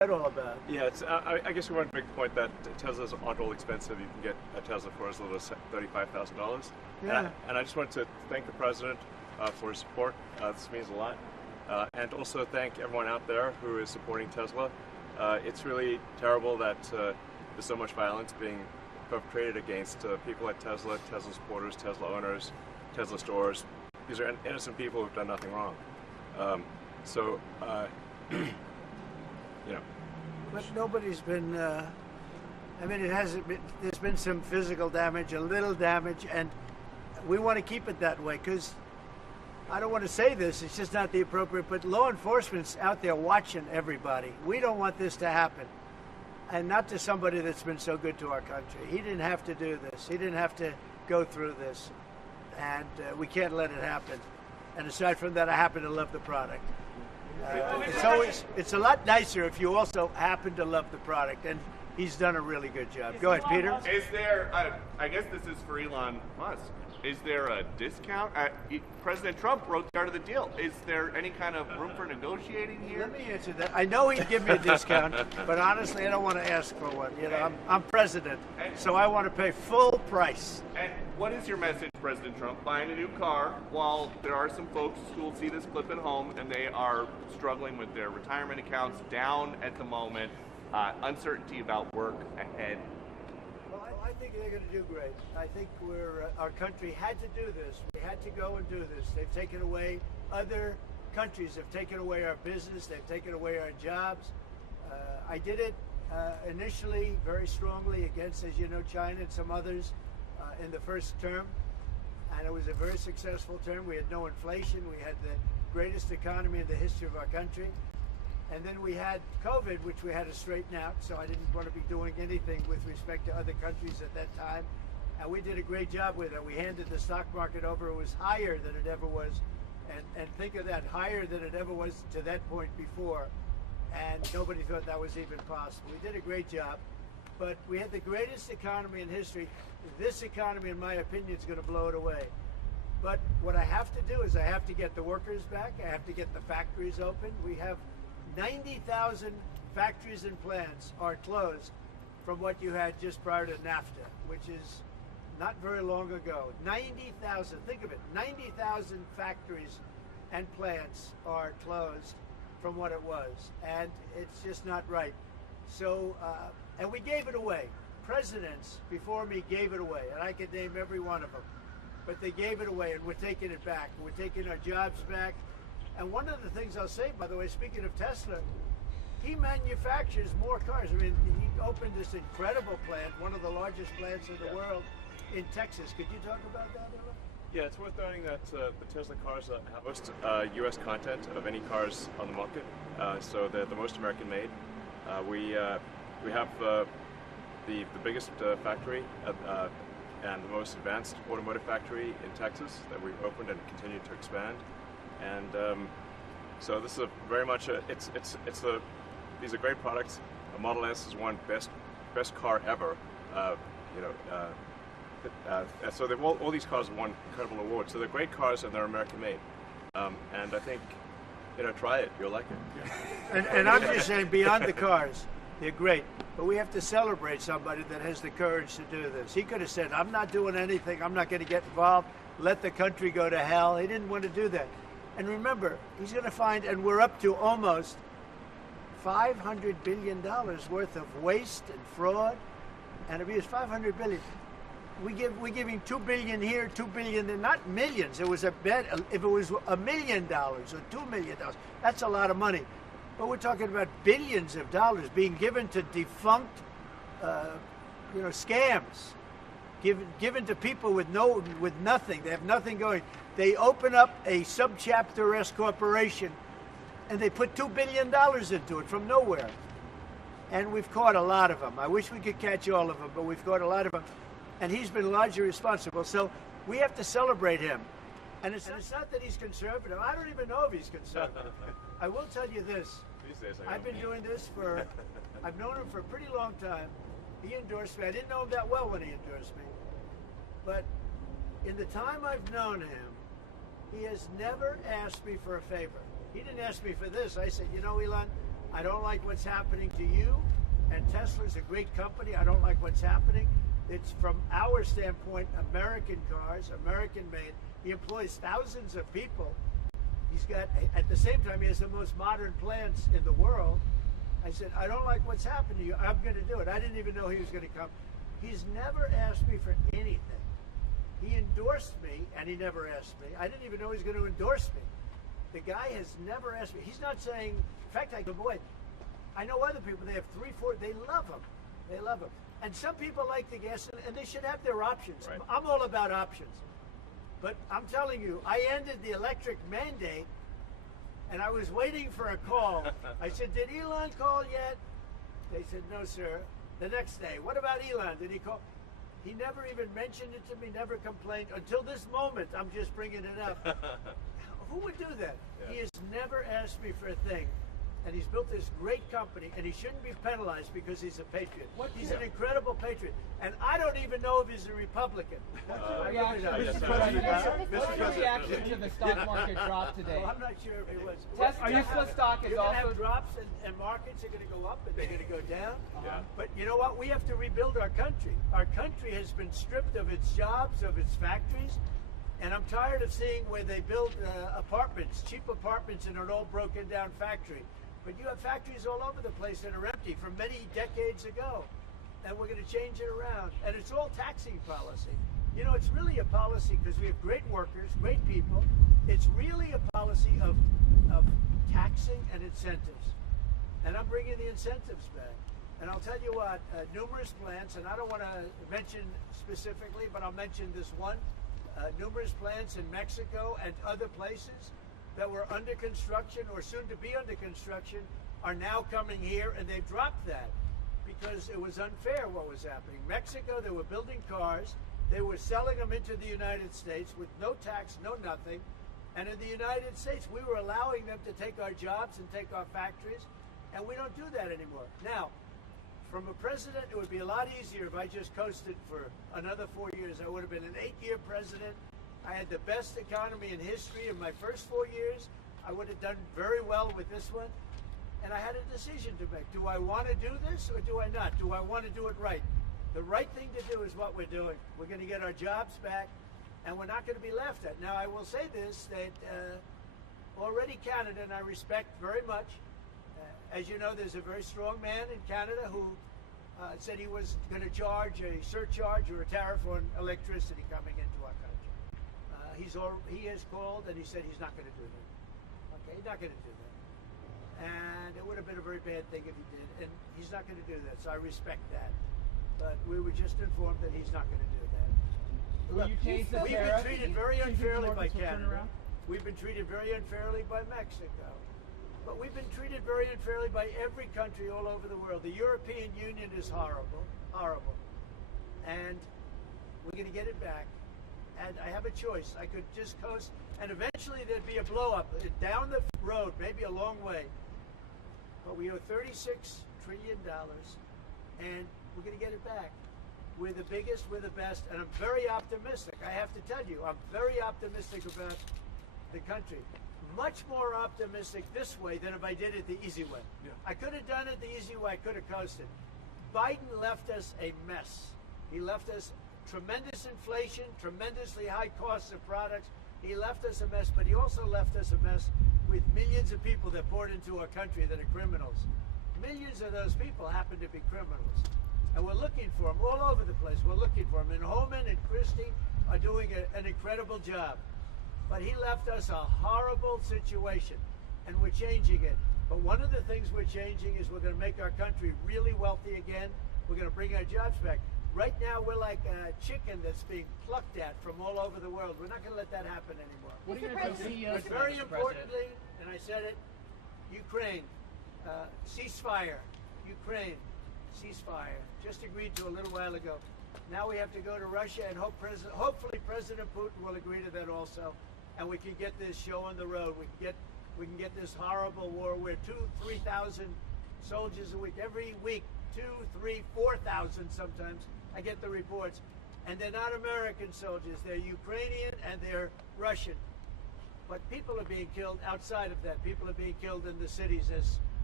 that all about? Yeah, I guess we want to make the point that Teslas aren't all expensive. You can get a Tesla for as little as $35,000. Yeah. And I just want to thank the president for his support. This means a lot. And also thank everyone out there who is supporting Tesla. It's really terrible that there's so much violence being perpetrated against people at Tesla, Tesla supporters, Tesla owners, Tesla stores. These are innocent people who've done nothing wrong. You know. But nobody's been, I mean, it hasn't been, there's been some physical damage, a little damage, and we want to keep it that way because I don't want to say this, it's just not the appropriate, but law enforcement's out there watching everybody. We don't want this to happen. And not to somebody that's been so good to our country. He didn't have to do this. He didn't have to go through this. And we can't let it happen. And aside from that, I happen to love the product. It's a lot nicer if you also happen to love the product. And he's done a really good job. Go ahead, Peter. Is there, I guess this is for Elon Musk. Is there a discount? President Trump wrote part of the deal. Is there any kind of room for negotiating here? Let me answer that. I know he'd give me a discount, but honestly, I don't want to ask for one. You know, I'm president, so I want to pay full price. And what is your message, President Trump? Buying a new car while there are some folks who will see this clip at home and they are struggling with their retirement accounts down at the moment, uncertainty about work ahead. I think they're going to do great. I think our country had to do this. We had to go and do this. They've taken away, other countries have taken away our business. They've taken away our jobs. I did it initially very strongly against, as you know, China and some others in the first term. And it was a very successful term. We had no inflation. We had the greatest economy in the history of our country. And then we had COVID, which we had to straighten out, so I didn't want to be doing anything with respect to other countries at that time. And we did a great job with it. We handed the stock market over. It was higher than it ever was. And think of that, higher than it ever was to that point before. And nobody thought that was even possible. We did a great job. But we had the greatest economy in history. This economy, in my opinion, is going to blow it away. But what I have to do is I have to get the workers back. I have to get the factories open. We have 90,000 factories and plants are closed from what you had just prior to NAFTA, which is not very long ago. 90,000, think of it, 90,000 factories and plants are closed from what it was, and it's just not right. So, and we gave it away. Presidents before me gave it away, and I could name every one of them, but they gave it away, and we're taking it back. We're taking our jobs back. And one of the things I'll say, by the way, speaking of Tesla, he manufactures more cars. I mean, he opened this incredible plant, one of the largest plants in the world, in Texas. Could you talk about that, Elon? Yeah, it's worth noting that the Tesla cars have most U.S. content of any cars on the market, so they're the most American-made. We have the biggest factory and the most advanced automotive factory in Texas that we've opened and continue to expand. And so this is very much these are great products. The Model S is one best car ever. So they've all these cars have won incredible awards. So they're great cars and they're American made. And I think, try it. You'll like it. Yeah. And I'm just saying, beyond the cars, they're great. But we have to celebrate somebody that has the courage to do this. He could have said, I'm not doing anything. I'm not going to get involved. Let the country go to hell. He didn't want to do that. And remember, he's going to find, and we're up to almost $500 billion worth of waste and fraud and abuse. $500 billion. We're giving $2 billion here, $2 billion there, not millions. It was a bet. If it was $1 million or $2 million, that's a lot of money. But we're talking about billions of dollars being given to defunct, scams, given to people with nothing. They have nothing going. They open up a subchapter S corporation, and they put $2 billion into it from nowhere. And we've caught a lot of them. I wish we could catch all of them, but we've caught a lot of them. And he's been largely responsible. So we have to celebrate him. And it's not that he's conservative. I don't even know if he's conservative. I will tell you this. I've been doing this I've known him for a pretty long time. He endorsed me. I didn't know him that well when he endorsed me. But in the time I've known him, he has never asked me for a favor. He didn't ask me for this. I said, Elon, I don't like what's happening to you. And Tesla's a great company. I don't like what's happening. It's from our standpoint, American cars, American made. He employs thousands of people. He's got, at the same time, he has the most modern plants in the world. I said, I don't like what's happened to you. I'm going to do it. I didn't even know he was going to come. He's never asked me for anything. He endorsed me, and he never asked me. I didn't even know he was going to endorse me. The guy has never asked me. He's not saying, in fact, I go, boy, I know other people, they have 3, 4, they love him. They love him. And some people like the gas, and they should have their options. Right. I'm all about options. But I'm telling you, I ended the electric mandate, and I was waiting for a call. I said, did Elon call yet? They said, no, sir. The next day, what about Elon? Did he call? He never even mentioned it to me, never complained. Until this moment, I'm just bringing it up. Who would do that? Yeah. He has never asked me for a thing. And he's built this great company, and he shouldn't be penalized because he's a patriot. He's an incredible patriot. And I don't even know if he's a Republican. What's your reaction to the stock market drop today? Well, I'm not sure if it was. Tesla stock is You're going to also have drops, and markets are going to go up, and they're going to go down. Yeah. But you know what? We have to rebuild our country. Our country has been stripped of its jobs, of its factories. And I'm tired of seeing where they build apartments, cheap apartments in an old broken down factory. But you have factories all over the place that are empty from many decades ago. And we're going to change it around. And it's all taxing policy. You know, it's really a policy because we have great workers, great people. It's really a policy of taxing and incentives. And I'm bringing the incentives back. And I'll tell you what, numerous plants, and I don't want to mention specifically, but I'll mention this one. Numerous plants in Mexico and other places that were under construction or soon to be under construction are now coming here, and they've dropped that because it was unfair what was happening. Mexico, they were building cars, they were selling them into the United States with no tax, no nothing, and in the United States we were allowing them to take our jobs and take our factories, and we don't do that anymore. Now, from a president, it would be a lot easier if I just coasted for another 4 years. I would have been an 8-year president. I had the best economy in history in my first 4 years. I would have done very well with this one. And I had a decision to make. Do I want to do this or do I not? Do I want to do it right? The right thing to do is what we're doing. We're going to get our jobs back, and we're not going to be laughed at. Now, I will say this, that already Canada, and I respect very much, as you know, there's a very strong man in Canada who said he was going to charge a surcharge or a tariff on electricity coming into our country. He has called and he said he's not going to do that. Okay, he's not going to do that. And it would have been a very bad thing if he did. And he's not going to do that, so I respect that. But we were just informed that he's not going to do that. Will you change the We've been tariff? treated very unfairly by Canada. We've been treated very unfairly by Mexico. But we've been treated very unfairly by every country all over the world. The European Union is horrible, horrible. And we're going to get it back. And I have a choice. I could just coast, and eventually there'd be a blow-up down the road, maybe a long way. But we owe $36 trillion, and we're going to get it back. We're the biggest, we're the best, and I'm very optimistic. I have to tell you, I'm very optimistic about the country. Much more optimistic this way than if I did it the easy way. Yeah. I could have done it the easy way. I could have coasted. Biden left us a mess. He left us tremendous inflation, tremendously high costs of products. He left us a mess, but he also left us a mess with millions of people that poured into our country that are criminals. Millions of those people happen to be criminals. And we're looking for them all over the place. We're looking for them. And Holman and Christie are doing an incredible job. But he left us a horrible situation, and we're changing it. But one of the things we're changing is we're going to make our country really wealthy again. We're going to bring our jobs back. Right now, we're like a chicken that's being plucked at from all over the world. We're not going to let that happen anymore. What are you going to do? But very importantly, and I said it, Ukraine, ceasefire. Ukraine, ceasefire. Just agreed to a little while ago. Now we have to go to Russia, and hopefully President Putin will agree to that also, and we can get this show on the road. We can get this horrible war where 2,000-3,000 soldiers a week, every week, 2,000, 3,000, 4,000 sometimes. I get the reports, and they're not American soldiers. They're Ukrainian and they're Russian. But people are being killed outside of that. People are being killed in the cities, as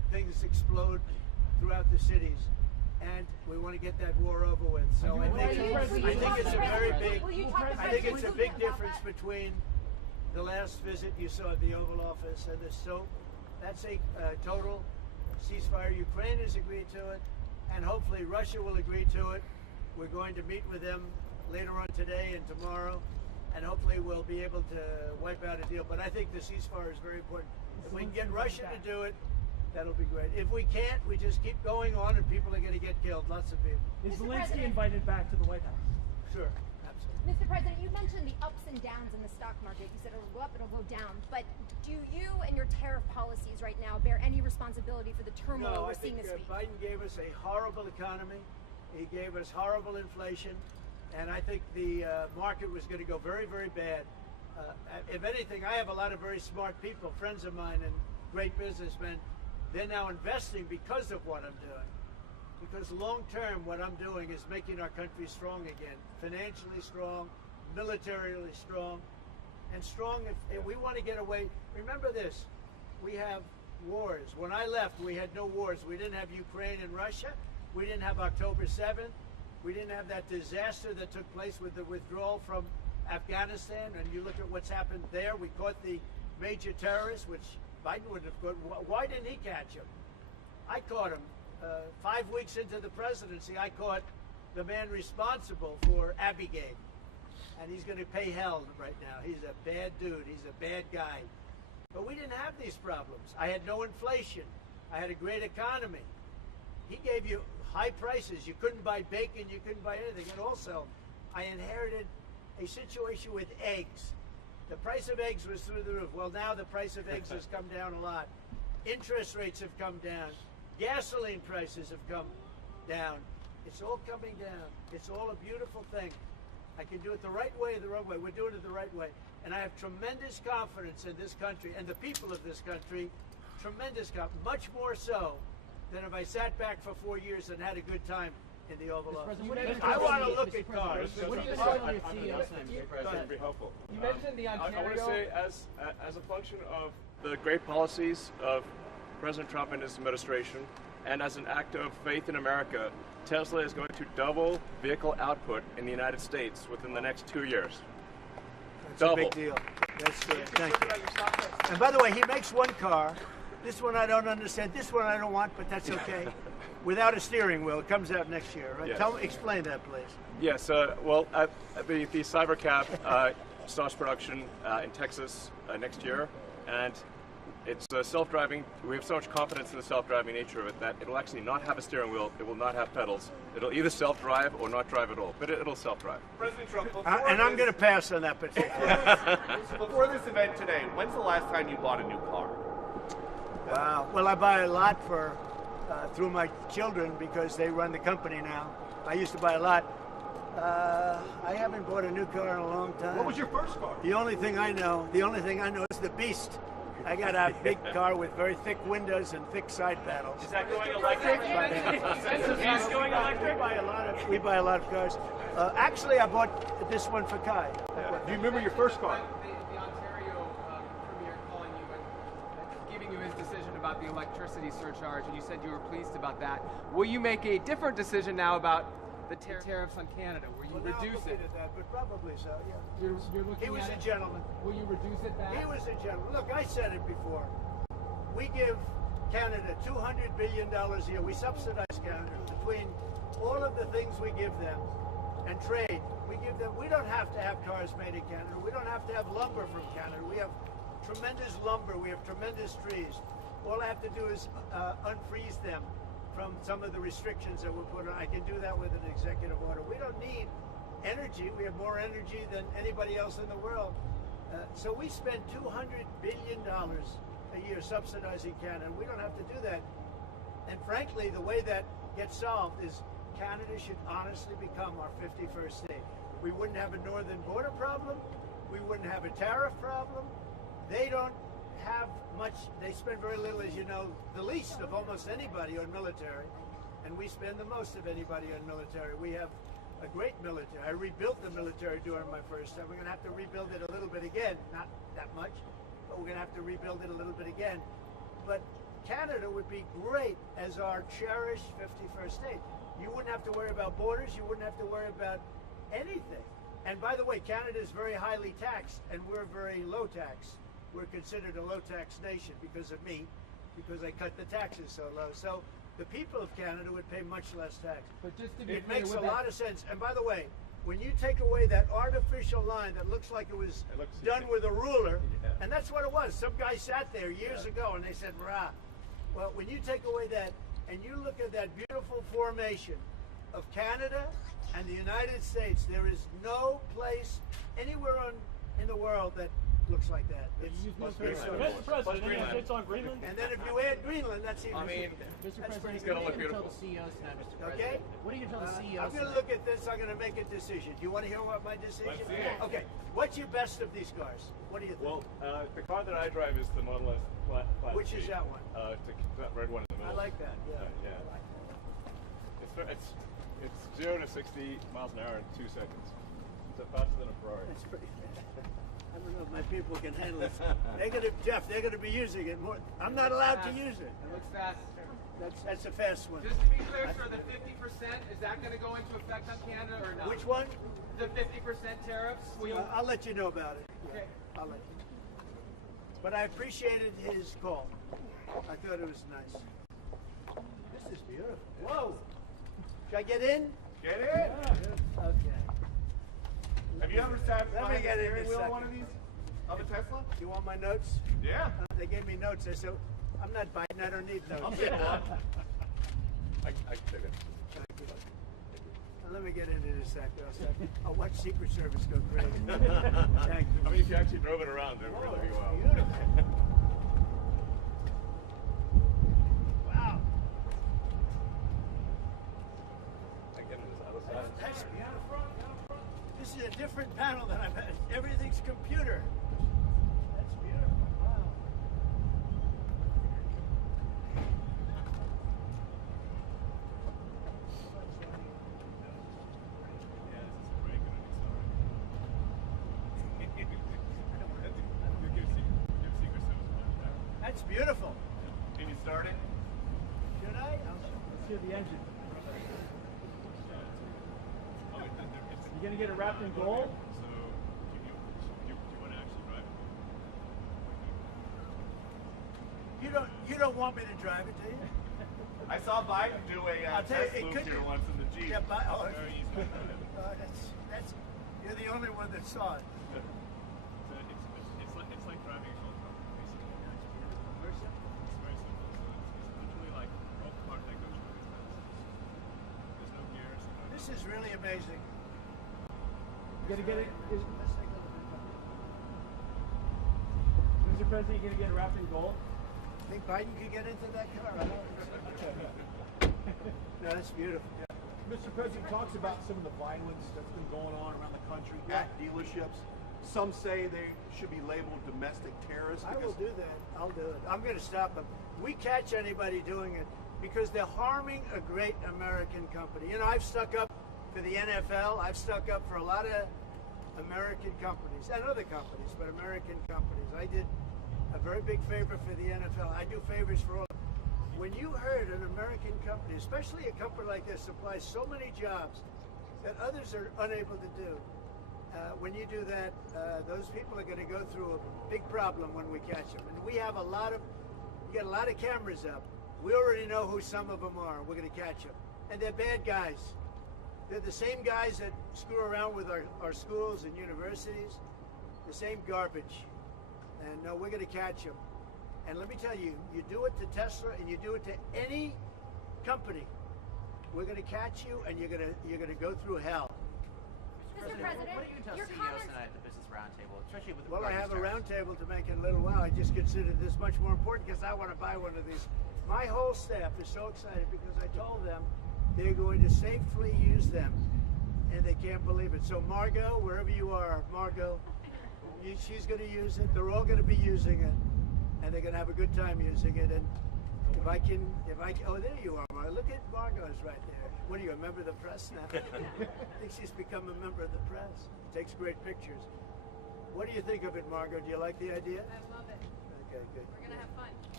things explode throughout the cities, and we want to get that war over with. So I think it's a very big. I think it's a big difference between the last visit you saw at the Oval Office and this. So that's a total ceasefire. Ukraine has agreed to it, and hopefully Russia will agree to it. We're going to meet with them later on today and tomorrow, and hopefully we'll be able to wipe out a deal. But I think the ceasefire is very important. If we can get Russia to do it, that'll be great. If we can't, we just keep going on, and people are going to get killed. Lots of people. Is Zelensky invited back to the White House? Sure, absolutely. Mr. President, you mentioned the ups and downs in the stock market. You said it'll go up, it'll go down. But do you and your tariff policies right now bear any responsibility for the turmoil we're seeing this week? Biden gave us a horrible economy. He gave us horrible inflation. And I think the market was going to go very, very bad. If anything, I have a lot of very smart people, friends of mine and great businessmen. They're now investing because of what I'm doing. Because long term, what I'm doing is making our country strong again, financially strong, militarily strong, and strong if we want to get away. Remember this, we have wars. When I left, we had no wars. We didn't have Ukraine and Russia. We didn't have October 7th. We didn't have that disaster that took place with the withdrawal from Afghanistan. And you look at what's happened there. We caught the major terrorist, which Biden wouldn't have caught. Why didn't he catch him? I caught him. 5 weeks into the presidency, I caught the man responsible for Abiegate. And he's going to pay hell right now. He's a bad dude. He's a bad guy. But we didn't have these problems. I had no inflation. I had a great economy. He gave you high prices. You couldn't buy bacon. You couldn't buy anything. And also, I inherited a situation with eggs. The price of eggs was through the roof. Well, now the price of eggs has come down a lot. Interest rates have come down. Gasoline prices have come down. It's all coming down. It's all a beautiful thing. I can do it the right way or the wrong way. We're doing it the right way. And I have tremendous confidence in this country and the people of this country. Tremendous confidence. Much more so than if I sat back for 4 years and had a good time in the Oval Office. I want to look at cars. What do you decide on your CEO thing? That'd be helpful. You mentioned the Ontario. I want to say, as a function of the great policies of President Trump and his administration, and as an act of faith in America, Tesla is going to double vehicle output in the United States within the next 2 years. That's Double. a big deal. That's good. Thank you. And by the way, he makes one car. This one I don't understand. This one I don't want, but that's okay. Without a steering wheel. It comes out next year, right? Yes. Explain that, please. Yes. Well, the Cybercab starts production in Texas next year, and it's self-driving. We have so much confidence in the self-driving nature of it that it'll actually not have a steering wheel. It will not have pedals. It'll either self-drive or not drive at all, but it'll self-drive. President Trump, And I'm going to pass on that particular. before this event today, when's the last time you bought a new car? Wow. Well, I buy a lot through my children because they run the company now. I used to buy a lot. I haven't bought a new car in a long time. What was your first car? The only thing I know is the Beast. I got a big car with very thick windows and thick side panels. Is that going electric? Is going electric? We buy a lot of cars. Actually, I bought this one for Kai. Do you remember your first car? The Ontario Premier calling you and giving you his decision about the electricity surcharge, and you said you were pleased about that. Will you make a different decision now about the tariffs on Canada? Will you reduce it? At that, but probably so, yeah. You're looking He was at a it. gentleman. Will you reduce it back? He was a gentleman. Look, I said it before. We give Canada $200 billion a year. We subsidize Canada between all of the things we give them and trade. We give them. We don't have to have cars made in Canada. We don't have to have lumber from Canada. We have tremendous lumber. We have tremendous trees. All I have to do is unfreeze them from some of the restrictions that were put on. I can do that with an executive order. We don't need energy. We have more energy than anybody else in the world. So we spend $200 billion a year subsidizing Canada. We don't have to do that. And frankly, the way that gets solved is Canada should honestly become our 51st state. We wouldn't have a northern border problem. We wouldn't have a tariff problem. They don't have much. They spend very little, as you know, the least of almost anybody on military. And we spend the most of anybody on military. We have a great military. I rebuilt the military during my first time. We're going to have to rebuild it a little bit again. Not that much, but we're going to have to rebuild it a little bit again. But Canada would be great as our cherished 51st state. You wouldn't have to worry about borders. You wouldn't have to worry about anything. And by the way, Canada is very highly taxed, and we're very low tax. We're considered a low tax nation because of me, because I cut the taxes so low. So the people of Canada would pay much less tax. But just to be It clear, makes with a that- lot of sense. And by the way, when you take away that artificial line that looks like it was done with a ruler, and that's what it was. Some guy sat there years ago and they said, rah. Well, when you take away that and you look at that beautiful formation of Canada and the United States, there is no place anywhere in the world that looks like that. It's Mr. President, it's on Greenland. and then if you add Greenland, that's even. I mean, Mr. That's President, gonna what look are you going to tell beautiful. the CEOs tonight, Mr. President? Okay. What are you going to tell the CEOs I'm going to tonight? look at this. I'm going to make a decision. Do you want to hear what my decision Let's is? see it. Okay. What's your best of these cars? What do you think? Well, the car that I drive is the Model S Class Which G. is that one? That red one in the I middle. like that. Yeah. Yeah. I like that. It's 0 to 60 miles an hour in 2 seconds. It's faster than a Ferrari. That's pretty fast. I don't know if my people can handle it. They're going to be using it more. I'm not allowed to use it. It looks fast. That's a fast one. Just to be clear, sir, the 50%, is that going to go into effect on Canada or not? Which one? The 50% tariffs? Will you... I'll let you know about it. Okay. I'll let you. But I appreciated his call. I thought it was nice. This is beautiful. Whoa! Should I get in? get it? Okay. Have you ever sat Let me behind the get in steering a wheel of second. one of these? Of a Tesla? You want my notes? Yeah. They gave me notes. I said, I'm not biting. I don't need notes. I'll take one. I can take it. Let me get into this sector. I'll watch Secret Service go crazy. Thank you. I mean, if you actually drove it around, it would really be wild. Beautiful. Wow. I get it, this other side. That's beautiful. This is a different panel than I've had. Everything's computer. That's beautiful. Wow. Yeah, this is a break on an accelerator. Give Secret Service one. That's beautiful. Can you start it? Should I? Let's hear the engine. Oh, it's You going to get it wrapped in gold? so do you want to actually drive it? You don't want me to drive it, do you? I saw Biden do a I'll tell you, test it move could here be- once in the Jeep. Yeah, but, Very easy. that's you're the only one that saw it. It's like driving a golf cart, basically. It's very simple. It's literally like a golf cart that goes really fast. There's no gears. This is really amazing. You going to get it? Let's take a look. Mr. President, you going to get it wrapped in gold? Think Biden could get into that car? I don't know. No, that's beautiful. Mr. President talks about some of the violence that's been going on around the country at dealerships. Some say they should be labeled domestic terrorists. I will do that. I'll do it. I'm going to stop them. We catch anybody doing it because they're harming a great American company. You know, I've stuck up for the NFL. I've stuck up for a lot of American companies and other companies, but American companies. I did a very big favor for the NFL. I do favors for all. When you heard an American company, especially a company like this, supplies so many jobs that others are unable to do, when you do that, those people are going to go through a big problem when we catch them. And we have we got a lot of cameras up. We already know who some of them are. We're going to catch them. And they're bad guys. They're the same guys that screw around with our schools and universities, the same garbage. And no, we're going to catch them. And let me tell you, you do it to Tesla and you do it to any company, we're going to catch you and you're going to go through hell. Mr. President, What are you going to tell your CEOs comments. tonight at the Business Roundtable, especially with Well, I regard have to a tariffs? round table to make in a little while. I just considered this much more important because I want to buy one of these. My whole staff is so excited because I told them they're going to safely use them, and they can't believe it. So Margot, wherever you are, Margot, she's going to use it. They're all going to be using it, and they're going to have a good time using it. And oh, there you are, Margot. Look at Margot's right there. What are you, a member of the press now? I think she's become a member of the press. Takes great pictures. What do you think of it, Margot? Do you like the idea? I love it. Okay, good. We're gonna have fun.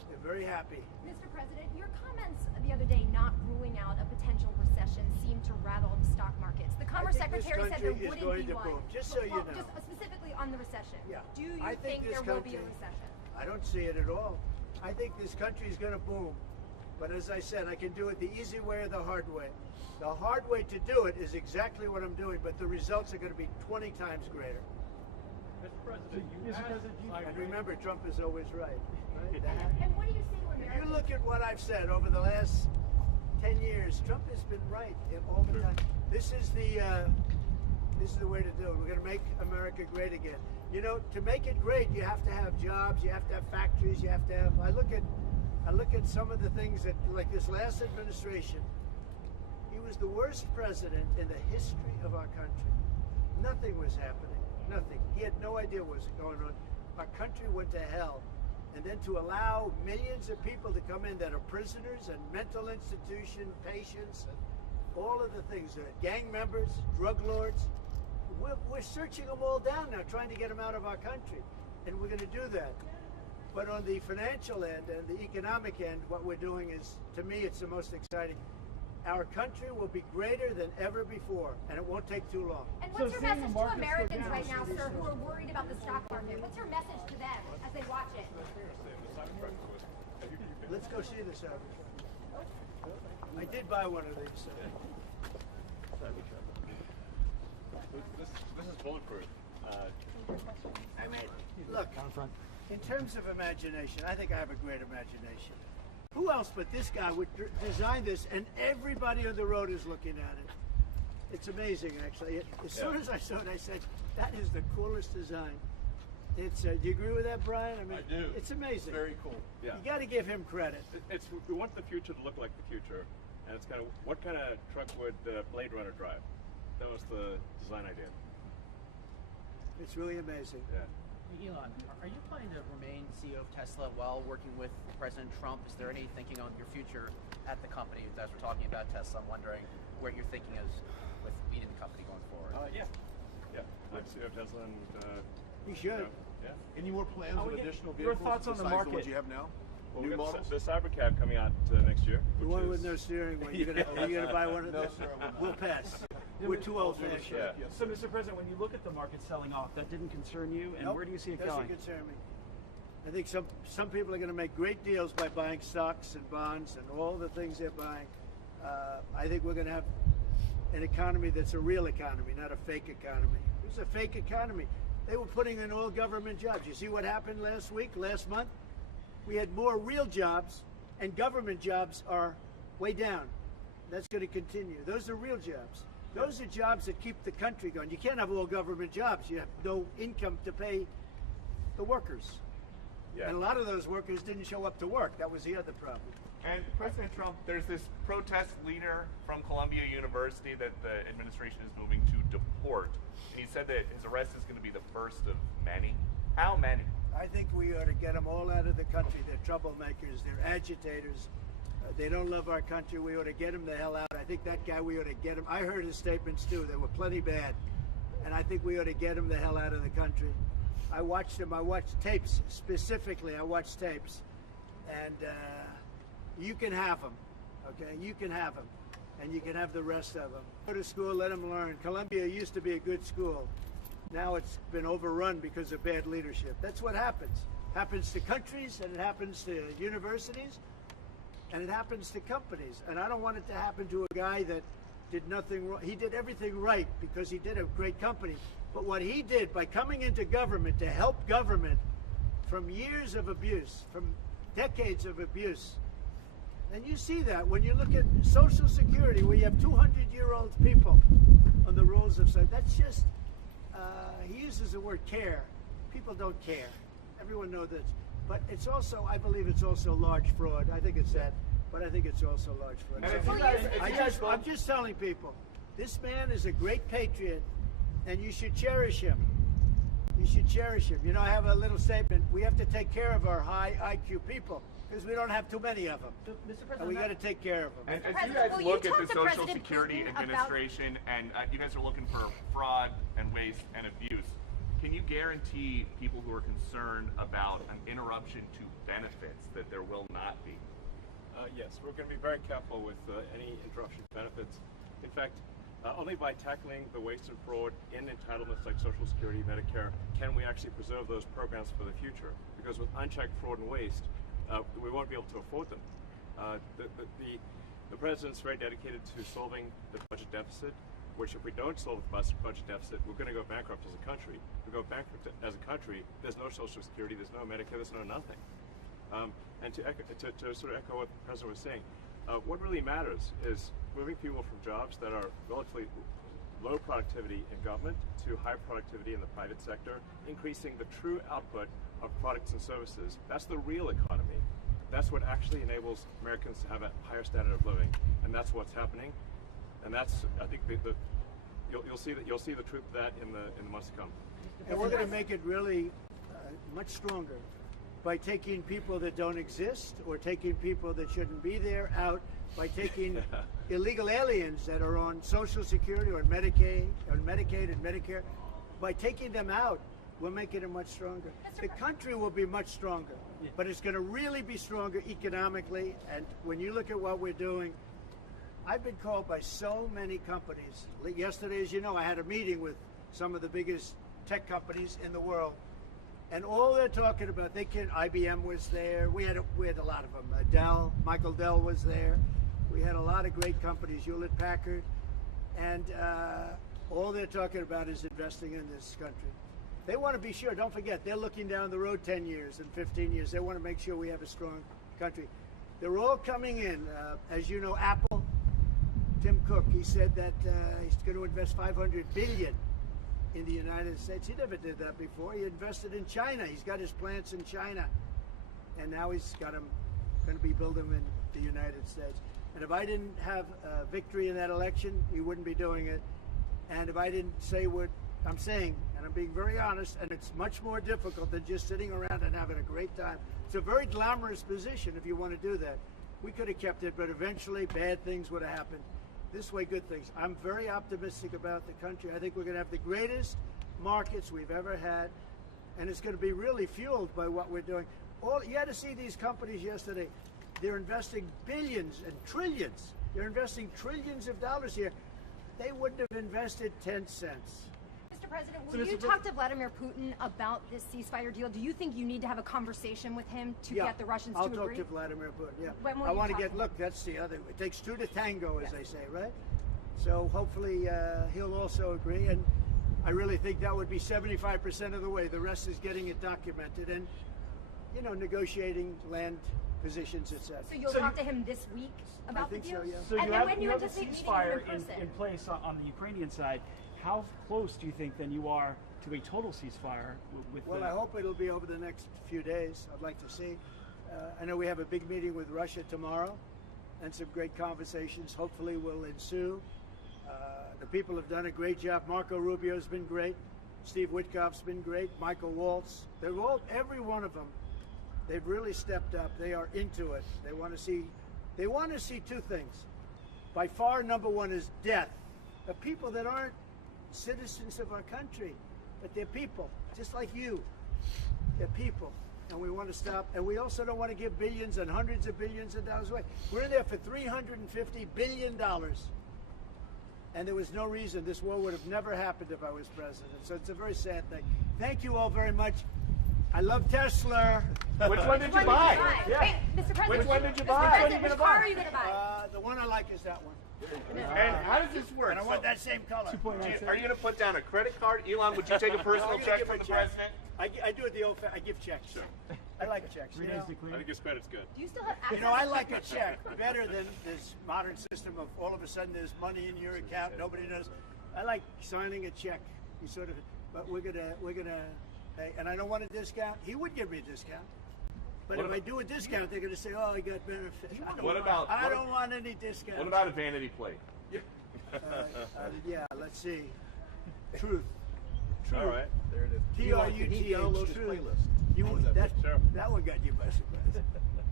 They're very happy. Mr. President, your comments the other day not ruling out a potential recession seemed to rattle the stock markets. The Commerce Secretary said there wouldn't be one. Just so you know. Just specifically on the recession. Yeah. Do you I think there will be a recession? I don't see it at all. I think this country is going to boom. But as I said, I can do it the easy way or the hard way. The hard way to do it is exactly what I'm doing, but the results are going to be 20 times greater. Mr. President, And remember, Trump is always right. And what do you say to If Americans? you look at what I've said over the last 10 years, Trump has been right all the time. This is the way to do it. We're going to make America great again. You know, to make it great, you have to have jobs, you have to have factories, you have to have. I look at some of the things that, like this last administration, he was the worst president in the history of our country. Nothing was happening. Nothing. He had no idea what was going on. Our country went to hell. And then to allow millions of people to come in that are prisoners and mental institution patients and all of the things, gang members, drug lords, we're searching them all down now, trying to get them out of our country. And we're going to do that. But on the financial end and the economic end, what we're doing is, to me, it's the most exciting. Our country will be greater than ever before, and it won't take too long. And what's your message to Americans right now, sir, who are worried about the stock market? What's your message to them as they watch it? Let's go see this average. I did buy one of these. This is bulletproof. Look, in terms of imagination, I think I have a great imagination. Who else but this guy would design this, and everybody on the road is looking at it? It's amazing, actually. As soon as I saw it, I said, that is the coolest design. It's. Do you agree with that, Brian? I mean, I do. It's amazing. Very cool. Yeah. You got to give him credit. We want the future to look like the future, and it's kind of what kind of truck would Blade Runner drive? That was the design idea. It's really amazing. Yeah. Elon, are you planning to remain CEO of Tesla while working with President Trump? Is there any thinking on your future at the company? As we're talking about Tesla, I'm wondering where your thinking is with leading the company going forward. Yeah. I'm CEO of Tesla, and He should. yeah. Any more plans How with we get additional your vehicles thoughts on the besides the market? ones you have now? Well, New we got models? the Cybercab coming out next year. The which one is, with no steering wheel. Are you gonna buy one of No, those? sir, I will not. We'll pass. We're too old fashioned. Yeah. Yes. So, Mr. President, when you look at the market selling off, that didn't concern you, and where do you see it doesn't going? concern me. I think some people are going to make great deals by buying stocks and bonds and all the things they're buying. I think we're going to have an economy that's a real economy, not a fake economy. It was a fake economy. They were putting in all government jobs. You see what happened last month? We had more real jobs, and government jobs are way down. That's going to continue. Those are real jobs. Those are jobs that keep the country going. You can't have all government jobs. You have no income to pay the workers. Yeah. And a lot of those workers didn't show up to work. That was the other problem. And President Trump, there's this protest leader from Columbia University that the administration is moving to deport. And he said that his arrest is going to be the first of many. How many? I think we ought to get them all out of the country. They're troublemakers. They're agitators. They don't love our country. We ought to get him the hell out. I think that guy, we ought to get him. I heard his statements too. They were plenty bad. And I think we ought to get him the hell out of the country. I watched him. I watched tapes specifically. I watched tapes. And you can have them. Okay? You can have them. And you can have the rest of them. Go to school, let them learn. Columbia used to be a good school. Now it's been overrun because of bad leadership. That's what happens. Happens to countries, and it happens to universities, and it happens to companies. And I don't want it to happen to a guy that did nothing wrong. He did everything right because he did a great company. But what he did by coming into government to help government from years of abuse, from decades of abuse, and you see that when you look at Social Security, where you have 200-year-old people on the rolls of society. That's just, he uses the word care. People don't care. Everyone knows that. But it's also, I believe it's also large fraud. I think it's that, but I think it's also large fraud. And So I'm just telling people, this man is a great patriot, and you should cherish him. You should cherish him. You know, I have a little statement. We have to take care of our high IQ people because we don't have too many of them. So, Mr. President, And we got to take care of them. And as you President, guys will you look at talk the to Social President Security Putin about- Administration, and you guys are looking for fraud and waste and abuse, Can you guarantee people who are concerned about an interruption to benefits that there will not be? Yes, we're going to be very careful with any interruption to benefits. In fact, only by tackling the waste and fraud in entitlements like Social Security, Medicare, can we actually preserve those programs for the future. Because with unchecked fraud and waste, we won't be able to afford them. The president's very dedicated to solving the budget deficit, which if we don't solve the budget deficit, we're going to go bankrupt as a country. If we go bankrupt as a country, there's no Social Security, there's no Medicare, there's no nothing. And to sort of echo what the president was saying, what really matters is moving people from jobs that are relatively low productivity in government to high productivity in the private sector, increasing the true output of products and services. That's the real economy. That's what actually enables Americans to have a higher standard of living, and that's what's happening. And that's, I think, you'll see the truth of that in the months to come. And we're going to make it really much stronger by taking people that don't exist or taking people that shouldn't be there out, by taking illegal aliens that are on Social Security or Medicaid and Medicare. By taking them out, we're making it much stronger. The country will be much stronger, but it's going to really be stronger economically. And when you look at what we're doing, I've been called by so many companies. Yesterday, as you know, I had a meeting with some of the biggest tech companies in the world, and all they're talking about, IBM was there. We had a lot of them. Dell, Michael Dell was there. We had a lot of great companies, Hewlett Packard, and all they're talking about is investing in this country. They want to be sure. Don't forget, they're looking down the road 10 years and 15 years. They want to make sure we have a strong country. They're all coming in. As you know, Apple, Tim Cook, he said that he's going to invest $500 billion in the United States. He never did that before. He invested in China. He's got his plants in China, and now he's got them going to be building them in the United States. And if I didn't have victory in that election, he wouldn't be doing it. And if I didn't say what I'm saying, and I'm being very honest, and it's much more difficult than just sitting around and having a great time. It's a very glamorous position if you want to do that. We could have kept it, but eventually bad things would have happened. This way, good things. I'm very optimistic about the country. I think we're going to have the greatest markets we've ever had, and it's going to be really fueled by what we're doing. You had to see these companies yesterday. They're investing billions and trillions. They're investing trillions of dollars here. They wouldn't have invested 10 cents. Mr. President, will you talk to Vladimir Putin about this ceasefire deal? Do you think you need to have a conversation with him to get the Russians to agree? I'll talk to Vladimir Putin, yeah. When will I you want to talk get, to him? look, that's the other, it takes two to tango, as they say, right? So hopefully he'll also agree, and I really think that would be 75% of the way. The rest is getting it documented and, you know, negotiating land positions, etc. So you'll talk to him this week about the deal? So, yeah. So And you then have, when you you have a anticipate meeting ceasefire him in person? in place on the Ukrainian side. How close do you think then you are to a total ceasefire with Well, I hope it'll be over the next few days. I'd like to see. I know we have a big meeting with Russia tomorrow, and some great conversations hopefully will ensue. The people have done a great job. Marco Rubio's been great. Steve Witkoff's been great. Michael Waltz. They're all, every one of them, they've really stepped up. They are into it. They want to see two things. By far, number one is death. The people that aren't citizens of our country, but they're people, just like you. They're people, and we want to stop. And we also don't want to give billions and hundreds of billions of dollars away. We're in there for $350 billion, and there was no reason. This war would have never happened if I was president. So it's a very sad thing. Thank you all very much. I love Tesla. Which one did you buy? Yeah. Wait, Mr. President. Which one did you Mr. buy? President, which car are you going to buy? The one I like is that one. And how does this work? And I want that same color. Are you going to put down a credit card? Elon, would you take a personal check from the president? I do it the old. I give checks. Sure. I like checks. You know? I think his credit's good. Do you still have access? You know, I like a check better than this modern system of all of a sudden there's money in your account, nobody knows. I like signing a check. You sort of, but we're gonna, hey, and I don't want a discount. He would give me a discount. But if I do a discount, they're going to say, "Oh, I got benefits." I don't want any discounts. What about a vanity plate? Yeah, let's see. Truth. All right, there it is. TRUTH. Download his Truth. playlist. That one got you by surprise.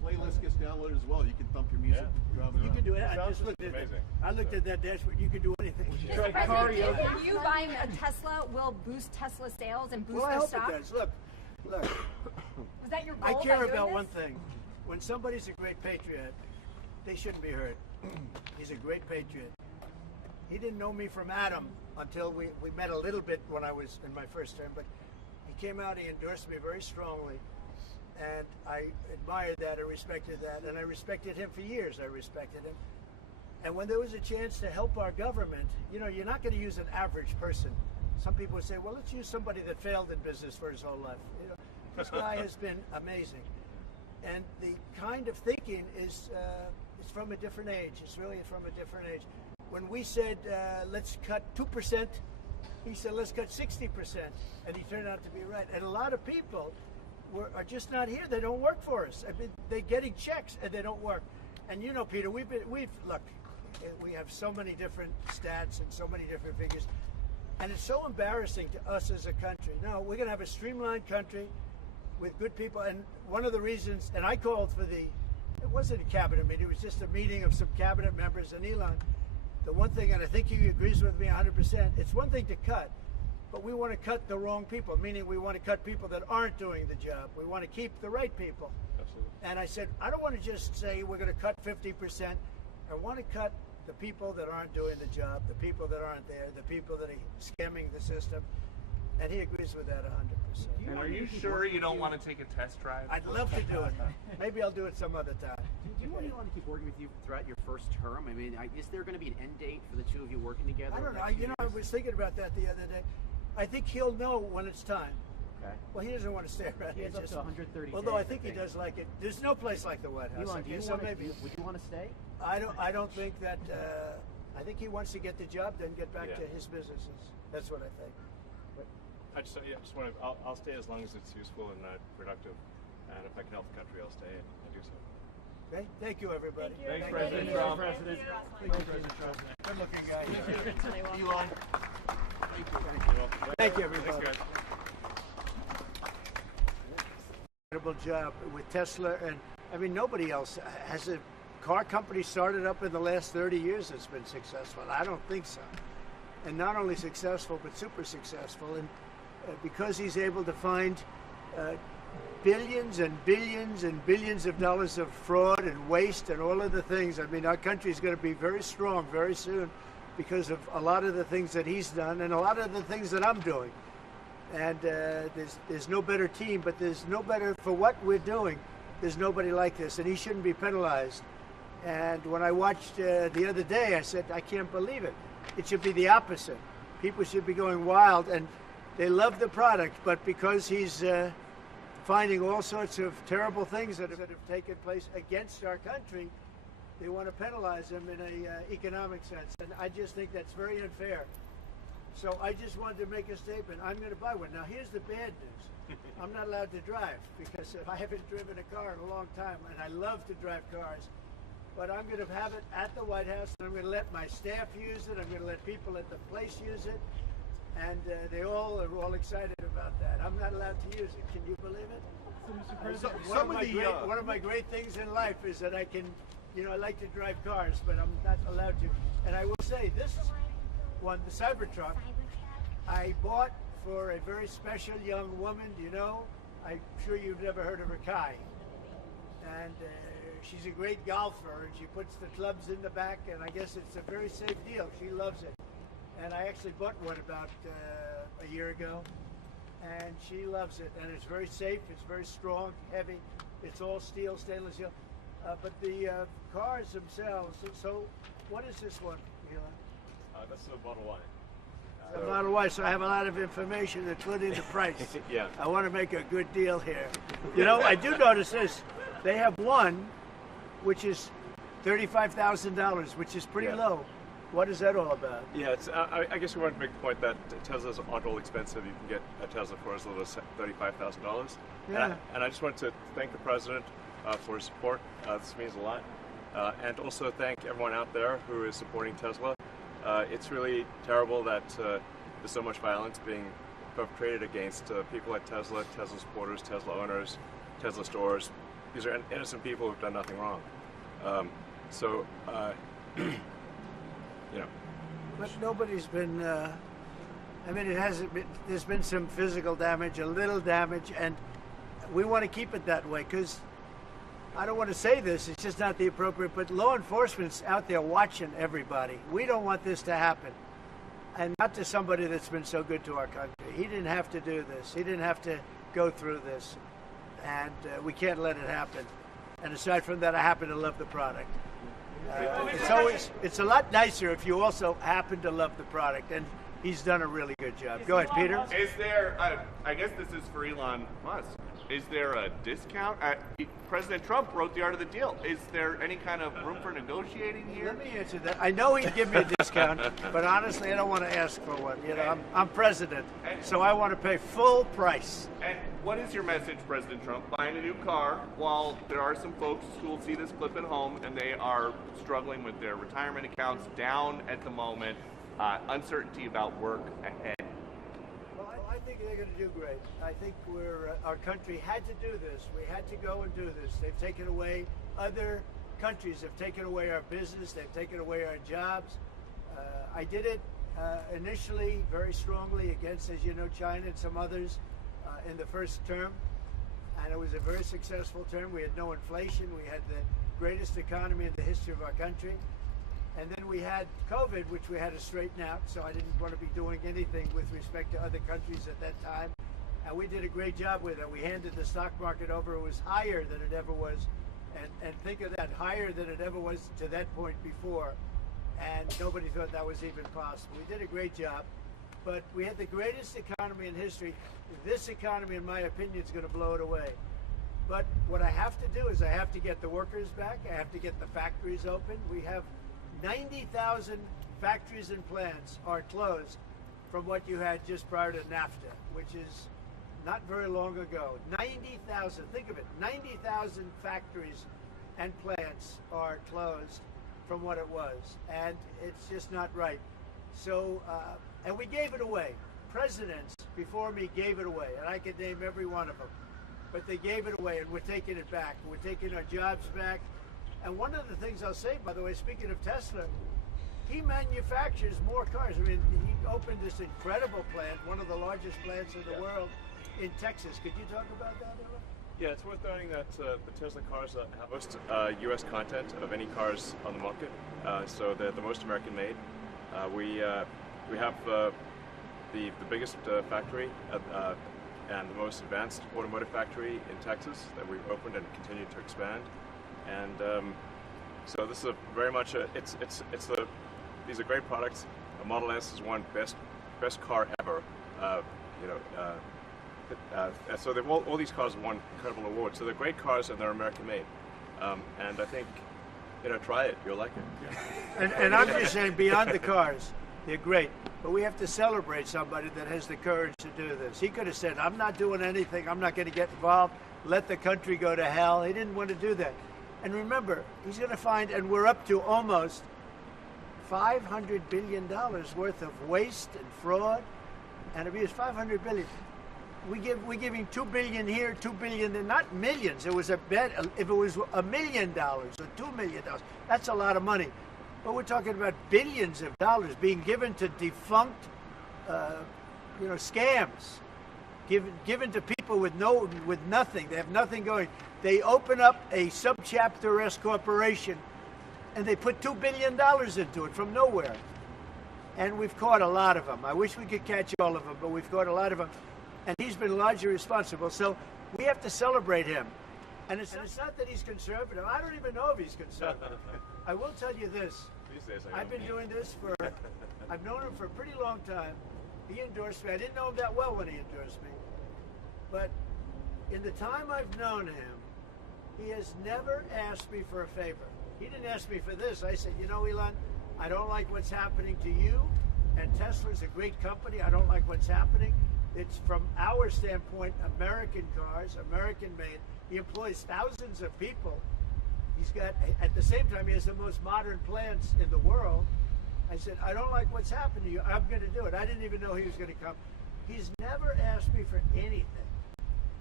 playlist gets downloaded as well. You can thump your music driving You around. can do it. I Sounds just looked at amazing. I looked at that dashboard. You can do anything. Mr. President, you buying a Tesla will boost Tesla sales and boost Well, I their hope stock? it does. Look. Was that your goal I by care doing about this? one thing. When somebody's a great patriot, they shouldn't be hurt. He's a great patriot. He didn't know me from Adam until we met a little bit when I was in my first term, but he came out, he endorsed me very strongly, and I admired that, I respected that, and I respected him for years. I respected him. And when there was a chance to help our government, you know, you're not going to use an average person. Some people would say, well, let's use somebody that failed in business for his whole life. You know, this guy has been amazing. And the kind of thinking is it's from a different age. It's really from a different age. When we said, let's cut 2%, he said, let's cut 60%. And he turned out to be right. And a lot of people are just not here. They don't work for us. I mean, they're getting checks and they don't work. And you know, Peter, look, we have so many different stats and so many different figures. And it's so embarrassing to us as a country. No, we're going to have a streamlined country with good people. And one of the reasons, and I called for it wasn't a cabinet meeting, it was just a meeting of some cabinet members and Elon. The one thing, and I think he agrees with me 100%, it's one thing to cut, but we want to cut the wrong people, meaning we want to cut people that aren't doing the job. We want to keep the right people. Absolutely. And I said, I don't want to just say we're going to cut 50%. I want to cut the people that aren't doing the job, the people that aren't there, the people that are scamming the system. And he agrees with that 100%. And are you sure you don't want to take a test drive? I'd love to do it. Maybe I'll do it some other time. Do you want Elon to keep working with you throughout your first term? I mean, is there going to be an end date for the two of you working together? I don't know. next few I years? was thinking about that the other day. I think he'll know when it's time. Okay. Well, he doesn't want to stay around He here. has up to 130 Although days, I think he does like it. There's no place like the White House. Elon, do you so want maybe. would you want to stay? I don't think that. I think he wants to get the job done, get back to his businesses. That's what I think. I just want to. I'll stay as long as it's useful and productive, and if I can help the country, I'll stay and do so. Okay. Thank you, everybody. Thanks, Thank President you. Trump. President. Thank you, President Trump. Good looking guy. Elon. Thank you, everybody. Thanks, guys. Incredible job with Tesla, and I mean nobody else has a car company started up in the last 30 years that's been successful. I don't think so. And not only successful, but super successful. And because he's able to find billions and billions and billions of dollars of fraud and waste and all of the things. I mean, our country is going to be very strong very soon because of a lot of the things that he's done and a lot of the things that I'm doing. And there's no better team, but there's no better for what we're doing. There's nobody like this, and he shouldn't be penalized. And when I watched the other day, I said, I can't believe it. It should be the opposite. People should be going wild, and they love the product, but because he's finding all sorts of terrible things that have taken place against our country, they want to penalize him in an economic sense. And I just think that's very unfair. So I just wanted to make a statement. I'm going to buy one. Now, here's the bad news. I'm not allowed to drive because I haven't driven a car in a long time, and I love to drive cars. But I'm going to have it at the White House, and I'm going to let my staff use it. I'm going to let people at the place use it. And they all are all excited about that. I'm not allowed to use it. Can you believe it? One of my great things in life is that I can, I like to drive cars, but I'm not allowed to. And I will say, this one, the Cybertruck, I bought for a very special young woman. I'm sure you've never heard of her, Kai. And she's a great golfer, and she puts the clubs in the back, and I guess it's a very safe deal. She loves it. And I actually bought one about a year ago, and she loves it. And it's very safe, it's very strong, heavy. It's all steel, stainless steel. But the cars themselves, so what is this one, Elon? That's the Model Y. The Model Y, so I have a lot of information to put into price. Yeah. I want to make a good deal here. I do notice this. They have one, which is $35,000, which is pretty low. What is that all about? Yeah, it's. I guess we want to make the point that Teslas aren't all expensive. You can get a Tesla for as little as $35,000. Yeah. And I just want to thank the president for his support. This means a lot. And also thank everyone out there who is supporting Tesla. It's really terrible that there's so much violence being perpetrated against people like Tesla, Tesla supporters, Tesla owners, Tesla stores, these are innocent people who've done nothing wrong. So you know. But nobody's been. I mean, it hasn't been. There's been some physical damage, a little damage, and we want to keep it that way because I don't want to say this. It's just not the appropriate. But law enforcement's out there watching everybody. We don't want this to happen, and not to somebody that's been so good to our country. He didn't have to do this. He didn't have to go through this, and we can't let it happen. And aside from that, I happen to love the product. It's a lot nicer if you also happen to love the product, and he's done a really good job. Go ahead, Peter. Is there, I guess this is for Elon Musk, is there a discount? President Trump wrote the art of the deal. Is there any kind of room for negotiating here? Let me answer that. I know he'd give me a discount, but honestly, I don't want to ask for one. You know, I'm president, so I want to pay full price. And what is your message, President Trump? Buying a new car while there are some folks who will see this clip at home and they are struggling with their retirement accounts down at the moment, uncertainty about work ahead. Well, I think they're going to do great. I think our country had to do this. We had to go and do this. They've taken away, other countries have taken away our business. They've taken away our jobs. I did it initially very strongly against, as you know, China and some others in the first term. And it was a very successful term. We had no inflation. We had the greatest economy in the history of our country. And then we had COVID, which we had to straighten out, so I didn't want to be doing anything with respect to other countries at that time. And we did a great job with it. We handed the stock market over. It was higher than it ever was. And think of that, higher than it ever was to that point before. And nobody thought that was even possible. We did a great job. But we had the greatest economy in history. This economy, in my opinion, is going to blow it away. But what I have to do is I have to get the workers back. I have to get the factories open. We have 90,000 factories and plants are closed from what you had just prior to NAFTA, which is not very long ago. 90,000, think of it, 90,000 factories and plants are closed from what it was, and it's just not right. So, and we gave it away. Presidents before me gave it away, and I could name every one of them, but they gave it away, and we're taking it back. We're taking our jobs back. And one of the things I'll say, by the way, speaking of Tesla, he manufactures more cars. I mean, he opened this incredible plant, one of the largest plants in the world, in Texas. Could you talk about that, Elon? Yeah, it's worth noting that the Tesla cars have most U.S. content of any cars on the market, so they're the most American-made. We have the biggest factory and the most advanced automotive factory in Texas that we've opened and continue to expand. And so this is very much these are great products. A Model S is one best car ever. So all these cars have won incredible awards. So they're great cars and they're American made. And I think, try it. You'll like it. And I'm just saying, beyond the cars, they're great. But we have to celebrate somebody that has the courage to do this. He could have said, I'm not doing anything. I'm not going to get involved. Let the country go to hell. He didn't want to do that. And remember, he's going to find, and we're up to almost $500 billion worth of waste and fraud and abuse. $500 billion. We're giving $2 billion here, $2 billion there, not millions. It was a bet. If it was $1 million or $2 million, that's a lot of money. But we're talking about billions of dollars being given to defunct, scams, given to people with nothing. They have nothing going. They open up a subchapter S corporation, and they put $2 billion into it from nowhere. And we've caught a lot of them. I wish we could catch all of them, but we've caught a lot of them. And he's been largely responsible. So we have to celebrate him. And it's not that he's conservative. I don't even know if he's conservative. I will tell you this. I've been doing this I've known him for a pretty long time. He endorsed me. I didn't know him that well when he endorsed me. But in the time I've known him, he has never asked me for a favor. He didn't ask me for this. I said, Elon, I don't like what's happening to you. And Tesla's a great company. I don't like what's happening. It's, from our standpoint, American cars, American made. He employs thousands of people. He's got, at the same time, he has the most modern plants in the world. I said, I don't like what's happened to you. I'm going to do it. I didn't even know he was going to come. He's never asked me for anything.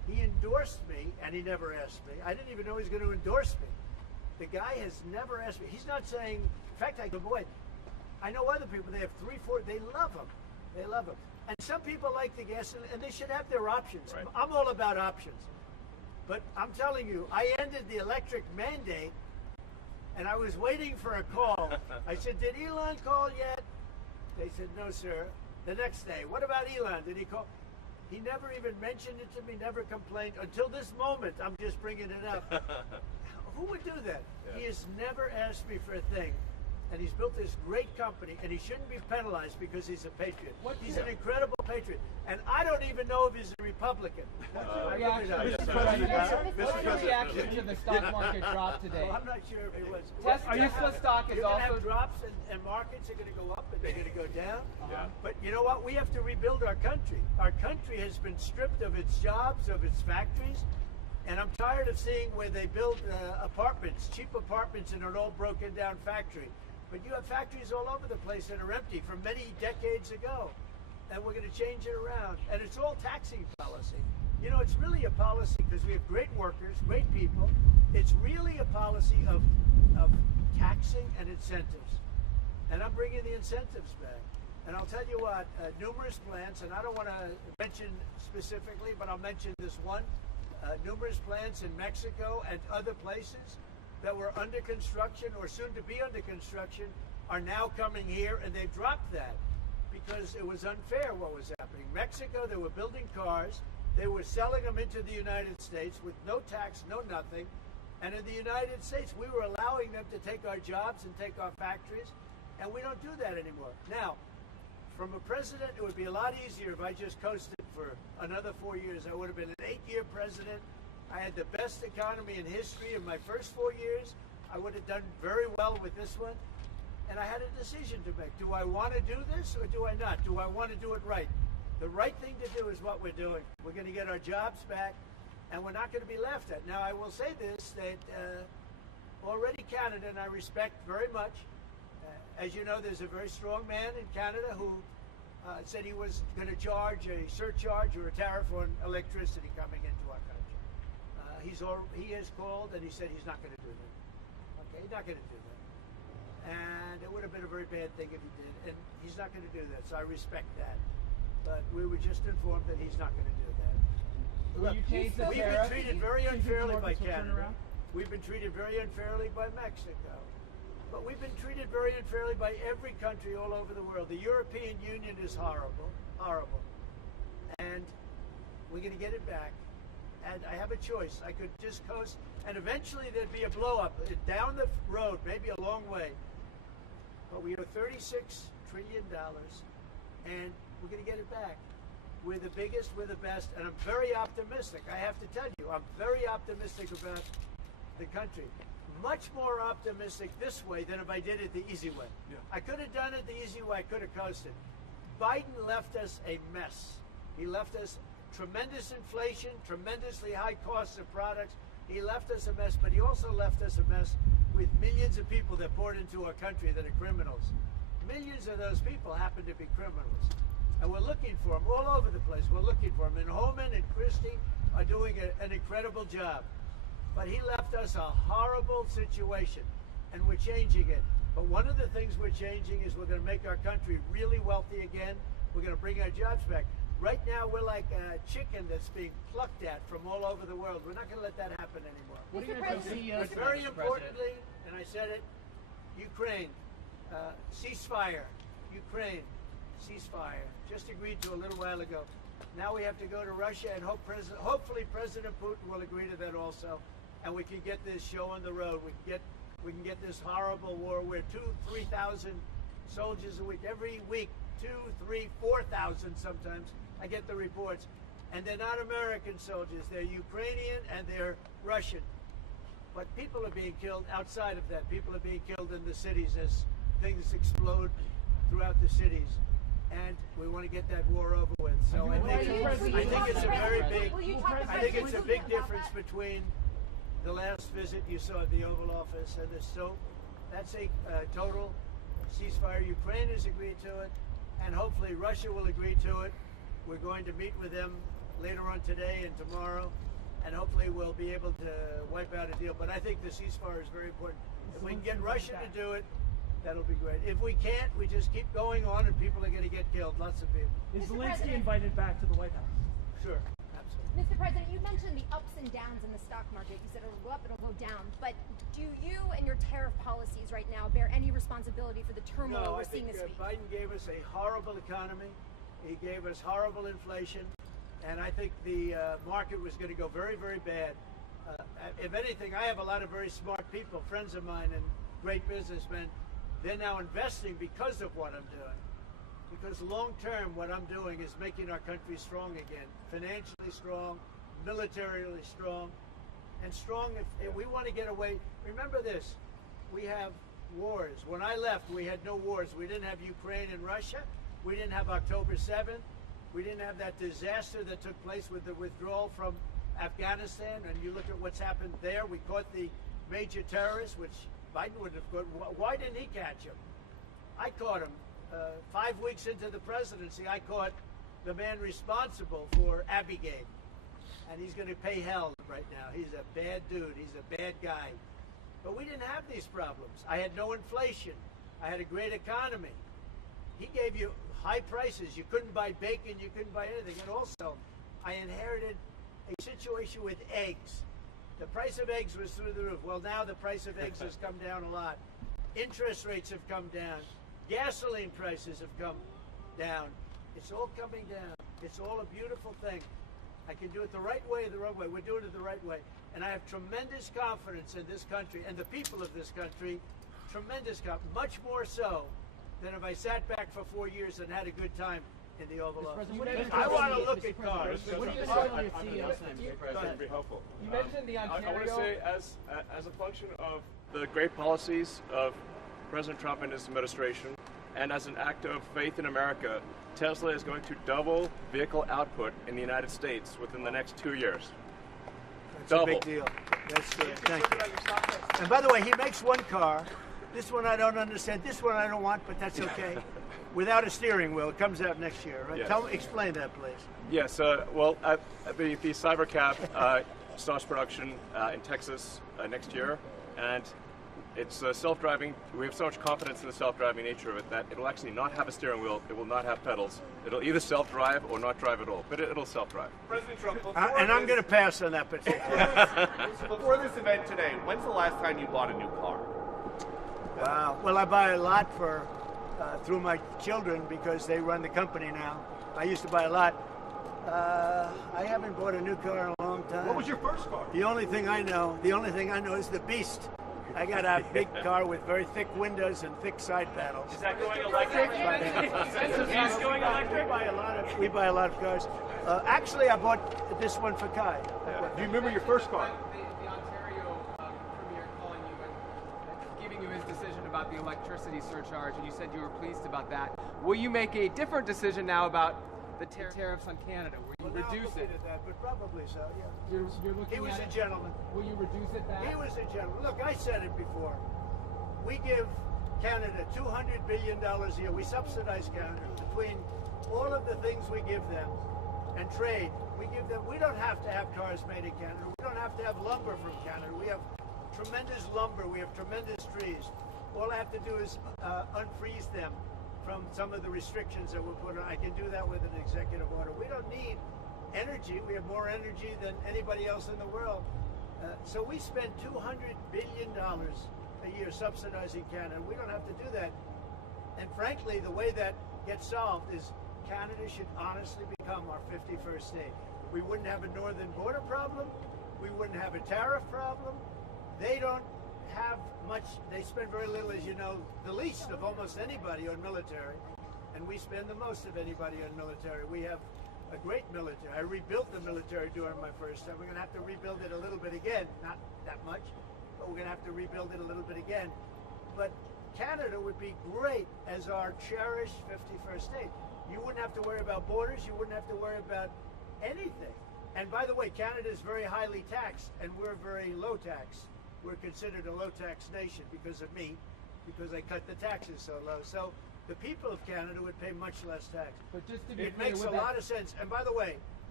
He endorsed me, and he never asked me. I didn't even know he was going to endorse me. The guy has never asked me. He's not saying, in fact, I avoid. I know other people, they have 3, 4, they love him. They love him. And some people like the gas, and they should have their options. Right. I'm all about options. But I'm telling you, I ended the electric mandate, and I was waiting for a call. I said, did Elon call yet? They said, no, sir. The next day, what about Elon? Did he call? He never even mentioned it to me, never complained. Until this moment, I'm just bringing it up. Who would do that? Yeah. He has never asked me for a thing. And he's built this great company, and he shouldn't be penalized because he's a patriot. He's an incredible patriot. And I don't even know if he's a Republican. What's your reaction to the stock market drop today? Well, I'm not sure if he was. Tesla stock is You're gonna also have drops, and markets are going to go up, and they're going to go down. But you know what? We have to rebuild our country. Our country has been stripped of its jobs, of its factories. And I'm tired of seeing where they build apartments, cheap apartments in an old broken down factory. But you have factories all over the place that are empty from many decades ago. And we're going to change it around. And it's all taxing policy. You know, it's really a policy because we have great workers, great people. It's really a policy of taxing and incentives. And I'm bringing the incentives back. And I'll tell you what, numerous plants, and I don't want to mention specifically, but I'll mention this one. Numerous plants in Mexico and other places that were under construction or soon to be under construction are now coming here, and they've dropped that because it was unfair what was happening. Mexico, they were building cars, they were selling them into the United States with no tax, no nothing, and in the United States we were allowing them to take our jobs and take our factories, and we don't do that anymore. Now, from a president, it would be a lot easier if I just coasted for another 4 years. I would have been an 8-year president. I had the best economy in history in my first 4 years. I would have done very well with this one. And I had a decision to make. Do I want to do this or do I not? Do I want to do it right? The right thing to do is what we're doing. We're going to get our jobs back, and we're not going to be laughed at. Now, I will say this, that already Canada, and I respect very much, as you know, there's a very strong man in Canada who said he was going to charge a surcharge or a tariff on electricity coming into our country. He has called and he said he's not going to do that. Okay, he's not going to do that. And it would have been a very bad thing if he did. And he's not going to do that, so I respect that. But we were just informed that he's not going to do that. Look, we've been treated very unfairly by Canada. We've been treated very unfairly by Mexico. But we've been treated very unfairly by every country all over the world. The European Union is horrible, horrible. And we're going to get it back. And I have a choice. I could just coast, and eventually there'd be a blow-up down the road, maybe a long way. But we owe $36 trillion, and we're going to get it back. We're the biggest, we're the best, and I'm very optimistic. I have to tell you, I'm very optimistic about the country. Much more optimistic this way than if I did it the easy way. Yeah. I could have done it the easy way. I could have coasted. Biden left us a mess. He left us tremendous inflation, tremendously high costs of products. He left us a mess, but he also left us a mess with millions of people that poured into our country that are criminals. Millions of those people happen to be criminals. And we're looking for them all over the place. We're looking for them. And Holman and Christie are doing an incredible job. But he left us a horrible situation, and we're changing it. But one of the things we're changing is we're going to make our country really wealthy again. We're going to bring our jobs back. Right now, we're like a chicken that's being plucked at from all over the world. We're not going to let that happen anymore. What are you going to do? But very importantly, and I said it, Ukraine, ceasefire. Ukraine, ceasefire. Just agreed to a little while ago. Now we have to go to Russia, and hopefully President Putin will agree to that also, and we can get this show on the road. We can get this horrible war where 2,000-3,000 soldiers a week, every week, 2,000, 3,000, 4,000 sometimes. I get the reports, and they're not American soldiers. They're Ukrainian and they're Russian. But people are being killed outside of that. People are being killed in the cities as things explode throughout the cities. And we want to get that war over with. So I think it's a very big, I think it's a big difference between the last visit you saw at the Oval Office and this. So that's a total ceasefire. Ukraine has agreed to it, and hopefully Russia will agree to it. We're going to meet with them later on today and tomorrow, and hopefully we'll be able to wipe out a deal. But I think the ceasefire is very important. If we can get Russia to do it, that'll be great. If we can't, we just keep going on and people are going to get killed, lots of people. Is Mr. Zelensky President. invited back to the White House? Sure, absolutely. Mr. President, you mentioned the ups and downs in the stock market. You said it'll go up, it'll go down. But do you and your tariff policies right now bear any responsibility for the turmoil No, I we're seeing think this week? Biden gave us a horrible economy. He gave us horrible inflation. And I think the market was going to go very, very bad. If anything, I have a lot of very smart people, friends of mine and great businessmen. They're now investing because of what I'm doing. Because long term, what I'm doing is making our country strong again. Financially strong, militarily strong, and strong if we want to get away. Remember this, we have wars. When I left, we had no wars. We didn't have Ukraine and Russia. We didn't have October 7th. We didn't have that disaster that took place with the withdrawal from Afghanistan. And you look at what's happened there. We caught the major terrorists, which Biden would have caught. Why didn't he catch him? I caught him. 5 weeks into the presidency, I caught the man responsible for Abigate. And he's going to pay hell right now. He's a bad dude. He's a bad guy. But we didn't have these problems. I had no inflation. I had a great economy. He gave you high prices. You couldn't buy bacon. You couldn't buy anything. And also, I inherited a situation with eggs. The price of eggs was through the roof. Well, now the price of eggs has come down a lot. Interest rates have come down. Gasoline prices have come down. It's all coming down. It's all a beautiful thing. I can do it the right way or the wrong way. We're doing it the right way. And I have tremendous confidence in this country and the people of this country. Tremendous confidence. Much more so than if I sat back for 4 years and had a good time in the Oval Office. I want to look at cars. What do you decide on your CEO thing, Mr. President? That'd be helpful. You mentioned the Ontario. I want to say, as a function of the great policies of President Trump and his administration, and as an act of faith in America, Tesla is going to double vehicle output in the United States within the next 2 years. That's Double. a big deal. That's good. Thank you. And by the way, he makes one car. This one I don't understand. This one I don't want, but that's okay. Without a steering wheel. It comes out next year, right? Yes. Explain that, please. Yes, well, the Cybercab starts production in Texas next year, and it's self-driving. We have so much confidence in the self-driving nature of it that it'll actually not have a steering wheel. It will not have pedals. It'll either self-drive or not drive at all, but it'll self-drive. President Trump, And I'm going to pass on that particular. before this event today, when's the last time you bought a new car? Wow. Well, I buy a lot through my children because they run the company now. I used to buy a lot. I haven't bought a new car in a long time. What was your first car? The only thing I know is the Beast. I got a big car with very thick windows and thick side panels. Is that going electric? Is going electric? We buy a lot of cars. Actually, I bought this one for Kai. Do you remember your first car? The Ontario Premier calling you and giving you his decision about the electricity surcharge, and you said you were pleased about that. Will you make a different decision now about the tariffs on Canada? Will you reduce it? At that, but probably so. Yeah. You're looking He was at a it. gentleman. Will you reduce it back? He was a gentleman. Look, I said it before. We give Canada $200 billion a year. We subsidize Canada between all of the things we give them and trade. We give them. We don't have to have cars made in Canada. We don't have to have lumber from Canada. We have tremendous lumber. We have tremendous trees. All I have to do is unfreeze them from some of the restrictions that were put on. I can do that with an executive order. We don't need energy. We have more energy than anybody else in the world. So we spend $200 billion a year subsidizing Canada. We don't have to do that. And frankly, the way that gets solved is Canada should honestly become our 51st state. We wouldn't have a northern border problem. We wouldn't have a tariff problem. They don't have much. They spend very little, as you know, the least of almost anybody on military. And we spend the most of anybody on military. We have a great military. I rebuilt the military during my first time. We're going to have to rebuild it a little bit again. Not that much, but we're going to have to rebuild it a little bit again. But Canada would be great as our cherished 51st state. You wouldn't have to worry about borders. You wouldn't have to worry about anything. And by the way, Canada is very highly taxed, and we're very low tax. We're considered a low tax nation because of me, because I cut the taxes so low. So the people of Canada would pay much less tax. But just to be It clear, makes a with that- lot of sense. And by the way,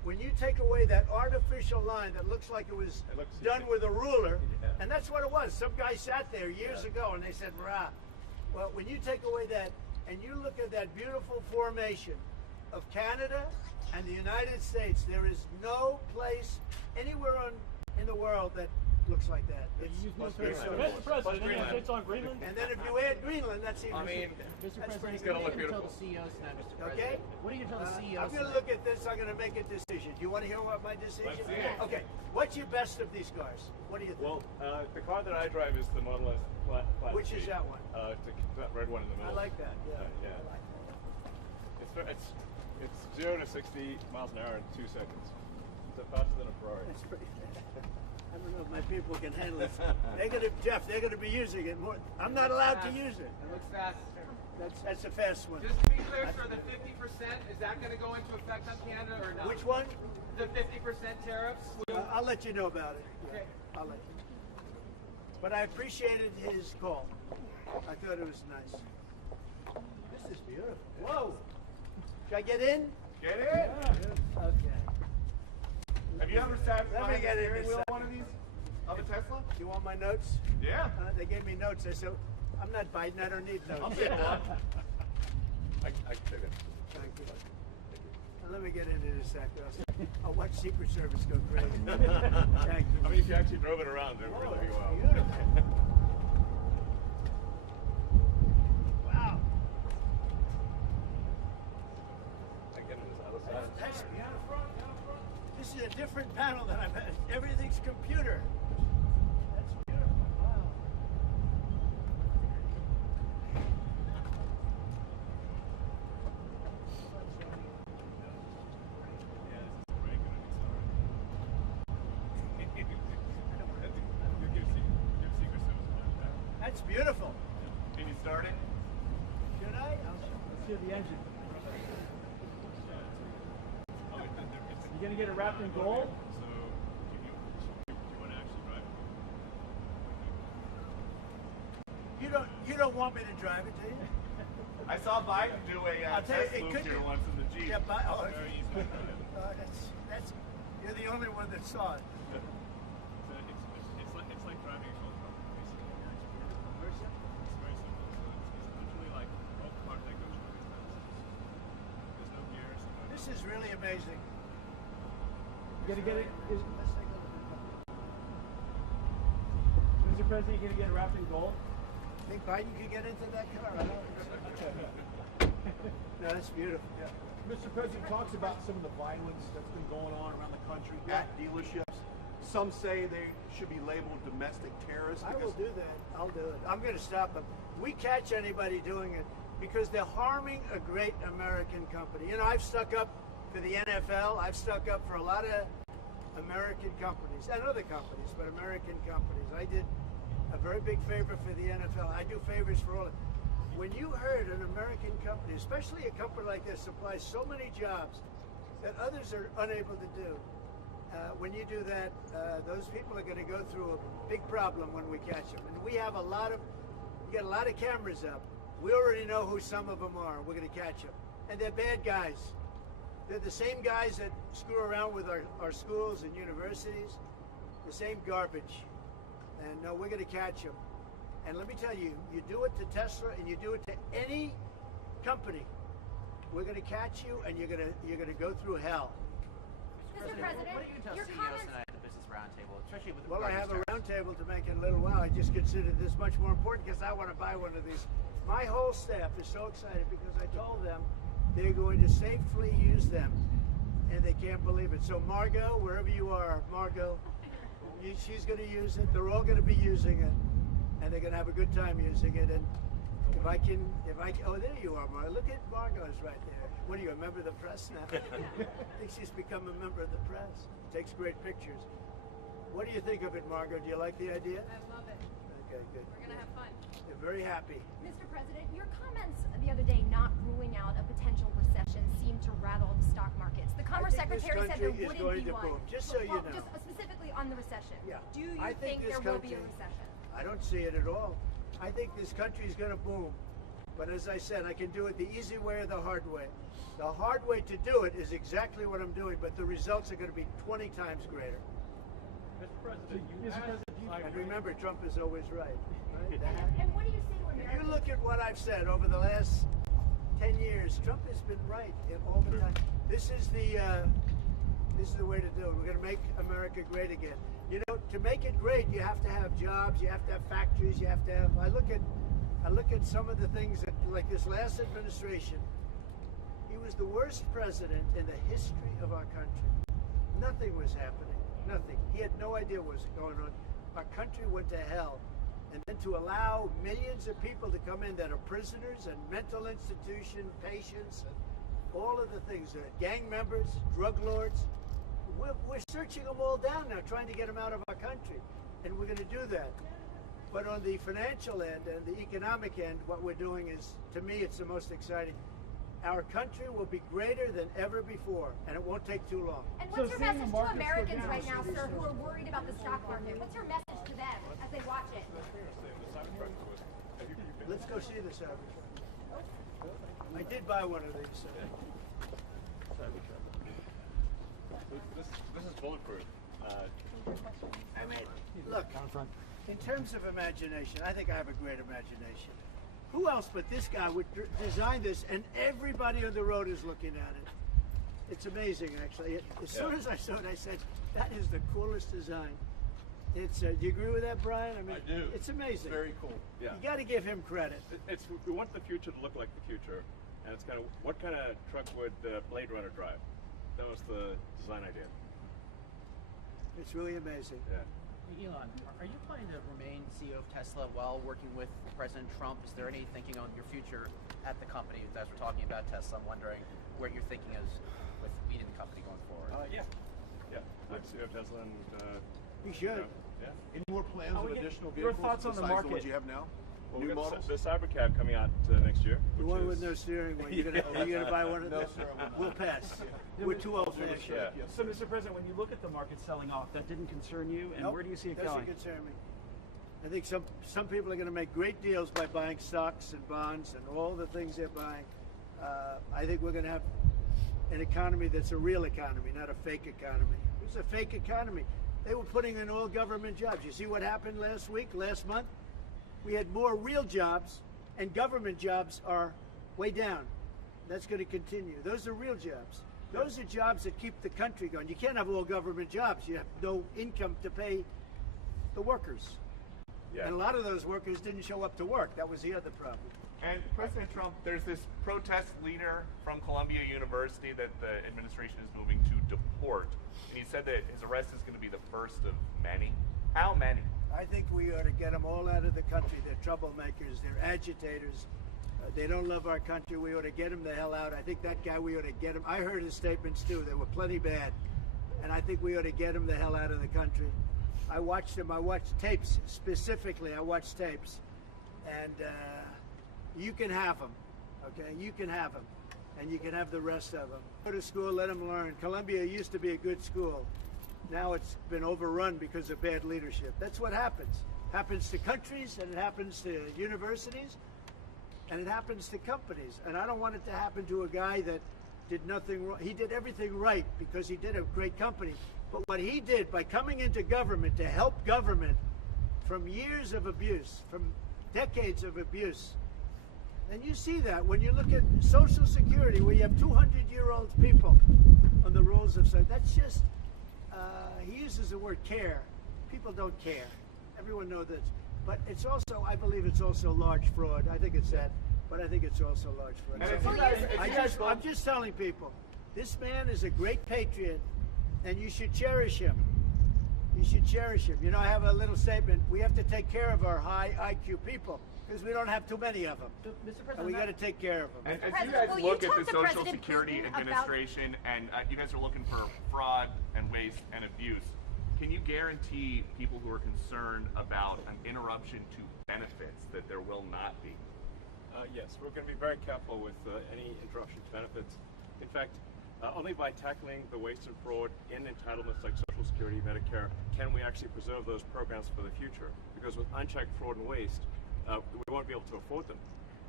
when you take away that artificial line that looks like it was done with a ruler, and that's what it was. Some guy sat there years ago and they said, "Rah." Well, when you take away that and you look at that beautiful formation of Canada and the United States, there is no place anywhere in the world that looks like that. Mr. President, any updates on Greenland? And then if you add Greenland, that's even. Mr. That's President, pretty what are good. you going to tell the CEOs tonight, Mr. President? Okay. What are you going to tell the CEOs I'm going to tonight? look at this. I'm going to make a decision. Do you want to hear what my decision Let's is? see it. Okay. What's your best of these cars? What do you think? Well, the car that I drive is the Model S Class Which C. is that one? That red one in the I middle. like that. Yeah. Yeah. I like that. It's 0 to 60 miles an hour in 2 seconds. It's faster than a Ferrari. It's pretty fast. I don't know if my people can handle it. Jeff, they're going to be using it more. I'm not allowed to use it. It looks fast. That's a fast one. Just to be clear, sir, the 50%, is that going to go into effect on Canada or not? Which one? The 50% tariffs? I'll let you know about it. Yeah, Okay. I'll let you know. But I appreciated his call. I thought it was nice. This is beautiful. Whoa! Should I get in? Get in. Okay. Have you ever sat Let me behind the get in steering a wheel sec. of one of these? Of a Tesla? You want my notes? Yeah. They gave me notes. I said, I'm not biting. I don't need notes. I'll take one. I can take it. Thank you. Let me get into this sec. I'll watch Secret Service go crazy. Thank you. I mean, if you actually drove it around, it would really be wild. Beautiful. Wow. I get it this other side. That's beautiful. This is a different panel than I've had. Everything's computer. That's beautiful. Wow. That's beautiful. Can you start it? Should I? Let's hear the engine. You gonna get it wrapped in gold? You don't want me to drive it, do you? I saw Biden do a I'll tell you, test it move could here be- once in the Jeep. Yeah, but that's you're the only one that saw it. It's like driving a gold car, basically. It's very simple. So it's literally like all the car that goes really fast. There's no gears. This is really amazing. You gonna get it? Let's take a look. Mr. President, you gonna get it wrapped in gold? Think Biden could get into that car? I don't No, that's beautiful. Yeah. Mr. President talks about some of the violence that's been going on around the country at dealerships. Some say they should be labeled domestic terrorists. I will do that. I'll do it. I'm going to stop them. We catch anybody doing it because they're harming a great American company. You know, I've stuck up for the NFL. I've stuck up for a lot of American companies and other companies, but American companies. I did a very big favor for the NFL. I do favors for all. When you heard an American company, especially a company like this, supplies so many jobs that others are unable to do, when you do that, those people are going to go through a big problem when we catch them. And we have we got a lot of cameras up. We already know who some of them are. We're going to catch them. And they're bad guys. They're the same guys that screw around with our schools and universities, the same garbage. And no, we're going to catch them. And let me tell you, you do it to Tesla and you do it to any company, we're going to catch you and you're going to go through hell. Mr. President, what are you going to tell your CEOs comments. tonight at the Business Roundtable, especially with Well, I regard have to a tariffs? roundtable to make in a little while. I just considered this much more important because I want to buy one of these. My whole staff is so excited because I told them they're going to safely use them, and they can't believe it. So Margot, wherever you are, Margot, she's going to use it. They're all going to be using it, and they're going to have a good time using it. And oh, there you are, Margot. Look at Margot's right there. What are you, a member of the press now? I think she's become a member of the press. Takes great pictures. What do you think of it, Margot? Do you like the idea? I love it. Okay, good. We're gonna have fun. They're very happy. Mr. President, your comments the other day not ruling out a potential recession seemed to rattle the stock markets. The Commerce I think this Secretary said there country is wouldn't going be to one. boom, just so you know. Just specifically on the recession. Yeah. Do you I think think this there will be a country- recession? I don't see it at all. I think this country is going to boom. But as I said, I can do it the easy way or the hard way. The hard way to do it is exactly what I'm doing, but the results are going to be 20 times greater. Mr. President, And remember, Trump is always right. And what do you say to If Americans? you look at what I've said over the last 10 years, Trump has been right all the time. This is the way to do it. We're going to make America great again. You know, to make it great, you have to have jobs, you have to have factories, you have to have. I look at some of the things that, like this last administration. He was the worst president in the history of our country. Nothing was happening. Nothing. He had no idea what was going on. Our country went to hell. And then to allow millions of people to come in that are prisoners and mental institution patients, and all of the things, gang members, drug lords, we're searching them all down now, trying to get them out of our country. And we're going to do that. But on the financial end and the economic end, what we're doing is, to me, it's the most exciting. Our country will be greater than ever before, and it won't take too long. And what's your message to Americans right now, sir, who are worried about the stock market? What's your message to them as they watch it? Let's go see the Cybertruck. I did buy one of these. This is bulletproof. I mean, look, in terms of imagination, I think I have a great imagination. Who else but this guy would design this, and everybody on the road is looking at it? It's amazing, actually. As soon as I saw it, I said, that is the coolest design. It's. Do you agree with that, Brian? I mean, I do. It's amazing. Very cool. Yeah. You got to give him credit. We want the future to look like the future, and it's kind of what kind of truck would Blade Runner drive? That was the design idea. It's really amazing. Yeah. Elon, are you planning to remain CEO of Tesla while working with President Trump? Is there any thinking on your future at the company? As we're talking about Tesla, I'm wondering where your thinking is with leading the company going forward. Yeah. I'm CEO of Tesla, and You should. yeah. Any more plans of additional your vehicles thoughts on the besides market? the ones you have now? Well, New we got models? the Cybercab coming out next year. The which one is, with no steering wheel. Are you gonna buy one of No, those? sir, I will not. We'll pass. We're too old fashioned. Yeah. So, Mr. President, when you look at the market selling off, that didn't concern you, and where do you see it doesn't going? concern me. I think some people are going to make great deals by buying stocks and bonds and all the things they're buying. I think we're going to have an economy that's a real economy, not a fake economy. It was a fake economy. They were putting in all government jobs. You see what happened last month? We had more real jobs, and government jobs are way down. That's going to continue. Those are real jobs. Those are jobs that keep the country going. You can't have all government jobs. You have no income to pay the workers. Yeah. And a lot of those workers didn't show up to work. That was the other problem. And President Trump, there's this protest leader from Columbia University that the administration is moving to deport. And he said that his arrest is going to be the first of many. How many? I think we ought to get them all out of the country. They're troublemakers. They're agitators. They don't love our country. We ought to get him the hell out. I think that guy, we ought to get him. I heard his statements too. They were plenty bad. And I think we ought to get him the hell out of the country. I watched him. I watched tapes specifically. I watched tapes. And you can have them. Okay? You can have them. And you can have the rest of them. Go to school, let them learn. Columbia used to be a good school. Now it's been overrun because of bad leadership. That's what happens. Happens to countries, and it happens to universities, and it happens to companies. And I don't want it to happen to a guy that did nothing wrong. He did everything right because he did a great company. But what he did by coming into government to help government from years of abuse, from decades of abuse, and you see that when you look at Social Security, where you have 200-year-old people on the rolls of society. That's just, he uses the word care. People don't care. Everyone knows this. But it's also, I believe it's also large fraud. I think it's that, but I think it's also large fraud. So I'm just telling people, this man is a great patriot, and you should cherish him. You should cherish him. You know, I have a little statement. We have to take care of our high IQ people because we don't have too many of them. Mr. President, And we got to take care of them. And as you President, guys will you look at talk the to Social President Security Putin about- Administration and you guys are looking for fraud and waste and abuse, can you guarantee people who are concerned about an interruption to benefits that there will not be? Yes, we're going to be very careful with any interruption to benefits. In fact, only by tackling the waste and fraud in entitlements like Social Security, Medicare, can we actually preserve those programs for the future. Because with unchecked fraud and waste, we won't be able to afford them.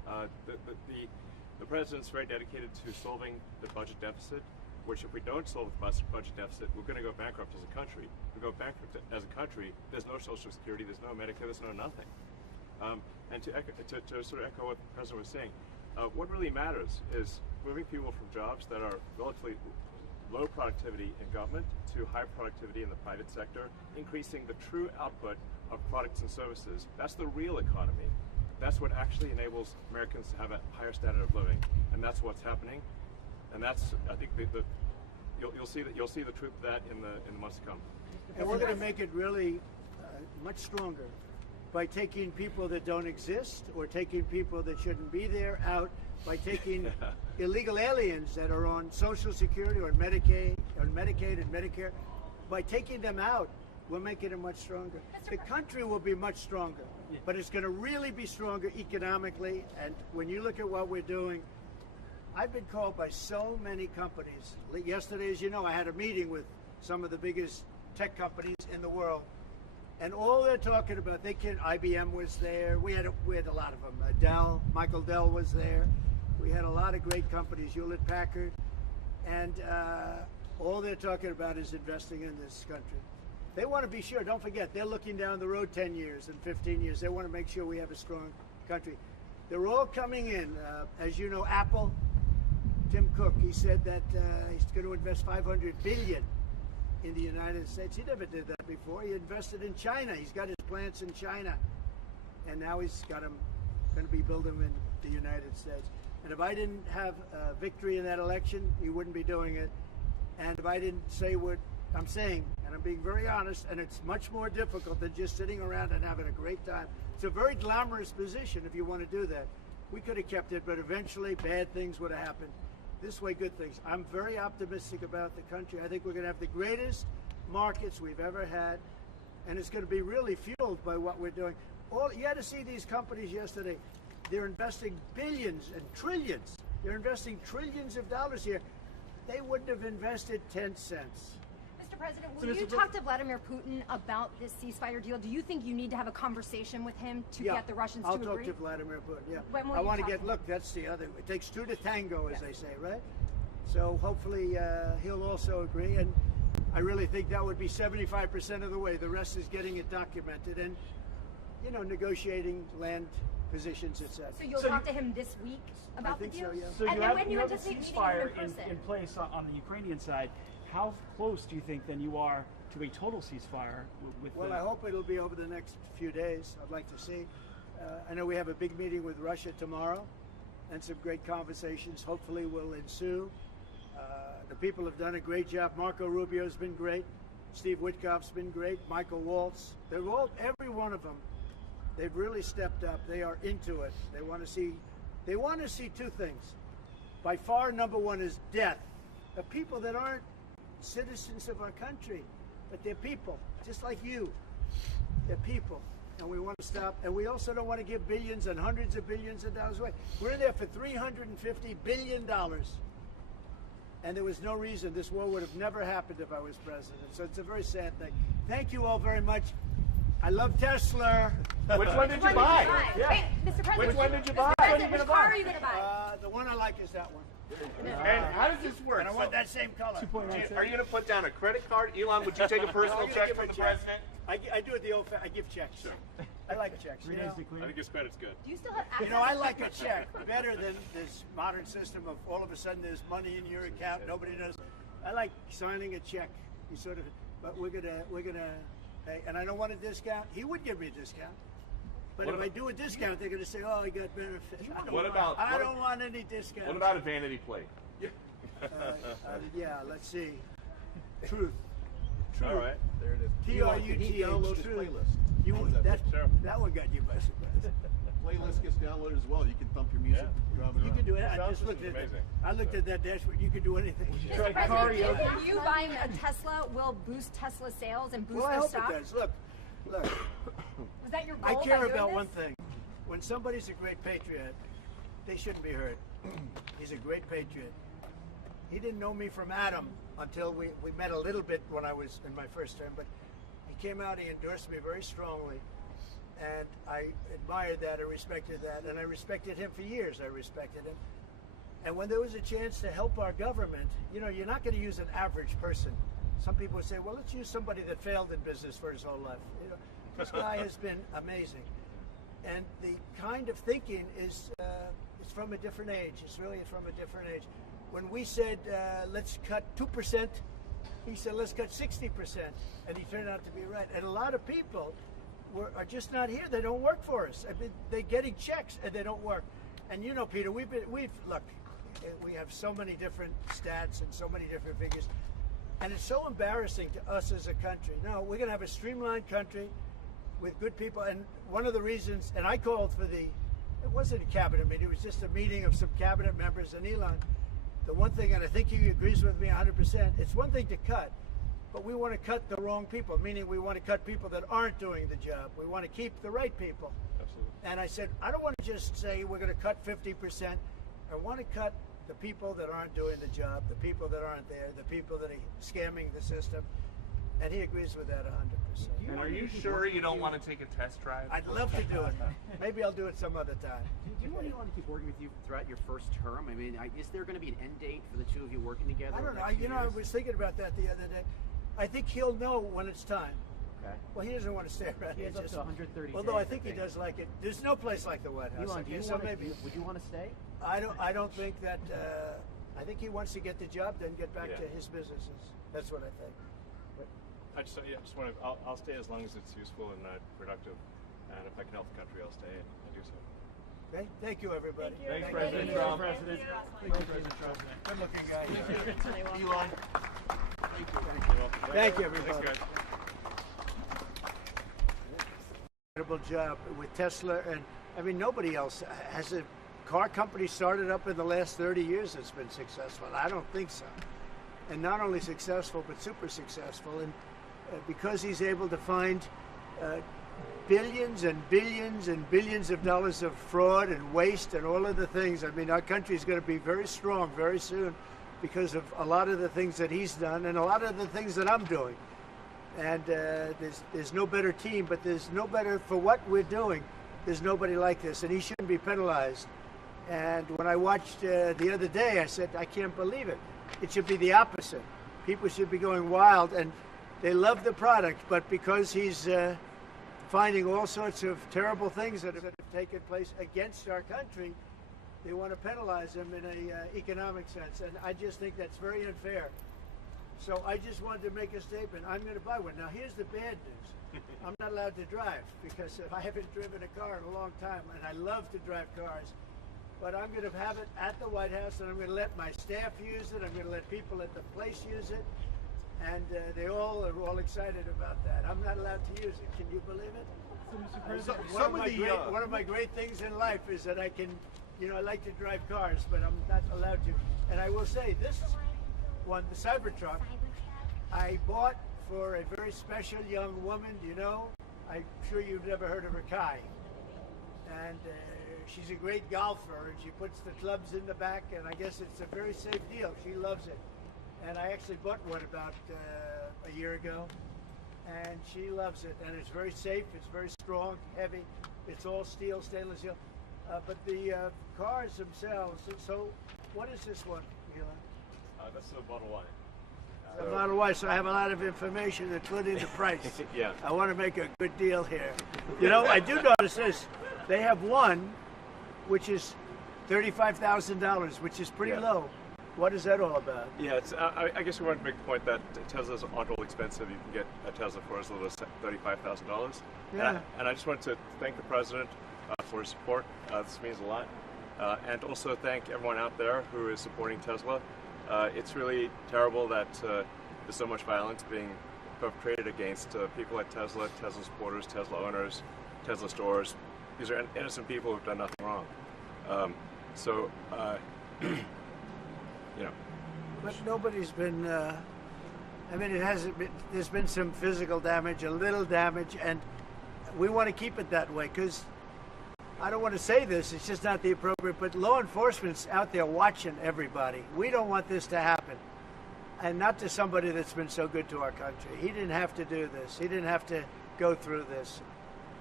The president's very dedicated to solving the budget deficit, which if we don't solve the budget deficit, we're going to go bankrupt as a country. If we go bankrupt as a country, there's no Social Security, there's no Medicare, there's no nothing. And to sort of echo what the president was saying, what really matters is moving people from jobs that are relatively low productivity in government to high productivity in the private sector, increasing the true output of products and services. That's the real economy. That's what actually enables Americans to have a higher standard of living, and that's what's happening. And that's, I think, you'll see the truth of that in the months to come. And we're going to make it really much stronger by taking people that don't exist or taking people that shouldn't be there out, by taking illegal aliens that are on Social Security or Medicaid and Medicare. By taking them out, we're making it much stronger. The country will be much stronger, but it's going to really be stronger economically. And when you look at what we're doing, I've been called by so many companies. Yesterday, as you know, I had a meeting with some of the biggest tech companies in the world, and all they're talking about, IBM was there. We had a lot of them. Michael Dell was there. We had a lot of great companies, Hewlett Packard, and all they're talking about is investing in this country. They want to be sure. Don't forget, they're looking down the road 10 years and 15 years. They want to make sure we have a strong country. They're all coming in. As you know, Apple, Tim Cook, he said that he's going to invest $500 billion in the United States. He never did that before. He invested in China. He's got his plants in China, and now he's got them going to be building them in the United States. And if I didn't have victory in that election, he wouldn't be doing it. And if I didn't say what I'm saying, and I'm being very honest, and it's much more difficult than just sitting around and having a great time. It's a very glamorous position if you want to do that. We could have kept it, but eventually bad things would have happened. This way, good things. I'm very optimistic about the country. I think we're going to have the greatest markets we've ever had, and it's going to be really fueled by what we're doing. You had to see these companies yesterday. They're investing billions and trillions. They're investing trillions of dollars here. They wouldn't have invested 10 cents. Mr. President, will you talk to Vladimir Putin about this ceasefire deal? Do you think you need to have a conversation with him to get the Russians to agree? I'll talk to Vladimir Putin, yeah. When will I you want to talk get, look, that's the other, it takes two to tango, as they say, right? So hopefully he'll also agree, and I really think that would be 75% of the way. The rest is getting it documented and, you know, negotiating land positions, etc. So you'll talk to him this week about the deal? So, yeah. So And you then have, when you you have a anticipate meeting ceasefire him in person? in place on the Ukrainian side. How close do you think then you are to a total ceasefire with Well, I hope it'll be over the next few days. I'd like to see. I know we have a big meeting with Russia tomorrow, and some great conversations hopefully will ensue. The people have done a great job. Marco Rubio's been great. Steve Witkoff's been great. Michael Waltz. They're all, every one of them, they've really stepped up. They are into it. They want to see two things. By far, number one is death of people that aren't citizens of our country, but they're people, just like you. They're people, and we want to stop. And we also don't want to give billions and hundreds of billions of dollars away. We're in there for $350 billion, and there was no reason. This war would have never happened if I was president. So it's a very sad thing. Thank you all very much. I love Tesla. Which one did you buy? Yeah. Wait, Mr. President. Which one did you buy? Which car are you going to buy? The one I like is that one. And how does this work? And I want that same color. Are you going to put down a credit card? Elon, would you take a personal check from the president? I do it the old I give checks. Sure. I like checks. You know? I think his credit's good. Do you still have access? You know, I like a check better than this modern system of all of a sudden there's money in your account, nobody knows. I like signing a check. You sort of, but we're gonna pay, and I don't want a discount. He would give me a discount. But if I do a discount, they're going to say, "Oh, I got benefits." I don't want any discount. What about a vanity plate? Yeah, let's see. Truth. All right, there it is. TRUTH. Truth. That one got you by surprise. Playlist gets downloaded as well. You can thump your music. You can do it. I just looked at it. I looked at that dashboard. You can do anything. Mr. President, you buying a Tesla will boost Tesla sales and boost their stock? I hope it does. Look. Was that your goal? I care about one thing. When somebody's a great patriot, they shouldn't be hurt. He's a great patriot. He didn't know me from Adam until we met a little bit when I was in my first term, but he came out, he endorsed me very strongly, And I admired that, I respected that, and I respected him for years. I respected him. And when there was a chance to help our government, you know, you're not going to use an average person. Some people would say, well, let's use somebody that failed in business for his whole life. You know, this guy has been amazing. And the kind of thinking is it's from a different age. It's really from a different age. When we said, let's cut 2%, he said, let's cut 60%. And he turned out to be right. And a lot of people are just not here. They don't work for us. I mean, they're getting checks and they don't work. And you know, Peter, we've look, we have so many different stats and so many different figures. And it's so embarrassing to us as a country. No, we're going to have a streamlined country with good people. And one of the reasons, and I called for it wasn't a cabinet meeting, it was just a meeting of some cabinet members and Elon. The one thing, and I think he agrees with me 100%, it's one thing to cut, but we want to cut the wrong people, meaning we want to cut people that aren't doing the job. We want to keep the right people. Absolutely. And I said, I don't want to just say we're going to cut 50%. I want to cut the people that aren't doing the job, the people that aren't there, the people that are scamming the system. And he agrees with that 100%. And are you sure you don't want to take a test drive? I'd love to do it. Maybe I'll do it some other time. Do you want Elon to keep working with you throughout your first term? I mean, is there going to be an end date for the two of you working together? I don't know. You know, I was thinking about that the other day. I think he'll know when it's time. Okay. Well, he doesn't want to stay around. He has up to 130 Although days, I think he does like it. There's no place like the White House. Elon, would you want to stay? I don't think that. I think he wants to get the job done, get back to his businesses. That's what I think. I just want to. I'll stay as long as it's useful and productive, and if I can help the country, I'll stay and do so. Okay. Thank you, everybody. Thanks, President Trump. President. Thank you, President Trump. Good-looking guy. Elon. Thank you, everybody. Thanks, guys. Incredible job with Tesla, and I mean nobody else has a car company started up in the last 30 years that's been successful. I don't think so. And not only successful, but super successful. And because he's able to find billions and billions and billions of dollars of fraud and waste and all of the things. I mean, our country is going to be very strong very soon because of a lot of the things that he's done and a lot of the things that I'm doing. And there's no better team, but there's no better for what we're doing. There's nobody like this, and he shouldn't be penalized. And when I watched the other day, I said, I can't believe it. It should be the opposite. People should be going wild, and they love the product, but because he's finding all sorts of terrible things that have taken place against our country, they want to penalize him in an economic sense. And I just think that's very unfair. So I just wanted to make a statement. I'm going to buy one. Now, here's the bad news. I'm not allowed to drive because I haven't driven a car in a long time, and I love to drive cars. But I'm going to have it at the White House, and I'm going to let my staff use it. I'm going to let people at the place use it. And they all are all excited about that. I'm not allowed to use it. Can you believe it? One of my great things in life is that I can, you know, I like to drive cars, but I'm not allowed to. And I will say, this one, the Cybertruck, I bought for a very special young woman. You know, I'm sure you've never heard of her, Kai. And she's a great golfer, and she puts the clubs in the back, and I guess it's a very safe deal. She loves it. And I actually bought one about a year ago, and she loves it. And it's very safe, it's very strong, heavy. It's all steel, stainless steel. But the cars themselves, so what is this one, Elon? That's the Model Y. The Model Y, so I have a lot of information, including the price. Yeah. I want to make a good deal here. You know, I do notice this. They have one, which is $35,000, which is pretty low. What is that all about? Yeah, it's, I guess we wanted to make the point that Teslas aren't all expensive. You can get a Tesla for as little as $35,000. Yeah. And I just wanted to thank the president for his support. This means a lot. And also thank everyone out there who is supporting Tesla. It's really terrible that there's so much violence being perpetrated against people at Tesla, Tesla supporters, Tesla owners, Tesla stores. These are innocent people who've done nothing wrong. You know. But nobody's been, I mean, it hasn't been, there's been some physical damage, a little damage, and we want to keep it that way because I don't want to say this, it's just not the appropriate, but law enforcement's out there watching everybody. We don't want this to happen. And not to somebody that's been so good to our country. He didn't have to do this. He didn't have to go through this.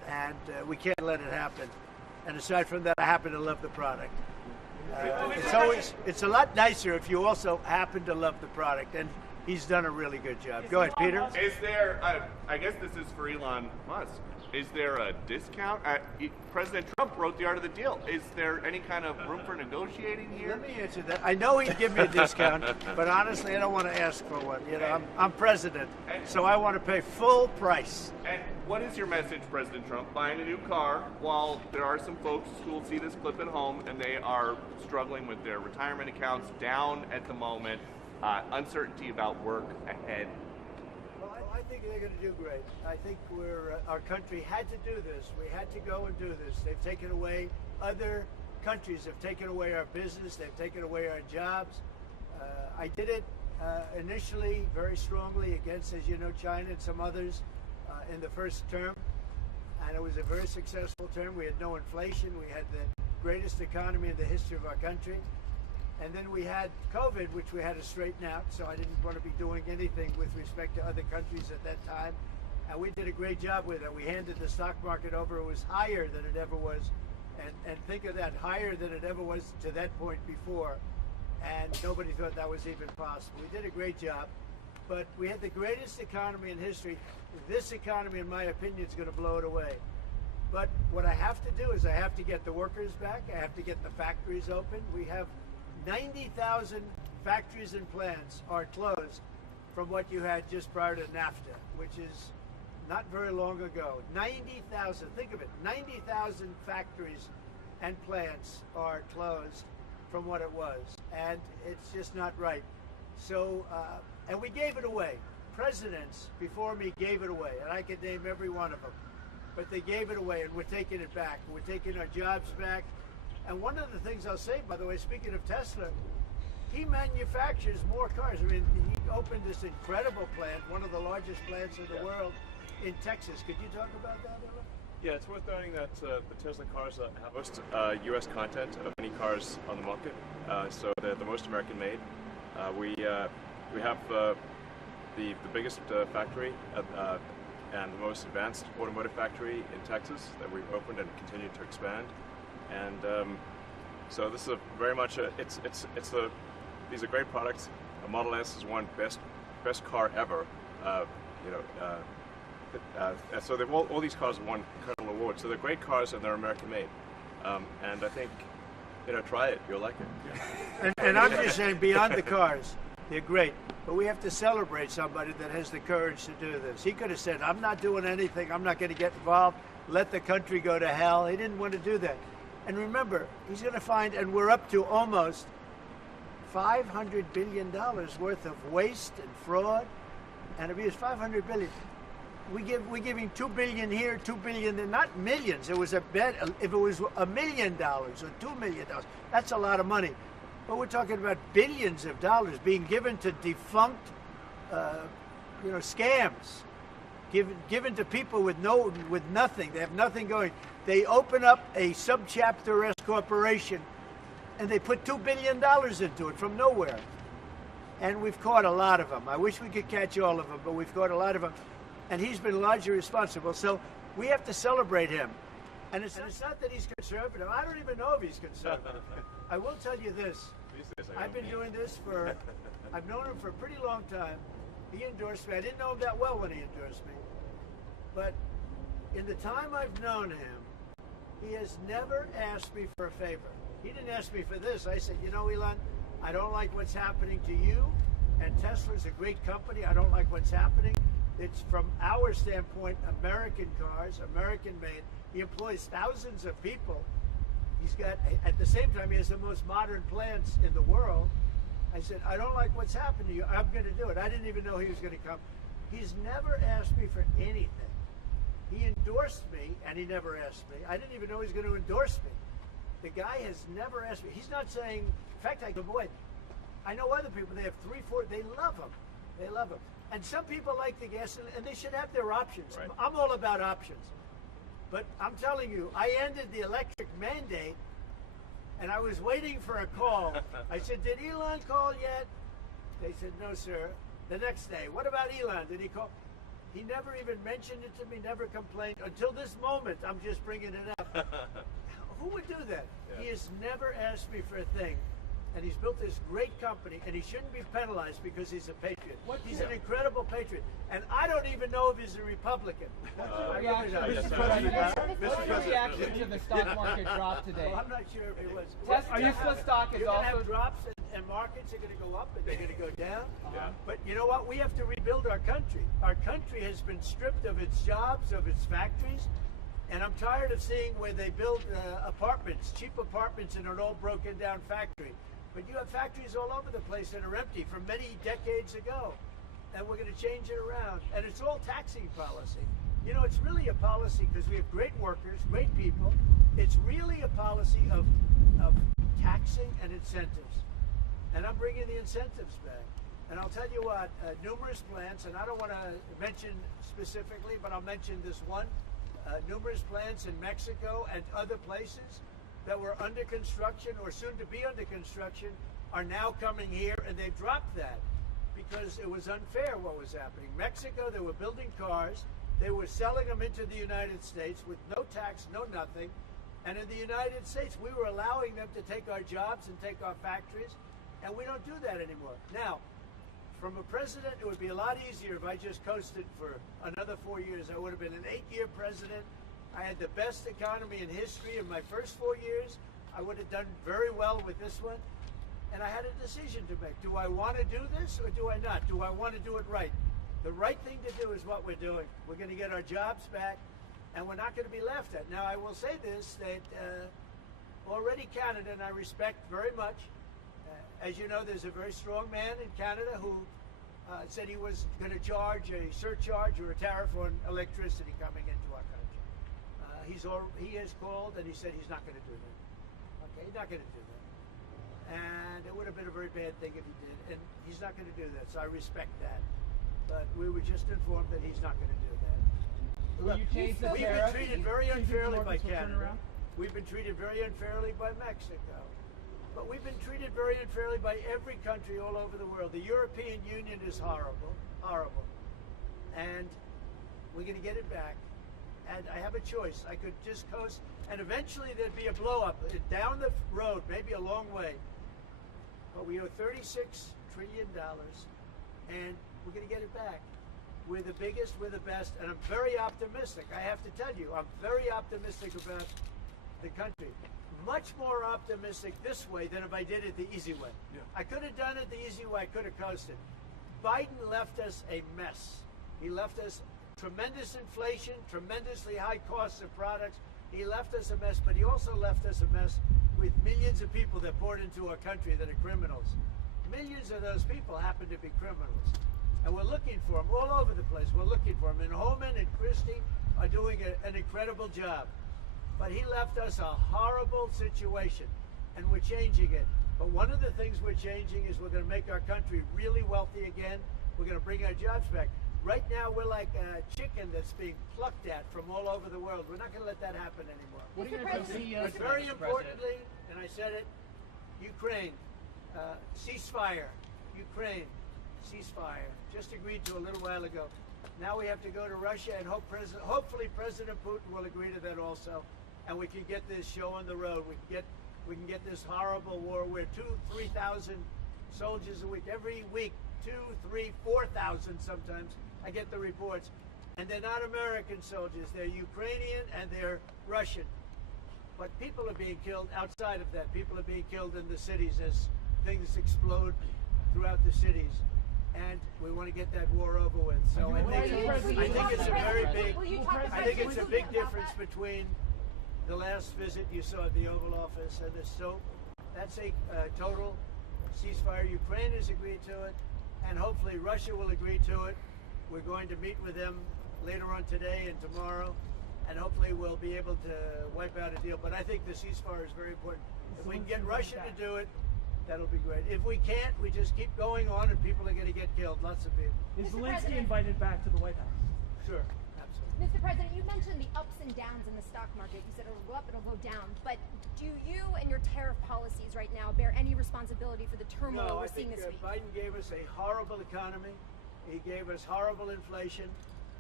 and we can't let it happen. And aside from that, I happen to love the product. It's a lot nicer if you also happen to love the product, and he's done a really good job. Go ahead, Peter. Is there, I guess this is for Elon Musk, is there a discount? President Trump wrote the art of the deal. Is there any kind of room for negotiating here? Let me answer that. I know he'd give me a discount, but honestly, I don't want to ask for one. You know, I'm president, so I want to pay full price. And what is your message, President Trump? Buying a new car while there are some folks who will see this clip at home and they are struggling with their retirement accounts down at the moment, uncertainty about work ahead. Well, I think they're going to do great. I think our country had to do this. We had to go and do this. They've taken away, other countries have taken away our business. They've taken away our jobs. I did it initially very strongly against, as you know, China and some others in the first term. And it was a very successful term. We had no inflation. We had the greatest economy in the history of our country. And then we had COVID, which we had to straighten out, so I didn't want to be doing anything with respect to other countries at that time. And we did a great job with it. We handed the stock market over. It was higher than it ever was. And think of that, higher than it ever was to that point before. And nobody thought that was even possible. We did a great job. But we had the greatest economy in history. This economy, in my opinion, is going to blow it away. But what I have to do is I have to get the workers back. I have to get the factories open. We have 90,000 factories and plants are closed from what you had just prior to NAFTA, which is not very long ago. 90,000, think of it, 90,000 factories and plants are closed from what it was, and it's just not right. So, and we gave it away. Presidents before me gave it away, and I could name every one of them, but they gave it away, and we're taking it back. We're taking our jobs back. And one of the things I'll say, by the way, speaking of Tesla, he manufactures more cars. I mean, he opened this incredible plant, one of the largest plants in the world, in Texas. Could you talk about that, Elon? Yeah, it's worth noting that the Tesla cars have most U.S. content of any cars on the market, so they're the most American-made. We have the biggest factory and the most advanced automotive factory in Texas that we've opened and continue to expand. And so this is very much these are great products. A Model S is one best car ever. So they've all these cars have won incredible awards. So they're great cars and they're American made. And I think, try it. You'll like it. And I'm just saying, beyond the cars, they're great. But we have to celebrate somebody that has the courage to do this. He could have said, I'm not doing anything. I'm not going to get involved. Let the country go to hell. He didn't want to do that. And remember, he's going to find, and we're up to almost $500 billion worth of waste and fraud and abuse. $500 billion. We give him $2 billion here, $2 billion there, not millions. It was a bet. If it was $1 million or $2 million, that's a lot of money. But we're talking about billions of dollars being given to defunct, scams. Given to people with nothing. They have nothing going. They open up a subchapter S corporation, and they put $2 billion into it from nowhere. And we've caught a lot of them. I wish we could catch all of them, but we've caught a lot of them. And he's been largely responsible. So we have to celebrate him. And it's not that he's conservative. I don't even know if he's conservative. I will tell you this. I've been doing this I've known him for a pretty long time. He endorsed me. I didn't know him that well when he endorsed me. But in the time I've known him, he has never asked me for a favor. He didn't ask me for this. I said, Elon, I don't like what's happening to you. And Tesla's a great company. I don't like what's happening. It's, from our standpoint, American cars, American made. He employs thousands of people. He's got, at the same time, he has the most modern plants in the world. I said, I don't like what's happened to you. I'm going to do it. I didn't even know he was going to come. He's never asked me for anything. He endorsed me, and he never asked me. I didn't even know he was going to endorse me. The guy has never asked me. He's not saying, in fact, I know other people, they have 3, 4, they love him. They love him. And some people like the gas, and they should have their options. Right. I'm all about options. But I'm telling you, I ended the electric mandate, and I was waiting for a call. I said, did Elon call yet? They said, no, sir. The next day, what about Elon? Did he call? He never even mentioned it to me, never complained. Until this moment, I'm just bringing it up. Who would do that? Yeah. He has never asked me for a thing. And he's built this great company, and he shouldn't be penalized because he's a patriot. He's an incredible patriot. And I don't even know if he's a Republican. I really don't. Mr. President, What's your reaction to the stock market drop today? Well, I'm not sure if he was. Tesla stock is You're going to also have drops, and markets are going to go up, and they're going to go down. But you know what? We have to rebuild our country. Our country has been stripped of its jobs, of its factories. And I'm tired of seeing where they build apartments, cheap apartments in an old broken down factory. But you have factories all over the place that are empty from many decades ago. And we're going to change it around. And it's all taxing policy. You know, it's really a policy because we have great workers, great people. It's really a policy of taxing and incentives. And I'm bringing the incentives back. And I'll tell you what, numerous plants, and I don't want to mention specifically, but I'll mention this one. Numerous plants in Mexico and other places that were under construction or soon to be under construction are now coming here, and they've dropped that because it was unfair what was happening. Mexico, they were building cars, they were selling them into the United States with no tax, no nothing, and in the United States we were allowing them to take our jobs and take our factories, and we don't do that anymore. Now, from a president, it would be a lot easier if I just coasted for another 4 years. I would have been an 8-year president. I had the best economy in history in my first 4 years. I would have done very well with this one. And I had a decision to make. Do I want to do this or do I not? Do I want to do it right? The right thing to do is what we're doing. We're going to get our jobs back, and we're not going to be laughed at. Now, I will say this, that already Canada, and I respect very much, as you know, there's a very strong man in Canada who said he was going to charge a surcharge or a tariff on electricity coming into our country. He has called and he said he's not going to do that. Okay, he's not going to do that. And it would have been a very bad thing if he did. And he's not going to do that, so I respect that. But we were just informed that he's not going to do that. Will you change the We've tariff? been treated very unfairly by markets will turn Canada. around? We've been treated very unfairly by Mexico. But we've been treated very unfairly by every country all over the world. The European Union is horrible, horrible. And we're going to get it back. And I have a choice. I could just coast, and eventually there'd be a blow-up down the road, maybe a long way. But we owe $36 trillion, and we're going to get it back. We're the biggest, we're the best, and I'm very optimistic. I have to tell you, I'm very optimistic about the country. Much more optimistic this way than if I did it the easy way. Yeah. I could have done it the easy way. I could have coasted. Biden left us a mess. He left us tremendous inflation, tremendously high costs of products. He left us a mess, but he also left us a mess with millions of people that poured into our country that are criminals. Millions of those people happen to be criminals. And we're looking for them all over the place. We're looking for them. And Holman and Christie are doing an incredible job. But he left us a horrible situation, and we're changing it. But one of the things we're changing is we're going to make our country really wealthy again. We're going to bring our jobs back. Right now, we're like a chicken that's being plucked at from all over the world. We're not going to let that happen anymore. What are you Mr. going to President, CEO But very importantly, and I said it, Ukraine, ceasefire. Ukraine, ceasefire. Just agreed to a little while ago. Now we have to go to Russia, and hopefully President Putin will agree to that also, and we can get this show on the road. We can get this horrible war where 2,000-3,000 soldiers a week, every week, 2,000, 3,000, 4,000 sometimes. I get the reports, and they're not American soldiers. They're Ukrainian and they're Russian. But people are being killed outside of that. People are being killed in the cities as things explode throughout the cities. And we want to get that war over with. So I think it's a very big, I think it's a big difference between the last visit you saw at the Oval Office and this. So that's a total ceasefire. Ukraine has agreed to it, and hopefully Russia will agree to it. We're going to meet with them later on today and tomorrow, and hopefully we'll be able to wipe out a deal. But I think the ceasefire is very important. If we can get Russia to do it, that'll be great. If we can't, we just keep going on, and people are going to get killed. Lots of people. Is Mr. Zelensky President. invited back to the White House? Sure, absolutely. Mr. President, you mentioned the ups and downs in the stock market. You said it'll go up, it'll go down. But do you and your tariff policies right now bear any responsibility for the turmoil No, we're I think seeing this week? Biden gave us a horrible economy. He gave us horrible inflation.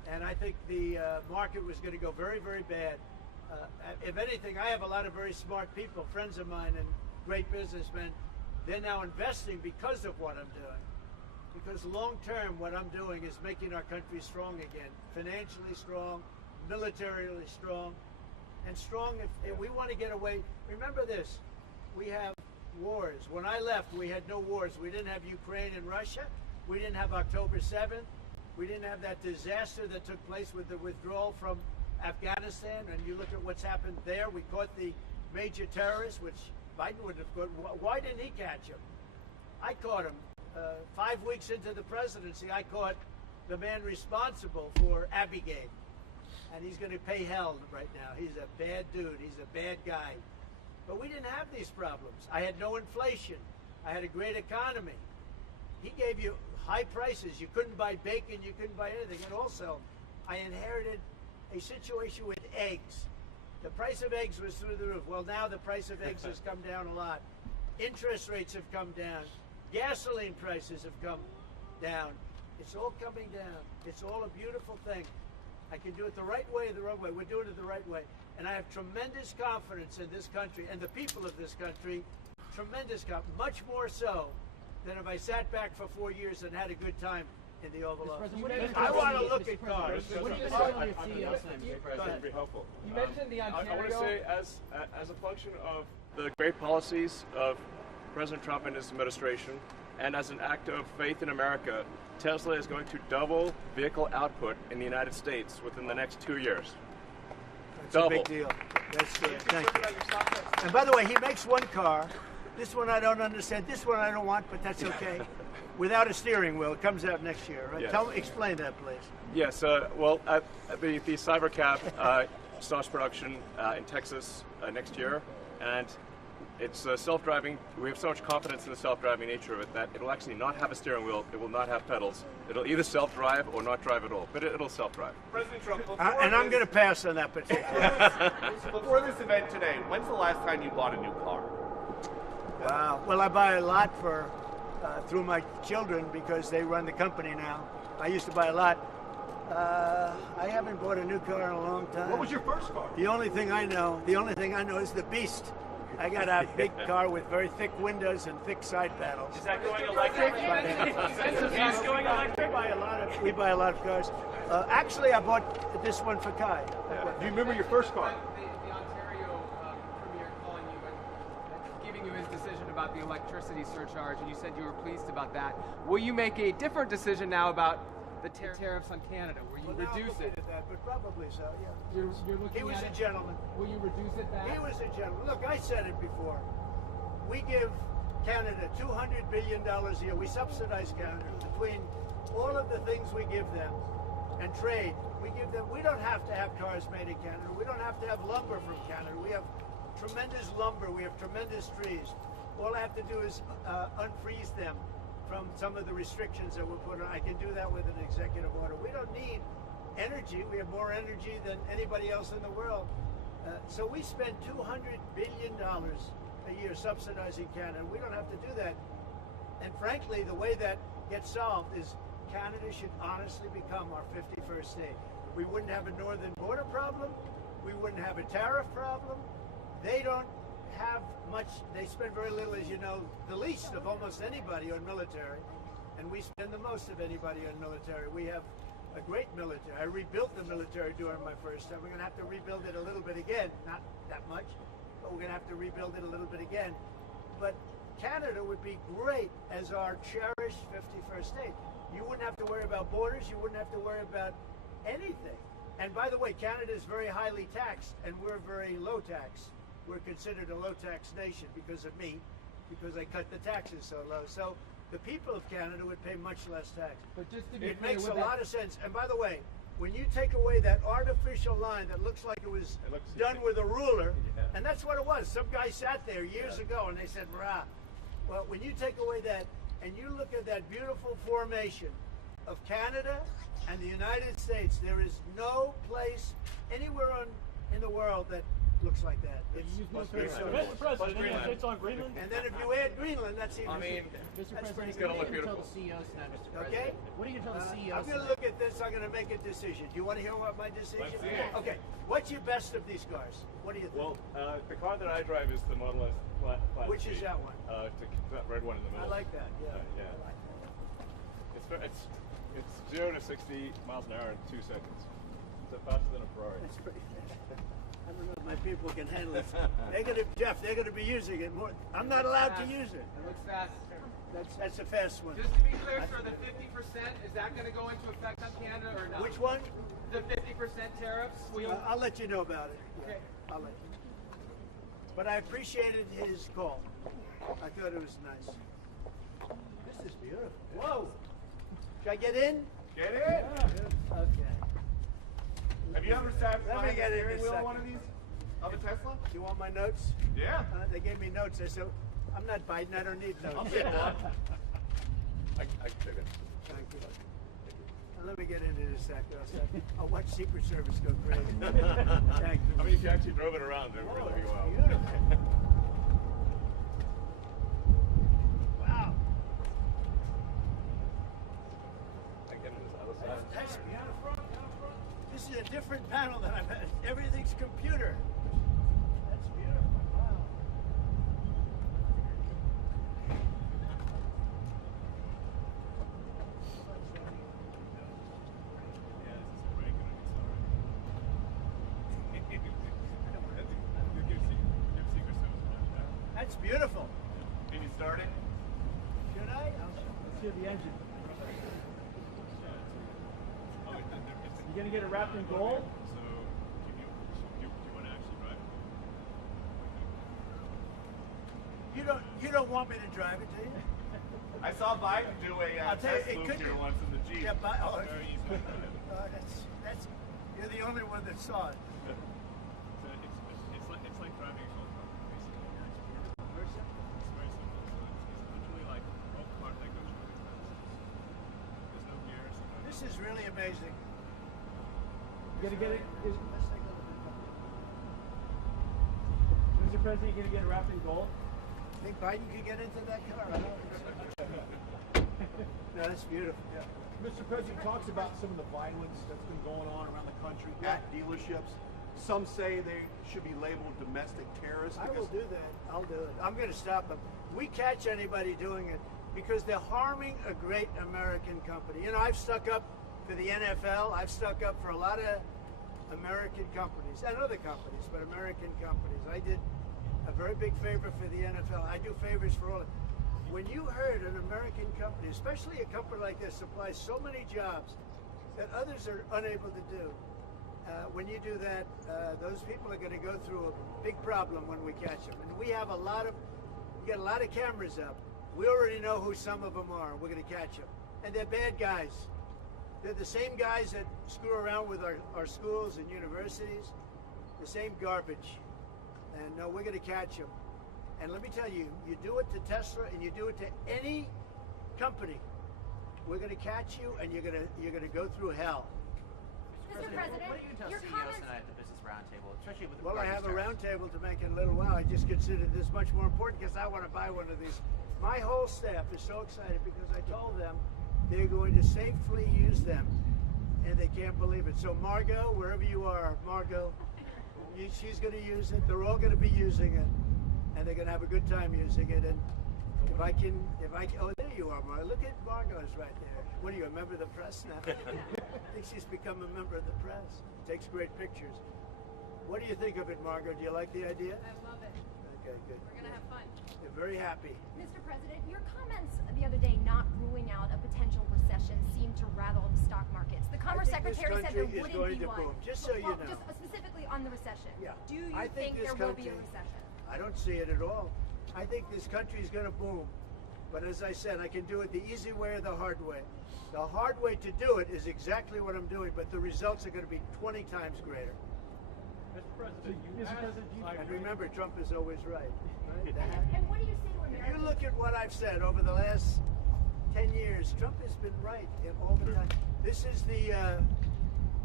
and I think the market was going to go very, very bad. If anything, I have a lot of very smart people, friends of mine and great businessmen. They're now investing because of what I'm doing. Because long term, what I'm doing is making our country strong again, financially strong, militarily strong, and strong if we want to get away. Remember this, we have wars. When I left, we had no wars. We didn't have Ukraine and Russia. We didn't have October 7th. We didn't have that disaster that took place with the withdrawal from Afghanistan. And you look at what's happened there. We caught the major terrorist, which Biden wouldn't have caught. Why didn't he catch him? I caught him. 5 weeks into the presidency, I caught the man responsible for Abiegate. And he's going to pay hell right now. He's a bad dude. He's a bad guy. But we didn't have these problems. I had no inflation. I had a great economy. He gave you high prices. You couldn't buy bacon. You couldn't buy anything. And also, I inherited a situation with eggs. The price of eggs was through the roof. Well, now the price of eggs has come down a lot. Interest rates have come down. Gasoline prices have come down. It's all coming down. It's all a beautiful thing. I can do it the right way or the wrong way. We're doing it the right way. And I have tremendous confidence in this country and the people of this country. Tremendous confidence. Much more so than if I sat back for 4 years and had a good time in the Oval Office. I want to look at cars. What are you going to say on your CEO time, Mr. That President? would be helpful. You mentioned the Ontario. I want to say, as a function of the great policies of President Trump and his administration, and as an act of faith in America, Tesla is going to double vehicle output in the United States within the next 2 years. That's Double. a big deal. That's good. Thank you. And by the way, he makes one car. This one I don't understand. This one I don't want, but that's okay. Without a steering wheel. It comes out next year, right? Yes. Explain that, please. Yes, well, the Cybercab starts production in Texas next year, and it's self-driving. We have so much confidence in the self-driving nature of it that it'll actually not have a steering wheel. It will not have pedals. It'll either self-drive or not drive at all, but it'll self-drive. President Trump, And I'm going to pass on that particular. before this event today, when's the last time you bought a new car? Wow. Well, I buy a lot for through my children because they run the company now. I used to buy a lot. I haven't bought a new car in a long time. What was your first car? The only thing I know is the Beast. I got a big car with very thick windows and thick side panels. Is that going electric? Is going electric? We buy a lot of cars. Actually, I bought this one for Kai. Do you remember your first car? The Ontario Premier calling you and giving you his decision about the electricity surcharge, and you said you were pleased about that. Will you make a different decision now about the tariffs on Canada? Will you reduce it? But probably so, yeah. You're looking He was at a it. gentleman. Will you reduce it back? He was a gentleman. Look, I said it before. We give Canada $200 billion a year. We subsidize Canada between all of the things we give them and trade. We give them. We don't have to have cars made in Canada. We don't have to have lumber from Canada. We have tremendous lumber. We have tremendous trees. All I have to do is unfreeze them from some of the restrictions that were put on. I can do that with an executive order. We don't need energy. We have more energy than anybody else in the world. So we spend $200 billion a year subsidizing Canada. We don't have to do that. And frankly, the way that gets solved is Canada should honestly become our 51st state. We wouldn't have a northern border problem. We wouldn't have a tariff problem. They don't have much. They spend very little, as you know, the least of almost anybody on military. And we spend the most of anybody on military. We have a great military. I rebuilt the military during my first time. We're going to have to rebuild it a little bit again. Not that much, but we're going to have to rebuild it a little bit again. But Canada would be great as our cherished 51st state. You wouldn't have to worry about borders. You wouldn't have to worry about anything. And by the way, Canada is very highly taxed, and we're very low tax. We're considered a low tax nation because of me, because I cut the taxes so low. So the people of Canada would pay much less tax. But just to be It clear, makes with a lot of sense. And by the way, when you take away that artificial line that looks like it was done with a ruler, and that's what it was. Some guy sat there years ago and they said, "Rah." Well, when you take away that and you look at that beautiful formation of Canada and the United States, there is no place anywhere in the world that looks like that. Mr. President, it's on Greenland. And then if you add Greenland, that's even. I mean, Mr. That's President, it's gonna what look are you going to beautiful. tell the CEOs tonight, Mr. President? Okay. What are you going to tell the CEOs I'm going to tonight? look at this. I'm going to make a decision. Do you want to hear what my decision Let's see is? it. Okay. What's your best of these cars? What do you think? Well, the car that I drive is the Model S Plaid. Which is that one? That red one in the I middle. like that. Yeah. Yeah. I like that. It's 0 to 60 miles an hour in 2 seconds. It's faster than a Ferrari. It's pretty fast. I don't know if my people can handle it. Jeff, they're going to be using it more. I'm not allowed to use it. It looks fast. That's a fast one. Just to be clear, sir, the 50%, is that going to go into effect on Canada or not? Which one? The 50% tariffs? I'll let you know about it. Yeah, Okay. I'll let you know. But I appreciated his call. I thought it was nice. This is beautiful. Whoa! Should I get in? Get in. Okay. Have you ever sat Let me behind the get in steering this wheel of second. one of these? Of a Tesla? Do you want my notes? Yeah. They gave me notes. I said, I'm not Biden. I don't need notes. I'll take one. I can take it. Thank you. Now, let me get into this sector. I'll watch Secret Service go crazy. Thank you. I mean, if you actually drove it around, it would really be wild. Beautiful. Wow. I get on this other side. That's beautiful. This is a different panel than I've had. Everything's computer. That's beautiful. Wow. That's beautiful. Can you start it? Should I? Let's hear the engine. You gonna get it wrapped in gold? You don't want me to drive it, do you? I saw Biden do a I'll tell you, test it move could here be- once in the Jeep. Yeah, but that's you're the only one that saw it. It's like driving a golf cart, basically. It's very simple. It's very simple. So it's literally like a golf cart that goes really fast. There's no gears. This is really amazing. You gonna get it? Let's take a look at Mr. President, you gonna get it wrapped in gold? that. Think Biden could get into that car? I don't think so. No, that's beautiful. Yeah. Mr. President talks about some of the violence that's been going on around the country at dealerships. Some say they should be labeled domestic terrorists. I will do that. I'll do it. I'm going to stop them. We catch anybody doing it because they're harming a great American company. You know, I've stuck up for the NFL. I've stuck up for a lot of American companies and other companies, but American companies. I did a very big favor for the NFL. I do favors for all of them. When you heard an American company, especially a company like this, supplies so many jobs that others are unable to do, when you do that, those people are going to go through a big problem when we catch them. And we have we got a lot of cameras up. We already know who some of them are. We're going to catch them. And they're bad guys. They're the same guys that screw around with our schools and universities, the same garbage. And no, we're going to catch them. And let me tell you, you do it to Tesla and you do it to any company, we're going to catch you and you're going to go through hell. Mr. President, What are you going to tell your CEOs comments. tonight at the Business Roundtable, especially with Well, I have a regarding roundtable to make in a little while. I just consider this much more important because I want to buy one of these. My whole staff is so excited because I told them they're going to safely use them, and they can't believe it. So Margot, wherever you are, Margot, she's going to use it. They're all going to be using it, and they're going to have a good time using it. And if I can, oh, there you are, Margot. Look at Margot's right there. What are you, a member of the press now? I think she's become a member of the press. Takes great pictures. What do you think of it, Margot? Do you like the idea? I love it. Okay, good. We're gonna have fun. They're very happy. Mr. President, your comments the other day not ruling out a potential recession seem to rattle the stock markets. The Commerce I think this Secretary said there country is wouldn't going be to one. boom, just so you Well, know. Just specifically on the recession. Yeah. Do you I think this there will be a country- recession? I don't see it at all. I think this country is going to boom. But as I said, I can do it the easy way or the hard way. The hard way to do it is exactly what I'm doing, but the results are going to be 20 times greater. Mr. President, do you And remember, Trump is always right. And what do you say to If Americans? you look at what I've said over the last 10 years, Trump has been right all the time. This is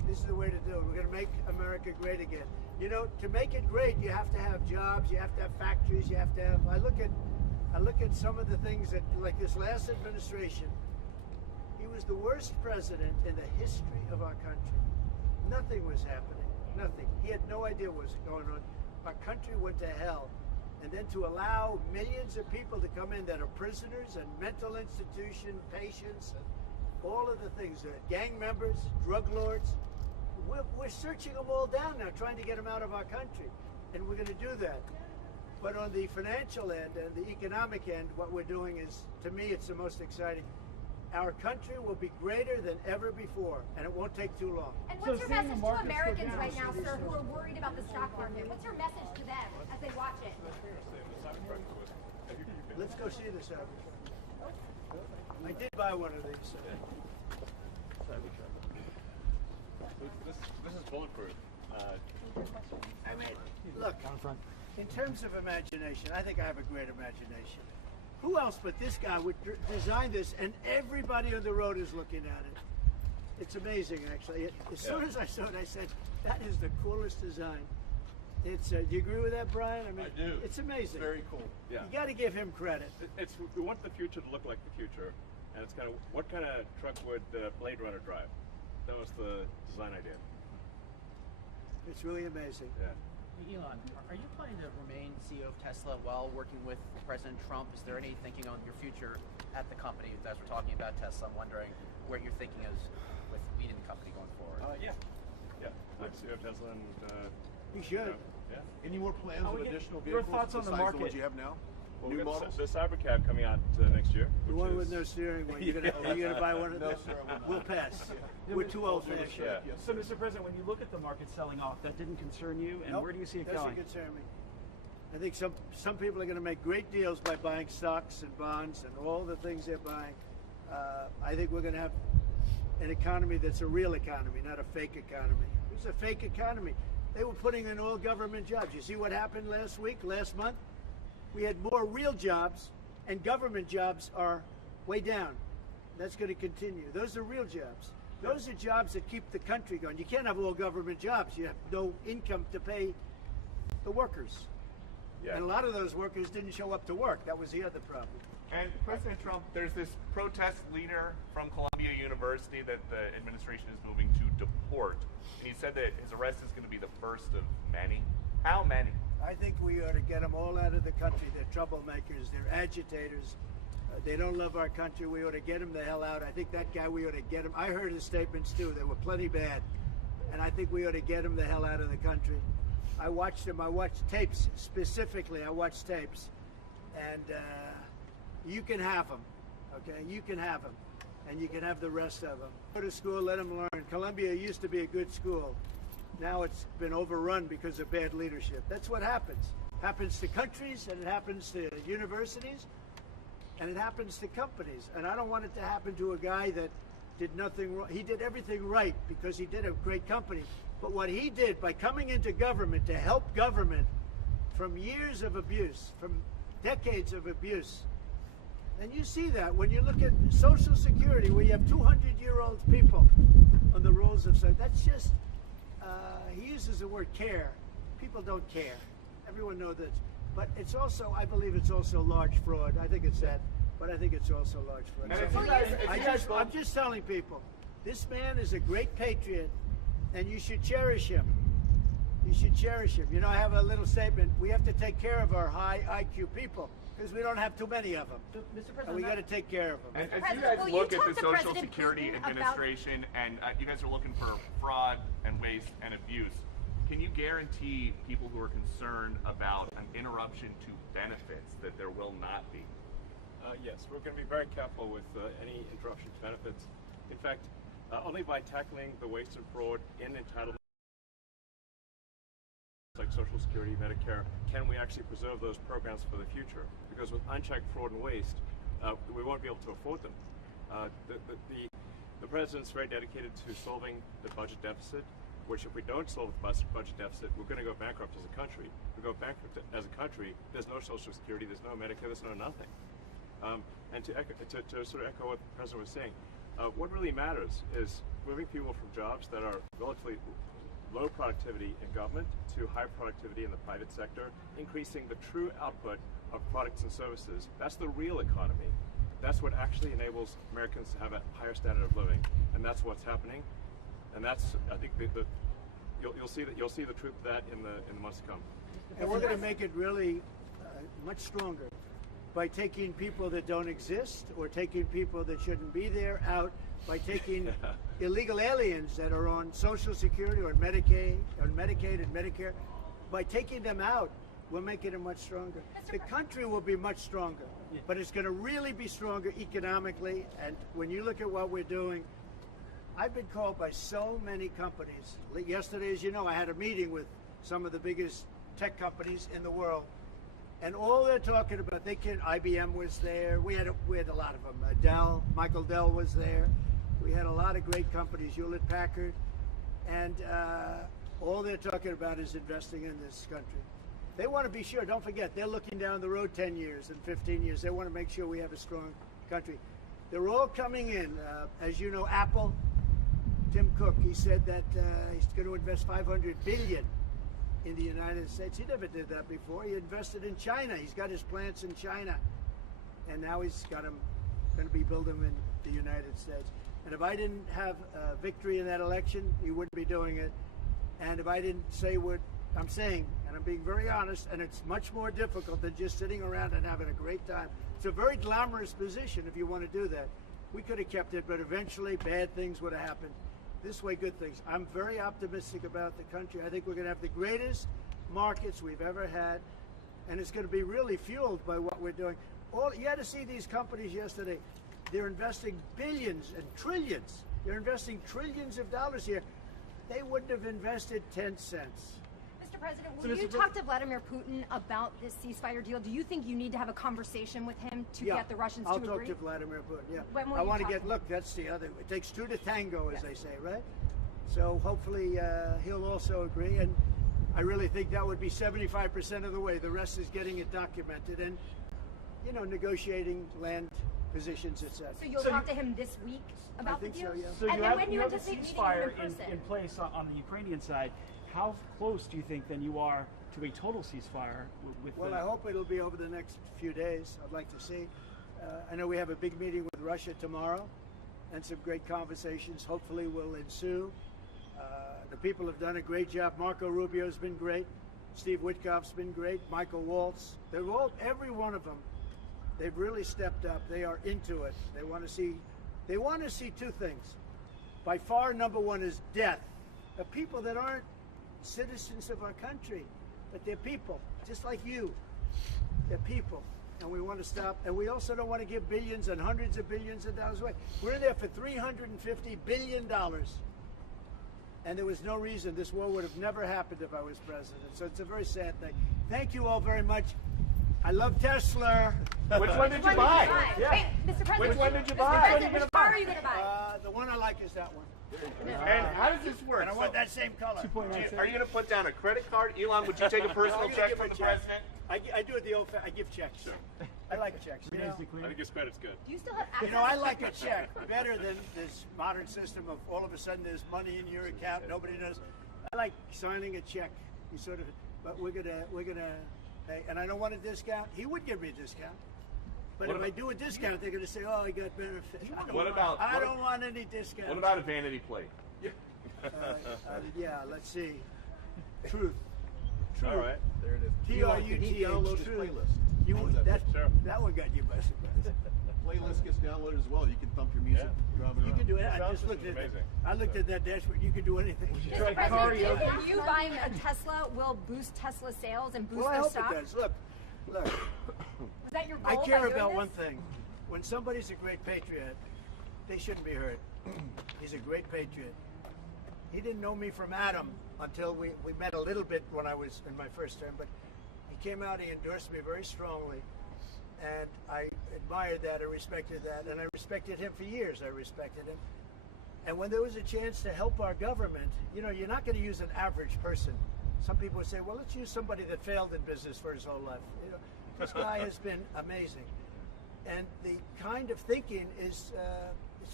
This is the way to do it. We're going to make America great again. You know, to make it great, you have to have jobs, you have to have factories, you have to have. I look at some of the things that, like this last administration, he was the worst president in the history of our country. Nothing was happening. Nothing. He had no idea what was going on. Our country went to hell. And then to allow millions of people to come in that are prisoners and mental institution patients and all of the things, gang members, drug lords, we're searching them all down now, trying to get them out of our country. And we're going to do that. But on the financial end and the economic end, what we're doing is, to me, it's the most exciting. Our country will be greater than ever before, and it won't take too long. And what's your message to Americans right now, sir, who are worried about the stock market? What's your message to them as they watch it? Let's go see this Cybertruck. I did buy one of these. This is bulletproof. I mean, look, in terms of imagination, I think I have a great imagination. Who else but this guy would design this, and everybody on the road is looking at it? It's amazing, actually. As soon as I saw it, I said, that is the coolest design. It's. Do you agree with that, Brian? I mean, I do. It's amazing. It's very cool. Yeah. You got to give him credit. We want the future to look like the future, and it's kind of what kind of truck would Blade Runner drive? That was the design idea. It's really amazing. Yeah. Elon, are you planning to remain CEO of Tesla while working with President Trump? Is there any thinking on your future at the company? As we're talking about Tesla, I'm wondering where your thinking is with leading the company going forward. Yeah. I'm CEO of Tesla, and He should. yeah. Any more plans of additional vehicles your thoughts on the besides the market? ones you have now? Well, New we got models? the Cybercab coming out next year. The which one with is- no steering wheel. Are you gonna buy one of No, those? sir, I will not. We'll pass. We're too old fashioned. Yeah. Yes, So, sir. Mr. President, when you look at the market selling off, that didn't concern you, and Nope, where do you see it doesn't going? concern me. I think some people are going to make great deals by buying stocks and bonds and all the things they're buying. I think we're going to have an economy that's a real economy, not a fake economy. It was a fake economy. They were putting in all government jobs. You see what happened last month? We had more real jobs, and government jobs are way down. That's going to continue. Those are real jobs. Those are jobs that keep the country going. You can't have all government jobs. You have no income to pay the workers. Yeah. And a lot of those workers didn't show up to work. That was the other problem. And President Trump, there's this protest leader from Columbia University that the administration is moving to deport. And he said that his arrest is going to be the first of many. How many? I think we ought to get them all out of the country. They're troublemakers. They're agitators. They don't love our country. We ought to get them the hell out. I think that guy, we ought to get him. I heard his statements too. They were plenty bad. And I think we ought to get him the hell out of the country. I watched him. I watched tapes specifically. I watched tapes. And you can have them. Okay? You can have them. And you can have the rest of them. Go to school, let them learn. Columbia used to be a good school. Now it's been overrun because of bad leadership. That's what happens. Happens to countries, and it happens to universities, and it happens to companies. And I don't want it to happen to a guy that did nothing wrong. He did everything right because he did a great company. But what he did by coming into government to help government from years of abuse, from decades of abuse, and you see that when you look at Social Security, where you have 200-year-old people on the rolls of Social. That's just, he uses the word care. People don't care. Everyone knows that. But it's also, I believe it's also large fraud. I think it's that. But I think it's also large fraud. So I'm just telling people, this man is a great patriot, and you should cherish him. You should cherish him. You know, I have a little statement. We have to take care of our high IQ people because we don't have too many of them. So, Mr. President, And we got to take care of them. And as you President, guys will you look at talk the to Social President Security Putin about- Administration and you guys are looking for fraud and waste and abuse, can you guarantee people who are concerned about an interruption to benefits that there will not be? Yes, we're going to be very careful with any interruption to benefits. In fact, only by tackling the waste and fraud in entitlement like Social Security, Medicare, can we actually preserve those programs for the future. Because with unchecked fraud and waste, we won't be able to afford them. The president's very dedicated to solving the budget deficit, which if we don't solve the budget deficit, we're going to go bankrupt as a country. If we go bankrupt as a country, there's no Social Security, there's no Medicare, there's no nothing. And to sort of echo what the president was saying, what really matters is moving people from jobs that are relatively low productivity in government to high productivity in the private sector, increasing the true output of products and services. That's the real economy. That's what actually enables Americans to have a higher standard of living, and that's what's happening. And that's, I think, you'll see the truth of that in the months to come. And we're going to make it really much stronger by taking people that don't exist or taking people that shouldn't be there out, by taking illegal aliens that are on Social Security or Medicaid and Medicare. By taking them out, we're making it much stronger. The country will be much stronger, but it's going to really be stronger economically. And when you look at what we're doing, I've been called by so many companies. Yesterday, as you know, I had a meeting with some of the biggest tech companies in the world, and all they're talking about, IBM was there. We had a lot of them. Dell, Michael Dell was there. We had a lot of great companies, Hewlett Packard, and all they're talking about is investing in this country. They want to be sure. Don't forget, they're looking down the road 10 years and 15 years. They want to make sure we have a strong country. They're all coming in. As you know, Apple, Tim Cook, he said that he's going to invest $500 billion in the United States. He never did that before. He invested in China. He's got his plants in China, and now he's got them, going to be building them in the United States. And if I didn't have victory in that election, he wouldn't be doing it. And if I didn't say what I'm saying, and I'm being very honest, and it's much more difficult than just sitting around and having a great time. It's a very glamorous position if you want to do that. We could have kept it, but eventually bad things would have happened. This way, good things. I'm very optimistic about the country. I think we're going to have the greatest markets we've ever had, and it's going to be really fueled by what we're doing. You had to see these companies yesterday. They're investing billions and trillions. They're investing trillions of dollars here. They wouldn't have invested 10 cents. Mr. President, will you talk to Vladimir Putin about this ceasefire deal? Do you think you need to have a conversation with him to get the Russians to agree? I'll talk to Vladimir Putin, yeah. When will I you want to talk? look, that's the other, it takes two to tango, as they say, right? So hopefully he'll also agree, and I really think that would be 75% of the way. The rest is getting it documented and, you know, negotiating land positions, etc. So you'll talk to him this week about the deal? So, yeah. So And you have, when you you have a anticipate meeting ceasefire him in person? in place on the Ukrainian side. How close do you think then you are to a total ceasefire? Well, I hope it'll be over the next few days. I'd like to see. I know we have a big meeting with Russia tomorrow, and some great conversations hopefully will ensue. The people have done a great job. Marco Rubio's been great. Steve Witkoff's been great. Michael Waltz. They're all, every one of them, they've really stepped up. They are into it. They want to see two things. By far, number one is death of people that aren't citizens of our country, but they're people, just like you. They're people, and we want to stop. And we also don't want to give billions and hundreds of billions of dollars away. We're in there for $350 billion, and there was no reason this war would have never happened if I was president. So it's a very sad thing. Thank you all very much. I love Tesla. Which one did you buy? Yeah. Wait, Mr. President. Which one did you Mr. buy? President, which car are you going to buy? The one I like is that one. And how does this work? And I want that same color. Are you going to put down a credit card? Elon, would you take a personal check from the president? I do it the old I give checks. Sure. I like checks. You know? I think it's better. It's good. Do you still have access? You know, I like a check better than this modern system of all of a sudden there's money in your account, nobody knows. I like signing a check. You sort of, but we're gonna, and I don't want a discount. He would give me a discount. But if I do a discount, they're going to say, "Oh, he got benefits." I don't want any discount. What about a vanity plate? Yeah, let's see. Truth. All right. There it is. T-R-U-T-H. Download his Truth. playlist. That one got you by surprise. Playlist gets downloaded as well. You can thump your music driving You around. can do it. I just looked at that. I looked at that dashboard. You can do anything. Mr. President, do you think you buying a Tesla will boost Tesla sales and boost Well, I their hope stock? it does. Look. Was that your goal I by care doing about this? one thing. When somebody's a great patriot, they shouldn't be hurt. He's a great patriot. He didn't know me from Adam until we met a little bit when I was in my first term, but he came out, he endorsed me very strongly, and I admired that, I respected that, and I respected him for years. I respected him. And when there was a chance to help our government, you know, you're not going to use an average person. Some people would say, well, let's use somebody that failed in business for his whole life. You know, this guy has been amazing. And the kind of thinking is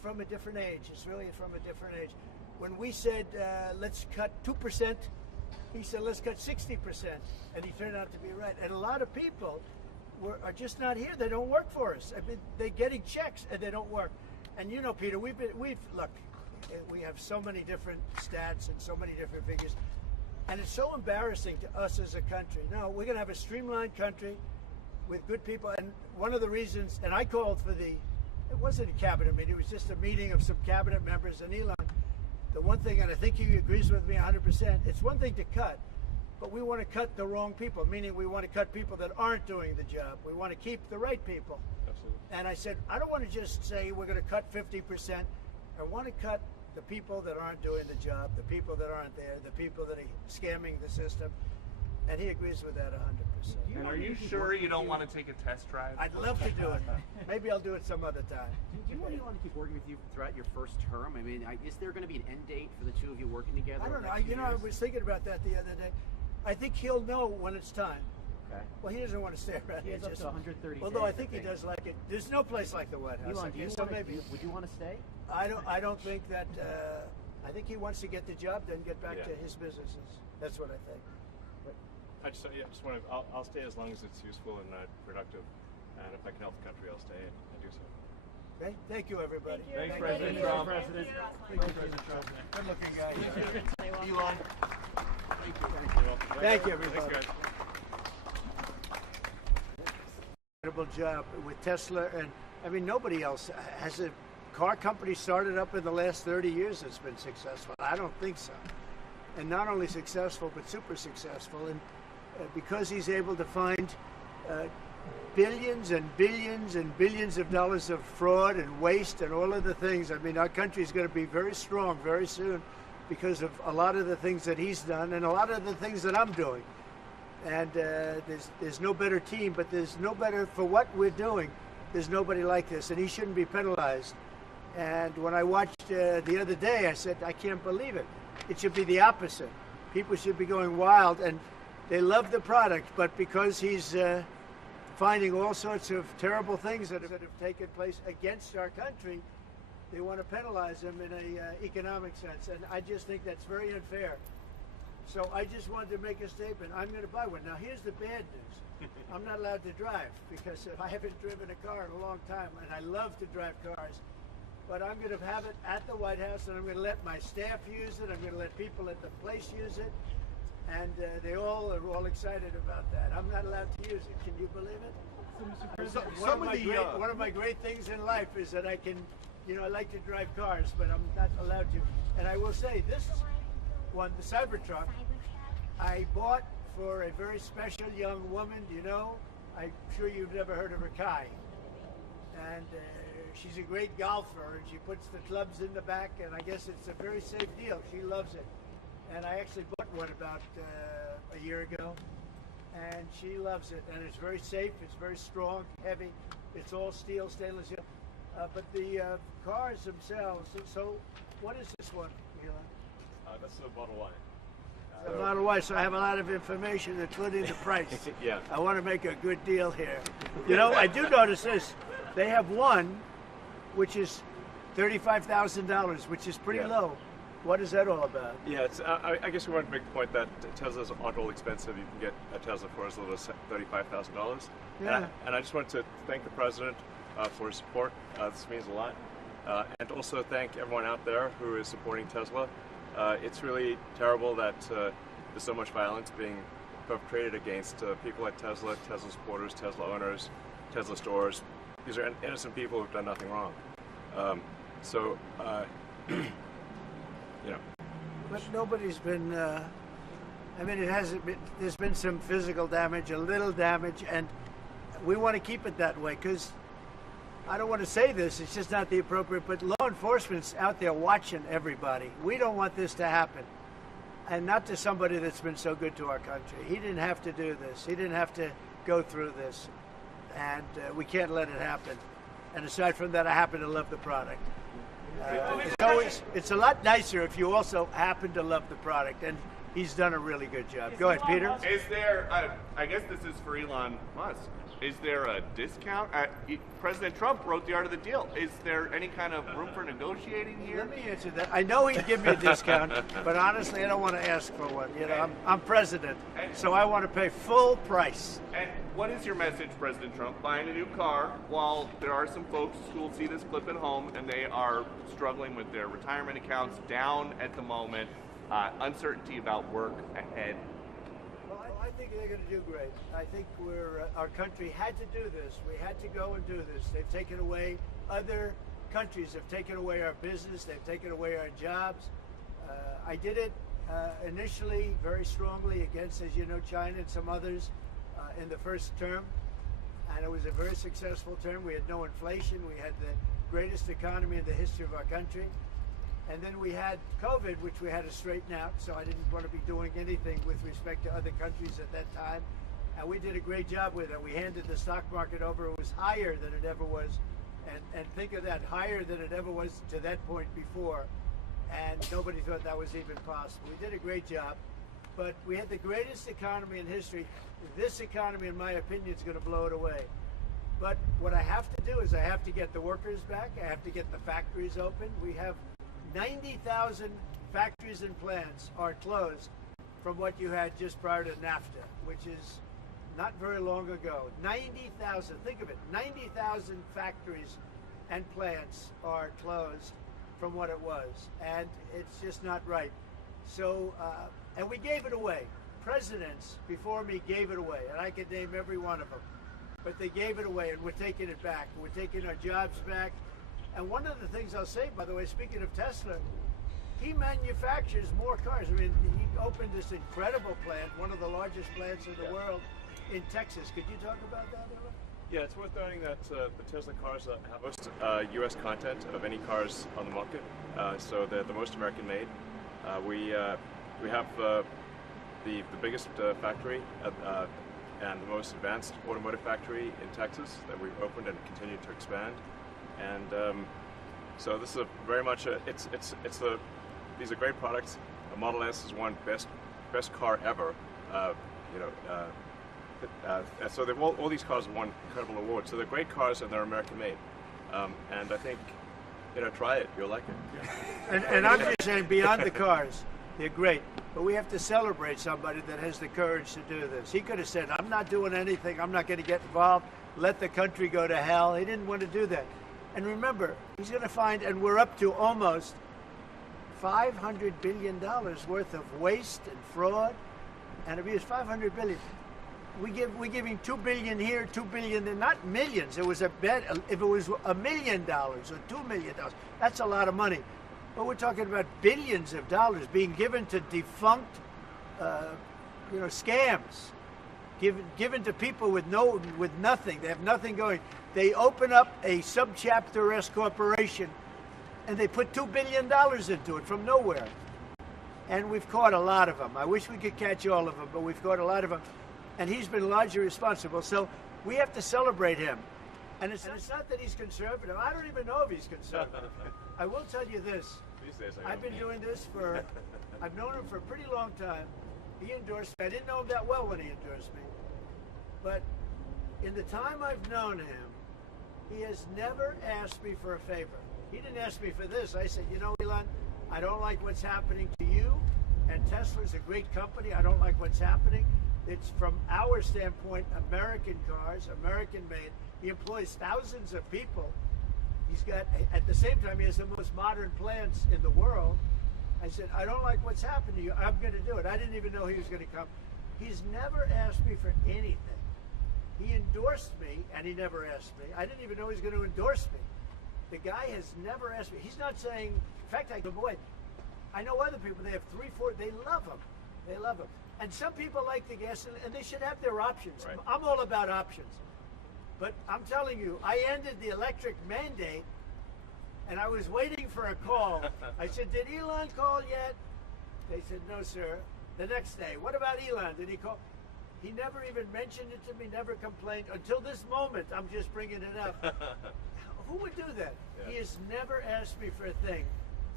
from a different age. It's really from a different age. When we said, let's cut 2%, he said, let's cut 60%. And he turned out to be right. And a lot of people are just not here. They don't work for us. I mean, they're getting checks and they don't work. And you know, Peter, look, we have so many different stats and so many different figures. And it's so embarrassing to us as a country. No, we're going to have a streamlined country with good people. And one of the reasons, and I called for it wasn't a cabinet meeting, it was just a meeting of some cabinet members and Elon. The one thing, and I think he agrees with me 100%, it's one thing to cut, but we want to cut the wrong people, meaning we want to cut people that aren't doing the job. We want to keep the right people. Absolutely. And I said, I don't want to just say we're going to cut 50%. I want to cut the people that aren't doing the job, the people that aren't there, the people that are scamming the system. And he agrees with that 100%. And are you sure you don't want to take a test drive? I'd love to do it. Maybe I'll do it some other time. Do you want Elon to keep working with you throughout your first term? I mean, is there going to be an end date for the two of you working together? I don't know. You know, I was thinking about that the other day. I think he'll know when it's time. Okay. Well, he doesn't want to stay around He here. has up to 130 Although days, I think he does like it. There's no place like the White House. Elon, maybe. would you want to stay? I don't think that. I think he wants to get the job done, get back to his businesses. That's what I think. I just want to. I'll stay as long as it's useful and productive, and if I can help the country, I'll stay and do so. Okay. Thank you, everybody. Thanks, President Trump. President. Thank you, President President. Good looking guy. Elon. Thank you, everybody. Thanks, guys. Incredible job with Tesla, and I mean nobody else has a car company started up in the last 30 years that's been successful. I don't think so. And not only successful, but super successful. And because he's able to find billions and billions and billions of dollars of fraud and waste and all of the things. I mean, our country is going to be very strong very soon because of a lot of the things that he's done and a lot of the things that I'm doing. And there's no better team, but there's no better for what we're doing. There's nobody like this, and he shouldn't be penalized. And when I watched the other day, I said, I can't believe it. It should be the opposite. People should be going wild, and they love the product, but because he's finding all sorts of terrible things that have taken place against our country, they want to penalize him in an economic sense. And I just think that's very unfair. So I just wanted to make a statement. I'm going to buy one. Now, here's the bad news. I'm not allowed to drive because I haven't driven a car in a long time, and I love to drive cars. But I'm going to have it at the White House, and I'm going to let my staff use it. I'm going to let people at the place use it. And they are all excited about that. I'm not allowed to use it. Can you believe it? One of my great things in life is that I can, I like to drive cars, but I'm not allowed to. And I will say, this one, the Cybertruck, I bought for a very special young woman. Do you know? I'm sure you've never heard of her, Kai. And she's a great golfer, and she puts the clubs in the back, and I guess it's a very safe deal. She loves it. And I actually bought one about a year ago, and she loves it. And it's very safe, it's very strong, heavy. It's all steel, stainless steel. But the cars themselves, so what is this one, Elon? That's the Model Y. The Model Y, so I have a lot of information, including the price. Yeah. I want to make a good deal here. I do notice this. They have one, which is $35,000, which is pretty low. What is that all about? Yeah, it's, I guess we want to make the point that Teslas aren't all expensive. You can get a Tesla for as little as $35,000. Yeah. And I just want to thank the President for his support. This means a lot. And also thank everyone out there who is supporting Tesla. It's really terrible that there's so much violence being perpetrated against people at Tesla, Tesla supporters, Tesla owners, Tesla stores. These are innocent people who've done nothing wrong. But nobody's been, it hasn't been, there's been some physical damage, a little damage, and we want to keep it that way because I don't want to say this, it's just not the appropriate, but law enforcement's out there watching everybody. We don't want this to happen. And not to somebody that's been so good to our country. He didn't have to do this. He didn't have to go through this. And we can't let it happen. And aside from that, I happen to love the product. It's a lot nicer if you also happen to love the product, and he's done a really good job. Go ahead, Peter. Is there, I guess this is for Elon Musk. Is there a discount? President Trump wrote the art of the deal. Is there any kind of room for negotiating here? Let me answer that. I know he'd give me a discount, but honestly, I don't want to ask for one. You know, I'm president, so I want to pay full price. And what is your message, President Trump? Buying a new car, while there are some folks who will see this clip at home and they are struggling with their retirement accounts down at the moment, uncertainty about work ahead. Well, I think they're going to do great. I think our country had to do this. We had to go and do this. They've taken away, other countries have taken away our business. They've taken away our jobs. I did it initially very strongly against, as you know, China and some others in the first term. And it was a very successful term. We had no inflation. We had the greatest economy in the history of our country. And then we had COVID, which we had to straighten out, so I didn't want to be doing anything with respect to other countries at that time. And we did a great job with it. We handed the stock market over. It was higher than it ever was. And think of that, higher than it ever was to that point before. And nobody thought that was even possible. We did a great job. But we had the greatest economy in history. This economy, in my opinion, is going to blow it away. But what I have to do is I have to get the workers back. I have to get the factories open. We have 90,000 factories and plants are closed from what you had just prior to NAFTA, which is not very long ago. 90,000, think of it, 90,000 factories and plants are closed from what it was, and it's just not right. So, and we gave it away. Presidents before me gave it away, and I could name every one of them, but they gave it away, and we're taking it back. We're taking our jobs back. And one of the things I'll say, by the way, speaking of Tesla, he manufactures more cars. I mean, he opened this incredible plant, one of the largest plants in the world, in Texas. Could you talk about that, Elon? Yeah, it's worth noting that the Tesla cars have most U.S. content of any cars on the market, so they're the most American-made. We have the biggest factory and the most advanced automotive factory in Texas that we've opened and continue to expand. And so this is very much these are great products. The Model S is one best car ever. So they've all these cars have won incredible awards. So they're great cars and they're American made. And I think, try it. You'll like it. Yeah. And I'm just saying, beyond the cars, they're great. But we have to celebrate somebody that has the courage to do this. He could have said, I'm not doing anything. I'm not going to get involved. Let the country go to hell. He didn't want to do that. And remember, he's going to find, and we're up to almost $500 billion worth of waste and fraud and abuse. $500 billion. We give him $2 billion here, $2 billion there, not millions. It was a bet. If it was $1 million or $2 million, that's a lot of money. But we're talking about billions of dollars being given to defunct, scams, given to people with nothing. They have nothing going. They open up a subchapter S corporation, and they put $2 billion into it from nowhere. And we've caught a lot of them. I wish we could catch all of them, but we've caught a lot of them. And he's been largely responsible. So we have to celebrate him. And it's not that he's conservative. I don't even know if he's conservative. I will tell you this. These days I've been doing this I've known him for a pretty long time. He endorsed me. I didn't know him that well when he endorsed me. But in the time I've known him, he has never asked me for a favor. He didn't ask me for this. I said, Elon, I don't like what's happening to you. And Tesla's a great company. I don't like what's happening. It's, from our standpoint, American cars, American made. He employs thousands of people. He's got, at the same time, he has the most modern plants in the world. I said, I don't like what's happened to you. I'm going to do it. I didn't even know he was going to come. He's never asked me for anything. He endorsed me, and he never asked me. I didn't even know he was going to endorse me. The guy has never asked me. He's not saying, in fact, I go, boy, I know other people, they have 3, 4, they love him. They love him. And some people like the gas, and they should have their options. Right. I'm all about options. But I'm telling you, I ended the electric mandate, and I was waiting for a call. I said, did Elon call yet? They said, no, sir. The next day, what about Elon? Did he call? He never even mentioned it to me, never complained. Until this moment, I'm just bringing it up. Who would do that? Yeah. He has never asked me for a thing.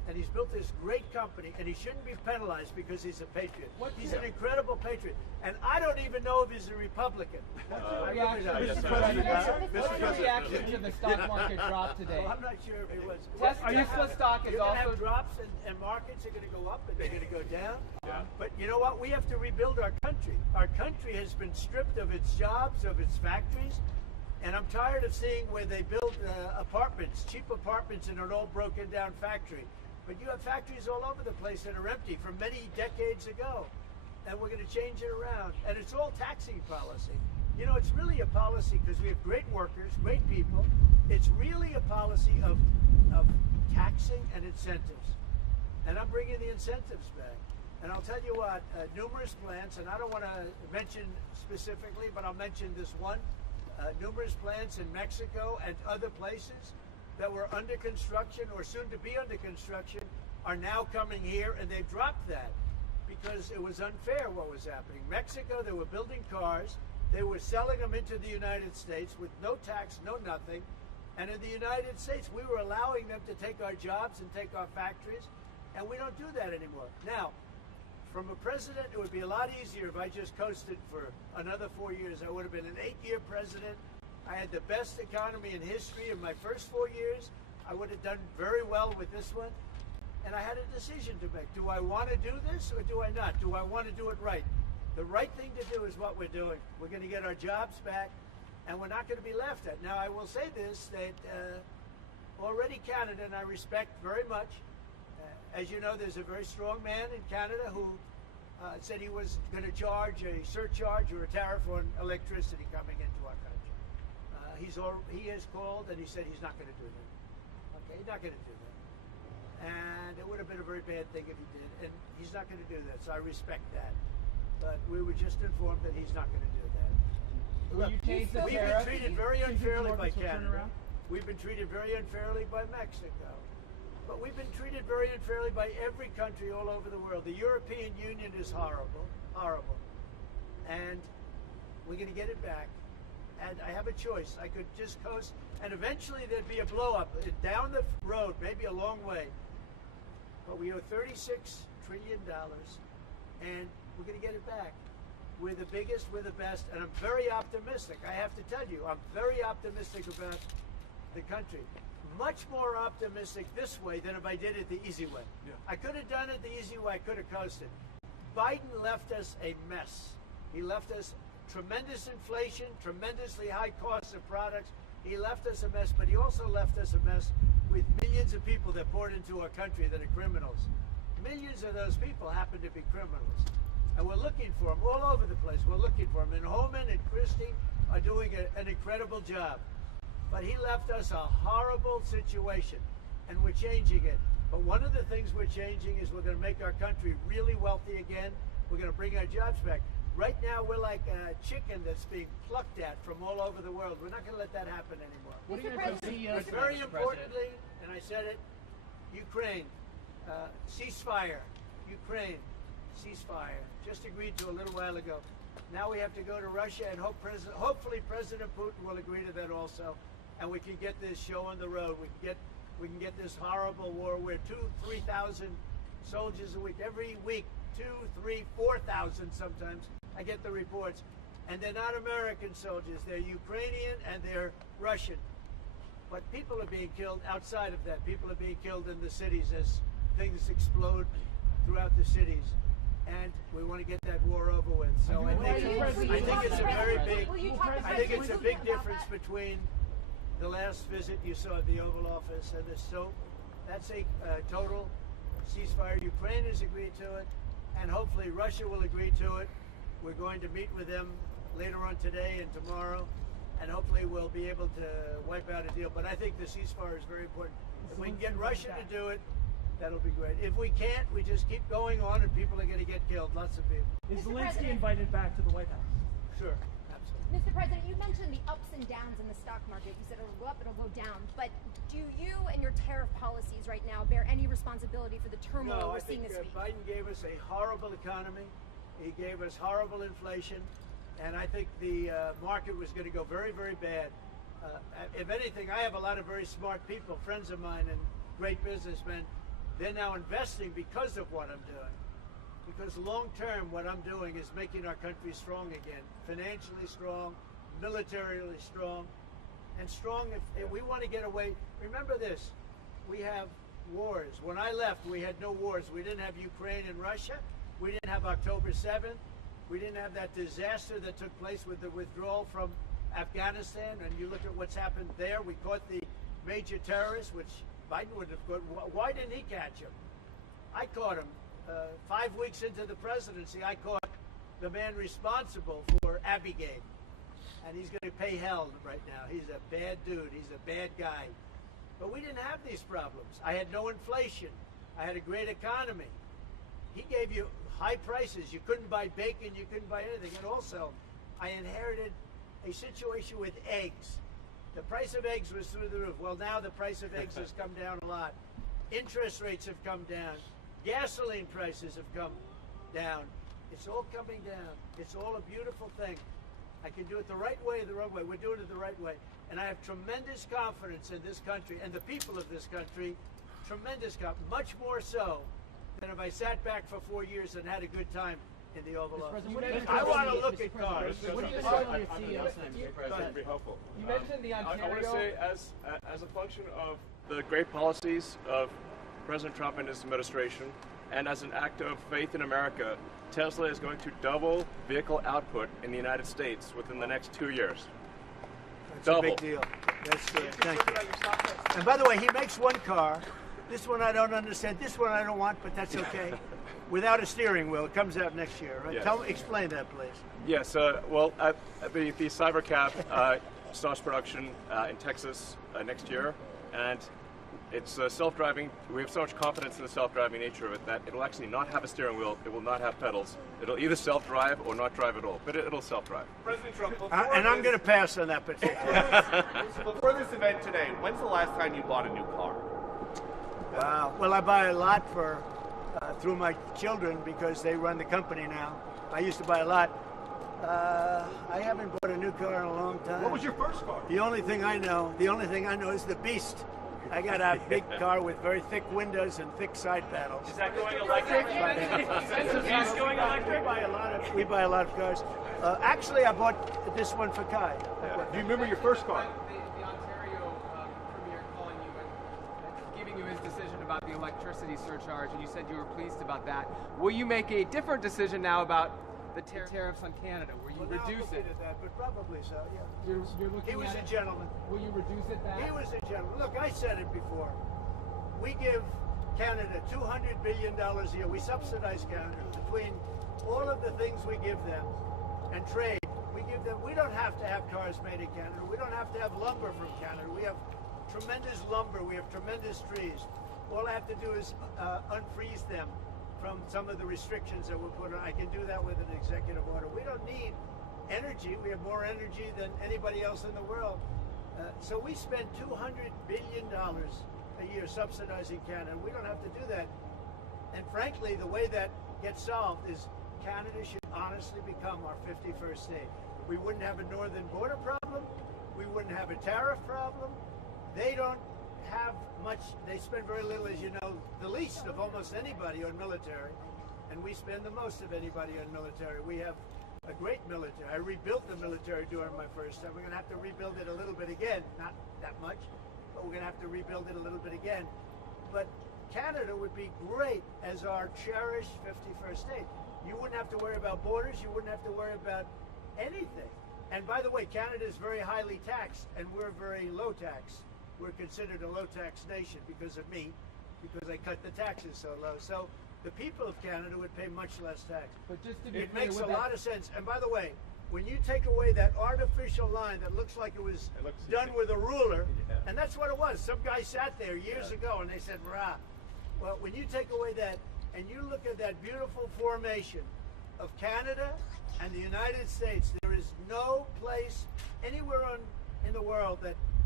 and he's built this great company, and he shouldn't be penalized because he's a patriot. He's an incredible patriot, and I don't even know if he's a Republican. What's your reaction to the stock market drop today? Well, I'm not sure if it was. Tesla stock is you're gonna also have drops, and markets are going to go up, and they're going to go down. But you know what? We have to rebuild our country. Our country has been stripped of its jobs, of its factories. And I'm tired of seeing where they build apartments, cheap apartments in an old broken down factory. But you have factories all over the place that are empty from many decades ago. And we're going to change it around. And it's all taxing policy. You know, it's really a policy because we have great workers, great people. It's really a policy of taxing and incentives. And I'm bringing the incentives back. And I'll tell you what, numerous plants, and I don't want to mention specifically, but I'll mention this one. Numerous plants in Mexico and other places that were under construction or soon to be under construction are now coming here, and they've dropped that because it was unfair what was happening. Mexico, they were building cars, they were selling them into the United States with no tax, no nothing, and in the United States we were allowing them to take our jobs and take our factories, and we don't do that anymore. Now, from a president, it would be a lot easier if I just coasted for another 4 years. I would have been an 8-year president. I had the best economy in history in my first 4 years. I would have done very well with this one. And I had a decision to make. Do I want to do this or do I not? Do I want to do it right? The right thing to do is what we're doing. We're going to get our jobs back, and we're not going to be laughed at. Now, I will say this, that already Canada, and I respect very much, as you know, there's a very strong man in Canada who said he was going to charge a surcharge or a tariff on electricity coming into our country. He has called and he said he's not going to do that. Okay, he's not going to do that. And it would have been a very bad thing if he did. And he's not going to do that, so I respect that. But we were just informed that he's not going to do that. Look, we've been treated very unfairly by Canada. We've been treated very unfairly by Mexico. But we've been treated very unfairly by every country all over the world. The European Union is horrible, horrible. And we're going to get it back. And I have a choice. I could just coast, and eventually there'd be a blow-up down the road, maybe a long way. But we owe $36 trillion, and we're going to get it back. We're the biggest, we're the best, and I'm very optimistic. I have to tell you, I'm very optimistic about the country. Much more optimistic this way than if I did it the easy way. Yeah. I could have done it the easy way. I could have coasted. Biden left us a mess. He left us tremendous inflation, tremendously high costs of products. He left us a mess, but he also left us a mess with millions of people that poured into our country that are criminals. Millions of those people happen to be criminals. And we're looking for them all over the place. We're looking for them. And Holman and Christie are doing an incredible job. But he left us a horrible situation, and we're changing it. But one of the things we're changing is we're going to make our country really wealthy again. We're going to bring our jobs back. Right now, we're like a chicken that's being plucked at from all over the world. We're not going to let that happen anymore. What are you going to do? But very importantly, and I said it, Ukraine, ceasefire. Ukraine, ceasefire. Just agreed to a little while ago. Now we have to go to Russia, and hopefully President Putin will agree to that also. And we can get this show on the road. We can get this horrible war where 2,000, 3,000 soldiers a week, every week, 2,000, 3,000, 4,000 sometimes. I get the reports. And they're not American soldiers. They're Ukrainian and they're Russian. But people are being killed outside of that. People are being killed in the cities as things explode throughout the cities. And we want to get that war over with. So I think it's a very big, I think it's a big difference between the last visit you saw at the Oval Office and this. So that's a total ceasefire. Ukraine has agreed to it, and hopefully Russia will agree to it. We're going to meet with them later on today and tomorrow, and hopefully we'll be able to wipe out a deal. But I think the ceasefire is very important. If we can get Russia to do it, that'll be great. If we can't, we just keep going on, and people are going to get killed. Lots of people. Is Zelensky invited back to the White House? Sure, absolutely. Mr. President, you mentioned the ups and downs in the stock market. You said it'll go up, it'll go down. But do you and your tariff policies right now bear any responsibility for the turmoil we're seeing this week? No, I think Biden gave us a horrible economy. He gave us horrible inflation. And I think the market was going to go very, very bad. If anything, I have a lot of very smart people, friends of mine and great businessmen, They're now investing because of what I'm doing. Because long term, what I'm doing is making our country strong again, financially strong, militarily strong, and strong if we want to get away. Remember this, we have wars. When I left, we had no wars. We didn't have Ukraine and Russia. We didn't have October 7th. We didn't have that disaster that took place with the withdrawal from Afghanistan. And you look at what's happened there. We caught the major terrorist, which Biden wouldn't have caught. Why didn't he catch him? I caught him. 5 weeks into the presidency, I caught the man responsible for Abiegate. And he's going to pay hell right now. He's a bad dude. He's a bad guy. But we didn't have these problems. I had no inflation. I had a great economy. He gave you high prices. You couldn't buy bacon. You couldn't buy anything. And also, I inherited a situation with eggs. The price of eggs was through the roof. Well, now the price of eggs has come down a lot. Interest rates have come down. Gasoline prices have come down. It's all coming down. It's all a beautiful thing. I can do it the right way or the wrong way. We're doing it the right way. And I have tremendous confidence in this country and the people of this country. Tremendous confidence. Much more so than if I sat back for 4 years and had a good time in the Oval Office. I want to look at cars. What do you decide on your CEO tonight, Mr. President? That would be helpful. You mentioned the Ontario. I want to say, as a function of the great policies of President Trump and his administration, and as an act of faith in America, Tesla is going to double vehicle output in the United States within the next 2 years. That's Double. a big deal. That's good. Thank you. And by the way, he makes one car. This one I don't understand. This one I don't want, but that's okay. Without a steering wheel. It comes out next year, right? Yes. Explain that, please. Yes. Well, the Cybercab starts production in Texas next year, and it's self-driving. We have so much confidence in the self-driving nature of it that it'll actually not have a steering wheel. It will not have pedals. It'll either self-drive or not drive at all, but it'll self-drive. President Trump, And I'm going to pass on that particular. before this event today, when's the last time you bought a new car? Wow. Well, I buy a lot through my children because they run the company now. I used to buy a lot. I haven't bought a new car in a long time. What was your first car? The only thing I know is the Beast. I got a big car with very thick windows and thick side panels. Is that going electric? Is going electric? We buy a lot of cars. Actually, I bought this one for Kai. Do you remember your first car? The Ontario Premier calling you and giving you his decision about the electricity surcharge, and you said you were pleased about that. Will you make a different decision now about the tariffs on Canada? Will you reduce it? That, but probably so, yeah. You're looking He was at a it. gentleman. Will you reduce it back? He was a gentleman. Look, I said it before. We give Canada $200 billion a year. We subsidize Canada between all of the things we give them and trade. We give them. We don't have to have cars made in Canada. We don't have to have lumber from Canada. We have tremendous lumber. We have tremendous trees. All I have to do is unfreeze them from some of the restrictions that were put on. I can do that with an executive order. We don't need energy. We have more energy than anybody else in the world. So we spend $200 billion a year subsidizing Canada. We don't have to do that. And frankly, the way that gets solved is Canada should honestly become our 51st state. We wouldn't have a northern border problem. We wouldn't have a tariff problem. They don't have much. They spend very little, as you know, the least of almost anybody on military. And we spend the most of anybody on military. We have a great military. I rebuilt the military during my first time. We're going to have to rebuild it a little bit again. Not that much, but we're going to have to rebuild it a little bit again. But Canada would be great as our cherished 51st state. You wouldn't have to worry about borders. You wouldn't have to worry about anything. And by the way, Canada is very highly taxed, and we're very low tax. We're considered a low tax nation because of me, because I cut the taxes so low. So the people of Canada would pay much less tax. But just to be It clear, makes a with that- lot of sense. And by the way, when you take away that artificial line that looks like it was done with a ruler, and that's what it was. Some guy sat there years ago and they said, "Rah." Well, when you take away that and you look at that beautiful formation of Canada and the United States, there is no place anywhere in the world that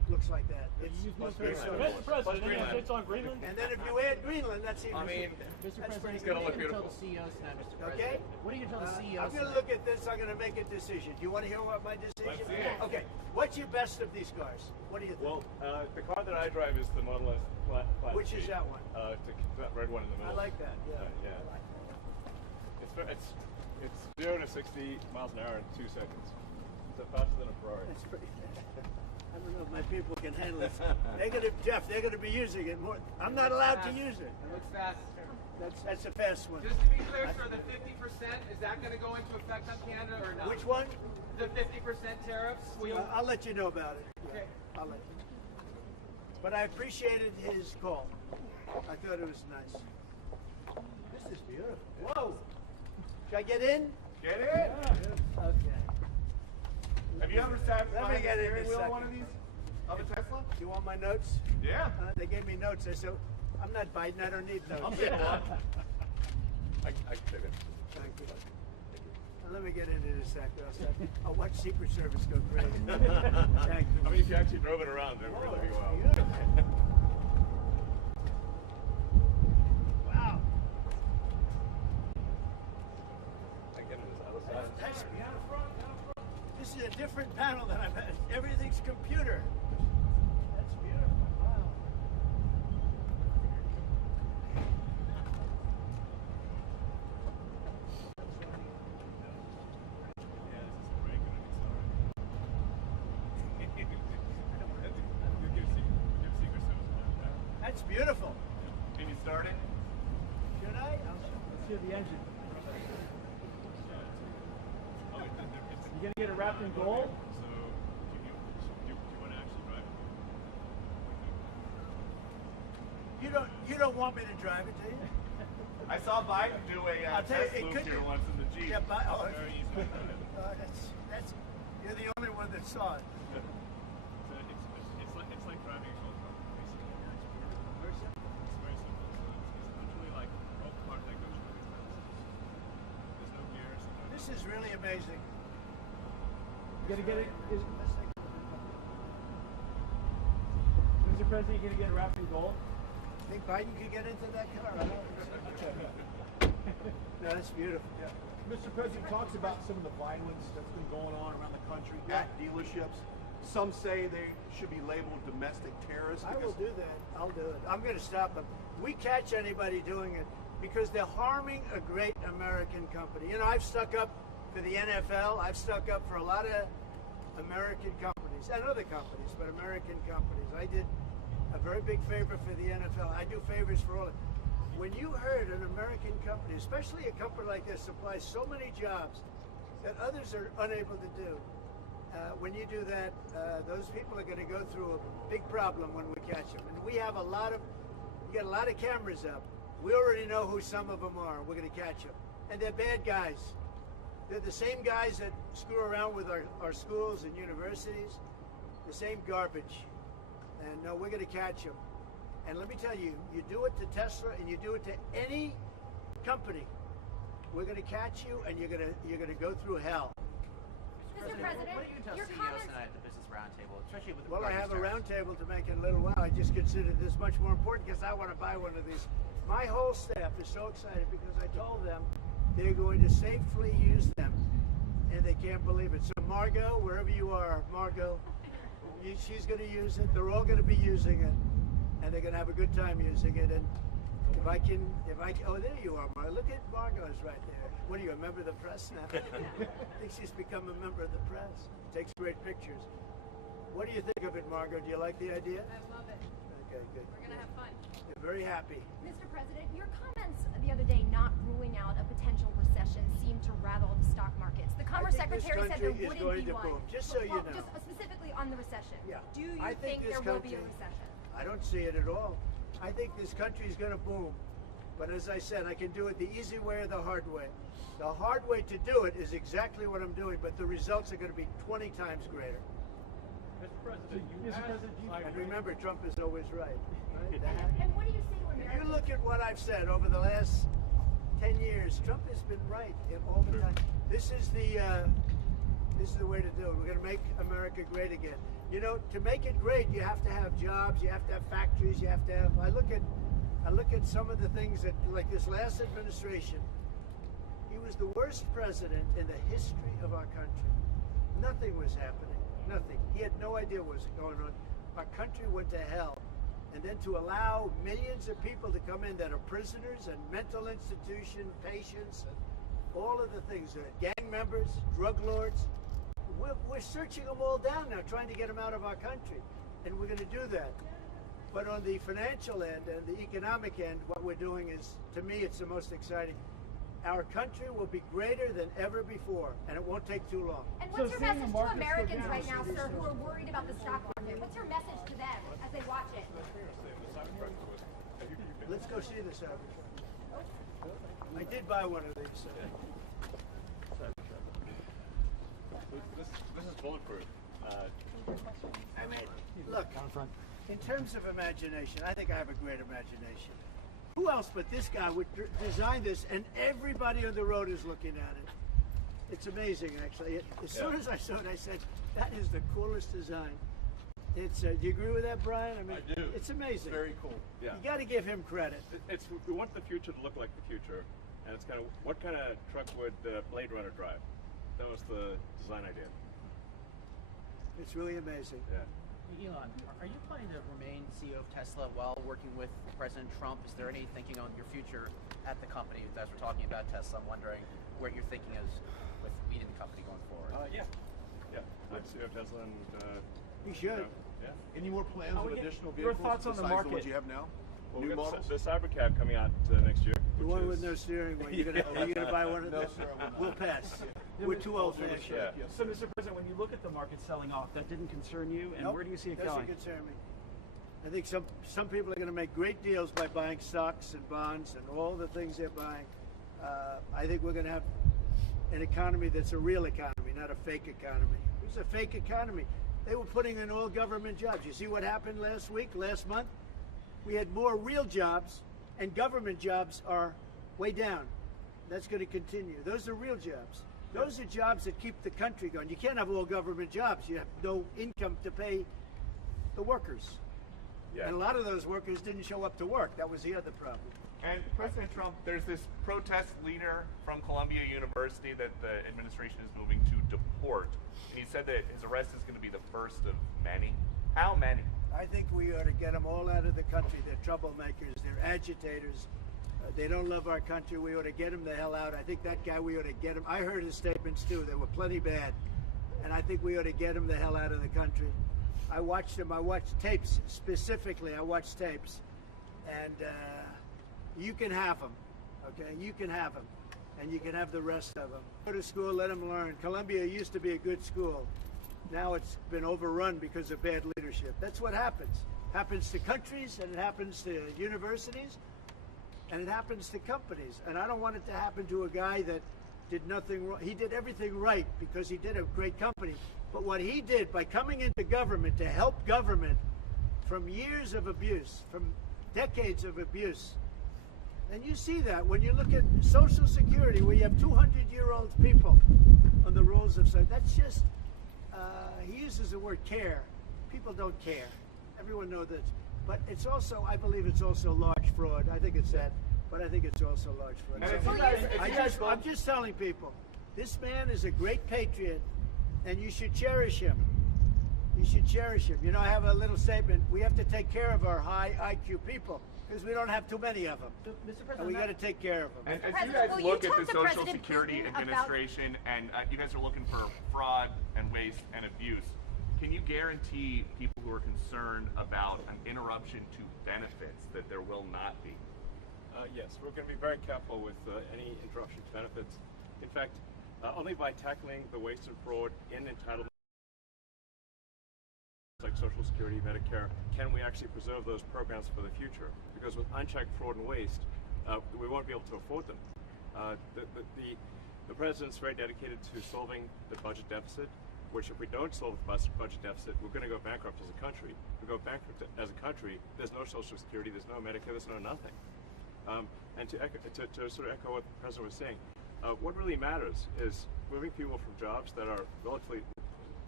looks like that. Mr. President, it's on Greenland. And then if you add Greenland, that's even. I mean, Mr. That's President, gonna what look are you going to tell beautiful. the CEOs tonight, Mr. President? Okay. What are you going to tell the CEOs I'm going to tonight? look at this. I'm going to make a decision. Do you want to hear what my decision Let's is? see it. Okay. What's your best of these cars? What do you think? Well, the car that I drive is the Model S Plaid. Which is that one? That red one in the I middle. like that. Yeah. Yeah. I like that. It's 0 to 60 miles an hour in 2 seconds. It's faster than a Ferrari. That's pretty fast. I don't know if my people can handle it. Jeff, they're going to be using it more. I'm not allowed to use it. It looks fast. That's a fast one. Just to be clear, sir, the 50%, is that going to go into effect on Canada or not? Which one? The 50% tariffs? Will you... I'll let you know about it. Okay. I'll let you know. But I appreciated his call. I thought it was nice. This is beautiful. Whoa! Should I get in? Get in. Okay. Have you ever sat Let me behind the get in steering a wheel of second. one of these? Of a Tesla? You want my notes? Yeah. They gave me notes. I said, I'm not Biden. I don't need notes. I'll take one. I can take it. Thank you. Let me get into this sector. I'll watch Secret Service go crazy. Thank you. I mean, if you actually drove it around, it would really be wild. Beautiful. Wow. I get it this other side. That's beautiful. This is a different panel than I've had. Everything's computer. That's beautiful. Wow. That's beautiful. Can you start it? Should I? Let's hear the engine. You gonna get it wrapped in gold? So, do you want to actually drive it? You don't want me to drive it, do you? I saw Biden do a I'll tell you, test it move could here be- once in the Jeep. Yeah, but Very easy. that's you're the only one that saw it. It's like driving a gold car, basically. It's very simple. It's literally like a golf cart that goes really fast. There's no gears. This is really amazing. You gonna get it? Mr. President, you gonna get it wrapped in gold? Think Biden could get into that car? I don't know. No, that's beautiful. Yeah. Mr. President talks about some of the violence that's been going on around the country at dealerships. Some say they should be labeled domestic terrorists. I will do that. I'll do it. I'm going to stop them. We catch anybody doing it because they're harming a great American company. You know, I've stuck up for the NFL. I've stuck up for a lot of American companies and other companies, but American companies. I did a very big favor for the NFL. I do favors for all. When you heard an American company, especially a company like this, supplies so many jobs that others are unable to do, when you do that, those people are going to go through a big problem when we catch them. And we have we got a lot of cameras up. We already know who some of them are. We're going to catch them. And they're bad guys. They're the same guys that screw around with our schools and universities, the same garbage. And no, we're going to catch them. And let me tell you, you do it to Tesla and you do it to any company, we're going to catch you and you're going to go through hell. Mr. President, What are you going to tell your CEOs comments. tonight at the Business Roundtable, especially with the Well, I have a tariffs? roundtable to make in a little while. I just considered this much more important because I want to buy one of these. My whole staff is so excited because I told them they're going to safely use them, and they can't believe it. So Margot, wherever you are, Margot, she's going to use it. They're all going to be using it, and they're going to have a good time using it. And if I can, oh, there you are, Margot. Look at Margot's right there. What are you, a member of the press now? I think she's become a member of the press. Takes great pictures. What do you think of it, Margot? Do you like the idea? I love it. Okay, good. We're gonna have fun. They're very happy. Mr. President, your comments the other day not ruling out a potential recession seem to rattle the stock markets. The Commerce I think this Secretary said there country is wouldn't going be to one. boom, just so you know. Just specifically on the recession. Yeah. Do you I think think this there will be a country- recession? I don't see it at all. I think this country is going to boom. But as I said, I can do it the easy way or the hard way. The hard way to do it is exactly what I'm doing, but the results are going to be 20 times greater. Mr. President, And remember, Trump is always right. And what do you say to If Americans? you look at what I've said over the last 10 years, Trump has been right in all the time. This is the way to do it. We're going to make America great again. You know, to make it great, you have to have jobs, you have to have factories, you have to have. I look at some of the things that, like this last administration, he was the worst president in the history of our country. Nothing was happening. Nothing. He had no idea what was going on. Our country went to hell. And then to allow millions of people to come in that are prisoners and mental institution patients and all of the things, gang members, drug lords, we're searching them all down now, trying to get them out of our country. And we're going to do that. But on the financial end and the economic end, what we're doing is, to me, it's the most exciting. Our country will be greater than ever before, and it won't take too long. And what's your message to Americans right now, sir, who are worried about the stock market? What's your message to them as they watch it? Let's go see this average. I did buy one of these. This is bulletproof. I mean, look, in terms of imagination, I think I have a great imagination. Who else but this guy would design this, and everybody on the road is looking at it? It's amazing, actually. As soon as I saw it, I said, that is the coolest design. It's. Do you agree with that, Brian? I mean, I do. It's amazing. It's very cool. Yeah. You got to give him credit. We want the future to look like the future, and it's kind of what kind of truck would Blade Runner drive? That was the design idea. It's really amazing. Yeah. Elon, are you planning to remain CEO of Tesla while working with President Trump? Is there any thinking on your future at the company? As we're talking about Tesla, I'm wondering where your thinking is with leading the company going forward. Yeah. I'm CEO of Tesla, and You should. yeah. Any more plans of additional your vehicles thoughts on the besides the ones market? you have now? Well, New we got models? the Cybercab coming out next year. The which one is, with no steering wheel. Are you gonna buy one of No, those? sir, I will not. We'll pass. We're too old-fashioned. Yeah. Yes, So, sir. Mr. President, when you look at the market selling off, that didn't concern you, and Nope, where do you see it doesn't going? concern me. I think some people are going to make great deals by buying stocks and bonds and all the things they're buying. I think we're going to have an economy that's a real economy, not a fake economy. It was a fake economy. They were putting in all government jobs. You see what happened last month? We had more real jobs, and government jobs are way down. That's going to continue. Those are real jobs. Those are jobs that keep the country going. You can't have all government jobs. You have no income to pay the workers. Yeah. And a lot of those workers didn't show up to work. That was the other problem. And President Trump, there's this protest leader from Columbia University that the administration is moving to deport. And he said that his arrest is going to be the first of many. How many? I think we ought to get them all out of the country. They're troublemakers. They're agitators. They don't love our country. We ought to get them the hell out. I think that guy, we ought to get him. I heard his statements too. They were plenty bad. And I think we ought to get him the hell out of the country. I watched him. I watched tapes specifically. I watched tapes. And you can have them. Okay? You can have them. And you can have the rest of them. Go to school, let them learn. Columbia used to be a good school. Now it's been overrun because of bad leadership. That's what happens. Happens to countries, and it happens to universities, and it happens to companies. And I don't want it to happen to a guy that did nothing wrong. He did everything right because he did a great company. But what he did by coming into government to help government from years of abuse, from decades of abuse, and you see that when you look at Social Security, where you have 200-year-old people on the rolls of society. That's just, he uses the word care. People don't care. Everyone knows that. But it's also, I believe it's also large fraud. I think it's that. But I think it's also large fraud. I'm just telling people, this man is a great patriot, and you should cherish him. You should cherish him. You know, I have a little statement. We have to take care of our high IQ people because we don't have too many of them. Mr. And President, we got to take care of them. And as you President, guys will you look at talk the to Social President Security Putin about- Administration and you guys are looking for fraud and waste and abuse, can you guarantee people who are concerned about an interruption to benefits that there will not be? Yes, we're going to be very careful with any interruption to benefits. In fact, only by tackling the waste and fraud in entitlement like Social Security, Medicare, can we actually preserve those programs for the future. Because with unchecked fraud and waste, we won't be able to afford them. The president's very dedicated to solving the budget deficit, which if we don't solve the budget deficit, we're going to go bankrupt as a country. If we go bankrupt as a country, there's no Social Security, there's no Medicare, there's no nothing. And to sort of echo what the president was saying, what really matters is moving people from jobs that are relatively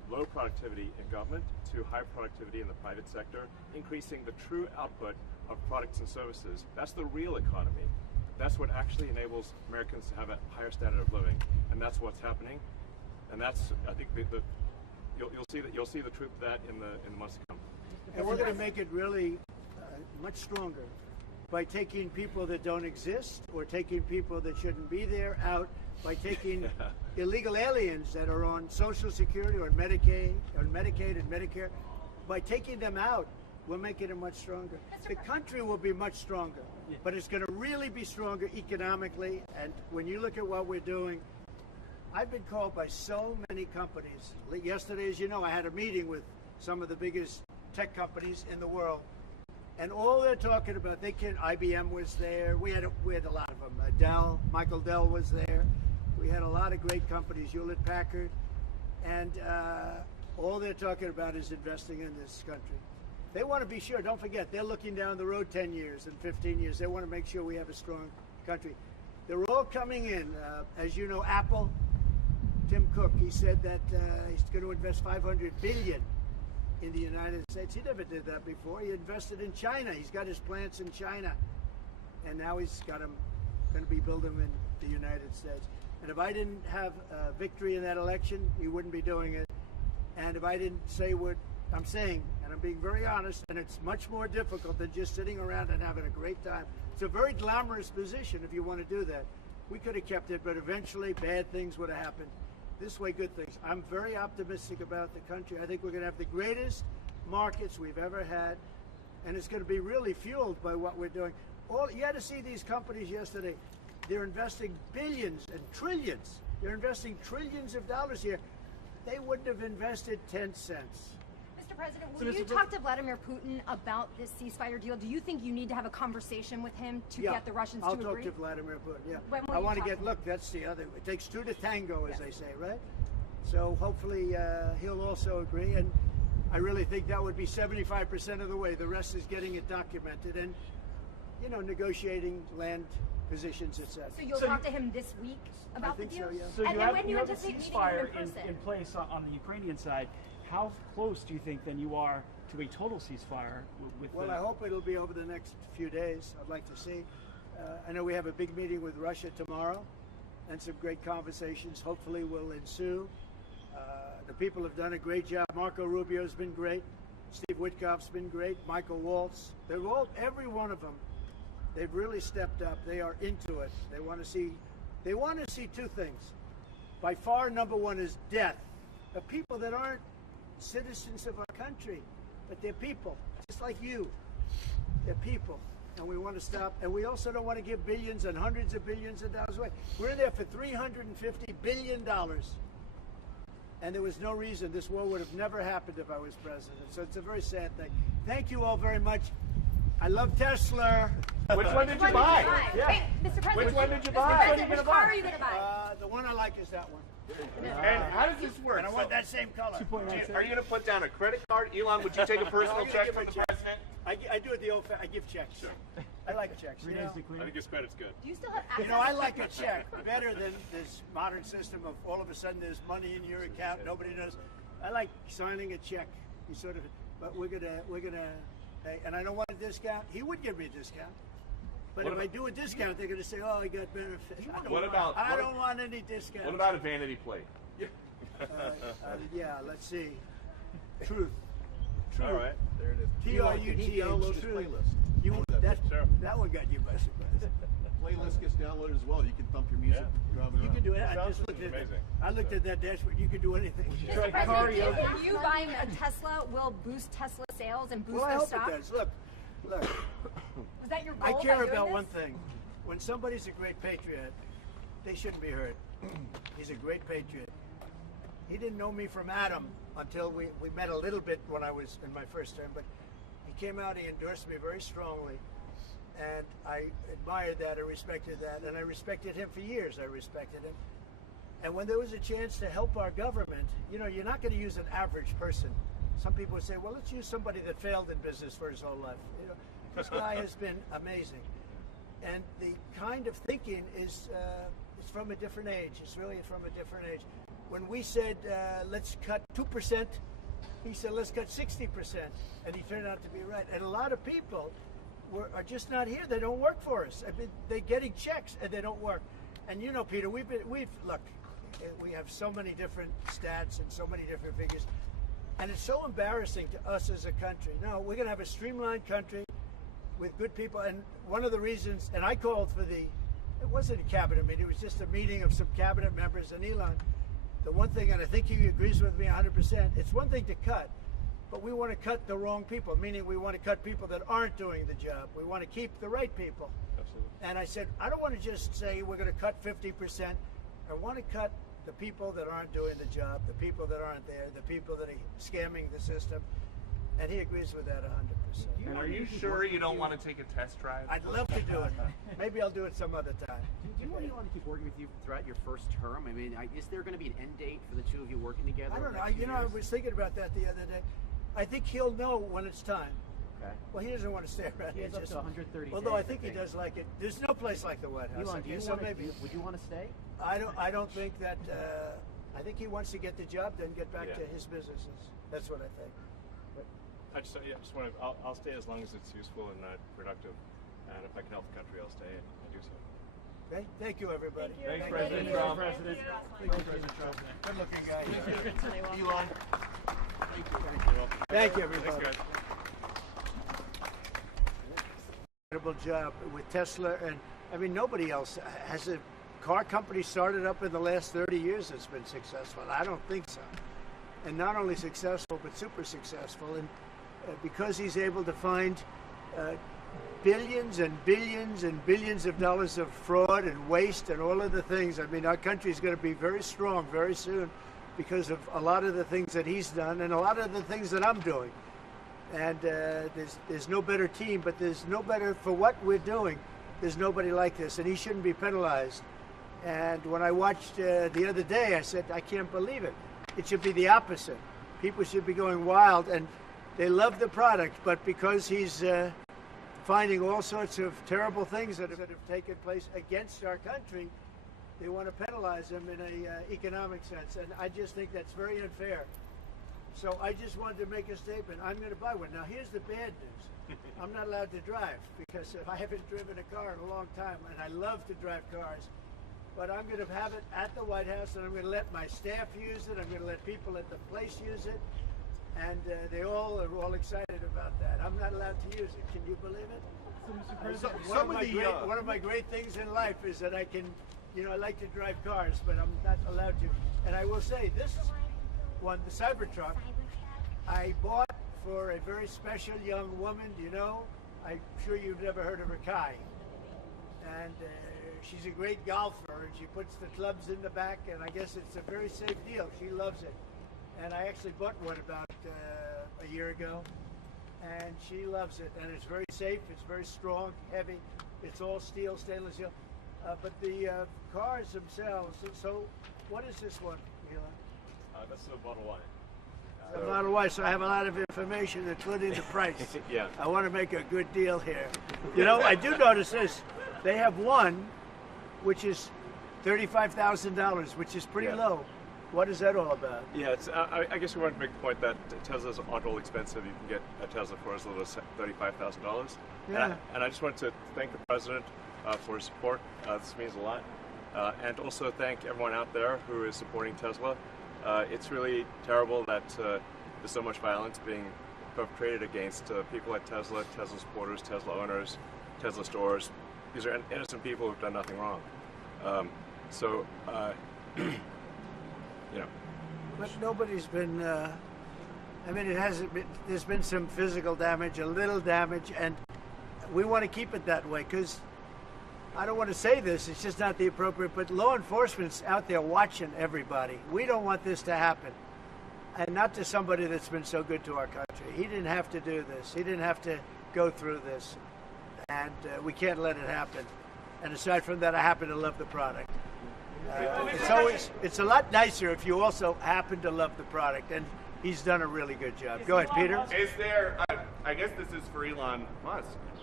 low productivity in government to high productivity in the private sector, increasing the true output of products and services. That's the real economy. That's what actually enables Americans to have a higher standard of living, and that's what's happening. And that's, I think, you'll see the truth of that in the months to come. And we're going to make it really much stronger by taking people that don't exist or taking people that shouldn't be there out, by taking illegal aliens that are on Social Security or Medicaid and Medicare. By taking them out, we're making it much stronger. The country will be much stronger, but it's going to really be stronger economically. And when you look at what we're doing, I've been called by so many companies. Yesterday, as you know, I had a meeting with some of the biggest tech companies in the world. And all they're talking about, IBM was there. We had a lot of them. Dell, Michael Dell was there. We had a lot of great companies, Hewlett Packard. And all they're talking about is investing in this country. They want to be sure, don't forget, they're looking down the road 10 years and 15 years. They want to make sure we have a strong country. They're all coming in. As you know, Apple, Tim Cook, he said that he's going to invest $500 billion in the United States. He never did that before. He invested in China. He's got his plants in China. And now he's got them, going to be building them in the United States. And if I didn't have victory in that election, he wouldn't be doing it. And if I didn't say what I'm saying, and I'm being very honest, and it's much more difficult than just sitting around and having a great time. It's a very glamorous position if you want to do that. We could have kept it, but eventually bad things would have happened. This way, good things. I'm very optimistic about the country. I think we're going to have the greatest markets we've ever had, and it's going to be really fueled by what we're doing. You had to see these companies yesterday. They're investing billions and trillions. They're investing trillions of dollars here. They wouldn't have invested 10 cents. Mr. President, will you talk to Vladimir Putin about this ceasefire deal? Do you think you need to have a conversation with him to get the Russians to agree? I'll talk to Vladimir Putin, I want to get, look, that's the other, it takes two to tango, as they say, right? So hopefully he'll also agree, and I really think that would be 75% of the way. The rest is getting it documented and, you know, negotiating land positions, etc. So you'll talk to him this week about the deal? So you have a ceasefire in place on the Ukrainian side. How close do you think then you are to a total ceasefire? Well, I hope it'll be over the next few days. I'd like to see. I know we have a big meeting with Russia tomorrow, and some great conversations hopefully will ensue. The people have done a great job. Marco Rubio's been great. Steve Witkoff's been great. Michael Waltz. They're all, every one of them, they've really stepped up. They are into it. They want to see two things. By far, number one is death of people that aren't citizens of our country, but they're people, just like you. They're people, and we want to stop. And we also don't want to give billions and hundreds of billions of dollars away. We're in there for $350 billion, and there was no reason. This war would have never happened if I was president. So it's a very sad thing. Thank you all very much. I love Tesla. Which one did you buy? Wait, Mr. President. Which one did you buy? Which car are you going to buy? The one I like is that one. And how does this work? And I want that same color. Are you going to put down a credit card? Elon, would you take a personal check from the president? I do it the old I give checks. Sure. I like checks. I think his credit's good. Do you still have access? You know, I like a check better than this modern system of all of a sudden there's money in your account, nobody knows. I like signing a check. You sort of, but we're gonna, and I don't want a discount. He would give me a discount. But if I do a discount, they're going to say, "Oh, I got benefits." I don't want any discount. What about a vanity plate? Yeah, let's see. Truth. All right, there it is. T-R-U-T-H. Playlist. That one got you by surprise. Playlist gets downloaded as well. You can thump your music. You can do it. I looked at that dashboard. You can do anything. Mr. President, you buying a Tesla will boost Tesla sales and boost their stock? I hope it does. Look. Was that your goal? I care about one thing. When somebody's a great patriot, they shouldn't be hurt. He's a great patriot. He didn't know me from Adam until we met a little bit when I was in my first term, but he came out, he endorsed me very strongly, and I admired that, I respected that, and I respected him for years. I respected him. And when there was a chance to help our government, you know, you're not going to use an average person. Some people would say, well, let's use somebody that failed in business for his whole life. You know, this guy has been amazing. And the kind of thinking is it's from a different age. It's really from a different age. when we said let's cut 2%, he said let's cut 60%, and he turned out to be right. And a lot of people are just not here. They don't work for us. I mean, they're getting checks and they don't work. And you know, Peter, we've look, we have so many different stats and so many different figures, and it's so embarrassing to us as a country. No, we're going to have a streamlined country with good people. And one of the reasons, and I called for it wasn't a cabinet meeting, it was just a meeting of some cabinet members and Elon. The one thing, and I think he agrees with me 100%, it's one thing to cut, but we want to cut the wrong people, meaning we want to cut people that aren't doing the job. We want to keep the right people. Absolutely. And I said, I don't want to just say we're going to cut 50%. I want to cut the people that aren't doing the job, the people that aren't there, the people that are scamming the system. And he agrees with that 100%. And are you sure you don't want to take a test drive? I'd love to do it. Maybe I'll do it some other time. Do you want Elon to keep working with you throughout your first term? I mean, is there going to be an end date for the two of you working together? I don't know. You know, I was thinking about that the other day. I think he'll know when it's time. Okay. Well, he doesn't want to stay around. He has up to 130 Although days, I think he does like it. There's no place like the White House. Elon, do you so want maybe would you want to stay? I don't think that. I think he wants to get the job, then get back to his businesses. That's what I think. I just want to. I'll stay as long as it's useful and productive, and if I can help the country, I'll stay and do so. Okay. Thank you, everybody. Thanks, President Trump. President. Thank you, President Trump. Good looking guy. Elon. Thank you, everybody. Thanks, guys. Incredible job with Tesla, and I mean nobody else has a car company started up in the last 30 years that's been successful. I don't think so. And not only successful, but super successful. And because he's able to find billions and billions and billions of dollars of fraud and waste and all of the things. I mean, our country is going to be very strong very soon because of a lot of the things that he's done and a lot of the things that I'm doing. And there's no better team, but there's no better for what we're doing. There's nobody like this, and he shouldn't be penalized. And when I watched the other day, I said, I can't believe it. It should be the opposite. People should be going wild, and they love the product, but because he's finding all sorts of terrible things that have taken place against our country, they want to penalize him in an economic sense. And I just think that's very unfair. So I just wanted to make a statement. I'm going to buy one. Now, here's the bad news. I'm not allowed to drive because I haven't driven a car in a long time, and I love to drive cars. But I'm going to have it at the White House, and I'm going to let my staff use it. I'm going to let people at the place use it. And they all are all excited about that. I'm not allowed to use it. Can you believe it? One of my great things in life is that I can, I like to drive cars, but I'm not allowed to. And I will say, this one, the Cybertruck, I bought for a very special young woman. I'm sure you've never heard of her, Kai. And she's a great golfer, and she puts the clubs in the back, and I guess it's a very safe deal. She loves it. And I actually bought one about a year ago, and she loves it. And it's very safe, it's very strong, heavy. It's all steel, stainless steel. But the cars themselves, so what is this one, Elon? That's a Model Y. The Model Y, so I have a lot of information, including the price. Yeah. I want to make a good deal here. I do notice this. They have one, which is $35,000, which is pretty low. What is that all about? Yeah, I guess we want to make the point that Teslas aren't all expensive. You can get a Tesla for as little as $35,000. Yeah. And I just want to thank the president for his support. This means a lot. And also thank everyone out there who is supporting Tesla. It's really terrible that there's so much violence being perpetrated against people like Tesla, Tesla supporters, Tesla owners, Tesla stores. These are innocent people who've done nothing wrong. But nobody's been, it hasn't been, there's been some physical damage, a little damage, and we want to keep it that way because I don't want to say this, it's just not the appropriate, but law enforcement's out there watching everybody. We don't want this to happen. And not to somebody that's been so good to our country. He didn't have to do this. He didn't have to go through this. And we can't let it happen. And aside from that, I happen to love the product. It's a lot nicer if you also happen to love the product, and he's done a really good job. Go ahead, Peter. Is there, I guess this is for Elon Musk.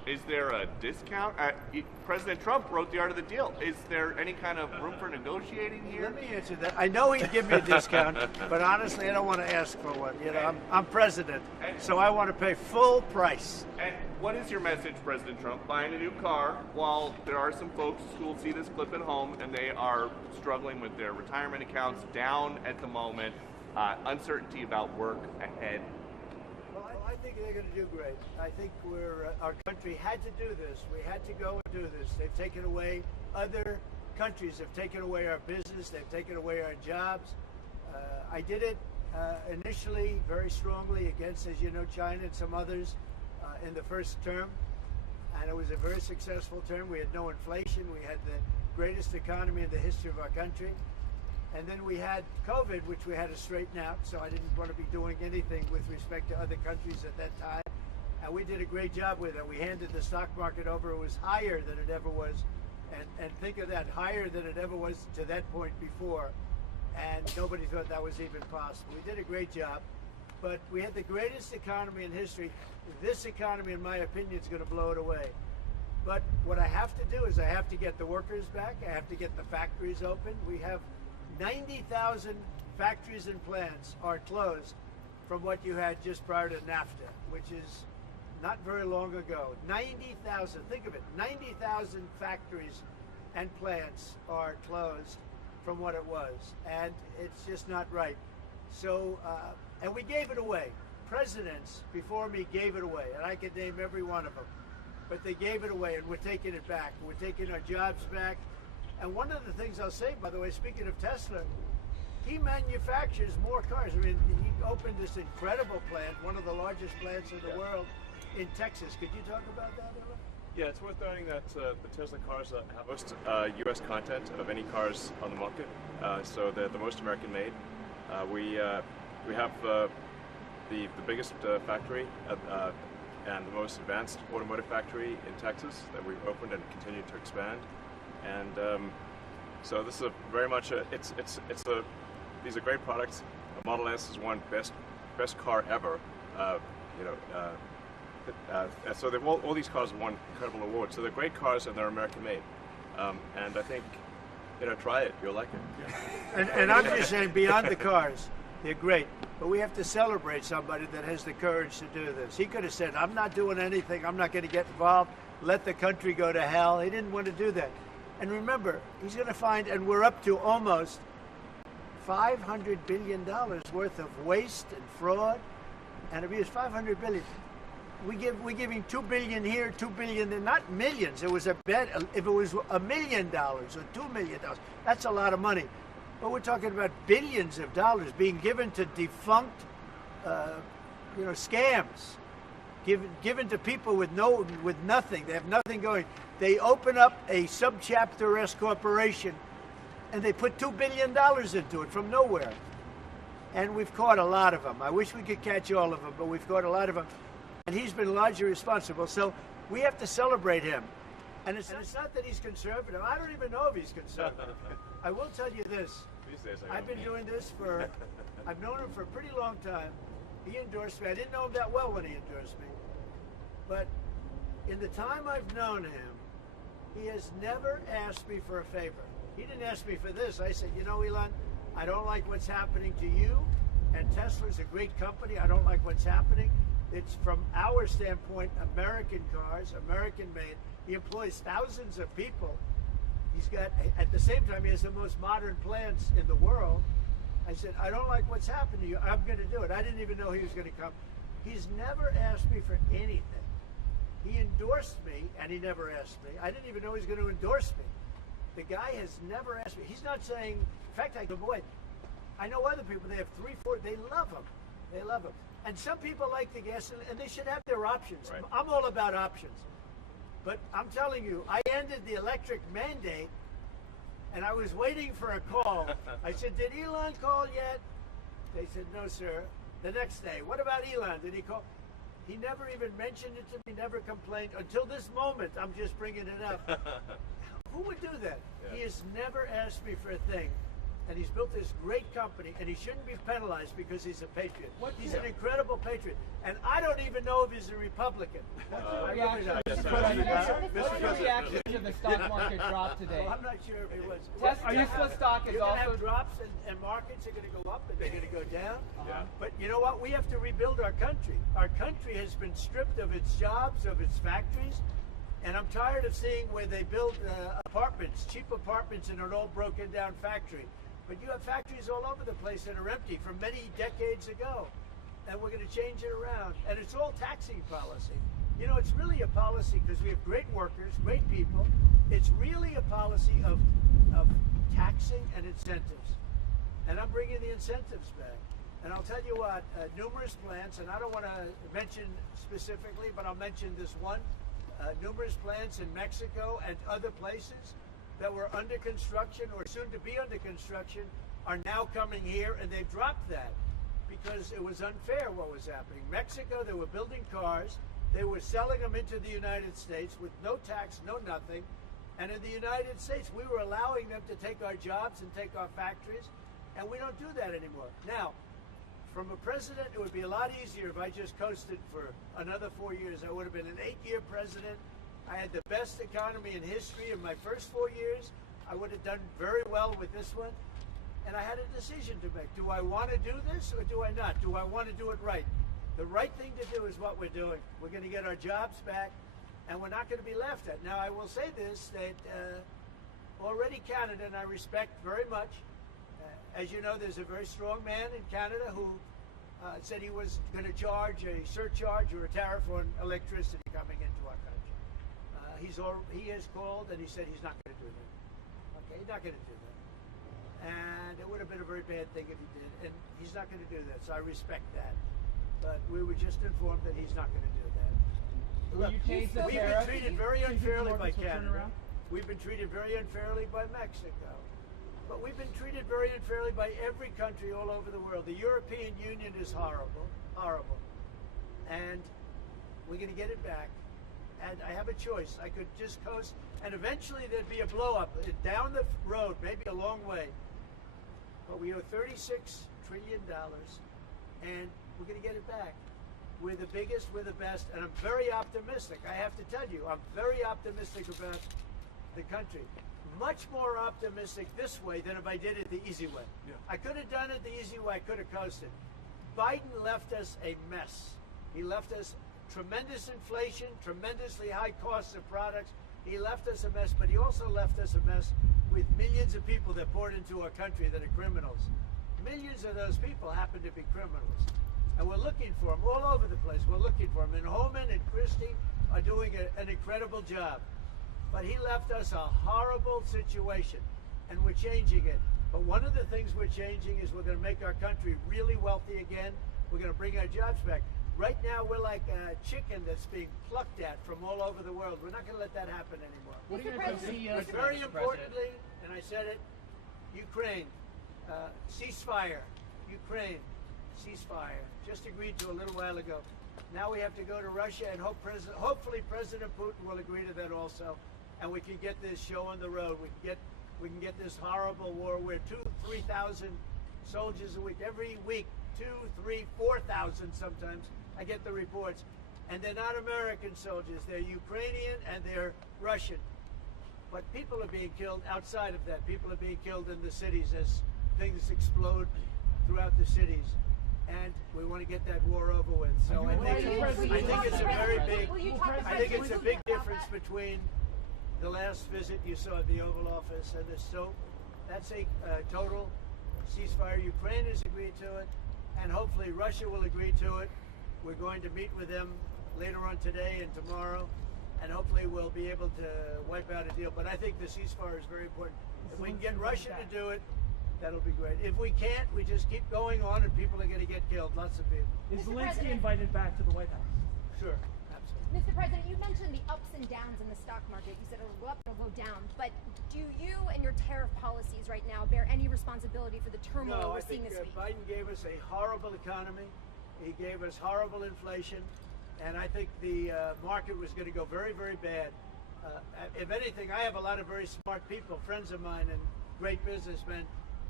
Is there a discount? President Trump wrote the art of the deal. Is there any kind of room for negotiating here? Let me answer that. I know he'd give me a discount, but honestly, I don't want to ask for one. You know, I'm president, so I want to pay full price. And what is your message, President Trump? Buying a new car while there are some folks who will see this clip at home and they are struggling with their retirement accounts down at the moment, uncertainty about work ahead. Well, I think they're going to do great. I think our country had to do this. We had to go and do this. They've taken away, other countries have taken away our business. They've taken away our jobs. I did it initially very strongly against, as you know, China and some others in the first term. And it was a very successful term. We had no inflation. We had the greatest economy in the history of our country. And then we had COVID, which we had to straighten out, so I didn't want to be doing anything with respect to other countries at that time. And we did a great job with it. We handed the stock market over. It was higher than it ever was. And think of that, higher than it ever was to that point before. And nobody thought that was even possible. We did a great job. But we had the greatest economy in history. This economy, in my opinion, is going to blow it away. But what I have to do is I have to get the workers back. I have to get the factories open. We have 90,000 factories and plants are closed from what you had just prior to NAFTA, which is not very long ago. 90,000, think of it, 90,000 factories and plants are closed from what it was, and it's just not right. So, and we gave it away. Presidents before me gave it away, and I could name every one of them, but they gave it away, and we're taking it back. We're taking our jobs back. And one of the things I'll say, by the way, speaking of Tesla, he manufactures more cars. I mean, he opened this incredible plant, one of the largest plants in the world, in Texas. Could you talk about that, Elon? Yeah, it's worth noting that the Tesla cars have most U.S. content of any cars on the market, so they're the most American-made. We have the biggest factory and the most advanced automotive factory in Texas that we've opened and continue to expand. And so this is very much these are great products. The Model S is one best car ever. So all these cars have won incredible awards. So they're great cars and they're American made. And I think, try it. You'll like it. Yeah. And I'm just saying, beyond the cars, they're great. But we have to celebrate somebody that has the courage to do this. He could have said, I'm not doing anything. I'm not going to get involved. Let the country go to hell. He didn't want to do that. And remember, he's going to find, and we're up to almost $500 billion worth of waste and fraud and abuse. $500 billion. We're giving $2 billion here, $2 billion there, not millions. It was a bet. If it was $1 million or $2 million, that's a lot of money. But we're talking about billions of dollars being given to defunct, scams, given to people with nothing. They have nothing going. They open up a subchapter S corporation, and they put $2 billion into it from nowhere. And we've caught a lot of them. I wish we could catch all of them, but we've caught a lot of them. And he's been largely responsible. So we have to celebrate him. And it's not that he's conservative. I don't even know if he's conservative. I will tell you this. I've been doing this I've known him for a pretty long time. He endorsed me. I didn't know him that well when he endorsed me. But in the time I've known him, he has never asked me for a favor. He didn't ask me for this. I said, Elon, I don't like what's happening to you. And Tesla's a great company. I don't like what's happening. It's, from our standpoint, American cars, American made. He employs thousands of people. He's got, at the same time, he has the most modern plants in the world. I said, I don't like what's happened to you. I'm going to do it. I didn't even know he was going to come. He's never asked me for anything. He endorsed me, and he never asked me. I didn't even know he was going to endorse me. The guy has never asked me. He's not saying, in fact, I go, boy, I know other people, they have 3, 4, they love him. They love him. And some people like the gas, and they should have their options. Right. I'm all about options. But I'm telling you, I ended the electric mandate, and I was waiting for a call. I said, did Elon call yet? They said, no, sir. The next day, what about Elon? Did he call? He never even mentioned it to me, never complained. Until this moment, I'm just bringing it up. Who would do that? Yeah. He has never asked me for a thing. and he's built this great company, and he shouldn't be penalized because he's a patriot. He's an incredible patriot, and I don't even know if he's a Republican. What's your reaction to the stock market drop today? Well, I'm not sure if it was. Tesla stock is You're going to also have drops, and markets are going to go up, and they're going to go down. But you know what? We have to rebuild our country. Our country has been stripped of its jobs, of its factories, and I'm tired of seeing where they build apartments, cheap apartments in an old broken down factory. But you have factories all over the place that are empty from many decades ago. And we're going to change it around. And it's all taxing policy. You know, it's really a policy because we have great workers, great people. It's really a policy of taxing and incentives. And I'm bringing the incentives back. And I'll tell you what, numerous plants, and I don't want to mention specifically, but I'll mention this one, numerous plants in Mexico and other places that were under construction or soon to be under construction are now coming here, and they've dropped that because it was unfair what was happening. Mexico, they were building cars, they were selling them into the United States with no tax, no nothing, and in the United States we were allowing them to take our jobs and take our factories, and we don't do that anymore. Now, from a president, it would be a lot easier if I just coasted for another 4 years. I would have been an 8-year president. I had the best economy in history in my first 4 years. I would have done very well with this one. And I had a decision to make. Do I want to do this or do I not? Do I want to do it right? The right thing to do is what we're doing. We're going to get our jobs back, and we're not going to be laughed at. Now, I will say this, that already Canada, and I respect very much, as you know, there's a very strong man in Canada who said he was going to charge a surcharge or a tariff on electricity coming into our country. He has called and he said he's not going to do that. Okay, he's not going to do that. And it would have been a very bad thing if he did. And he's not going to do that, so I respect that. But we were just informed that he's not going to do that. Look, we've been treated very unfairly by Canada. We've been treated very unfairly by Mexico. But we've been treated very unfairly by every country all over the world. The European Union is horrible, horrible. And we're going to get it back. And I have a choice. I could just coast, and eventually there'd be a blow-up down the road, maybe a long way. But we owe $36 trillion, and we're going to get it back. We're the biggest, we're the best, and I'm very optimistic. I have to tell you, I'm very optimistic about the country. Much more optimistic this way than if I did it the easy way. Yeah. I could have done it the easy way. I could have coasted. Biden left us a mess. He left us tremendous inflation, tremendously high costs of products. He left us a mess, but he also left us a mess with millions of people that poured into our country that are criminals. Millions of those people happen to be criminals. And we're looking for them all over the place. We're looking for them. And Holman and Christie are doing an incredible job. But he left us a horrible situation, and we're changing it. But one of the things we're changing is we're going to make our country really wealthy again. We're going to bring our jobs back. Right now, we're like a chicken that's being plucked at from all over the world. We're not going to let that happen anymore. What are you going to do? But very importantly, and I said it, Ukraine, ceasefire. Ukraine, ceasefire. Just agreed to a little while ago. Now we have to go to Russia, and hopefully President Putin will agree to that also, and we can get this show on the road. We can get this horrible war where 2,000-3,000 soldiers a week, every week, 2,000, 3,000, 4,000 sometimes. I get the reports. And they're not American soldiers. They're Ukrainian and they're Russian. But people are being killed outside of that. People are being killed in the cities as things explode throughout the cities. And we want to get that war over with. So I think it's a very big, I think it's a big difference between the last visit you saw at the Oval Office and this. So that's a total ceasefire. Ukraine has agreed to it, and hopefully Russia will agree to it. We're going to meet with them later on today and tomorrow, and hopefully we'll be able to wipe out a deal. But I think the ceasefire is very important. If we can get Russia to do it, that'll be great. If we can't, we just keep going on, and people are going to get killed. Lots of people. Is Zelensky invited back to the White House? Sure, absolutely. Mr. President, you mentioned the ups and downs in the stock market. You said it'll go up, it'll go down. But do you and your tariff policies right now bear any responsibility for the turmoil we're seeing this week? Biden gave us a horrible economy. He gave us horrible inflation. And I think the market was going to go very, very bad. If anything, I have a lot of very smart people, friends of mine and great businessmen,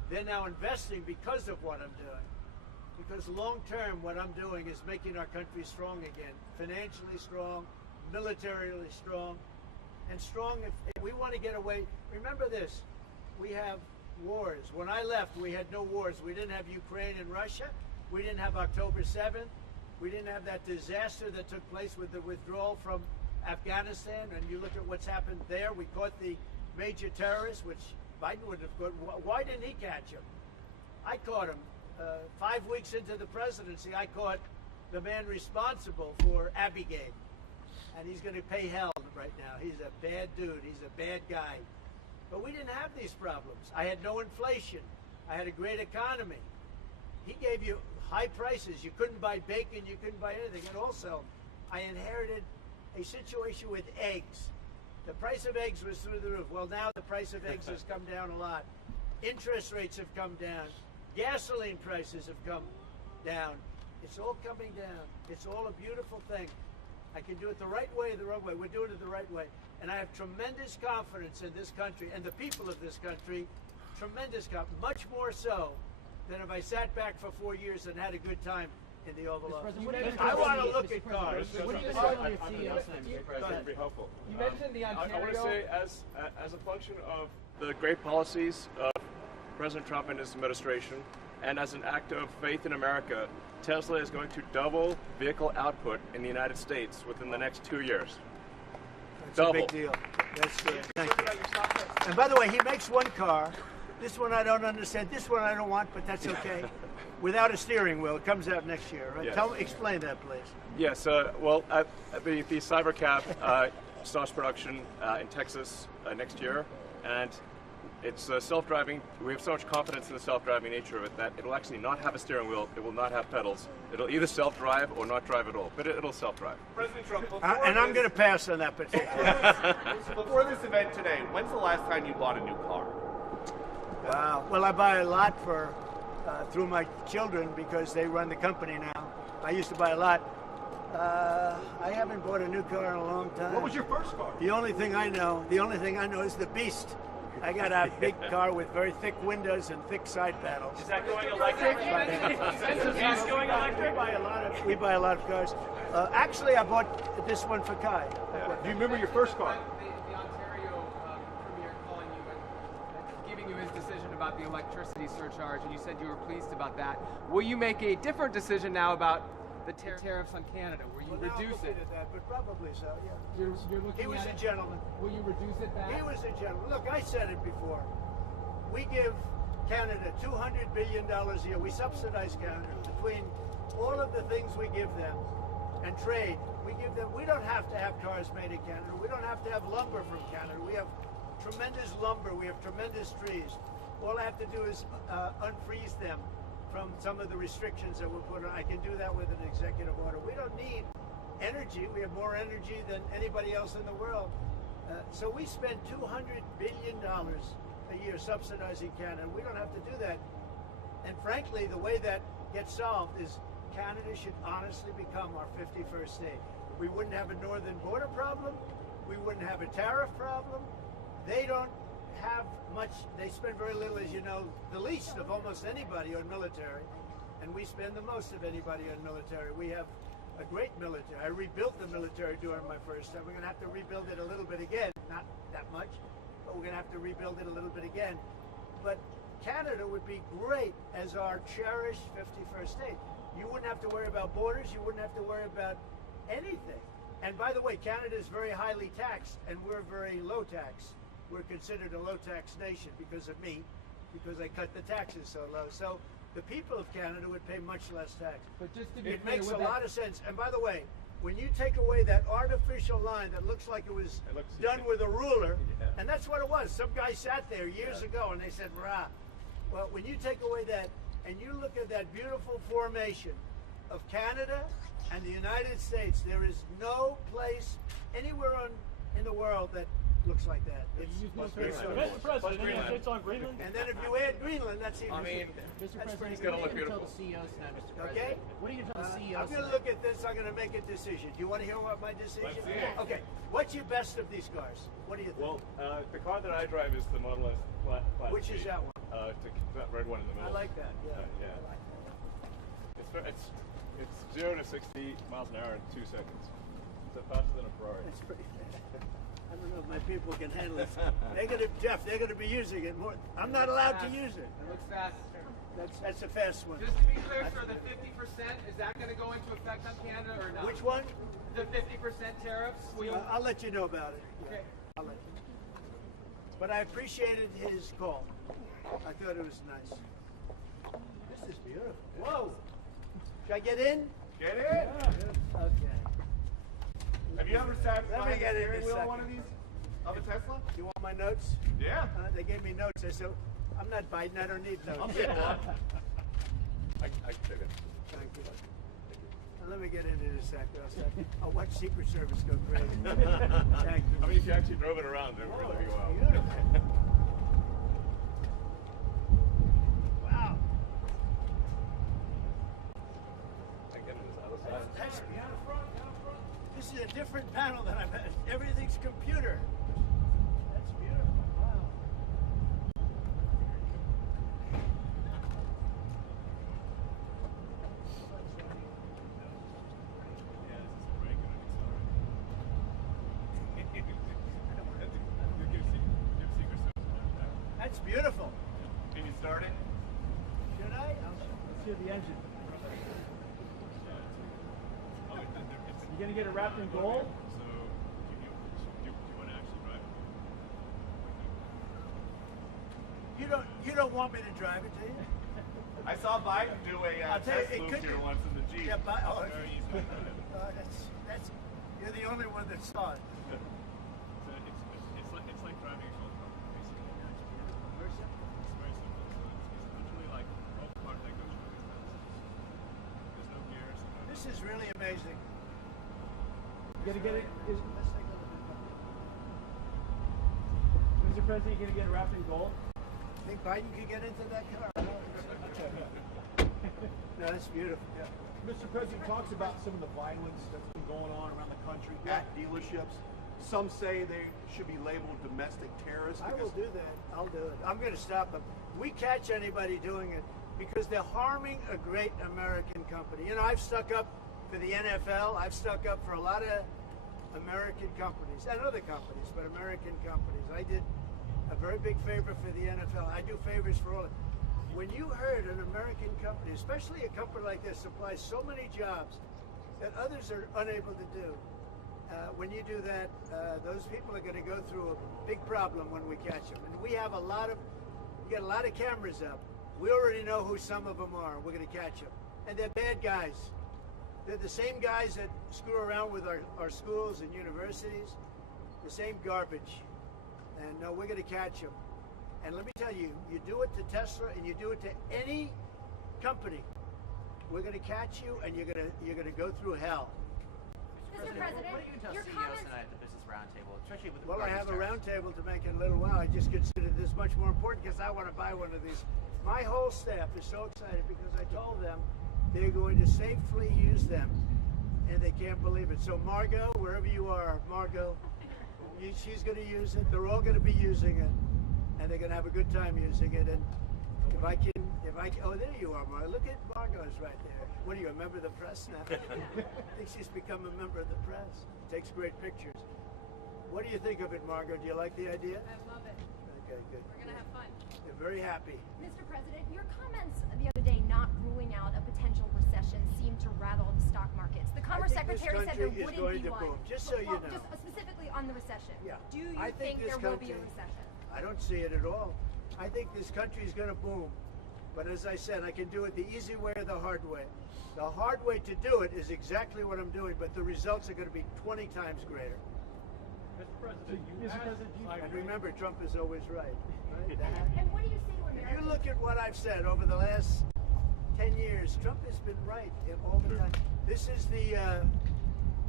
They're now investing because of what I'm doing. Because long term, what I'm doing is making our country strong again, financially strong, militarily strong, and strong if we want to get away. Remember this, we have wars. When I left, we had no wars. We didn't have Ukraine and Russia. We didn't have October 7th. We didn't have that disaster that took place with the withdrawal from Afghanistan. And you look at what's happened there. We caught the major terrorist, which Biden wouldn't have caught. Why didn't he catch him? I caught him. 5 weeks into the presidency, I caught the man responsible for Abiegate. And he's going to pay hell right now. He's a bad dude. He's a bad guy. But we didn't have these problems. I had no inflation. I had a great economy. He gave you high prices. You couldn't buy bacon. You couldn't buy anything. And also, I inherited a situation with eggs. The price of eggs was through the roof. Well, now the price of eggs has come down a lot. Interest rates have come down. Gasoline prices have come down. It's all coming down. It's all a beautiful thing. I can do it the right way or the wrong way. We're doing it the right way. And I have tremendous confidence in this country and the people of this country. Tremendous confidence. Much more so than if I sat back for 4 years and had a good time in the Oval Office. I want to look at cars. What do you decide on your CEO thing, Mr. President? That would be helpful. You mentioned the Ontario. I want to say, as a function of the great policies of President Trump and his administration, and as an act of faith in America, Tesla is going to double vehicle output in the United States within the next 2 years. That's Double. a big deal. That's thank you. And by the way, he makes one car. This one I don't understand. This one I don't want, but that's okay. Without a steering wheel, it comes out next year, right? Yes. Explain that, please. Yes. Well, the Cybercab starts production in Texas next year, and it's self-driving. We have so much confidence in the self-driving nature of it that it'll actually not have a steering wheel. It will not have pedals. It'll either self-drive or not drive at all, but it'll self-drive. President Trump, And I'm going to pass on that particular. before this event today, when's the last time you bought a new car? Well, I buy a lot through my children because they run the company now. I used to buy a lot. I haven't bought a new car in a long time. What was your first car? The only thing I know is the Beast. I got a big car with very thick windows and thick side panels. Is that going electric? Is going electric? We buy a lot of cars. Actually, I bought this one for Kai. Do you remember your first car? The Ontario Premier calling you and giving you his decision about the electricity surcharge, and you said you were pleased about that. Will you make a different decision now about the tariffs on Canada? Will you reduce it? At that, but probably so, yeah. You're looking He was at a it. gentleman. Will you reduce it back? He was a gentleman. Look, I said it before. We give Canada $200 billion a year. We subsidize Canada between all of the things we give them and trade. We give them. We don't have to have cars made in Canada. We don't have to have lumber from Canada. We have tremendous lumber. We have tremendous trees. All I have to do is unfreeze them from some of the restrictions that were put on. I can do that with an executive order. We don't need energy. We have more energy than anybody else in the world. So we spend $200 billion a year subsidizing Canada. We don't have to do that. And frankly, the way that gets solved is Canada should honestly become our 51st state. We wouldn't have a northern border problem. We wouldn't have a tariff problem. They don't have much. They spend very little, as you know, the least of almost anybody on military. And we spend the most of anybody on military. We have a great military. I rebuilt the military during my first time. We're going to have to rebuild it a little bit again. Not that much, but we're going to have to rebuild it a little bit again. But Canada would be great as our cherished 51st state. You wouldn't have to worry about borders. You wouldn't have to worry about anything. And by the way, Canada is very highly taxed, and we're very low tax. We're considered a low tax nation because of me, because I cut the taxes so low. So the people of Canada would pay much less tax. But just to be It clear, makes with a that- lot of sense. And by the way, when you take away that artificial line that looks like it was done with a ruler, and that's what it was. Some guy sat there years ago and they said, rah. Well, when you take away that and you look at that beautiful formation of Canada and the United States, there is no place anywhere in the world that looks like that. Plus Greenland. Mr. Plus President, any Greenland. updates on Greenland? And then if you add Greenland, that's even. I mean, Mr. That's President, it's gonna what look are you gonna tell beautiful. the CEOs tonight, Mr. President? Okay. What are you gonna tell the CEOs I'm going to tonight? look at this. I'm going to make a decision. Do you want to hear what my decision Let's is? see it. Okay. What's your best of these cars? What do you think? Well, the car that I drive is the Model S Class Which C. is that one? That red one in the I middle. like that. Yeah. Yeah. I like that. It's 0 to 60 miles an hour in 2 seconds. It's faster than a Ferrari. It's pretty fast. I don't know if my people can handle it. They're going to be using it more. I'm not allowed to use it. It looks fast. That's a fast one. Just to be clear, sir, the 50%, is that going to go into effect on Canada or not? Which one? The 50% tariffs? I'll let you know about it. Yeah, Okay. I'll let you know. But I appreciated his call. I thought it was nice. This is beautiful. Whoa! Should I get in? Get in. Okay. Have you ever sat Let me behind get the in a steering wheel on second. one of these? Of a Tesla? You want my notes? Yeah. They gave me notes. I said, I'm not biting. I don't need notes. I'm getting one. I can take it. Thank you. Let me get into this sector. I'll watch Secret Service go crazy. Thank you. I mean, if you actually drove it around, it would really be wild. Beautiful. Wow. I get it this other side. That's beautiful. This is a different panel than I've had. Everything's computer. That's beautiful. Wow. That's beautiful. Can you start it? Should I? Let's hear the engine. You gonna get it wrapped in gold? So, do you want to actually drive it? You don't want me to drive it, do you? I saw Biden do a I'll tell you, test it move could here be- once in the Jeep. Yeah, but Very easy. that's you're the only one that saw it. So it's like driving a golf cart, basically. It's very simple. So it's literally like a golf cart that goes really fast. There's no gears. This is really amazing. You gonna get it? Let's take a look at Mr. President, you gonna get it wrapped in gold? that. Think Biden could get into that car? No, that's beautiful. Yeah. Mr. President talks about some of the violence that's been going on around the country at dealerships. Some say they should be labeled domestic terrorists. I will do that. I'll do it. I'm going to stop them. We catch anybody doing it because they're harming a great American company. You know, I've stuck up for the NFL. I've stuck up for a lot of American companies and other companies, but American companies. I did a very big favor for the NFL. I do favors for all. When you heard an American company, especially a company like this, supplies so many jobs that others are unable to do, when you do that, those people are going to go through a big problem when we catch them. And we have we got a lot of cameras up. We already know who some of them are. We're going to catch them. And they're bad guys. They're the same guys that screw around with our schools and universities, the same garbage. And no, we're going to catch them. And let me tell you, you do it to Tesla and you do it to any company, we're going to catch you and you're going to go through hell. Mr. President, what are you going to tell your CEOs comments. tonight at the Business Roundtable, especially with Well, I regard have to a tariffs? roundtable to make in a little while. I just consider this much more important because I want to buy one of these. My whole staff is so excited because I told them they're going to safely use them, and they can't believe it. So Margot, wherever you are, Margot, she's going to use it. They're all going to be using it, and they're going to have a good time using it. And oh, there you are, Margot. Look at Margot's right there. What are you, a member of the press now? I think she's become a member of the press. Takes great pictures. What do you think of it, Margot? Do you like the idea? I love it. Okay, good. We're gonna have fun. They're very happy. Mr. President, your comments the other day not ruling out a potential recession seem to rattle the stock markets. The Commerce I think this Secretary said there country is wouldn't going be to one. boom, just so you know. Just specifically on the recession. Yeah. Do you I think this there will be a country- recession? I don't see it at all. I think this country is going to boom. But as I said, I can do it the easy way or the hard way. The hard way to do it is exactly what I'm doing, but the results are going to be 20 times greater. Mr. President, And remember, Trump is always right. And what do you say to If Americans? you look at what I've said over the last 10 years, Trump has been right all the time. This is the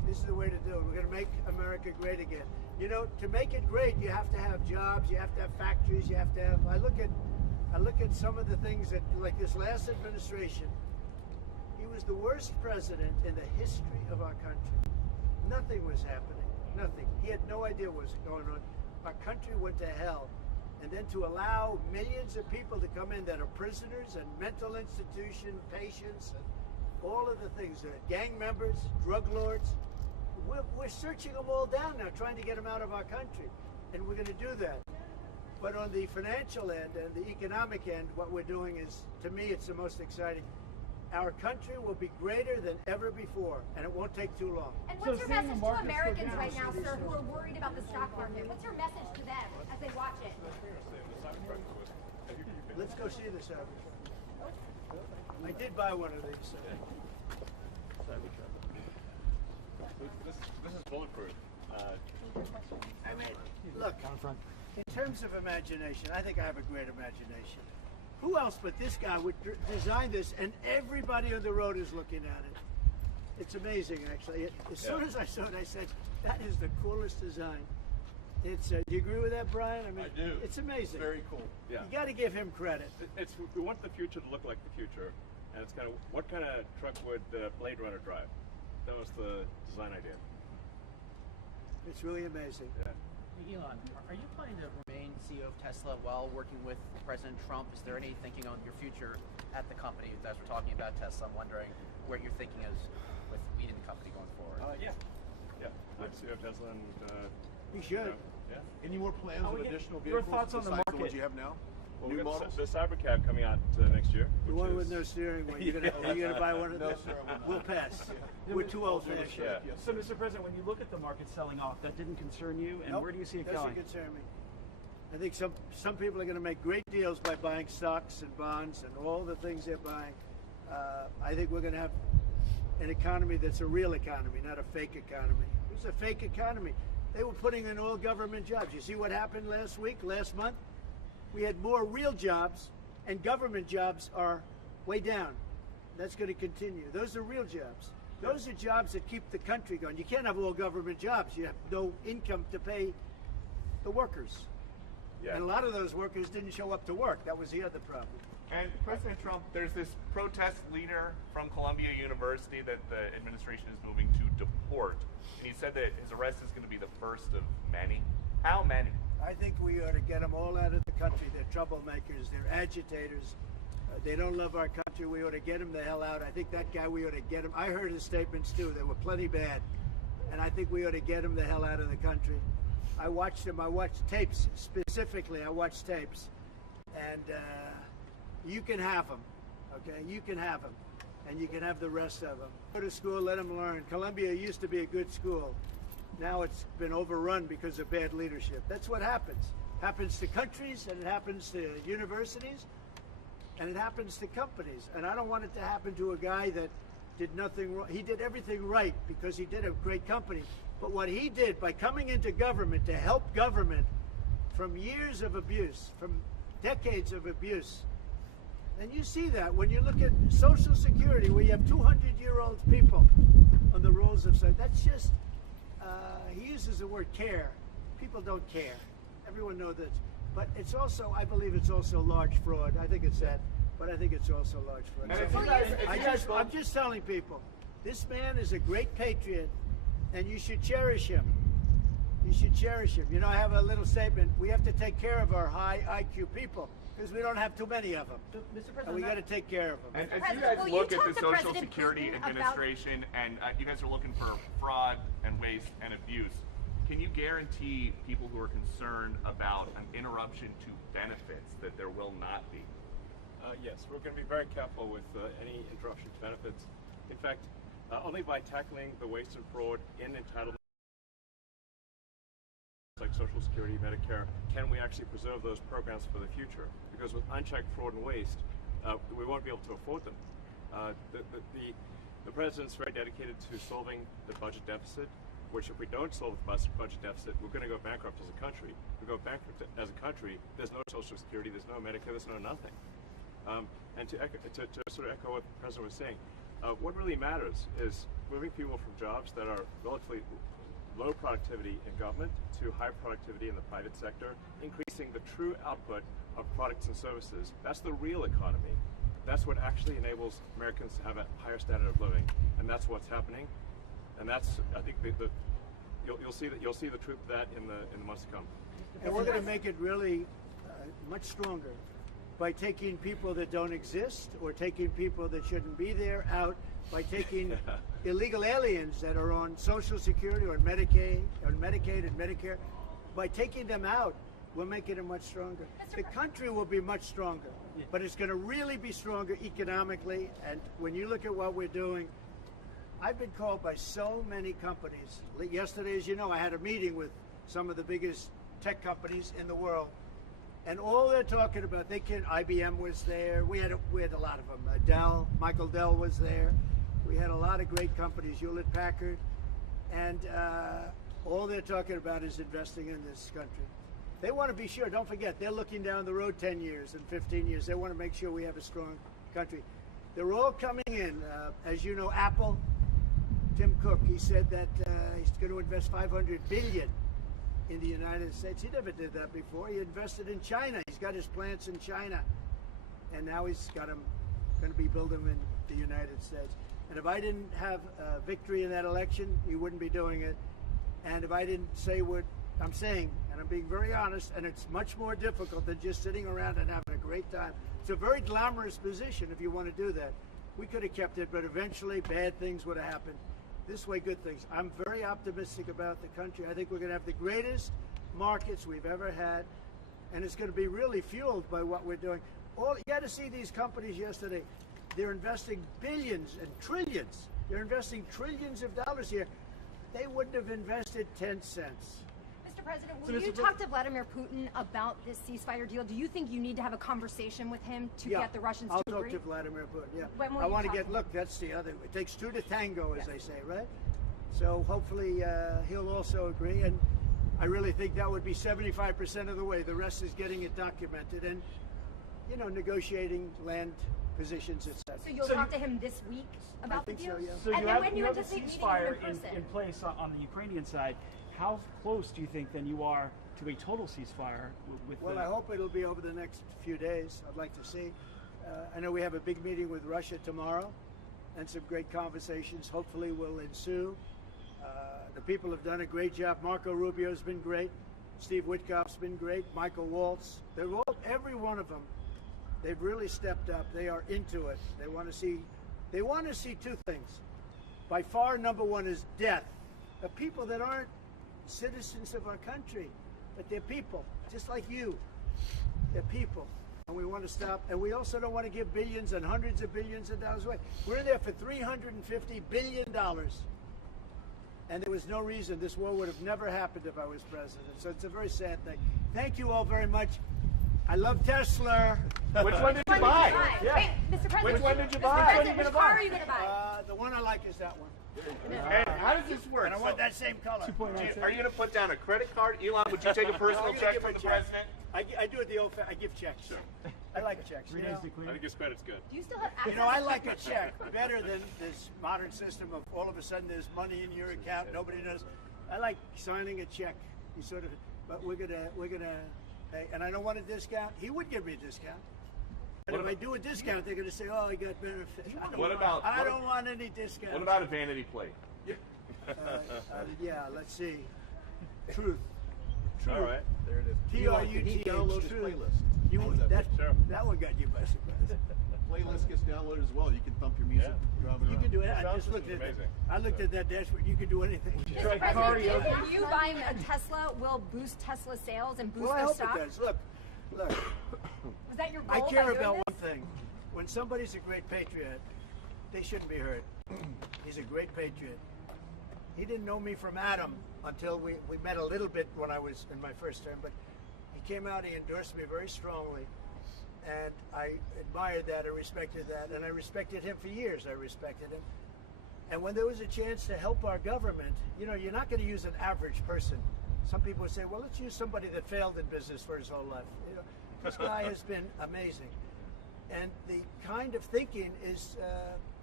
This is the way to do it. We're going to make America great again. You know, to make it great, you have to have jobs, you have to have factories, you have to have. I look at some of the things that, like this last administration, he was the worst president in the history of our country. Nothing was happening. Nothing. He had no idea what was going on. Our country went to hell. And then to allow millions of people to come in that are prisoners and mental institution patients and all of the things, gang members, drug lords, we're searching them all down now, trying to get them out of our country. And we're going to do that. But on the financial end and the economic end, what we're doing is, to me, it's the most exciting. Our country will be greater than ever before, and it won't take too long. And what's your message to Americans right now, sir, who are worried about the stock market? What's your message to them as they watch it? Let's go see this average. I did buy one of these. This is bulletproof. I mean, look, in terms of imagination, I think I have a great imagination. Who else but this guy would design this, and everybody on the road is looking at it? It's amazing, actually. As soon as I saw it, I said, that is the coolest design. It's. Do you agree with that, Brian? I mean, I do. It's amazing. Very cool. Yeah. You got to give him credit. We want the future to look like the future, and it's kind of, what kind of truck would Blade Runner drive? That was the design idea. It's really amazing. Yeah. Elon, are you planning to remain CEO of Tesla while working with President Trump? Is there any thinking on your future at the company? As we're talking about Tesla, I'm wondering where your thinking is with leading the company going forward. Yeah. I'm CEO of Tesla, and You should. yeah. Any more plans of additional your vehicles thoughts on the besides the market? ones you have now? Well, New we got models? the Cybercab coming out next year. The which one is, with no steering wheel. Are you gonna buy one of No, those? sir, I will not. We'll pass. We're too old fashioned. Yeah. So, Mr. President, when you look at the market selling off, that didn't concern you, and where do you see it doesn't going? concern me. I think some people are going to make great deals by buying stocks and bonds and all the things they're buying. I think we're going to have an economy that's a real economy, not a fake economy. It was a fake economy. They were putting in all government jobs. You see what happened last month? We had more real jobs, and government jobs are way down. That's going to continue. Those are real jobs. Those are jobs that keep the country going. You can't have all government jobs. You have no income to pay the workers. Yeah. And a lot of those workers didn't show up to work. That was the other problem. And President Trump, there's this protest leader from Columbia University that the administration is moving to deport. And he said that his arrest is going to be the first of many. How many? I think we ought to get them all out of the country. They're troublemakers. They're agitators. They don't love our country. We ought to get him the hell out. I think that guy, we ought to get him. I heard his statements too. They were plenty bad. And I think we ought to get him the hell out of the country. I watched him. I watched tapes specifically. I watched tapes. And you can have them. Okay? You can have them. And you can have the rest of them. Go to school, let them learn. Columbia used to be a good school. Now it's been overrun because of bad leadership. That's what happens. Happens to countries, and it happens to universities, and it happens to companies. And I don't want it to happen to a guy that did nothing wrong. He did everything right because he did a great company. But what he did by coming into government to help government from years of abuse, from decades of abuse, and you see that when you look at Social Security, where you have 200-year-old people on the rolls of society. That's just, he uses the word care. People don't care. Everyone knows that. But it's also, I believe it's also large fraud. I think it's that. But I think it's also large fraud. I'm just telling people, this man is a great patriot, and you should cherish him. You should cherish him. You know, I have a little statement. We have to take care of our high IQ people because we don't have too many of them. Mr. President, And we got to take care of them. And as you guys look at the Social Security Administration, and you guys are looking for fraud and waste and abuse, can you guarantee people who are concerned about an interruption to benefits that there will not be? Yes, we're going to be very careful with any interruption to benefits. In fact, only by tackling the waste and fraud in entitlement like Social Security, Medicare, can we actually preserve those programs for the future? Because with unchecked fraud and waste, we won't be able to afford them. The president's very dedicated to solving the budget deficit, which if we don't solve the budget deficit, we're going to go bankrupt as a country. If we go bankrupt as a country, there's no Social Security, there's no Medicare, there's no nothing. And to sort of echo what the president was saying, what really matters is moving people from jobs that are relatively low productivity in government to high productivity in the private sector, increasing the true output of products and services. That's the real economy. That's what actually enables Americans to have a higher standard of living, and that's what's happening. And that's, I think, you'll see the truth of that in the months to come. And we're going to make it really much stronger by taking people that don't exist or taking people that shouldn't be there out, by taking illegal aliens that are on Social Security or Medicaid and Medicare. By taking them out, we're making it much stronger. The country will be much stronger, but it's going to really be stronger economically. And when you look at what we're doing, I've been called by so many companies. Yesterday, as you know, I had a meeting with some of the biggest tech companies in the world, and all they're talking about, IBM was there. We had a lot of them. Dell, Michael Dell was there. We had a lot of great companies, Hewlett Packard, and all they're talking about is investing in this country. They want to be sure. Don't forget, they're looking down the road 10 years and 15 years. They want to make sure we have a strong country. They're all coming in. As you know, Apple, Tim Cook, he said that he's going to invest $500 billion in the United States. He never did that before. He invested in China. He's got his plants in China, and now he's got them going to be building them in the United States. And if I didn't have victory in that election, he wouldn't be doing it. And if I didn't say what I'm saying, and I'm being very honest, and it's much more difficult than just sitting around and having a great time. It's a very glamorous position if you want to do that. We could have kept it, but eventually bad things would have happened. This way, good things. I'm very optimistic about the country. I think we're going to have the greatest markets we've ever had, and it's going to be really fueled by what we're doing. You got to see these companies yesterday. They're investing billions and trillions. They're investing trillions of dollars here. They wouldn't have invested 10 cents. Mr. President, will you talk to Vladimir Putin about this ceasefire deal? Do you think you need to have a conversation with him to get the Russians to agree? I'll talk to Vladimir Putin, yeah. When will I you want to talk? get, look, that's the other, it takes two to tango, as they say, right? So hopefully he'll also agree, and I really think that would be 75% of the way. The rest is getting it documented and, you know, negotiating land positions, etc. So you'll talk to him this week about the deal? So, yeah. So And you have, when you you have a anticipate meeting ceasefire him in person? in place on the Ukrainian side. How close do you think then you are to a total ceasefire with Well, I hope it'll be over the next few days. I'd like to see. I know we have a big meeting with Russia tomorrow, and some great conversations hopefully will ensue. The people have done a great job. Marco Rubio's been great. Steve Witkoff's been great. Michael Waltz. They're all, every one of them, they've really stepped up. They are into it. They want to see two things. By far, number one is death. The people that aren't citizens of our country, but they're people, just like you. They're people, and we want to stop. And we also don't want to give billions and hundreds of billions of dollars away. We're in there for $350 billion, and there was no reason this war would have never happened if I was president. So it's a very sad thing. Thank you all very much. I love Tesla. Which one did you buy? Yeah. Wait, Mr. President. Which one did you Mr. buy? President, which car are you going to buy? The one I like is that one. And how does this work? And I want that same color. Are you going to put down a credit card? Elon, would you take a personal I'm gonna check give from a the check. president? I do it the old I give checks. Sure. I like checks. You know? I think his credit's good. Do you still have access? You know, I like a check better than this modern system of all of a sudden there's money in your account, nobody knows. I like signing a check. You sort of, but we're gonna, and I don't want a discount. He would give me a discount. But if I do a discount, they're gonna say, "Oh, he got benefits." I don't want any discount. What about a vanity plate? Yeah, let's see. Truth. All right, there it is. TRUTH. Download his Truth. playlist. That one got you by surprise. Playlist gets downloaded as well. You can thump your music driving You around. can do it. I Sound just looked system's at that. amazing. I looked at that dashboard. You can do anything. Mr. President, do you buying a Tesla will boost Tesla sales and boost Well, I their hope stock? it does. Look. Was that your goal I by care doing about this? one thing. When somebody's a great patriot, they shouldn't be hurt. He's a great patriot. He didn't know me from Adam until we met a little bit when I was in my first term, but he came out, he endorsed me very strongly, and I admired that, I respected that, and I respected him for years. I respected him. And when there was a chance to help our government, you know, you're not going to use an average person. Some people would say, well, let's use somebody that failed in business for his whole life. You know, this guy has been amazing. And the kind of thinking is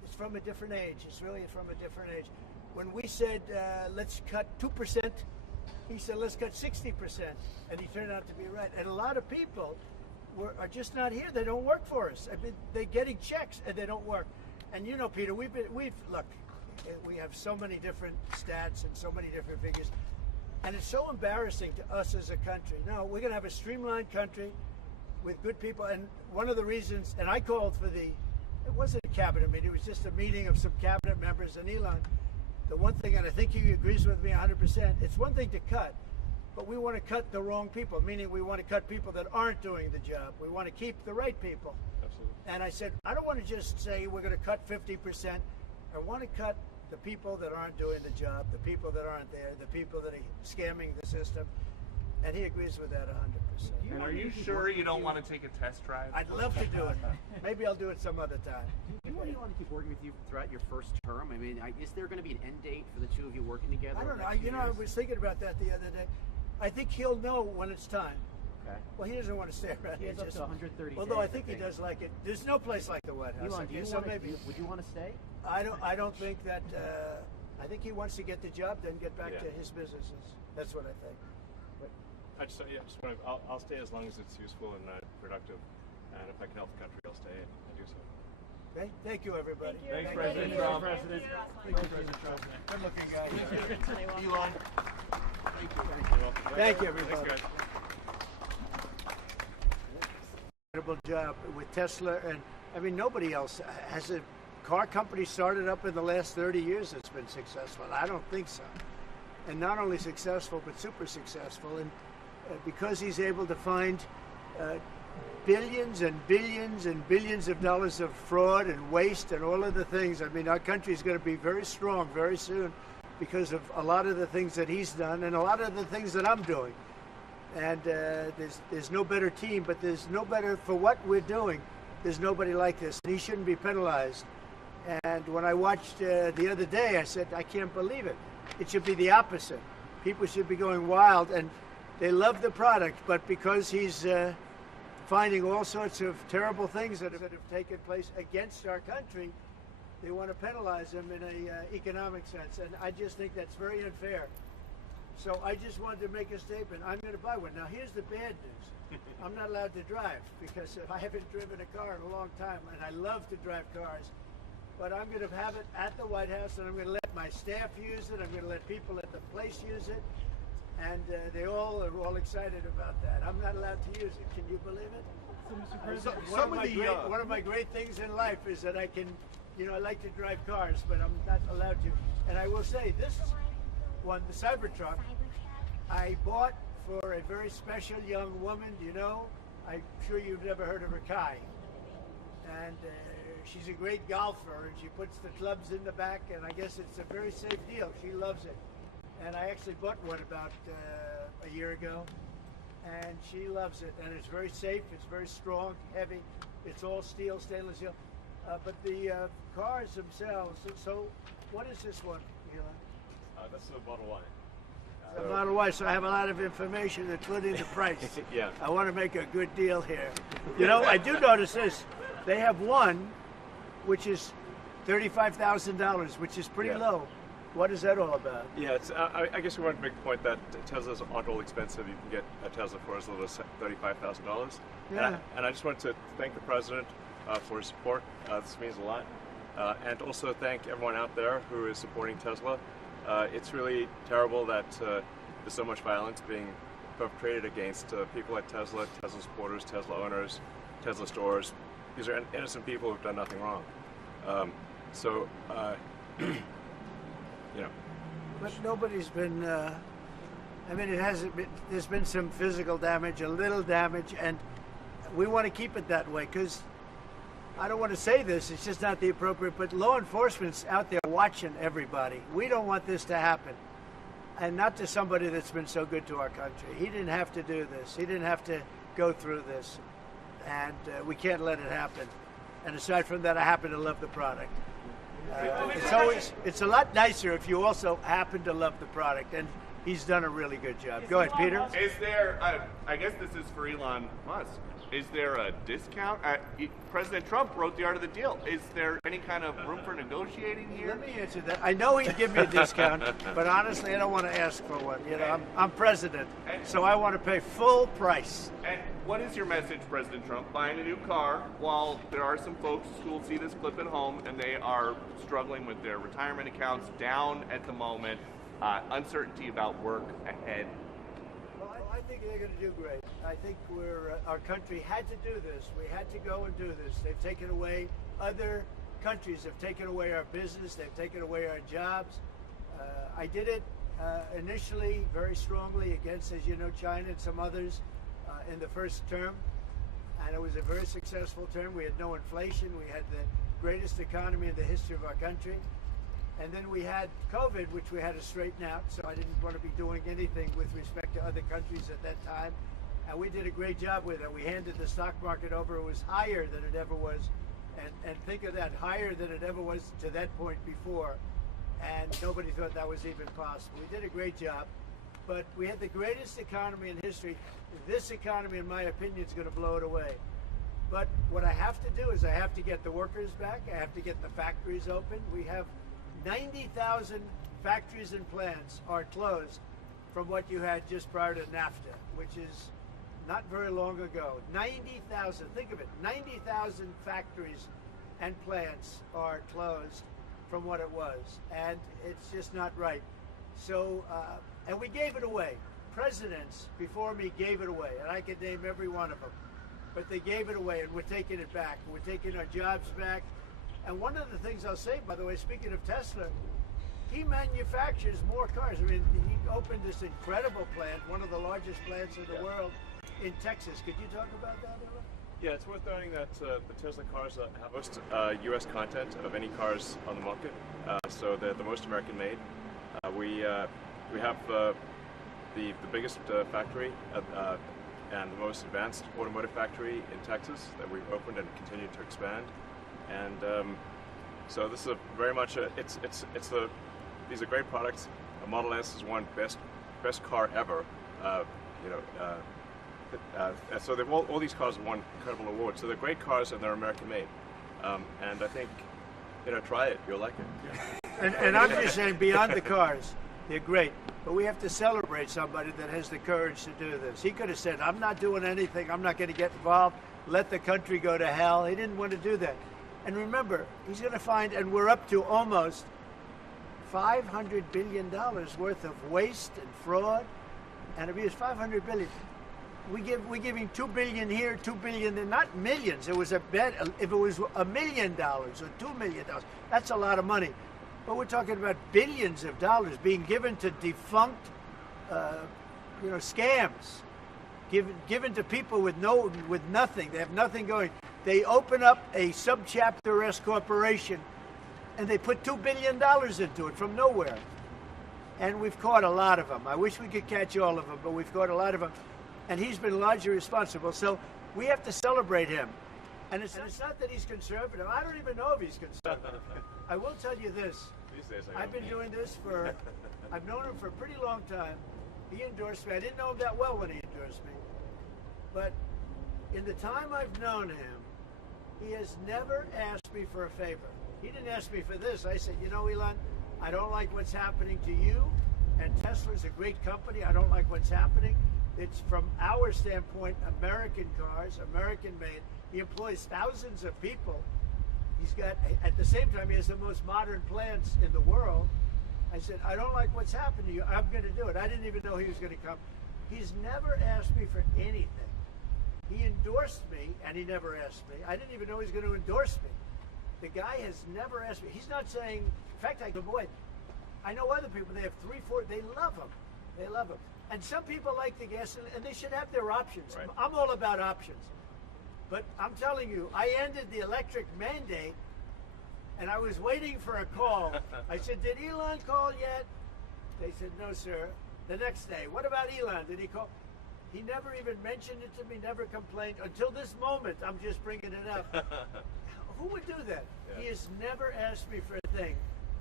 It's from a different age. It's really from a different age. When we said, let's cut 2%, he said, let's cut 60%. And he turned out to be right. And a lot of people are just not here. They don't work for us. I mean, they're getting checks and they don't work. And you know, Peter, look, we have so many different stats and so many different figures. And it's so embarrassing to us as a country. No, we're going to have a streamlined country with good people. And one of the reasons, and I called for it wasn't a cabinet meeting, it was just a meeting of some cabinet members and Elon. The one thing, and I think he agrees with me 100%, it's one thing to cut, but we want to cut the wrong people, meaning we want to cut people that aren't doing the job. We want to keep the right people. Absolutely. And I said, I don't want to just say we're going to cut 50%. I want to cut the people that aren't doing the job, the people that aren't there, the people that are scamming the system. And he agrees with that 100%. And are you sure you don't want to take a test drive? I'd love to do it. Maybe I'll do it some other time. Do you want Elon to keep working with you throughout your first term? I mean, is there going to be an end date for the two of you working together? I don't know. I was thinking about that the other day. I think he'll know when it's time. Okay. Well, he doesn't want to stay around. He has up to 130 Although days, I think he does like it. There's no place like the White House. Elon, would you want to stay? I don't think that. I think he wants to get the job, then get back to his businesses. That's what I think. I'll stay as long as it's useful and productive, and if I can help the country, I'll stay and do so. Okay, thank you, everybody. Thanks, President Trump. President. Thank you, President Trump. Good looking guy. Elon. Thank you, everybody. Thanks, guys. Incredible job with Tesla, and I mean nobody else has a car company started up in the last 30 years that's been successful. I don't think so. And not only successful, but super successful. And because he's able to find billions and billions and billions of dollars of fraud and waste and all of the things. I mean, our country is going to be very strong very soon because of a lot of the things that he's done and a lot of the things that I'm doing. And there's no better team, but there's no better for what we're doing. There's nobody like this. He shouldn't be penalized. And when I watched the other day, I said, I can't believe it. It should be the opposite. People should be going wild, and they love the product, but because he's finding all sorts of terrible things that have taken place against our country, they want to penalize him in an economic sense. And I just think that's very unfair. So I just wanted to make a statement. I'm going to buy one. Now, here's the bad news. I'm not allowed to drive because I haven't driven a car in a long time, and I love to drive cars. But I'm going to have it at the White House, and I'm going to let my staff use it. I'm going to let people at the place use it. And they all are all excited about that. I'm not allowed to use it. Can you believe it? So, Mr. One of my great things in life is that I can, I like to drive cars, but I'm not allowed to. And I will say, this one, the Cybertruck, I bought for a very special young woman. I'm sure you've never heard of her, Kai. And she's a great golfer, and she puts the clubs in the back, and I guess it's a very safe deal. She loves it. And I actually bought one about a year ago, and she loves it. And it's very safe, it's very strong, heavy. It's all steel, stainless steel. But the cars themselves, so what is this one, Elon? That's the Model Y. The Model Y, so I have a lot of information, including the price. Yeah. I want to make a good deal here. I do notice this. They have one, which is $35,000, which is pretty low. What is that all about? Yeah, I guess we wanted to make the point that Teslas aren't all expensive. You can get a Tesla for as little as $35,000. Yeah. And I just wanted to thank the president for his support. This means a lot. And also thank everyone out there who is supporting Tesla. It's really terrible that there's so much violence being perpetrated against people like Tesla, Tesla supporters, Tesla owners, Tesla stores. These are innocent people who've done nothing wrong. But nobody's been, it hasn't been, there's been some physical damage, a little damage, and we want to keep it that way because I don't want to say this, it's just not the appropriate, but law enforcement's out there watching everybody. We don't want this to happen. And not to somebody that's been so good to our country. He didn't have to do this. He didn't have to go through this. And we can't let it happen. And aside from that, I happen to love the product. It's a lot nicer if you also happen to love the product. And he's done a really good job. Go ahead, Peter. Is there, I guess this is for Elon Musk, is there a discount? President Trump wrote the art of the deal. Is there any kind of room for negotiating here? Let me answer that. I know he'd give me a discount, but honestly, I don't want to ask for one. You know, I'm president, so I want to pay full price. And what is your message, President Trump? Buying a new car while there are some folks who will see this clip at home and they are struggling with their retirement accounts, down at the moment, uncertainty about work ahead. Well, I think they're going to do great. I think our country had to do this. We had to go and do this. They've taken away, other countries have taken away our business. They've taken away our jobs. I did it initially very strongly against, as you know, China and some others in the first term. And it was a very successful term. We had no inflation. We had the greatest economy in the history of our country. And then we had COVID, which we had to straighten out. So I didn't want to be doing anything with respect to other countries at that time. And we did a great job with it. We handed the stock market over. It was higher than it ever was. And think of that, higher than it ever was to that point before. And nobody thought that was even possible. We did a great job. But we had the greatest economy in history. This economy, in my opinion, is going to blow it away. But what I have to do is I have to get the workers back. I have to get the factories open. We have 90,000 factories and plants are closed from what you had just prior to NAFTA, which is not very long ago. 90,000, think of it, 90,000 factories and plants are closed from what it was, and it's just not right. So, and we gave it away. Presidents before me gave it away, and I could name every one of them, but they gave it away, and we're taking it back. We're taking our jobs back. And one of the things I'll say, by the way, speaking of Tesla, he manufactures more cars. I mean, he opened this incredible plant, one of the largest plants in the world, in Texas. Could you talk about that, Elon? Yeah, it's worth noting that the Tesla cars have most U.S. content of any cars on the market, so they're the most American-made. We have the biggest factory and the most advanced automotive factory in Texas that we've opened and continue to expand. And so this is very much these are great products. A Model S is one best car ever. So they've all these cars have won incredible awards. So they're great cars and they're American made. And I think try it, you'll like it. And I'm just saying, beyond the cars, they're great. But we have to celebrate somebody that has the courage to do this. He could have said, I'm not doing anything. I'm not going to get involved. Let the country go to hell. He didn't want to do that. And remember, he's going to find, and we're up to almost $500 billion worth of waste and fraud and abuse. $500 billion. We're giving $2 billion here, $2 billion there, not millions. It was a bet. If it was $1 million or $2 million, that's a lot of money. But we're talking about billions of dollars being given to defunct, scams, given to people with nothing. They have nothing going. They open up a subchapter S corporation, and they put $2 billion into it from nowhere. And we've caught a lot of them. I wish we could catch all of them, but we've caught a lot of them. And he's been largely responsible. So we have to celebrate him. And it's not that he's conservative. I don't even know if he's conservative. I will tell you this. I've been doing this I've known him for a pretty long time. He endorsed me. I didn't know him that well when he endorsed me. But in the time I've known him, he has never asked me for a favor. He didn't ask me for this. I said, Elon, I don't like what's happening to you. And Tesla's a great company. I don't like what's happening. It's, from our standpoint, American cars, American made. He employs thousands of people. He's got, at the same time, he has the most modern plants in the world. I said, I don't like what's happened to you. I'm going to do it. I didn't even know he was going to come. He's never asked me for anything. He endorsed me, and he never asked me. I didn't even know he was going to endorse me. The guy has never asked me. He's not saying, in fact, I go, boy, I know other people, they have 3, 4, they love him. They love him. And some people like the gas, and they should have their options. Right. I'm all about options. But I'm telling you, I ended the electric mandate, and I was waiting for a call. I said, did Elon call yet? They said, no, sir. The next day, what about Elon? Did he call? He never even mentioned it to me, never complained. Until this moment, I'm just bringing it up. Who would do that? Yeah. He has never asked me for a thing.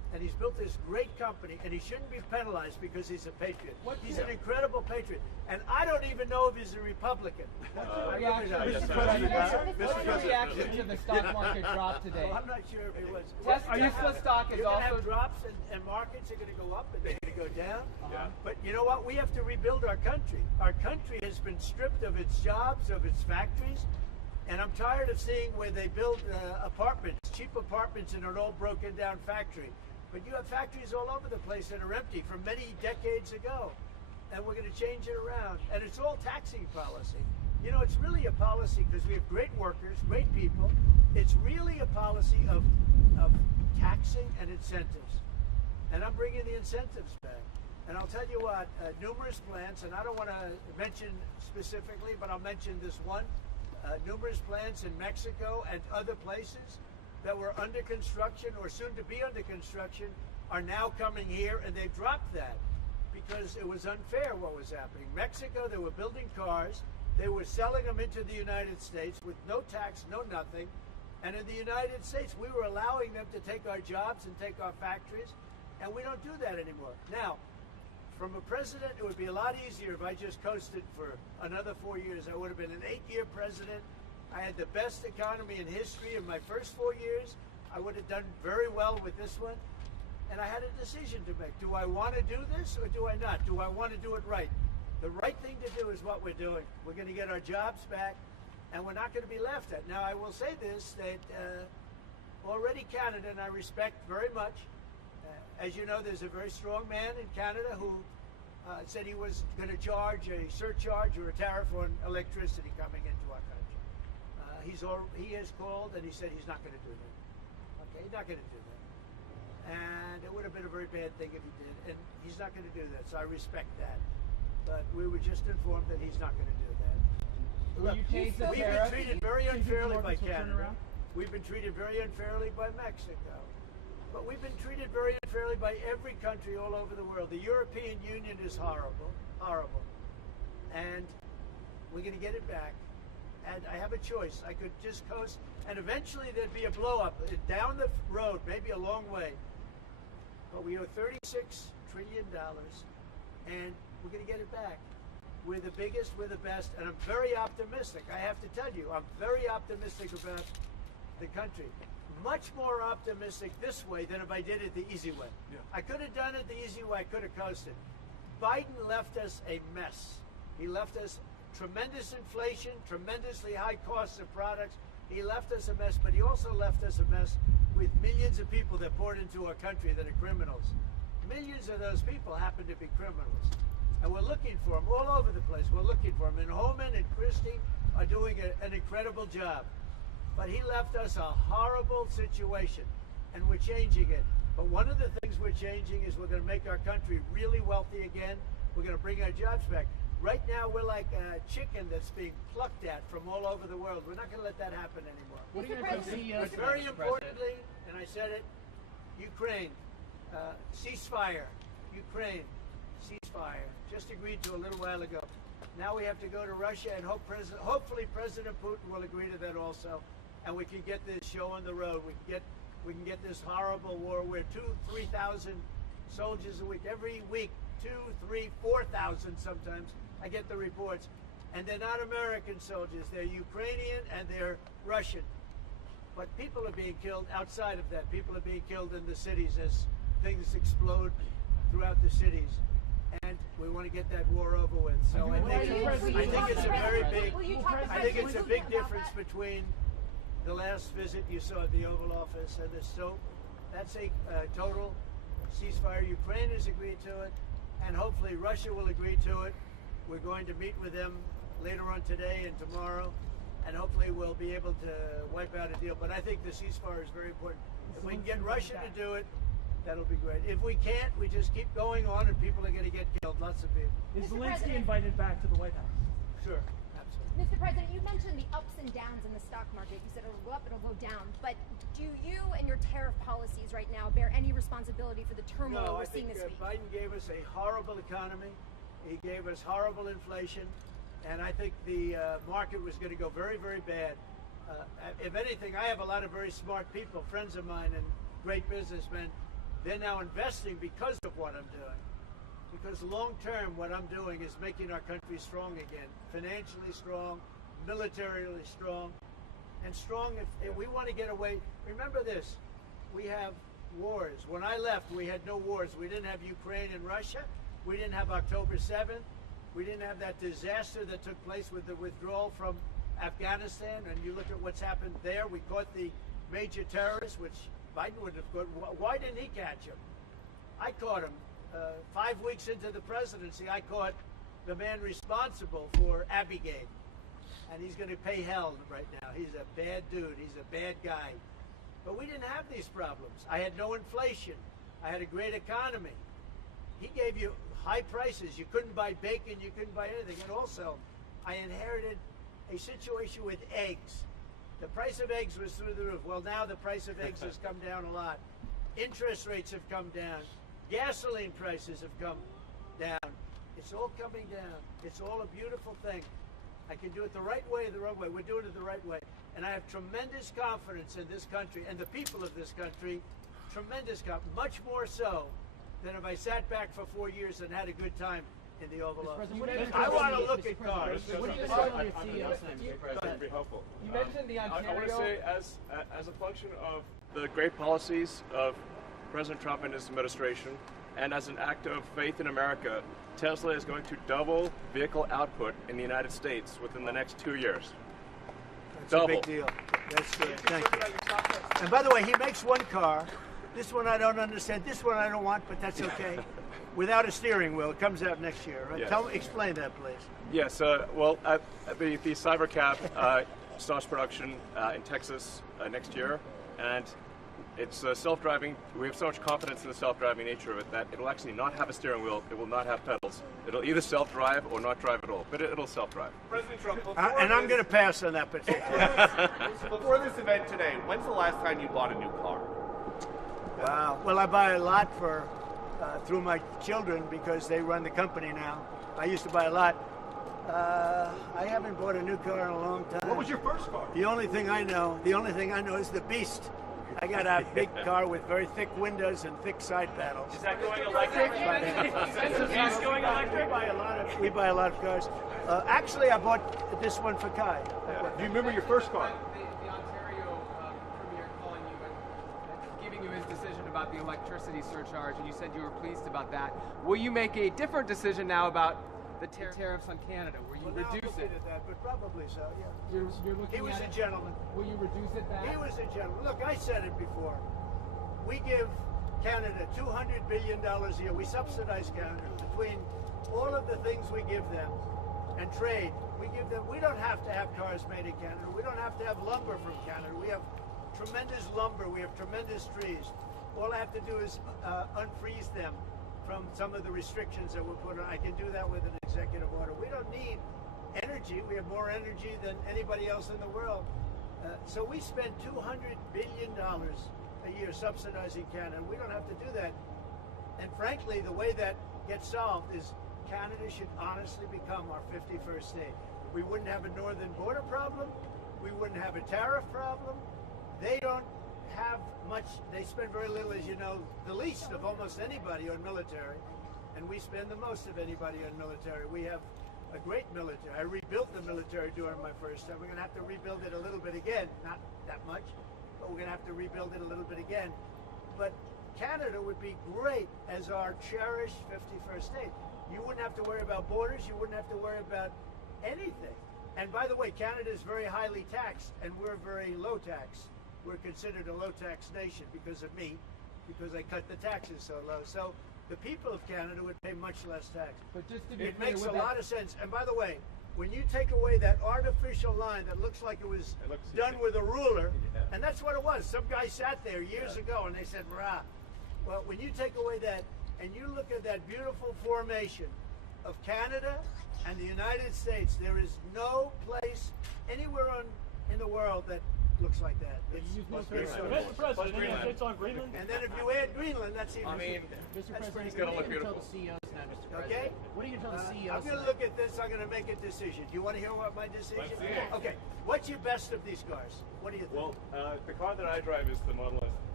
and he's built this great company, and he shouldn't be penalized because he's a patriot. He's an incredible patriot, and I don't even know if he's a Republican. What's the reaction to the stock market drop today? Well, I'm not sure if it was. Tesla stock is You're gonna also have drops, and markets are going to go up, and they're going to go down. But you know what? We have to rebuild our country. Our country has been stripped of its jobs, of its factories. And I'm tired of seeing where they build apartments, cheap apartments in an old broken down factory. But you have factories all over the place that are empty from many decades ago. And we're going to change it around. And it's all taxing policy. You know, it's really a policy because we have great workers, great people. It's really a policy of taxing and incentives. And I'm bringing the incentives back. And I'll tell you what, numerous plants, and I don't want to mention specifically, but I'll mention this one. Numerous plants in Mexico and other places that were under construction or soon to be under construction are now coming here, and they've dropped that because it was unfair what was happening. Mexico, they were building cars, they were selling them into the United States with no tax, no nothing, and in the United States we were allowing them to take our jobs and take our factories, and we don't do that anymore. Now, from a president, it would be a lot easier if I just coasted for another 4 years. I would have been an 8-year president. I had the best economy in history in my first 4 years. I would have done very well with this one. And I had a decision to make. Do I want to do this or do I not? Do I want to do it right? The right thing to do is what we're doing. We're going to get our jobs back, and we're not going to be laughed at. Now, I will say this, that already Canada, and I respect very much, as you know, there's a very strong man in Canada who said he was going to charge a surcharge or a tariff on electricity coming into our country. He has called and he said he's not going to do that. Okay, he's not going to do that. And it would have been a very bad thing if he did, and he's not going to do that, so I respect that. But we were just informed that he's not going to do that. Look, we've been treated very unfairly by Canada. We've been treated very unfairly by Mexico. But we've been treated very unfairly by every country all over the world. The European Union is horrible, horrible. And we're going to get it back. And I have a choice. I could just coast, and eventually there'd be a blow-up down the road, maybe a long way. But we owe $36 trillion, and we're going to get it back. We're the biggest, we're the best, and I'm very optimistic. I have to tell you, I'm very optimistic about the country. Much more optimistic this way than if I did it the easy way. Yeah. I could have done it the easy way. I could have coasted. Biden left us a mess. He left us tremendous inflation, tremendously high costs of products. He left us a mess, but he also left us a mess with millions of people that poured into our country that are criminals. Millions of those people happen to be criminals. And we're looking for them all over the place. We're looking for them. And Holman and Christie are doing an incredible job. But he left us a horrible situation, and we're changing it. But one of the things we're changing is we're going to make our country really wealthy again. We're going to bring our jobs back. Right now, we're like a chicken that's being plucked at from all over the world. We're not going to let that happen anymore. What are you going to do? But very importantly, and I said it, Ukraine, ceasefire. Ukraine, ceasefire. Just agreed to a little while ago. Now we have to go to Russia, and hopefully President Putin will agree to that also. And we can get this show on the road. We can get this horrible war where 2,000-3,000 soldiers a week, every week, 2,000, 3,000, 4,000 sometimes. I get the reports, and they're not American soldiers. They're Ukrainian and they're Russian. But people are being killed outside of that. People are being killed in the cities as things explode throughout the cities. And we want to get that war over with. So I think it's a very big. I think it's a big difference between the last visit you saw at the Oval Office and this. So that's a total ceasefire. Ukraine has agreed to it, and hopefully Russia will agree to it. We're going to meet with them later on today and tomorrow, and hopefully we'll be able to wipe out a deal. But I think the ceasefire is very important. If we can get Russia to do it, that'll be great. If we can't, we just keep going on, and people are going to get killed. Lots of people. Is Zelensky invited back to the White House? Sure, absolutely. Mr. President, you mentioned the ups and downs in the stock market. You said it'll go up, it'll go down. But do you and your tariff policies right now bear any responsibility for the turmoil we're seeing this week? Biden gave us a horrible economy. He gave us horrible inflation. And I think the market was going to go very, very bad. If anything, I have a lot of very smart people, friends of mine and great businessmen, They're now investing because of what I'm doing. Because long term, what I'm doing is making our country strong again, financially strong, militarily strong, and strong if we want to get away. Remember this, we have wars. When I left, we had no wars. We didn't have Ukraine and Russia. We didn't have October 7th. We didn't have that disaster that took place with the withdrawal from Afghanistan. And you look at what's happened there. We caught the major terrorist, which Biden would have caught. Why didn't he catch him? I caught him. 5 weeks into the presidency, I caught the man responsible for Abiegate. And he's going to pay hell right now. He's a bad dude. He's a bad guy. But we didn't have these problems. I had no inflation. I had a great economy. He gave you high prices. You couldn't buy bacon. You couldn't buy anything. And also, I inherited a situation with eggs. The price of eggs was through the roof. Well, now the price of eggs has come down a lot. Interest rates have come down. Gasoline prices have come down. It's all coming down. It's all a beautiful thing. I can do it the right way or the wrong way. We're doing it the right way. And I have tremendous confidence in this country and the people of this country. Tremendous confidence. Much more so than if I sat back for 4 years and had a good time in the Oval Office. I want to look at cars. What are you going to do on your CEO's name, Mr. President? Very helpful. You mentioned the Ontario. I want to say, as a function of the great policies of President Trump and his administration, and as an act of faith in America, Tesla is going to double vehicle output in the United States within the next 2 years. That's Double. a big deal. That's good. Thank you. And by the way, he makes one car. This one I don't understand. This one I don't want, but that's okay. Without a steering wheel. It comes out next year. Right? Yes. Explain that, please. Yes. Well, the Cybercab starts production in Texas next year, and it's self-driving. We have so much confidence in the self-driving nature of it that it'll actually not have a steering wheel. It will not have pedals. It'll either self-drive or not drive at all, but it'll self-drive. President Trump, And I'm going to pass on that particular. before this event today, when's the last time you bought a new car? Wow. Well, I buy a lot for through my children because they run the company now. I used to buy a lot. I haven't bought a new car in a long time. What was your first car? The only thing I know is the Beast. I got a big car with very thick windows and thick side panels. Is that going electric? Is the Beast going electric? We buy a lot of cars. Actually, I bought this one for Kai. Do you remember your first car? The Ontario Premier calling you and giving you his decision about the electricity surcharge, and you said you were pleased about that. Will you make a different decision now about the tariffs on Canada? Will you reduce it? At that, but probably so, yeah. You're looking He was at a it. gentleman. Will you reduce it back? He was a gentleman. Look, I said it before. We give Canada $200 billion a year. We subsidize Canada between all of the things we give them and trade. We give them. We don't have to have cars made in Canada. We don't have to have lumber from Canada. We have tremendous lumber. We have tremendous trees. All I have to do is unfreeze them from some of the restrictions that were put on. I can do that with an executive order. We don't need energy. We have more energy than anybody else in the world. So we spend $200 billion a year subsidizing Canada. We don't have to do that. And frankly, the way that gets solved is Canada should honestly become our 51st state. We wouldn't have a northern border problem. We wouldn't have a tariff problem. They don't have much. They spend very little, as you know, the least of almost anybody on military. And we spend the most of anybody on military. We have a great military. I rebuilt the military during my first time. We're going to have to rebuild it a little bit again. Not that much, but we're going to have to rebuild it a little bit again. But Canada would be great as our cherished 51st state. You wouldn't have to worry about borders. You wouldn't have to worry about anything. And by the way, Canada is very highly taxed, and we're very low tax. We're considered a low tax nation because of me, because I cut the taxes so low. So the people of Canada would pay much less tax. But just to be It clear, makes with a that- lot of sense. And by the way, when you take away that artificial line that looks like it was done with a ruler, and that's what it was. Some guy sat there years ago and they said, rah. Well, when you take away that and you look at that beautiful formation of Canada and the United States, there is no place anywhere in the world that looks like that. Mr. President, it's on Greenland. And then if you add Greenland, that's even. I mean, Mr. That's President, pretty what good. are you going to Beautiful. tell the CEOs now, Mr. President? Okay. What are you going to tell the CEOs? I'm going to look at this. I'm going to make a decision. Do you want to hear what my decision is? Okay. What's your best of these cars? What do you think? Well, the car that I drive is the Model S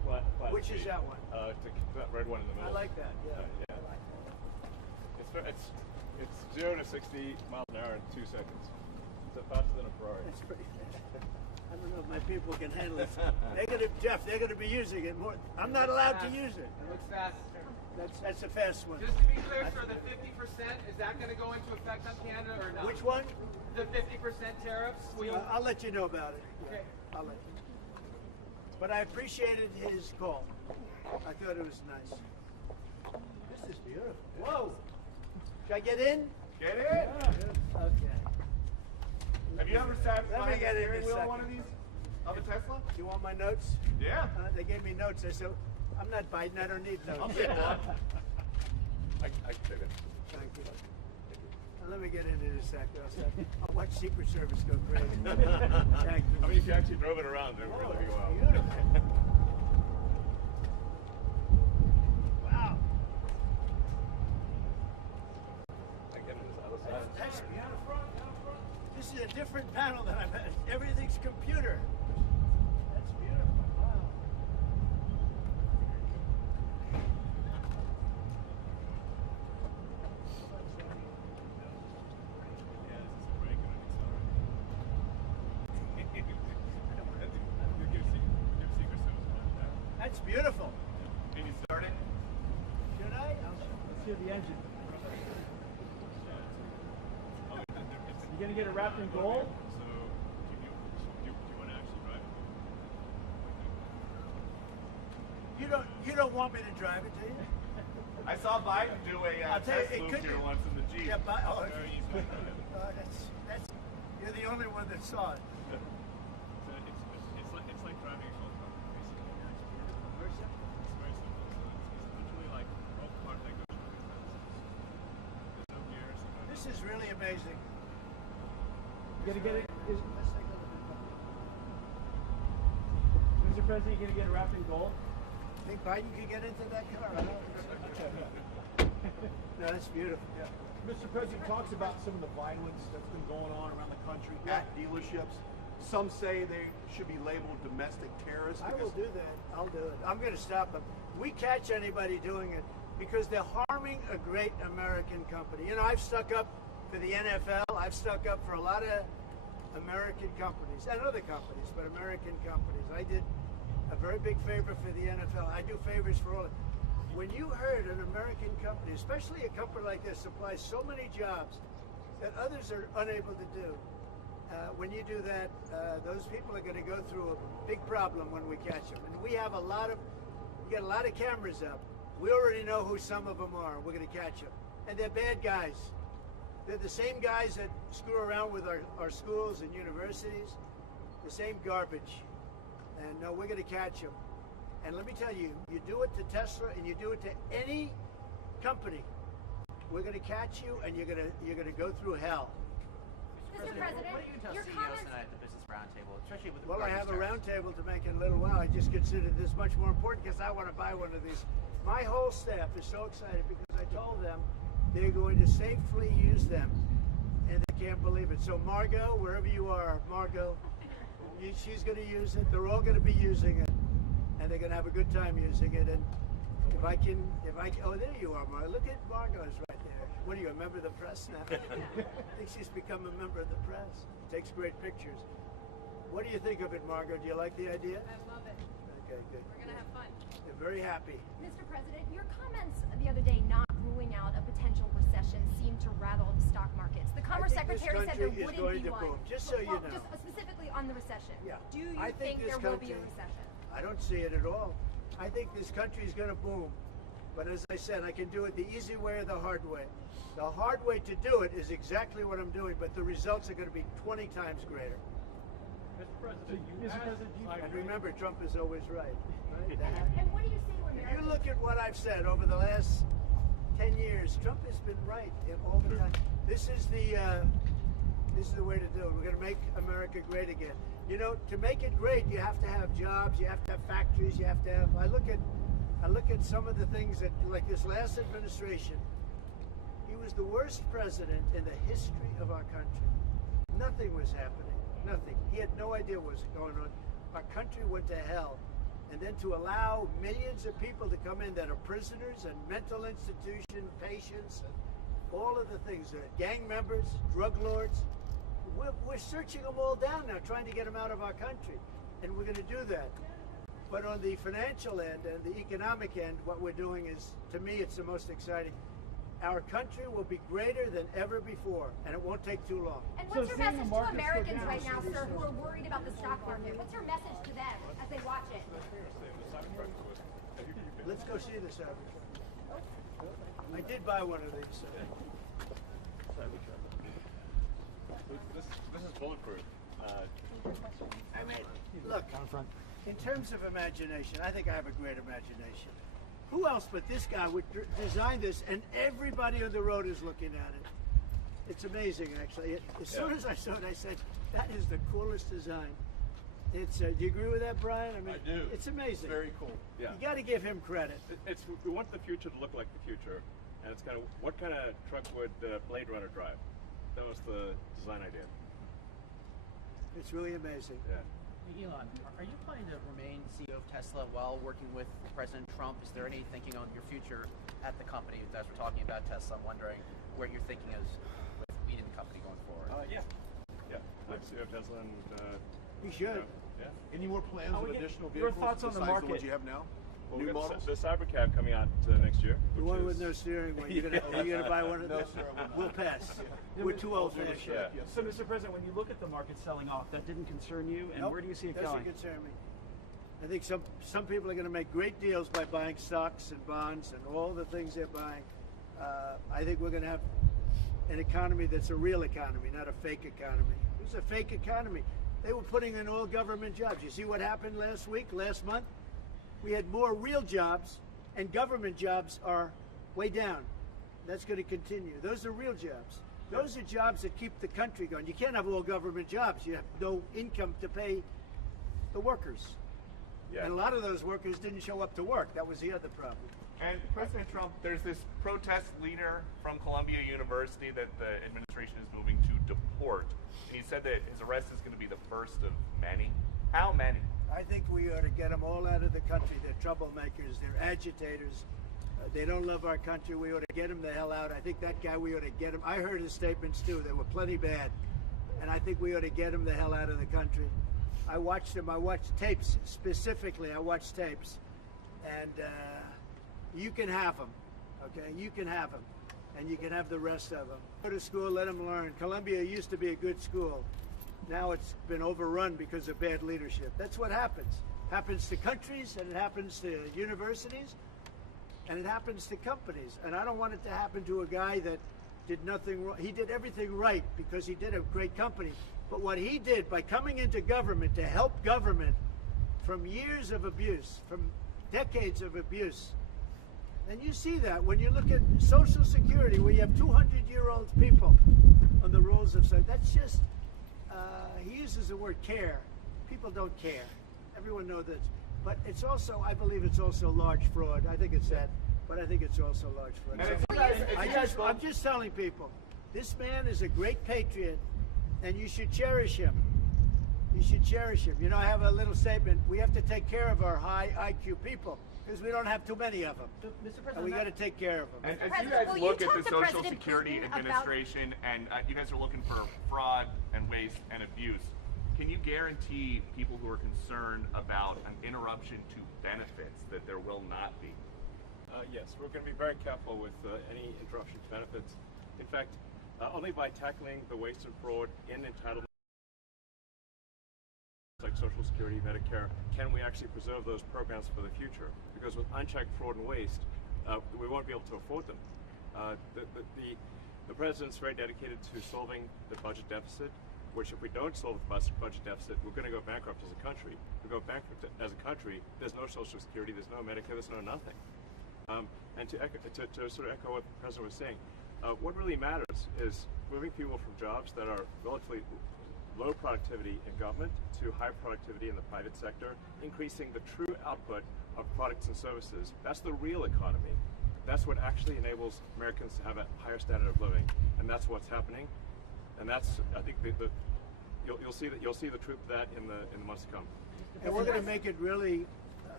Which is that one? That red one in the middle. I like that. Yeah. Yeah. It's 0 to 60 miles an hour in 2 seconds. It's faster than a Ferrari. It's pretty. I don't know if my people can handle it. They're gonna be using it more. I'm not allowed to use it. It looks fast. That's a fast one. Just to be clear, sir, the 50%, is that going to go into effect on Canada or not? Which one? The 50% tariffs? I'll let you know about it. Yeah, Okay. I'll let you. But I appreciated his call. I thought it was nice. This is beautiful. Whoa! Should I get in? Get in. Yeah. Okay. Have you ever sat Let me behind the get in steering a wheel of second. one of these? Of a Tesla? Do you want my notes? Yeah. They gave me notes. I said, I'm not biting. I don't need notes. I'll take one. I can take it. Thank you. Let me get into this sector. I'll watch Secret Service go crazy. Thank you. I mean, if you actually drove it around, it would really be wild. Beautiful. Wow. I get it this other side. That's beautiful. This is a different panel than I've had. Everything's computer. That's beautiful. Wow. That's beautiful. Can you start it? Should I? Let's hear the engine. You gonna get it wrapped in gold? So, do you want to actually drive it? You don't want me to drive it, do you? I saw Biden do a I'll tell you, test it move could here be- once in the Jeep. Yeah, but Very easy. that's you're the only one that saw it. So it's like driving a golf cart, basically. Very simple. It's very simple. So it's literally like a golf cart that goes really fast. There's no gears. This is really amazing. You gonna get it? Let's take a look at Mr. President, you gonna get it wrapped in gold? that. Think Biden could get into that car? I don't No, that's beautiful. Yeah. Mr. President talks about some of the violence that's been going on around the country at dealerships. Some say they should be labeled domestic terrorists. I will do that. I'll do it. I'm going to stop them. We catch anybody doing it because they're harming a great American company. You know, I've stuck up for the NFL. I've stuck up for a lot of American companies and other companies, but American companies. I did a very big favor for the NFL. I do favors for all of them. When you heard an American company, especially a company like this, supplies so many jobs that others are unable to do, when you do that, those people are going to go through a big problem when we catch them. And we have we got a lot of cameras up. We already know who some of them are. We're going to catch them. And they're bad guys. They're the same guys that screw around with our schools and universities, the same garbage. And no, we're going to catch them. And let me tell you, you do it to Tesla and you do it to any company, we're going to catch you and you're going to go through hell. Mr. President, What are you going to tell your CEOs comments. tonight at the Business Roundtable, especially with Well, I regard have to a tariffs? roundtable to make in a little while. I just consider this much more important because I want to buy one of these. My whole staff is so excited because I told them they're going to safely use them, and they can't believe it. So Margot, wherever you are, Margot, she's going to use it. They're all going to be using it, and they're going to have a good time using it. And oh, there you are, Margot. Look at Margot's right there. What are you, a member of the press now? I think she's become a member of the press. Takes great pictures. What do you think of it, Margot? Do you like the idea? I love it. Okay, good. We're going to have fun. They're very happy. Mr. President, your comments the other day not ruling out a potential recession seem to rattle the stock markets. The Commerce I think this Secretary said there country is wouldn't going be to one. boom, just so you Well, know. Just specifically on the recession. Yeah. Do you I think this there will be a country- recession? I don't see it at all. I think this country is going to boom. But as I said, I can do it the easy way or the hard way. The hard way to do it is exactly what I'm doing, but the results are going to be 20 times greater. Mr. President, And remember, Trump is always right. And what do you say to If Americans? you look at what I've said over the last 10 years, Trump has been right all the time. This is the way to do it. We're going to make America great again. You know, to make it great, you have to have jobs, you have to have factories, you have to have. I look at some of the things that, like this last administration, he was the worst president in the history of our country. Nothing was happening. Nothing. He had no idea what was going on. Our country went to hell. and then to allow millions of people to come in that are prisoners and mental institution patients, and all of the things, gang members, drug lords. We're searching them all down now, trying to get them out of our country, and we're going to do that. But on the financial end and the economic end, what we're doing is, to me, it's the most exciting. Our country will be greater than ever before, and it won't take too long. And what's your message to Americans right now, sir, who are worried about the stock market? What's your message to them as they watch it? Let's go see the Cybertruck. I did buy one of these. This is bulletproof. I mean, look, in terms of imagination, I think I have a great imagination. Who else but this guy would design this, and everybody on the road is looking at it? It's amazing, actually. As soon as I saw it, I said, that is the coolest design. It's. Do you agree with that, Brian? I mean, I do. It's amazing. It's very cool. Yeah. You got to give him credit. We want the future to look like the future, and it's kind of what kind of truck would Blade Runner drive? That was the design idea. It's really amazing. Yeah. Elon, are you planning to remain CEO of Tesla while working with President Trump? Is there any thinking on your future at the company? As we're talking about Tesla, I'm wondering where your thinking is with leading the company going forward. Yeah. I'm CEO of Tesla, and You should. yeah. Any more plans on get additional your vehicles thoughts on the besides the market. ones you have now? Well, New we got models? the Cybercab coming out next year. The which one with is- no steering wheel. Are you gonna buy one of No, those? sir, I will not. We'll pass. We're too old for this shit. Yeah. Yes, So, sir. Mr. President, when you look at the market selling off, that didn't concern you, and Nope, where do you see it doesn't going? concern me. I think some people are going to make great deals by buying stocks and bonds and all the things they're buying. I think we're going to have an economy that's a real economy, not a fake economy. It was a fake economy. They were putting in all government jobs. You see what happened last month? We had more real jobs, and government jobs are way down. That's going to continue. Those are real jobs. Those are jobs that keep the country going. You can't have all government jobs. You have no income to pay the workers. Yeah. And a lot of those workers didn't show up to work. That was the other problem. And President Trump, there's this protest leader from Columbia University that the administration is moving to deport. And he said that his arrest is going to be the first of many. How many? I think we ought to get them all out of the country. They're troublemakers. They're agitators. They don't love our country. We ought to get them the hell out. I think that guy, we ought to get him. I heard his statements too. They were plenty bad. And I think we ought to get him the hell out of the country. I watched them. I watched tapes specifically. I watched tapes. And you can have them. Okay? You can have them. And you can have the rest of them. Go to school, let them learn. Columbia used to be a good school. Now it's been overrun because of bad leadership. That's what happens. Happens to countries, and it happens to universities, and it happens to companies. And I don't want it to happen to a guy that did nothing wrong. He did everything right because he did a great company. But what he did by coming into government to help government from years of abuse, from decades of abuse, and you see that when you look at Social Security, where you have 200-year-old people on the rolls of society. That's just, he uses the word care. People don't care. Everyone knows that. But it's also, I believe it's also large fraud. I think it's that, but I think it's also large fraud. I'm just telling people, this man is a great patriot, and you should cherish him. You should cherish him. You know, I have a little statement. We have to take care of our high IQ people because we don't have too many of them. Mr. President, And we got to take care of them. And as you President, guys will you look at talk the to Social President Security Putin about- Administration and you guys are looking for fraud and waste and abuse, can you guarantee people who are concerned about an interruption to benefits that there will not be? Yes, we're going to be very careful with any interruption to benefits. In fact, only by tackling the waste and fraud in entitlement like Social Security, Medicare, can we actually preserve those programs for the future? Because with unchecked fraud and waste, we won't be able to afford them. The president's very dedicated to solving the budget deficit, which if we don't solve the budget deficit, we're going to go bankrupt as a country. If we go bankrupt as a country, there's no Social Security, there's no Medicare, there's no nothing. And to sort of echo what the president was saying, what really matters is moving people from jobs that are relatively low productivity in government to high productivity in the private sector, increasing the true output of products and services. That's the real economy. That's what actually enables Americans to have a higher standard of living, and that's what's happening. And that's, I think, you'll see the truth of that in the months to come. And we're going to make it really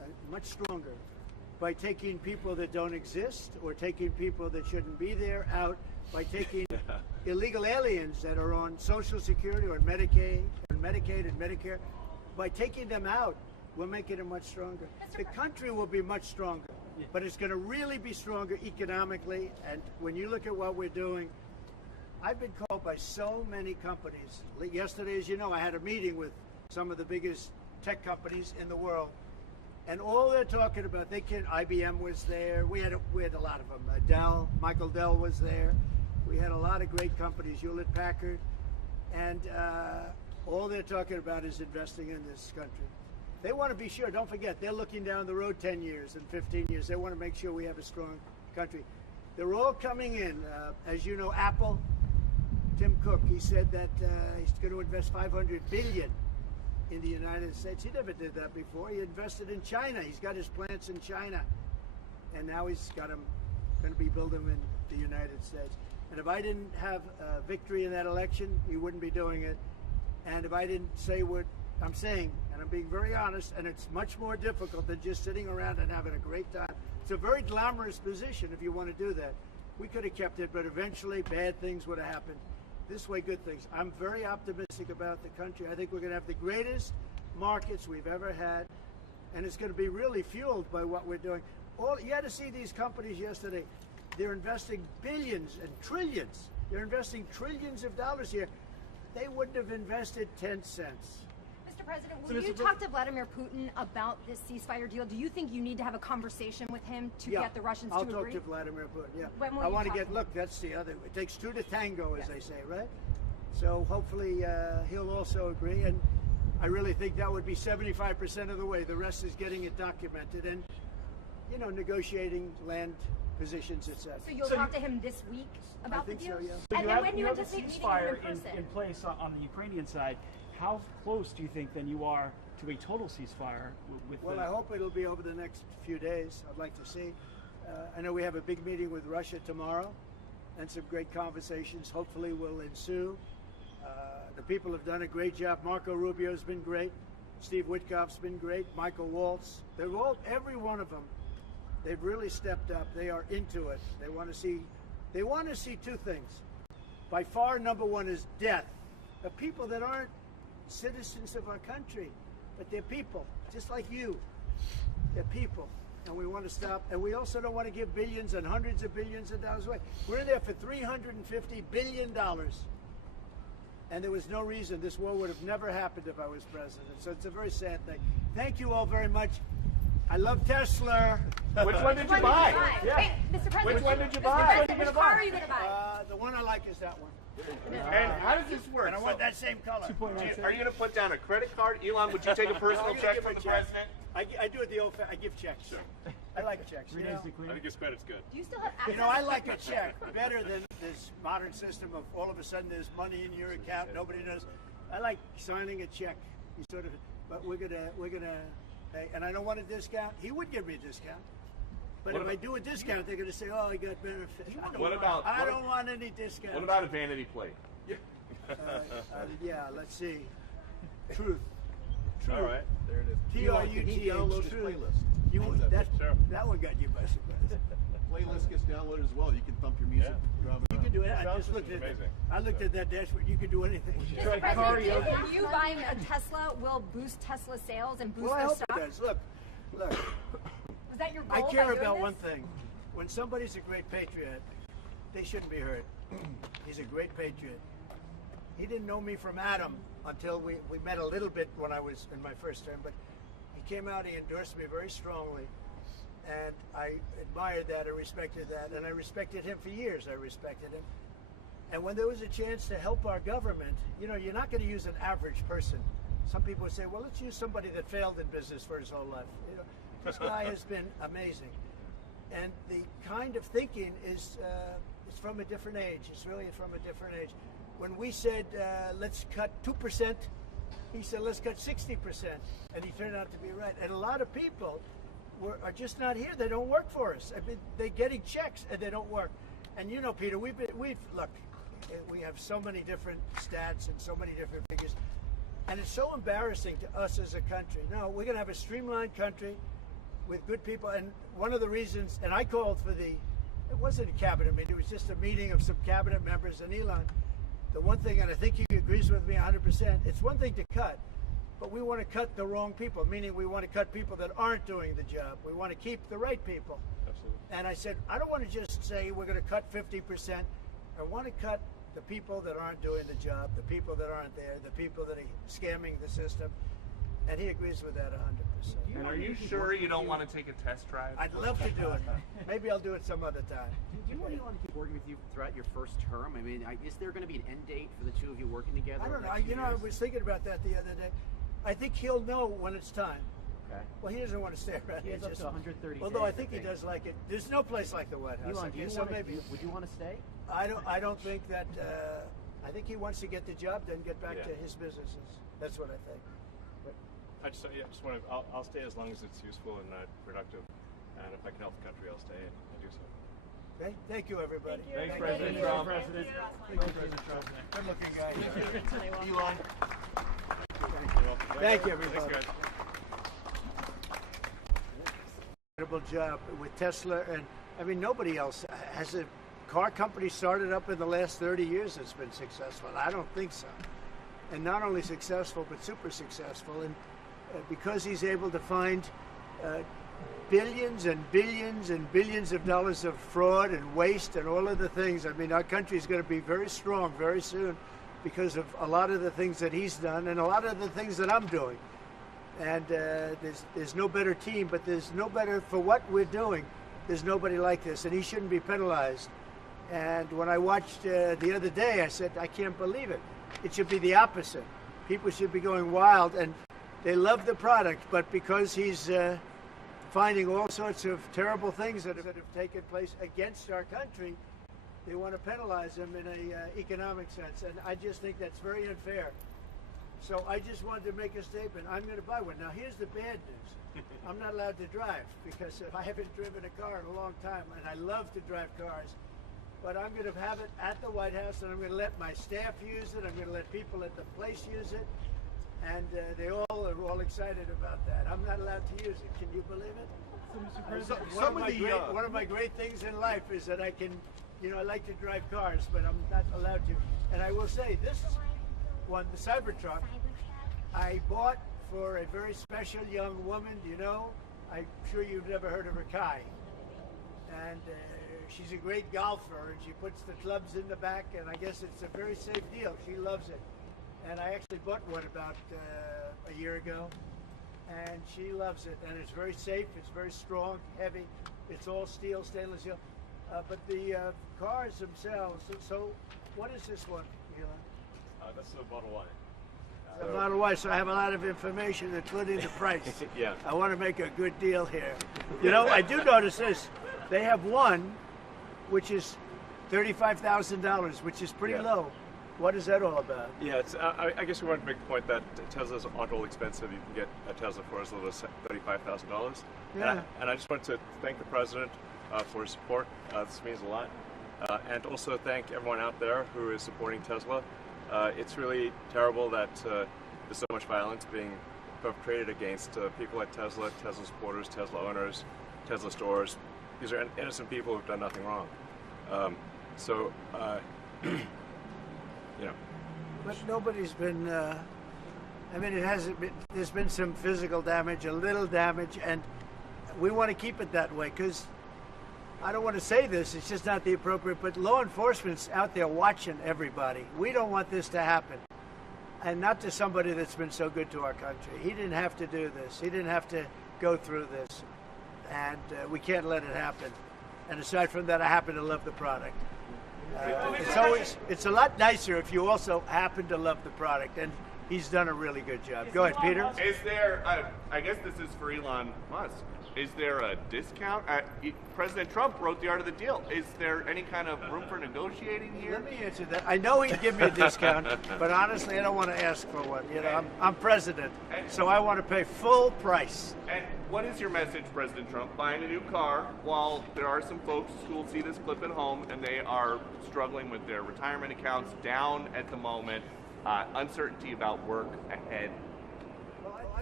much stronger by taking people that don't exist or taking people that shouldn't be there out, by taking illegal aliens that are on Social Security or Medicaid and Medicare. By taking them out, we're making it much stronger. The country will be much stronger, but it's going to really be stronger economically. And when you look at what we're doing, I've been called by so many companies. Yesterday, as you know, I had a meeting with some of the biggest tech companies in the world, and all they're talking about, IBM was there. We had a lot of them. Dell, Michael Dell was there. We had a lot of great companies, Hewlett Packard, and all they're talking about is investing in this country. They want to be sure. Don't forget, they're looking down the road 10 years and 15 years. They want to make sure we have a strong country. They're all coming in. As you know, Apple, Tim Cook, he said that he's going to invest $500 billion in the United States. He never did that before. He invested in China. He's got his plants in China, and now he's got them going to be building them in the United States. And if I didn't have victory in that election, he wouldn't be doing it. And if I didn't say what I'm saying, and I'm being very honest, and it's much more difficult than just sitting around and having a great time. It's a very glamorous position if you want to do that. We could have kept it, but eventually bad things would have happened. This way, good things. I'm very optimistic about the country. I think we're going to have the greatest markets we've ever had, and it's going to be really fueled by what we're doing. You had to see these companies yesterday. They're investing billions and trillions. They're investing trillions of dollars here. They wouldn't have invested 10 cents. Mr. President, will you talk to Vladimir Putin about this ceasefire deal? Do you think you need to have a conversation with him to get the Russians to agree? I'll talk to Vladimir Putin, yeah. When will I you want to talk get, look, that's the other, it takes two to tango, as they say, right? So hopefully he'll also agree, and I really think that would be 75% of the way. The rest is getting it documented and, you know, negotiating land positions, etc. So you'll talk to him this week about the deal? So, yeah. So And when do you anticipate meeting him ceasefire in person? in place on the Ukrainian side. How close do you think then you are to a total ceasefire? Well, I hope it'll be over the next few days. I'd like to see. I know we have a big meeting with Russia tomorrow, and some great conversations hopefully will ensue. The people have done a great job. Marco Rubio's been great. Steve Witkoff's been great. Michael Waltz. They're all, every one of them, they've really stepped up. They are into it. They want to see two things. By far, number one is death of people that aren't citizens of our country, but they're people, just like you. They're people, and we want to stop. And we also don't want to give billions and hundreds of billions of dollars away. We're in there for $350 billion, and there was no reason this war would have never happened if I was president. So it's a very sad thing. Thank you all very much. I love Tesla. Which one did you buy? Yeah. Wait, Mr. President. Which one did you buy? Which car are you going to buy? The one I like is that one. And how does this work? And I want that same color. Are you going to put down a credit card? Elon, would you take a personal check from the president? I do it the old I give checks. Sure. I like checks. You know? I think his credit's good. Do you still have access? You know, I like a check better than this modern system of all of a sudden there's money in your account, nobody knows. I like signing a check. You sort of, but we're gonna, hey, and I don't want a discount. He would give me a discount. But if I do a discount, they're going to say, "Oh, he got benefits." I don't want any discount. What about a vanity plate? Yeah, let's see. Truth. All right, there it is. T-R-U-T-H. Download his playlist. That one got you by surprise. Playlist gets downloaded as well. You can thump your music driving You around. can do it. I just looked at it. I looked at that dashboard. You can do anything. Mr. President, do you think you buying a Tesla will boost Tesla sales and boost Well, I their hope stock? it does. Look. Was that your goal I by care doing about this? one thing. When somebody's a great patriot, they shouldn't be hurt. He's a great patriot. He didn't know me from Adam until we met a little bit when I was in my first term, but he came out, he endorsed me very strongly, and I admired that, I respected that, and I respected him for years. I respected him. And when there was a chance to help our government, you know, you're not going to use an average person. Some people would say, well, let's use somebody that failed in business for his whole life. You know, this guy has been amazing. And the kind of thinking is from a different age. It's really from a different age. When we said, let's cut 2%, he said, let's cut 60%. And he turned out to be right. And a lot of people are just not here. They don't work for us. I mean, they're getting checks and they don't work. And you know, Peter, look, we have so many different stats and so many different figures. And it's so embarrassing to us as a country. No, we're going to have a streamlined country. with good people. And one of the reasons, and I called for it wasn't a cabinet meeting, it was just a meeting of some cabinet members and Elon. The one thing, and I think he agrees with me 100%, it's one thing to cut, but we want to cut the wrong people, meaning we want to cut people that aren't doing the job. We want to keep the right people. Absolutely. And I said, I don't want to just say we're going to cut 50%. I want to cut the people that aren't doing the job, the people that aren't there, the people that are scamming the system. And he agrees with that 100%. And are you sure you don't want to take a test drive? I'd love to do it. Maybe I'll do it some other time. Do you want Elon to keep working with you throughout your first term? I mean, is there going to be an end date for the two of you working together? I don't know. I was thinking about that the other day. I think he'll know when it's time. Okay. Well, he doesn't want to stay around He here. has up to 130 Although days, I think he does like it. There's no place like the White House. Elon, would you want to stay? I don't think that. I think he wants to get the job done, get back to his businesses. That's what I think. I just want to. I'll stay as long as it's useful and productive, and if I can help the country, I'll stay and do so. Okay. Thank you, everybody. Thanks, President Trump. President. Good looking guy. Elon. Thank you, everybody. Thanks, guys. Incredible job with Tesla, and I mean nobody else has a car company started up in the last 30 years that's been successful. I don't think so. And not only successful, but super successful. And because he's able to find billions and billions and billions of dollars of fraud and waste and all of the things. I mean, our country is going to be very strong very soon because of a lot of the things that he's done and a lot of the things that I'm doing. And there's no better team, but there's no better for what we're doing. There's nobody like this, and he shouldn't be penalized. And when I watched the other day, I said, I can't believe it. It should be the opposite. People should be going wild, and they love the product, but because he's finding all sorts of terrible things that have taken place against our country, they want to penalize him in an economic sense, and I just think that's very unfair. So I just wanted to make a statement. I'm going to buy one. Now, here's the bad news. I'm not allowed to drive because I haven't driven a car in a long time, and I love to drive cars. But I'm going to have it at the White House, and I'm going to let my staff use it. I'm going to let people at the place use it, and they all are all excited about that. I'm not allowed to use it. Can you believe it? One of my great things in life is that I can, I like to drive cars, but I'm not allowed to. And I will say, this one, the Cybertruck, I bought for a very special young woman. I'm sure you've never heard of her, Kai, and. She's a great golfer, and she puts the clubs in the back, and I guess it's a very safe deal. She loves it. And I actually bought one about a year ago, and she loves it. And it's very safe, it's very strong, heavy. It's all steel, stainless steel. But the cars themselves, so what is this one, Elon? That's the Model Y. The Model Y, so I have a lot of information, including the price. Yeah. I want to make a good deal here. I do notice this. They have one which is $35,000, which is pretty low. What is that all about? Yeah, it's, I guess we wanted to make the point that Teslas aren't all expensive. You can get a Tesla for as little as $35,000. Yeah. And I just wanted to thank the president for his support. This means a lot. And also thank everyone out there who is supporting Tesla. It's really terrible that there's so much violence being perpetrated against people like Tesla, Tesla supporters, Tesla owners, Tesla stores. These are innocent people who've done nothing wrong. But nobody's been, it hasn't been, there's been some physical damage, a little damage, and we want to keep it that way because I don't want to say this, it's just not the appropriate, but law enforcement's out there watching everybody. We don't want this to happen. And not to somebody that's been so good to our country. He didn't have to do this. He didn't have to go through this. And we can't let it happen. And aside from that, I happen to love the product. It's a lot nicer if you also happen to love the product, and he's done a really good job. Go ahead, Peter. Is there, I guess this is for Elon Musk, is there a discount? President Trump wrote the art of the deal. Is there any kind of room for negotiating here? Let me answer that. I know he'd give me a discount, but honestly, I don't want to ask for one. I'm president, so I want to pay full price. And what is your message, President Trump? Buying a new car while there are some folks who will see this clip at home and they are struggling with their retirement accounts down at the moment, uncertainty about work ahead. Well, I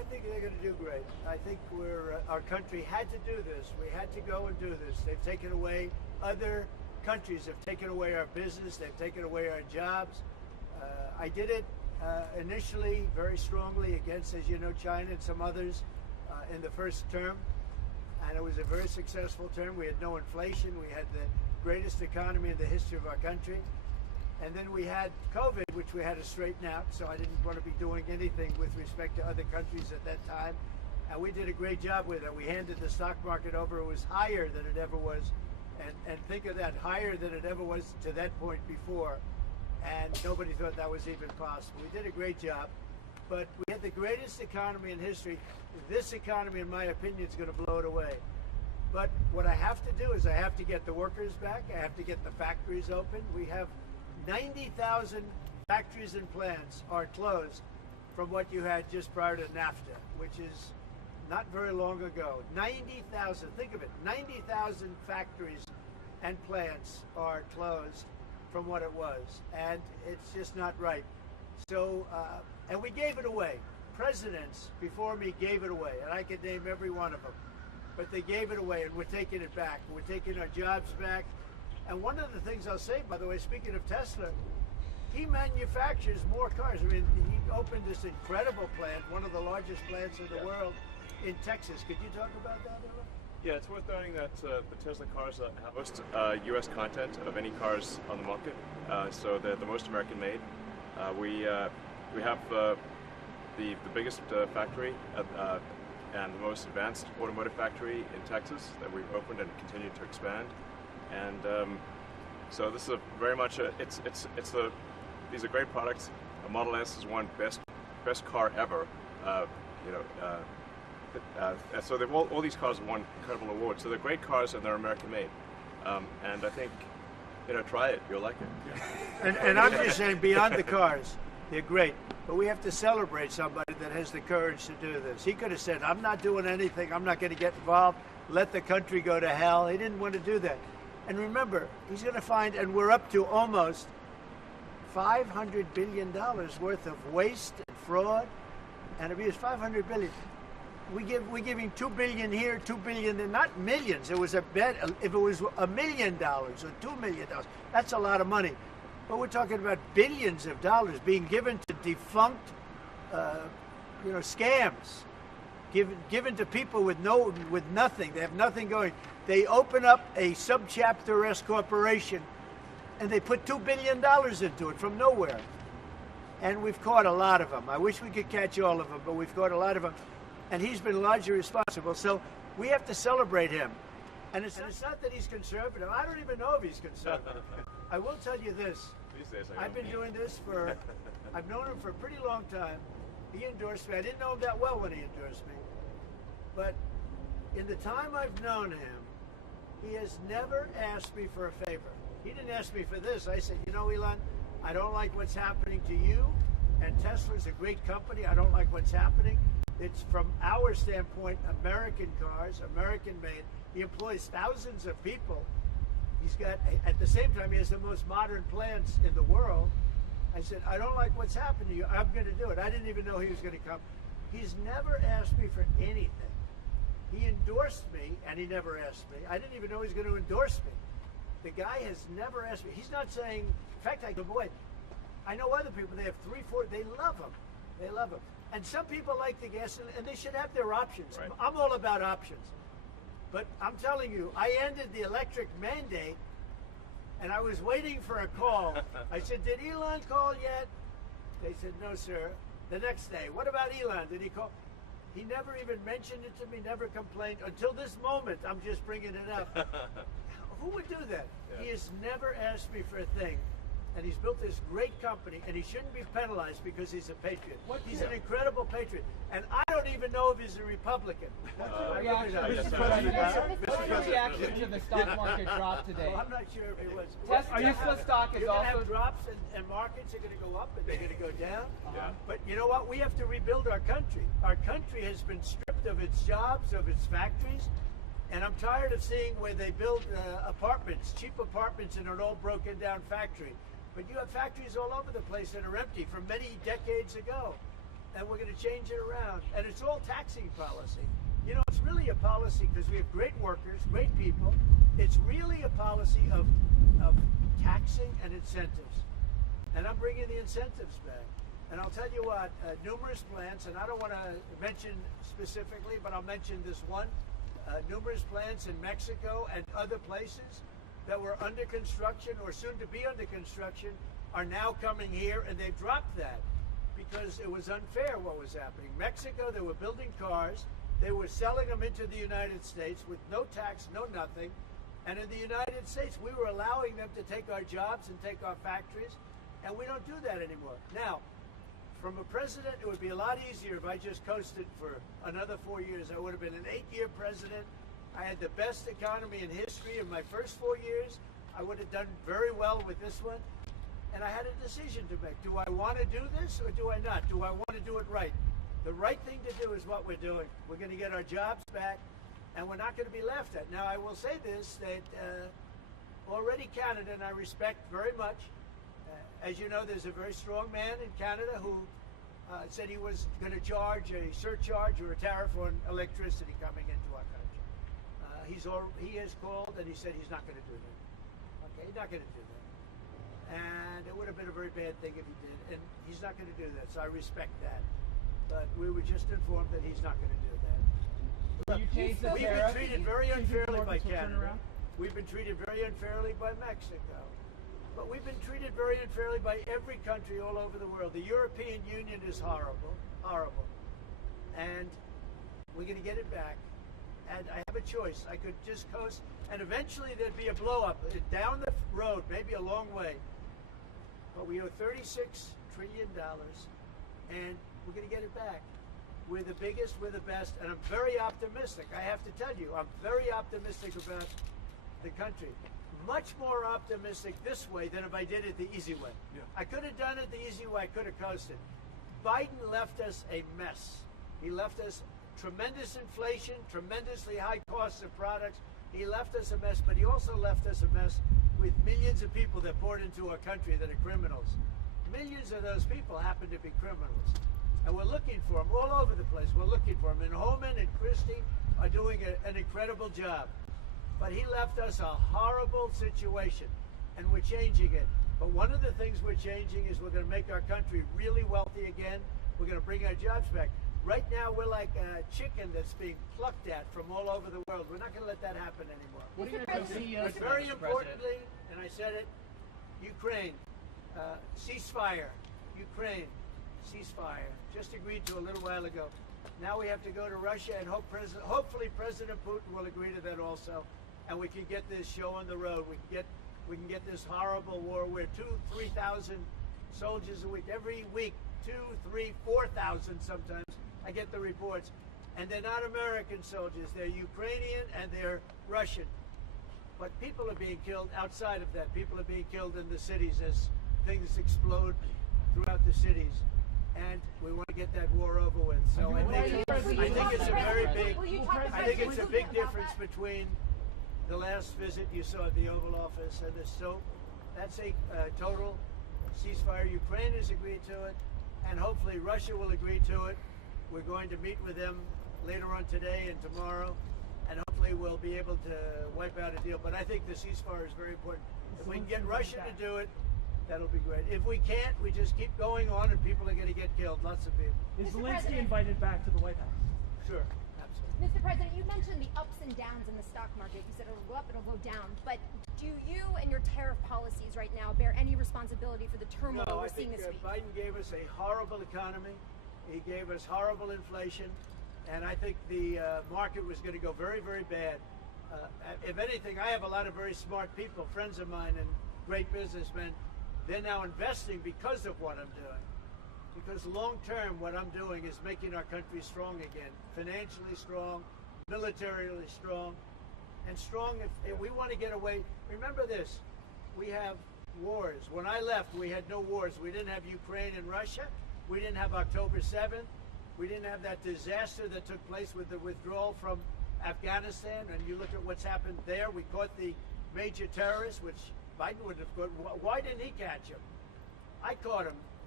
think they're going to do great. I think our country had to do this. We had to go and do this. They've taken away, other countries have taken away our business. They've taken away our jobs. I did it initially very strongly against, as you know, China and some others in the first term. And it was a very successful term. We had no inflation. We had the greatest economy in the history of our country. And then we had COVID, which we had to straighten out. So I didn't want to be doing anything with respect to other countries at that time. And we did a great job with it. We handed the stock market over. It was higher than it ever was. And think of that, higher than it ever was to that point before. And nobody thought that was even possible. We did a great job. But we had the greatest economy in history. This economy, in my opinion, is going to blow it away. But what I have to do is I have to get the workers back. I have to get the factories open. We have 90,000 factories and plants are closed from what you had just prior to NAFTA, which is not very long ago. 90,000, think of it, 90,000 factories and plants are closed from what it was. And it's just not right. So, and we gave it away. Presidents before me gave it away, and I could name every one of them. But they gave it away, and we're taking it back. We're taking our jobs back. And one of the things I'll say, by the way, speaking of Tesla, he manufactures more cars. I mean, he opened this incredible plant, one of the largest plants in the world, in Texas. Could you talk about that a little? Yeah, it's worth noting that the Tesla cars have most U.S. content of any cars on the market, so they're the most American made. We have the biggest factory and the most advanced automotive factory in Texas that we've opened and continue to expand. And so this is very much these are great products. The Model S is one best car ever. So they've all these cars have won incredible awards. So they're great cars and they're American made. And I think, try it. You'll like it. And I'm just saying, beyond the cars, they're great. But we have to celebrate somebody that has the courage to do this. He could have said, I'm not doing anything. I'm not going to get involved. Let the country go to hell. He didn't want to do that. And remember, he's going to find, and we're up to almost $500 billion worth of waste and fraud and abuse. $500 billion. We give him $2 billion here, $2 billion there, not millions. It was a bet. If it was $1 million or $2 million, that's a lot of money. But we're talking about billions of dollars being given to defunct, scams, given to people with nothing. They have nothing going. They open up a subchapter S corporation, and they put $2 billion into it from nowhere. And we've caught a lot of them. I wish we could catch all of them, but we've caught a lot of them. And he's been largely responsible. So we have to celebrate him. And it's not that he's conservative. I don't even know if he's conservative. I will tell you this. I've been doing this I've known him for a pretty long time. He endorsed me. I didn't know him that well when he endorsed me. But in the time I've known him, he has never asked me for a favor. He didn't ask me for this. I said, Elon, I don't like what's happening to you. And Tesla's a great company. I don't like what's happening. It's, from our standpoint, American cars, American made. He employs thousands of people. He's got, at the same time, he has the most modern plants in the world. I said, I don't like what's happened to you. I'm going to do it. I didn't even know he was going to come. He's never asked me for anything. He endorsed me, and he never asked me. I didn't even know he was going to endorse me. The guy has never asked me. He's not saying, in fact, I go, boy, I know other people, they have 3, 4, they love him. They love him. And some people like the gas, and they should have their options. Right. I'm all about options. But I'm telling you, I ended the electric mandate, and I was waiting for a call. I said, did Elon call yet? They said, no, sir. The next day, what about Elon? Did he call? He never even mentioned it to me, never complained. Until this moment, I'm just bringing it up. Who would do that? Yeah. He has never asked me for a thing. And he's built this great company, and he shouldn't be penalized because he's a patriot. He's an incredible patriot. And I don't even know if he's a Republican. Reaction to the stock market drop today. Well, I'm not sure if he was. Tesla stock is You're also... going to have drops, and markets are going to go up, and they're going to go down. But you know what? We have to rebuild our country. Our country has been stripped of its jobs, of its factories. And I'm tired of seeing where they build apartments, cheap apartments in an old broken down factory. But you have factories all over the place that are empty from many decades ago. and we're going to change it around. And it's all taxing policy. You know, it's really a policy because we have great workers, great people. It's really a policy of taxing and incentives. And I'm bringing the incentives back. And I'll tell you what, numerous plants, and I don't want to mention specifically, but I'll mention this one, numerous plants in Mexico and other places that were under construction or soon to be under construction are now coming here, and they've dropped that because it was unfair what was happening. Mexico, they were building cars, they were selling them into the United States with no tax, no nothing, and in the United States, we were allowing them to take our jobs and take our factories, and we don't do that anymore. Now, from a president, it would be a lot easier if I just coasted for another 4 years. I would have been an 8-year president. I had the best economy in history in my first 4 years. I would have done very well with this one. And I had a decision to make. Do I want to do this or do I not? Do I want to do it right? The right thing to do is what we're doing. We're going to get our jobs back, and we're not going to be laughed at. Now, I will say this, that already Canada, and I respect very much, as you know, there's a very strong man in Canada who said he was going to charge a surcharge or a tariff on electricity coming into our country. He has called and he said he's not going to do that. Okay, he's not going to do that. And it would have been a very bad thing if he did, and he's not going to do that, so I respect that. But we were just informed that he's not going to do that. Look, we've been treated very unfairly by Canada. We've been treated very unfairly by Mexico. But we've been treated very unfairly by every country all over the world. The European Union is horrible, horrible. And we're going to get it back. And I have a choice. I could just coast, and eventually there'd be a blow-up down the road, maybe a long way. But we owe $36 trillion, and we're going to get it back. We're the biggest, we're the best, and I'm very optimistic. I have to tell you, I'm very optimistic about the country. Much more optimistic this way than if I did it the easy way. Yeah. I could have done it the easy way. I could have coasted. Biden left us a mess. He left us tremendous inflation, tremendously high costs of products. He left us a mess, but he also left us a mess with millions of people that poured into our country that are criminals. Millions of those people happen to be criminals. And we're looking for them all over the place. We're looking for them. And Holman and Christie are doing an incredible job. But he left us a horrible situation, and we're changing it. But one of the things we're changing is we're going to make our country really wealthy again. We're going to bring our jobs back. Right now, we're like a chicken that's being plucked at from all over the world. We're not going to let that happen anymore. What are you going to do? But very importantly, and I said it, Ukraine, ceasefire. Ukraine, ceasefire. Just agreed to a little while ago. Now we have to go to Russia, and hopefully President Putin will agree to that also. And we can get this show on the road. We can get this horrible war where 2,000, 3,000 soldiers a week, every week, 2,000, 3,000, 4,000 sometimes. I get the reports, and they're not American soldiers. They're Ukrainian and they're Russian. But people are being killed outside of that. People are being killed in the cities as things explode throughout the cities. And we want to get that war over with. So I think it's a big difference between the last visit you saw at the Oval Office and this. So that's a total ceasefire. Ukraine has agreed to it, and hopefully Russia will agree to it. We're going to meet with them later on today and tomorrow, and hopefully we'll be able to wipe out a deal. But I think the ceasefire is very important. If we can get Russia to do it, that'll be great. If we can't, we just keep going on, and people are going to get killed. Lots of people. Is Zelensky invited back to the White House? Sure. Mr. President, you mentioned the ups and downs in the stock market. You said it'll go up, it'll go down. But do you and your tariff policies right now bear any responsibility for the turmoil we're seeing this week? Biden gave us a horrible economy. He gave us horrible inflation. And I think the market was going to go very, very bad. If anything, I have a lot of very smart people, friends of mine and great businessmen. They're now investing because of what I'm doing. Because long term, what I'm doing is making our country strong again, financially strong, militarily strong, and strong if we want to get away. Remember this, we have wars. When I left, we had no wars. We didn't have Ukraine and Russia. We didn't have October 7th. We didn't have that disaster that took place with the withdrawal from Afghanistan. And you look at what's happened there. We caught the major terrorist, which Biden wouldn't have caught. Why didn't he catch him? I caught him.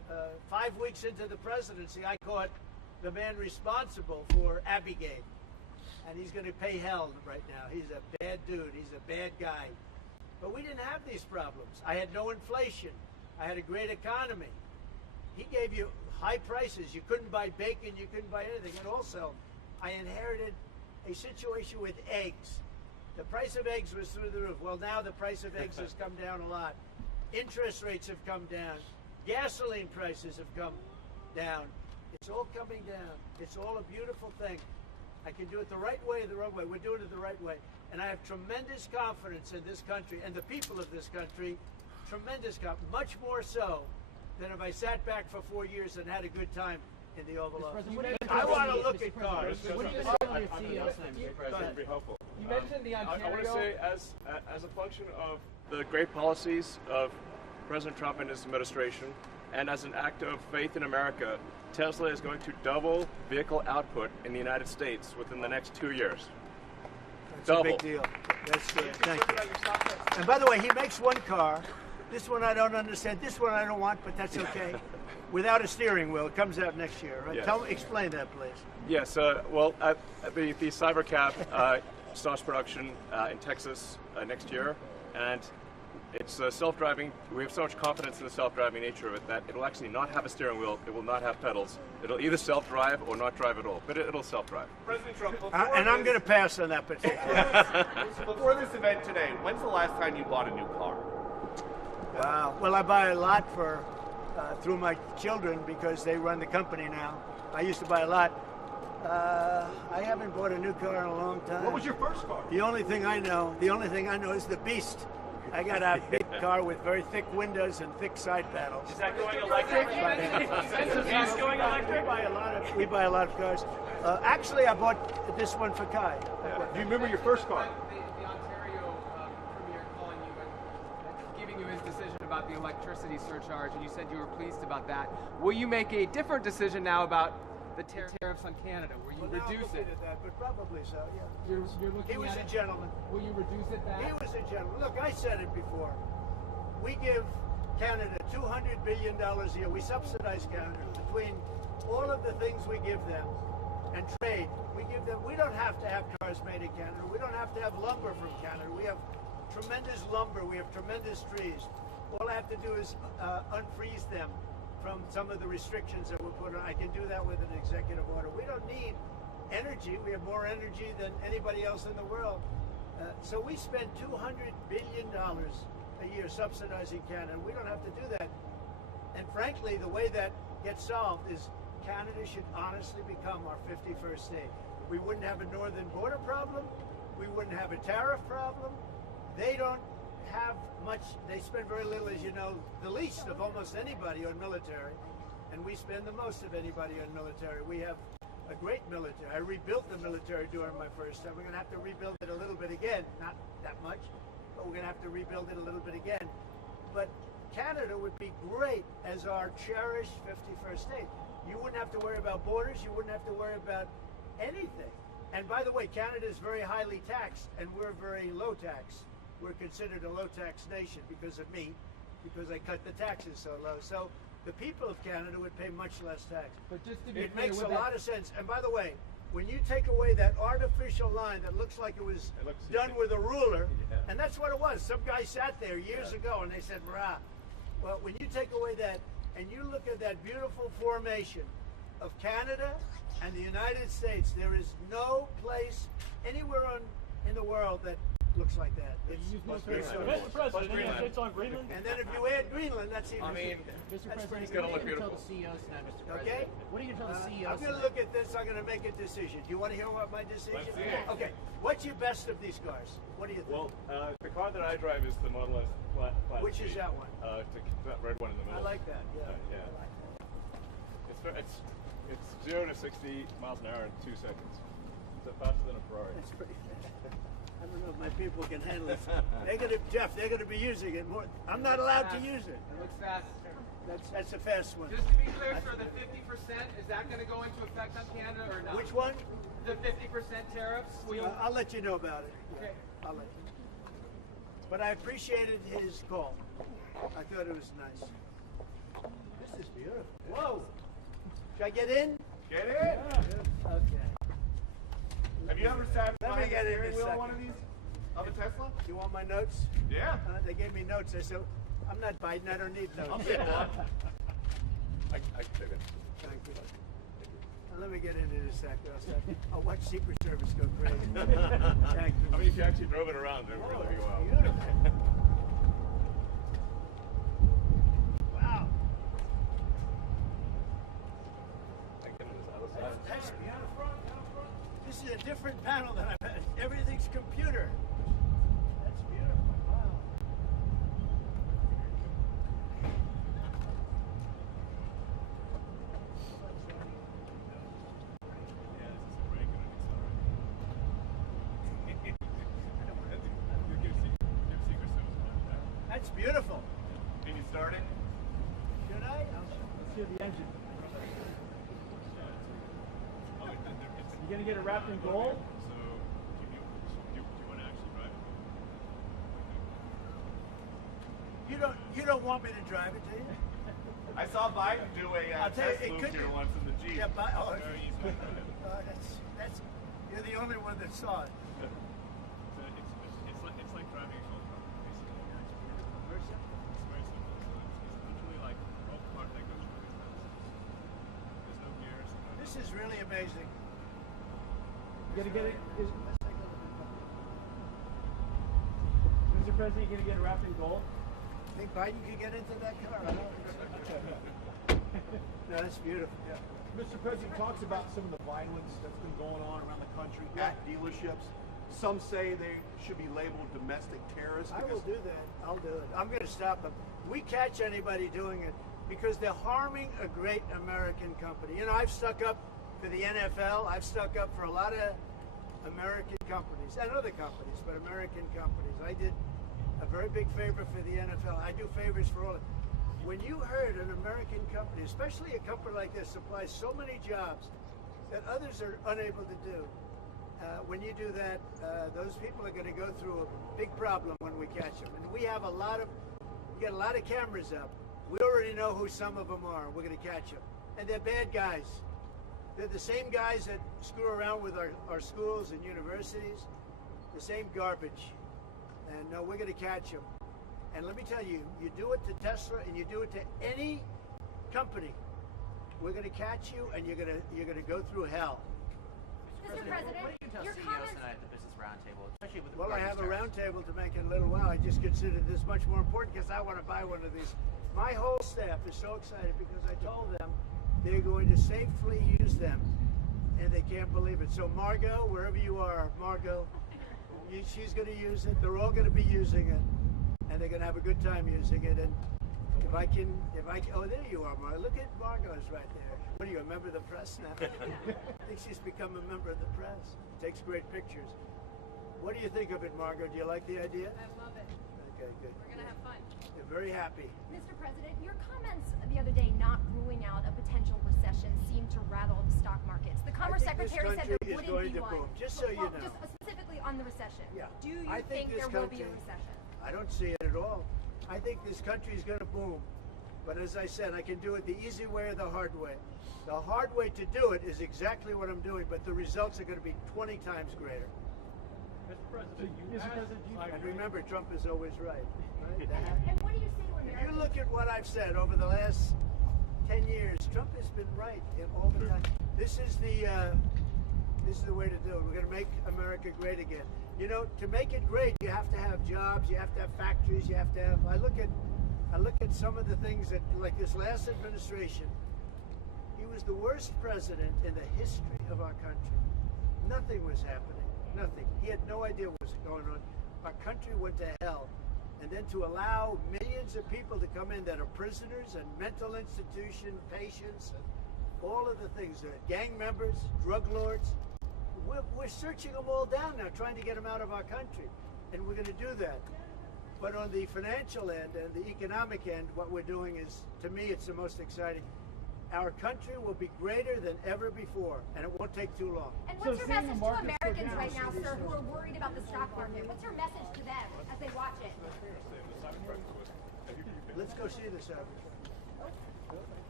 5 weeks into the presidency, I caught the man responsible for Abiegate. And he's going to pay hell right now. He's a bad dude. He's a bad guy. But we didn't have these problems. I had no inflation. I had a great economy. He gave you high prices. You couldn't buy bacon. You couldn't buy anything. And also, I inherited a situation with eggs. The price of eggs was through the roof. Well, now the price of eggs has come down a lot. Interest rates have come down. Gasoline prices have come down. It's all coming down. It's all a beautiful thing. I can do it the right way or the wrong way. We're doing it the right way. And I have tremendous confidence in this country and the people of this country. Tremendous confidence. Much more so than if I sat back for 4 years and had a good time in the Oval Office. I want to look at cars. What do you say on your CEO's name, Mr. President? Be helpful. You mentioned the Ontario. I want to say, as a function of the great policies of President Trump and his administration, and as an act of faith in America, Tesla is going to double vehicle output in the United States within the next 2 years. That's a big deal. That's good. Thank you. And by the way, he makes one car. This one I don't understand. This one I don't want, but that's okay. Without a steering wheel. It comes out next year, right? Yes. Explain that, please. Yes. Well, the Cybercab starts production in Texas next year, and it's self-driving. We have so much confidence in the self-driving nature of it that it'll actually not have a steering wheel. It will not have pedals. It'll either self-drive or not drive at all. But it'll self-drive. President Trump, And I'm going to pass on that particular. before this event today, when's the last time you bought a new car? Wow. Well, I buy a lot through my children because they run the company now. I used to buy a lot. I haven't bought a new car in a long time. What was your first car? The only thing I know is the Beast. I got a big car with very thick windows and thick side panels. Is that going electric? Is going electric? We buy a lot of cars. Actually, I bought this one for Kai. Do you remember your first car? The Ontario Premier calling you and giving you his decision about the electricity surcharge, and you said you were pleased about that. Will you make a different decision now about the tariffs on Canada? Will you reduce it? That, but probably so, yeah. You're looking He was at a it. gentleman. Will you reduce it back? He was a gentleman. Look, I said it before. We give Canada $200 billion a year. We subsidize Canada between all of the things we give them and trade. We give them. We don't have to have cars made in Canada. We don't have to have lumber from Canada. We have tremendous lumber. We have tremendous trees. All I have to do is unfreeze them from some of the restrictions that were put on. I can do that with an executive order. We don't need energy. We have more energy than anybody else in the world. So we spend $200 billion a year subsidizing Canada. We don't have to do that. And frankly, the way that gets solved is Canada should honestly become our 51st state. We wouldn't have a northern border problem. We wouldn't have a tariff problem. They don't have much. They spend very little, as you know, the least of almost anybody on military. And we spend the most of anybody on military. We have a great military. I rebuilt the military during my first time. We're going to have to rebuild it a little bit again. Not that much, but we're going to have to rebuild it a little bit again. But Canada would be great as our cherished 51st state. You wouldn't have to worry about borders. You wouldn't have to worry about anything. And by the way, Canada is very highly taxed, and we're very low tax. We're considered a low tax nation because of me, because I cut the taxes so low. So the people of Canada would pay much less tax. But just to be It clear, makes with a lot of sense. And by the way, when you take away that artificial line that looks like it was done with a ruler, and that's what it was. Some guy sat there years ago and they said, "Rah." Well, when you take away that and you look at that beautiful formation of Canada and the United States, there is no place anywhere in the world that looks like that. Mr. President, it's on Greenland. And then if you add Greenland, that's even. Mr. President, what are you going to tell the CEOs tonight, Mr. President? Okay. What are you going to tell the CEOs? I'm going to look at this. I'm going to make a decision. Do you want to hear what my decision is? Let's see it. Okay. What's your best of these cars? What do you think? Well, the car that I drive is the Model S Plaid. Which is that one? That red one in the middle. I like that. Yeah. Yeah. I like that. It's 0 to 60 miles an hour in 2 seconds. It's faster than a Ferrari. It's pretty fast. I don't know if my people can handle it. Jeff, they're going to be using it more. I'm not allowed to use it. It looks fast. That's a fast one. Just to be clear, sir, the 50%, is that going to go into effect on Canada or not? Which one? The 50% tariffs? Will you... I'll let you know about it. Okay. I'll let you know. But I appreciated his call. I thought it was nice. This is beautiful. Whoa! Should I get in? Get in. Okay. Have you ever sat Let me behind the get in steering a wheel of second. one of these? Of a Tesla? You want my notes? Yeah. They gave me notes. I said, I'm not Biden. I don't need notes. I'll take one. I can take it. Thank you. Let me get into this sector. I'll watch Secret Service go crazy. Thank you. I mean, if you actually drove it around, it would really be wild. Beautiful. Wow. I get on this other side. That's beautiful. This is a different panel than I've had. Everything's computer. That's beautiful. Wow. That's beautiful. Can you start it? Should I? Let's hear the engine. You gonna get it wrapped in gold? So, do you want to actually drive it? You don't want me to drive it, do you? I saw Biden do a I'll tell you, test it move could here be- once in the Jeep. Yeah, but Very easy. that's you're the only one that saw it. So it's like driving a golf cart, basically. It's very simple. It's very simple. So it's literally like a golf cart that goes really fast. There's no gears. This is really amazing. You gonna get it? Mr. President, you gonna get it wrapped in gold? Think Biden could get into that car? I don't know. No, that's beautiful. Yeah. Mr. President talks about some of the violence that's been going on around the country Yeah. at dealerships. Some say they should be labeled domestic terrorists. I will do that. I'll do it. I'm going to stop them. We catch anybody doing it because they're harming a great American company. You know, I've stuck up for the NFL. I've stuck up for a lot of American companies and other companies, but American companies. I did a very big favor for the NFL. I do favors for all of them. When you heard an American company, especially a company like this, supplies so many jobs that others are unable to do, when you do that, those people are going to go through a big problem when we catch them. And we have we got a lot of cameras up. We already know who some of them are. We're going to catch them. And they're bad guys. They're the same guys that screw around with our schools and universities, the same garbage. And no, we're going to catch them. And let me tell you, you do it to Tesla and you do it to any company, we're going to catch you and you're going to go through hell. Mr. President, What do you tell your CEOs comments. tonight at the Business Roundtable, especially with Well, I regard have to a tariffs? roundtable to make in a little while. I just considered this much more important because I want to buy one of these. My whole staff is so excited because I told them they're going to safely use them, and they can't believe it. So Margot, wherever you are, Margot, she's going to use it. They're all going to be using it, and they're going to have a good time using it. And if I can, oh, there you are, Margot. Look at Margot's right there. What are you, a member of the press now? I think she's become a member of the press. Takes great pictures. What do you think of it, Margot? Do you like the idea? I love it. Okay, good. We're going to have fun. You're very happy. Mr. President, your comments the other day not ruling out a potential recession seem to rattle the stock markets. The Commerce I think this Secretary said country there is wouldn't going be to one. boom, just so you know. Just specifically on the recession. Yeah. Do you I think this there will be a country- recession? I don't see it at all. I think this country is going to boom. But as I said, I can do it the easy way or the hard way. The hard way to do it is exactly what I'm doing, but the results are going to be 20 times greater. Mr. President, And remember, Trump is always right. And what do you say to If you Americans? look at what I've said over the last 10 years, Trump has been right in all the time. This is the way to do it. We're going to make America great again. You know, to make it great, you have to have jobs, you have to have factories, you have to have. I look at some of the things that, like this last administration, he was the worst president in the history of our country. Nothing was happening. Nothing. He had no idea what was going on. Our country went to hell. And then to allow millions of people to come in that are prisoners and mental institution patients and all of the things, gang members, drug lords, we're searching them all down now, trying to get them out of our country. And we're going to do that. But on the financial end and the economic end, what we're doing is, to me, it's the most exciting. Our country will be greater than ever before, and it won't take too long. And what's So your seeing the message to markets go Americans down, right now, sir, who are worried about the stock market? What's your message to them as they watch it? Let's go see the Cybertruck.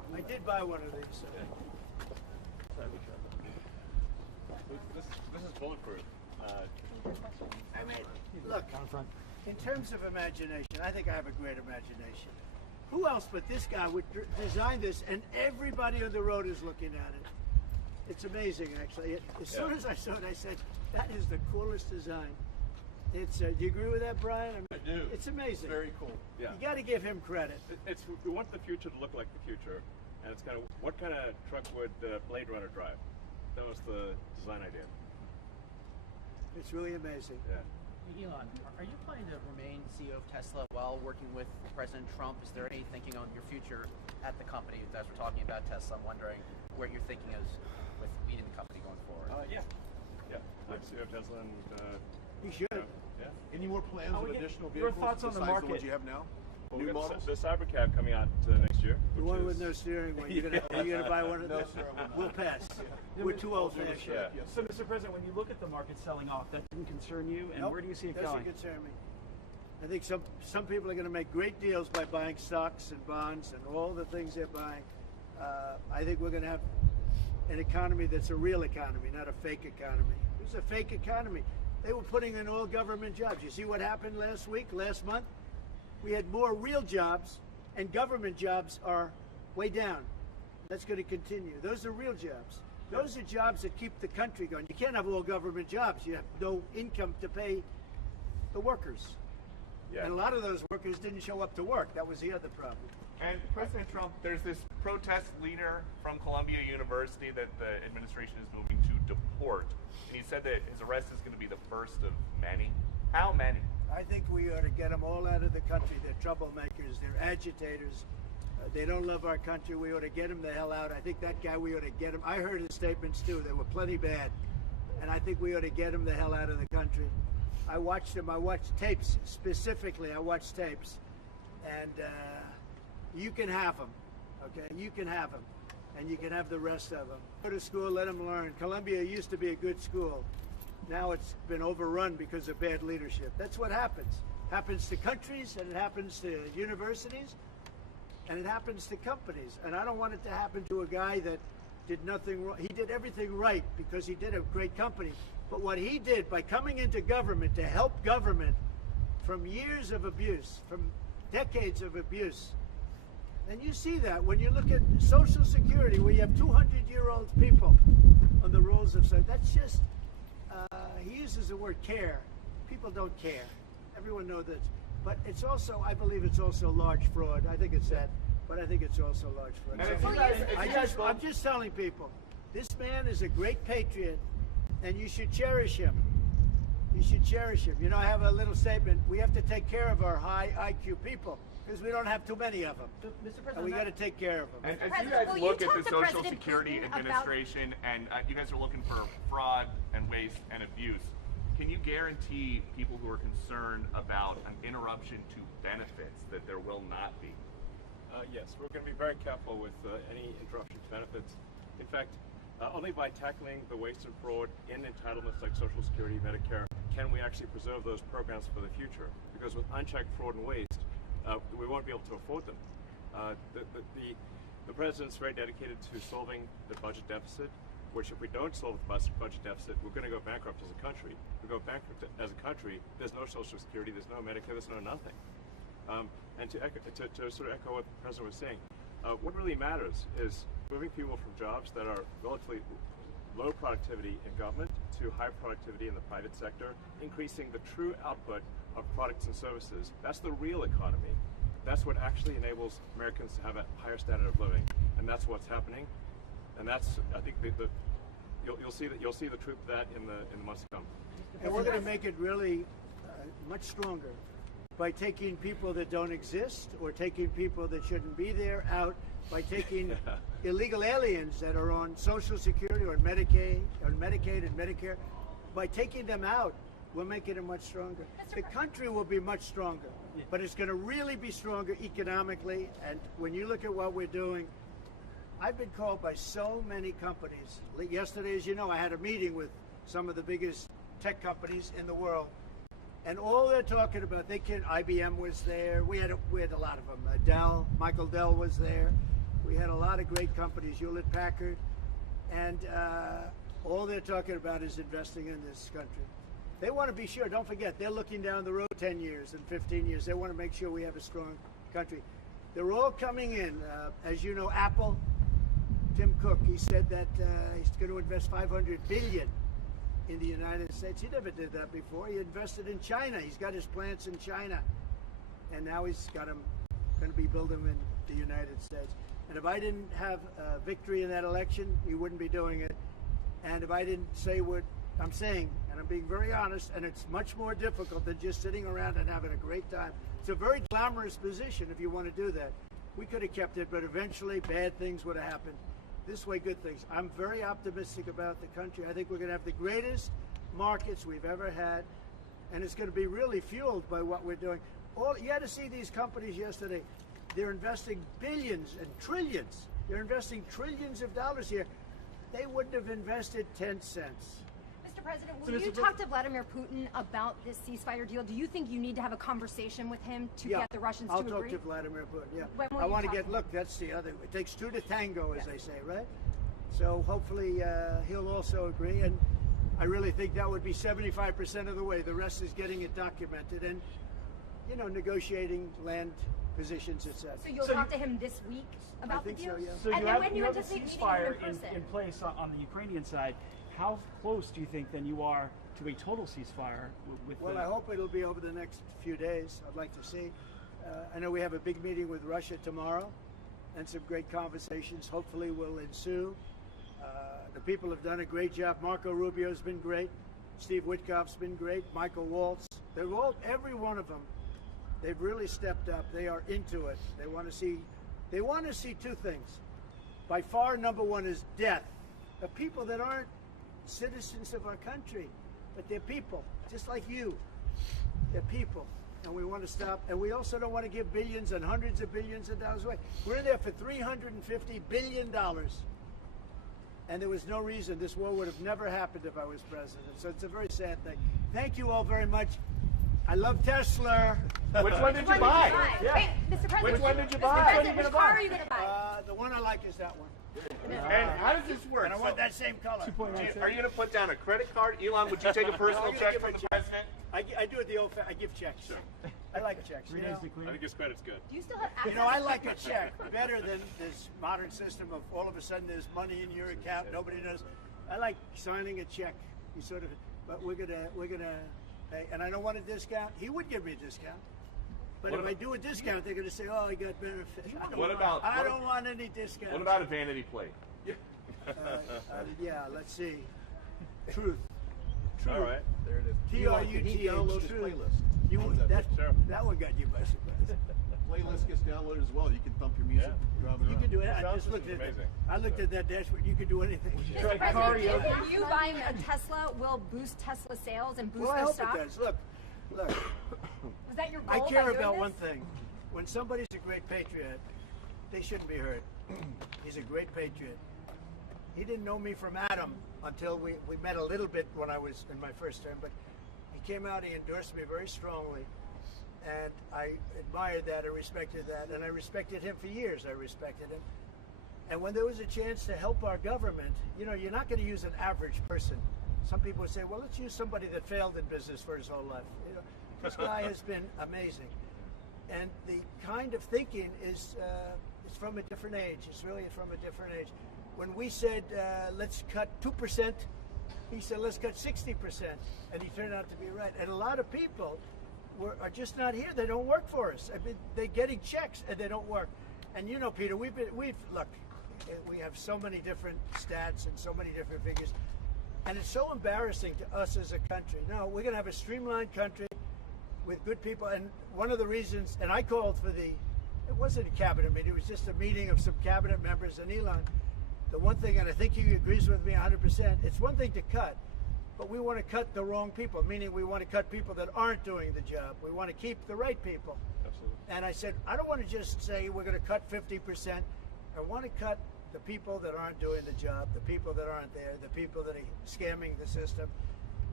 I did buy one of these. This is bulletproof. I mean, look, in terms of imagination, I think I have a great imagination. Who else but this guy would design this, and everybody on the road is looking at it? It's amazing, actually. As soon as I saw it, I said, that is the coolest design. It's. Do you agree with that, Brian? I do. It's amazing. Very cool. Yeah. You got to give him credit. We want the future to look like the future, and it's kind of what kind of truck would Blade Runner drive? That was the design idea. It's really amazing. Yeah. Elon, are you planning to remain CEO of Tesla while working with President Trump? Is there any thinking on your future at the company? As we're talking about Tesla, I'm wondering where your thinking is with leading the company going forward. Yeah. I'm CEO of Tesla, and You should. yeah. Any more plans Oh, of yeah. additional Your vehicles thoughts on the besides market? the ones you have now? Well, New we got models? the Cybercab coming out next year. The which one with is- no steering wheel. Are you gonna buy one of No, those? sir, I will not. We'll pass. We're too old fashioned. Yeah. Yes, So, sir. Mr. President, when you look at the market selling off, that didn't concern you, and Nope, where do you see it doesn't going? concern me. I think some people are going to make great deals by buying stocks and bonds and all the things they're buying. I think we're going to have an economy that's a real economy, not a fake economy. It was a fake economy. They were putting in all government jobs. You see what happened last month? We had more real jobs, and government jobs are way down. That's going to continue. Those are real jobs. Those are jobs that keep the country going. You can't have all government jobs. You have no income to pay the workers. Yeah. And a lot of those workers didn't show up to work. That was the other problem. And President Trump, there's this protest leader from Columbia University that the administration is moving to deport. And he said that his arrest is going to be the first of many. How many? I think we ought to get them all out of the country. They're troublemakers. They're agitators. They don't love our country. We ought to get them the hell out. I think that guy, we ought to get him. I heard his statements too. They were plenty bad. And I think we ought to get him the hell out of the country. I watched him. I watched tapes specifically. I watched tapes. And you can have them. Okay? You can have them. And you can have the rest of them. Go to school, let them learn. Columbia used to be a good school. Now it's been overrun because of bad leadership. That's what happens. Happens to countries, and it happens to universities, and it happens to companies. And I don't want it to happen to a guy that did nothing wrong. He did everything right because he did a great company. But what he did by coming into government to help government from years of abuse, from decades of abuse, and you see that when you look at Social Security, where you have 200-year-old people on the rolls of Social. That's just, he uses the word care. People don't care. Everyone knows that. But it's also, I believe it's also large fraud. I think it's that. But I think it's also large fraud. And So I'm just telling people, this man is a great patriot, and you should cherish him. You should cherish him. You know, I have a little statement. We have to take care of our high IQ people because we don't have too many of them. So, Mr. President, And we got to take care of them. And as you President, guys will look you at talk the to Social President Security Putin about- Administration and you guys are looking for fraud and waste and abuse, can you guarantee people who are concerned about an interruption to benefits that there will not be? Yes, we're going to be very careful with any interruption to benefits. In fact, only by tackling the waste and fraud in entitlements like Social Security, Medicare, can we actually preserve those programs for the future. Because with unchecked fraud and waste, we won't be able to afford them. The president's very dedicated to solving the budget deficit, which if we don't solve the budget deficit, we're going to go bankrupt as a country. If we go bankrupt as a country, there's no Social Security, there's no Medicare, there's no nothing. And to sort of echo what the president was saying, what really matters is moving people from jobs that are relatively low productivity in government to high productivity in the private sector, increasing the true output of products and services. That's the real economy. That's what actually enables Americans to have a higher standard of living, and that's what's happening. And that's, I think, you'll see the truth of that in the months to come. And we're going to make it really much stronger by taking people that don't exist or taking people that shouldn't be there out, by taking illegal aliens that are on Social Security or Medicaid and Medicare. By taking them out, we're making it much stronger. The country will be much stronger, but it's going to really be stronger economically. And when you look at what we're doing, I've been called by so many companies. Yesterday, as you know, I had a meeting with some of the biggest tech companies in the world. And all they're talking about, IBM was there. We had a lot of them. Michael Dell was there. We had a lot of great companies, Hewlett-Packard, and all they're talking about is investing in this country. They want to be sure, don't forget, they're looking down the road 10 years and 15 years. They want to make sure we have a strong country. They're all coming in. As you know, Apple, Tim Cook, he said that he's going to invest $500 billion in the United States. He never did that before. He invested in China. He's got his plants in China. And now he's got them, going to be building them in the United States. And if I didn't have victory in that election, he wouldn't be doing it. And if I didn't say what I'm saying, and I'm being very honest, and it's much more difficult than just sitting around and having a great time. It's a very glamorous position if you want to do that. We could have kept it, but eventually bad things would have happened. This way, good things. I'm very optimistic about the country. I think we're going to have the greatest markets we've ever had, and it's going to be really fueled by what we're doing. You had to see these companies yesterday. They're investing billions and trillions. They're investing trillions of dollars here. They wouldn't have invested 10 cents. Mr. President, will you talk to Vladimir Putin about this ceasefire deal? Do you think you need to have a conversation with him to get the Russians to agree? I'll talk to Vladimir Putin, yeah. I want to get, look, that's the other, it takes two to tango, as they say, right? So hopefully he'll also agree, and I really think that would be 75% of the way. The rest is getting it documented and, you know, negotiating land positions, etc. So you'll talk to him this week about the deal? I think So And you then have, when you you have a anticipate meeting ceasefire him in person? in place on the Ukrainian side. How close do you think then you are to a total ceasefire with Well, I hope it'll be over the next few days. I'd like to see. I know we have a big meeting with Russia tomorrow, and some great conversations hopefully will ensue. The people have done a great job. Marco Rubio's been great. Steve Witkoff's been great. Michael Waltz. They're all, every one of them, they've really stepped up. They are into it. They want to see two things. By far, number one is death. The people that aren't citizens of our country, but they're people, just like you. They're people, and we want to stop. And we also don't want to give billions and hundreds of billions of dollars away. We're in there for $350 billion, and there was no reason. This war would have never happened if I was president. So it's a very sad thing. Thank you all very much. I love Tesla. Which one did you buy? Yeah. Wait, Mr. President, Which one did you Mr. buy? President, which car are you going to buy? The one I like is that one. And how does this work? And I want that same color. Are you going to put down a credit card? Elon, would you take a personal check from the president? I do it the old I give checks. Sure. I like checks. You know? I think his credit's good. Do you still have access? You know, I like a check better than this modern system of all of a sudden there's money in your account, nobody knows. I like signing a check. You sort of, but we're gonna, and I don't want a discount. He would give me a discount. But if I do a discount, they're going to say, "Oh, I got benefits." I don't want any discount. What about a vanity plate? Yeah, let's see. Truth. All right, there it is. TRUTH. Truth. That one got you by surprise. Playlist gets downloaded as well. You can thump your music. You can do it. I just looked at it. I looked at that dashboard. You can do anything. Mr. President, you buying a Tesla will boost Tesla sales and boost Well, I their hope stock? it does. Look. Was that your goal I care by doing about this? one thing. When somebody's a great patriot, they shouldn't be hurt. He's a great patriot. He didn't know me from Adam until we met a little bit when I was in my first term, but he came out, he endorsed me very strongly, and I admired that, I respected that, and I respected him for years. I respected him. And when there was a chance to help our government, you know, you're not going to use an average person. Some people would say, well, let's use somebody that failed in business for his whole life. You know, this guy has been amazing. And the kind of thinking is it's from a different age. It's really from a different age. When we said, let's cut 2%, he said, let's cut 60%. And he turned out to be right. And a lot of people are just not here. They don't work for us. I mean, they're getting checks and they don't work. And you know, Peter, we've look, we have so many different stats and so many different figures. And it's so embarrassing to us as a country. No, we're going to have a streamlined country with good people. And one of the reasons, and I called for it wasn't a cabinet meeting, it was just a meeting of some cabinet members and Elon. The one thing, and I think he agrees with me 100%, it's one thing to cut, but we want to cut the wrong people, meaning we want to cut people that aren't doing the job. We want to keep the right people. Absolutely. And I said, I don't want to just say we're going to cut 50%. I want to cut the people that aren't doing the job, the people that aren't there, the people that are scamming the system.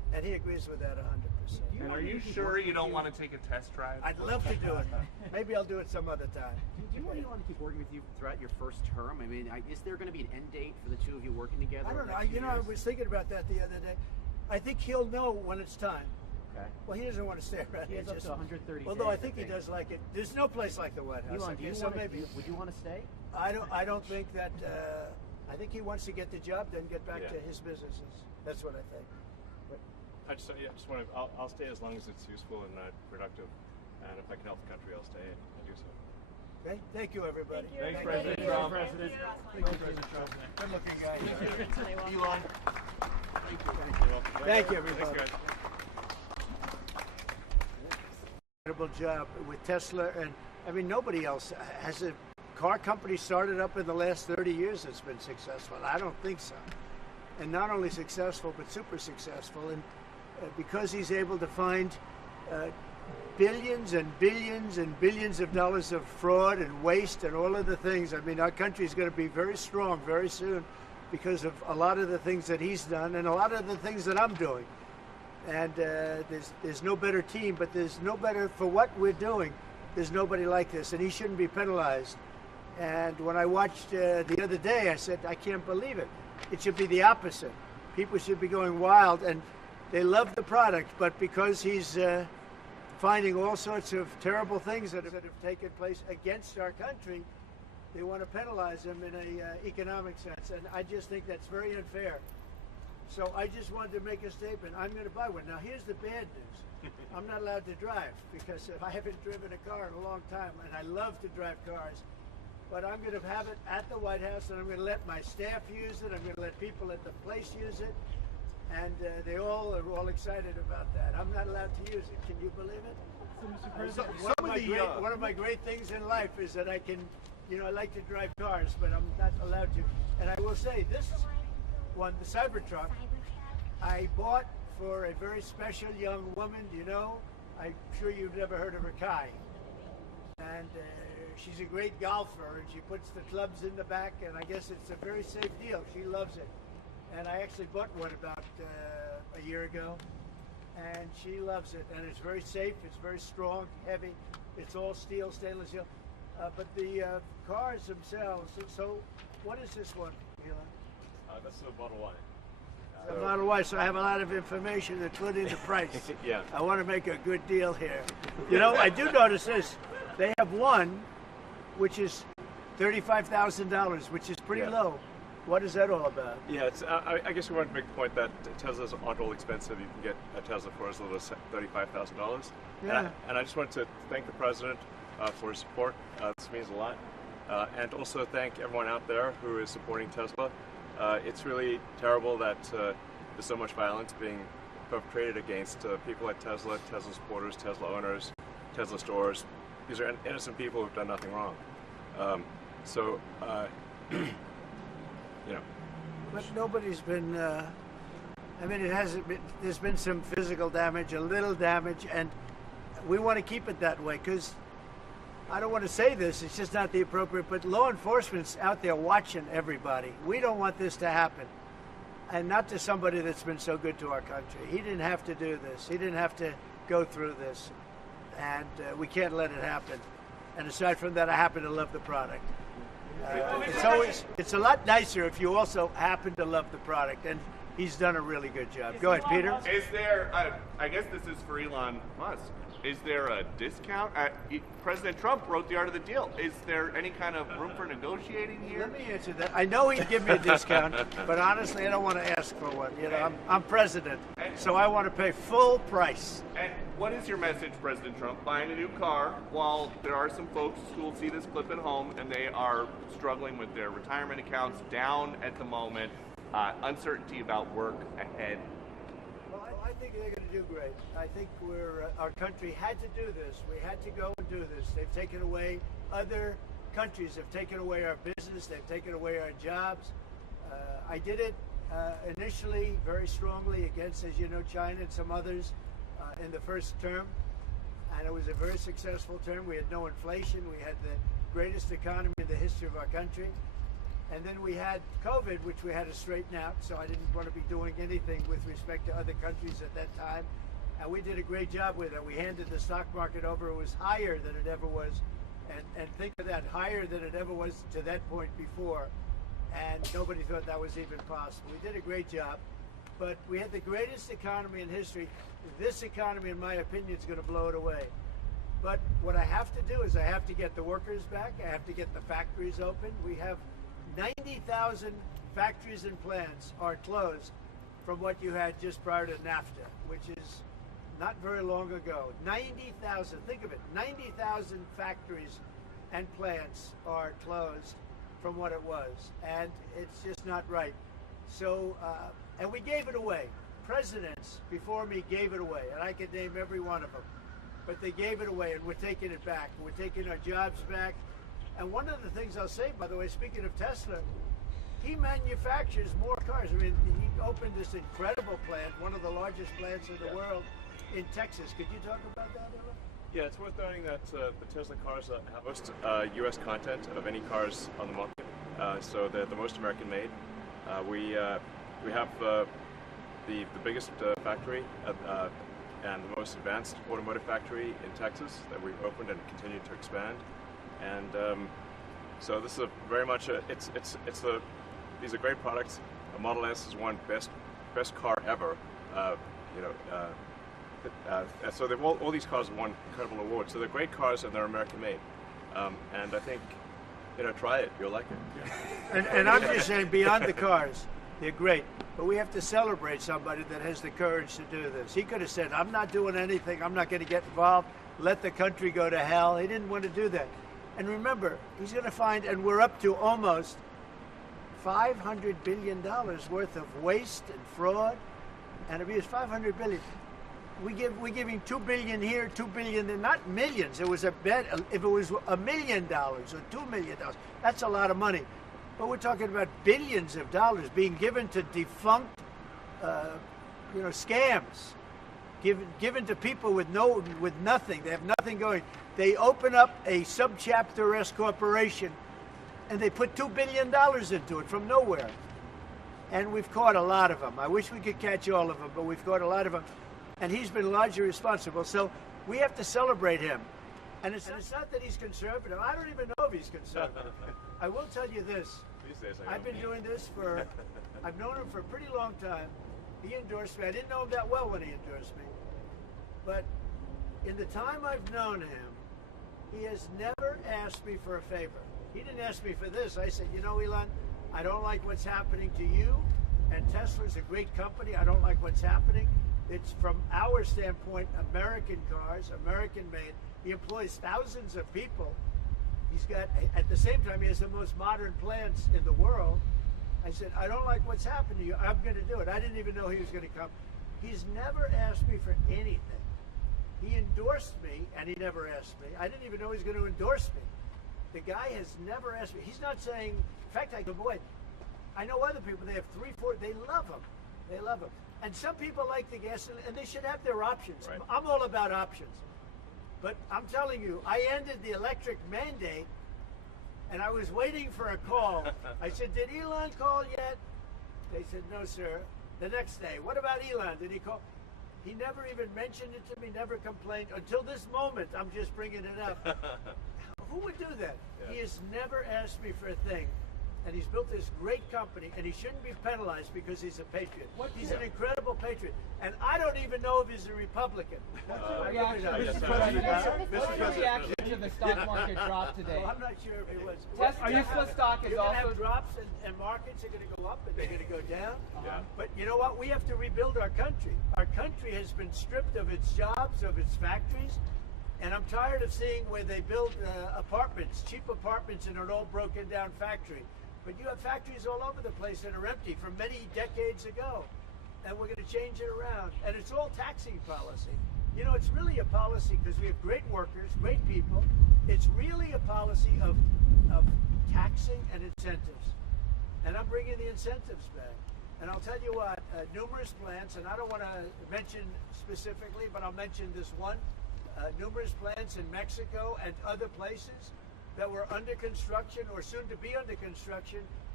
And he agrees with that 100%. And are you sure you don't want to take a test drive? I'd love to do it. Maybe I'll do it some other time. Do you want Elon to keep working with you throughout your first term? I mean, is there going to be an end date for the two of you working together? I don't know. I was thinking about that the other day. I think he'll know when it's time. Okay. Well, he doesn't want to stay around He here. has up to 130 Although days, I think he does like it. There's no place like the White House. Elon, would you want to stay? I don't think that. I think he wants to get the job, then get back to his businesses. That's what I think. I just want to. I'll stay as long as it's useful and productive, and if I can help the country, I'll stay and do so. Okay. Thank you, everybody. Thanks, President Trump. President. Thank you, President Trump. Good looking guy. Elon. Thank you, everybody. Thanks, guys. Incredible job with Tesla, and I mean nobody else has a car company started up in the last 30 years that's been successful. I don't think so. And not only successful, but super successful. And because he's able to find billions and billions and billions of dollars of fraud and waste and all of the things. I mean, our country is going to be very strong very soon because of a lot of the things that he's done and a lot of the things that I'm doing. And there's no better team, but there's no better for what we're doing. There's nobody like this, and he shouldn't be penalized. And when I watched the other day, I said, I can't believe it. It should be the opposite. People should be going wild, and they love the product, but because he's finding all sorts of terrible things that have taken place against our country, they want to penalize him in an economic sense. And I just think that's very unfair. So I just wanted to make a statement. I'm going to buy one. Now, here's the bad news. I'm not allowed to drive because I haven't driven a car in a long time, and I love to drive cars. But I'm going to have it at the White House, and I'm going to let my staff use it. I'm going to let people at the place use it. And they all are all excited about that. I'm not allowed to use it. Can you believe it? So, Mr. One of my great things in life is that I can, I like to drive cars, but I'm not allowed to. And I will say, this one, the Cybertruck, I bought for a very special young woman. I'm sure you've never heard of her, Kai. And she's a great golfer, and she puts the clubs in the back, and I guess it's a very safe deal. She loves it. And I actually bought one about a year ago, and she loves it. And it's very safe, it's very strong, heavy. It's all steel, stainless steel. But the cars themselves, so what is this one, Elon? That's the Model Y. The Model Y, so I have a lot of information, including the price. Yeah. I want to make a good deal here. I do notice this. They have one, which is $35,000, which is pretty low. What is that all about? Yeah, it's, I guess we wanted to make the point that Teslas aren't all expensive. You can get a Tesla for as little as $35,000. Yeah. And I just wanted to thank the president for his support. This means a lot. And also thank everyone out there who is supporting Tesla. It's really terrible that there's so much violence being perpetrated against people like Tesla, Tesla supporters, Tesla owners, Tesla stores. These are innocent people who've done nothing wrong. But nobody's been, it hasn't been, there's been some physical damage, a little damage, and we want to keep it that way because I don't want to say this, it's just not the appropriate, but law enforcement's out there watching everybody. We don't want this to happen. And not to somebody that's been so good to our country. He didn't have to do this. He didn't have to go through this. And we can't let it happen. And aside from that, I happen to love the product. It's a lot nicer if you also happen to love the product, and he's done a really good job. Go ahead, Peter. Is there, I guess this is for Elon Musk, is there a discount? President Trump wrote the art of the deal. Is there any kind of room for negotiating here? Let me answer that. I know he'd give me a discount, but honestly, I don't want to ask for one. I'm president, so I want to pay full price. And what is your message, President Trump? Buying a new car while there are some folks who will see this clip at home and they are struggling with their retirement accounts down at the moment, uncertainty about work ahead. Well, I think they're going to do great. I think our country had to do this. We had to go and do this. They've taken away, other countries have taken away our business. They've taken away our jobs. I did it initially very strongly against, as you know, China and some others in the first term. And it was a very successful term. We had no inflation. We had the greatest economy in the history of our country. And then we had COVID, which we had to straighten out, so I didn't want to be doing anything with respect to other countries at that time. And we did a great job with it. We handed the stock market over. It was higher than it ever was. And think of that, higher than it ever was to that point before. And nobody thought that was even possible. We did a great job. But we had the greatest economy in history. This economy, in my opinion, is going to blow it away. But what I have to do is I have to get the workers back. I have to get the factories open. We have 90,000 factories and plants are closed from what you had just prior to NAFTA, which is not very long ago. 90,000, think of it, 90,000 factories and plants are closed from what it was, and it's just not right. So, and we gave it away. Presidents before me gave it away, and I could name every one of them. But they gave it away, and we're taking it back. We're taking our jobs back. And one of the things I'll say, by the way, speaking of Tesla, he manufactures more cars. I mean, he opened this incredible plant, one of the largest plants in the world, in Texas. Could you talk about that, Elon? Yeah, it's worth noting that the Tesla cars have most U.S. content of any cars on the market, so they're the most American-made. We have the biggest factory and the most advanced automotive factory in Texas that we've opened and continue to expand. And so this is very much these are great products. The Model S is one best car ever. So they've all these cars have won incredible awards. So they're great cars and they're American made. And I think, try it. You'll like it. And I'm just saying, beyond the cars, they're great. But we have to celebrate somebody that has the courage to do this. He could have said, I'm not doing anything. I'm not going to get involved. Let the country go to hell. He didn't want to do that. And remember, he's going to find, and we're up to almost $500 billion worth of waste and fraud and abuse. $500 billion. We give him $2 billion here, $2 billion there, not millions. It was a bet. If it was $1 million or $2 million, that's a lot of money. But we're talking about billions of dollars being given to defunct, scams, given to people with nothing. They have nothing going. They open up a subchapter S corporation, and they put $2 billion into it from nowhere. And we've caught a lot of them. I wish we could catch all of them, but we've caught a lot of them. And he's been largely responsible. So we have to celebrate him. And it's not that he's conservative. I don't even know if he's conservative. I will tell you this. These days I've been doing this I've known him for a pretty long time. He endorsed me. I didn't know him that well when he endorsed me. But in the time I've known him, he has never asked me for a favor. He didn't ask me for this. I said, Elon, I don't like what's happening to you. And Tesla's a great company. I don't like what's happening. It's, from our standpoint, American cars, American made. He employs thousands of people. He's got, at the same time, he has the most modern plants in the world. I said, I don't like what's happened to you. I'm going to do it. I didn't even know he was going to come. He's never asked me for anything. He endorsed me, and he never asked me. I didn't even know he was going to endorse me. The guy has never asked me. He's not saying, in fact, I go, boy, I know other people, they have 3, 4, they love him. They love him. And some people like the gas, and they should have their options. Right. I'm all about options. But I'm telling you, I ended the electric mandate, and I was waiting for a call. I said, did Elon call yet? They said, no, sir. The next day, what about Elon? Did he call? He never even mentioned it to me, never complained. Until this moment, I'm just bringing it up. Who would do that? Yeah. He has never asked me for a thing. And he's built this great company, and he shouldn't be penalized because he's a patriot. He's an incredible patriot. And I don't even know if he's a Republican. What's the reaction to the stock market drop today? Well, I'm not sure if he was. Tesla stock is You're also... going to have drops, and markets are going to go up, and they're going to go down. But you know what? We have to rebuild our country. Our country has been stripped of its jobs, of its factories. And I'm tired of seeing where they build apartments, cheap apartments in an old broken down factory. But you have factories all over the place that are empty from many decades ago. And we're going to change it around. And it's all taxing policy. It's really a policy because we have great workers, great people. It's really a policy of taxing and incentives. And I'm bringing the incentives back. And I'll tell you what, numerous plants, and I don't want to mention specifically, but I'll mention this one. Numerous plants in Mexico and other places that were under construction or soon to be under construction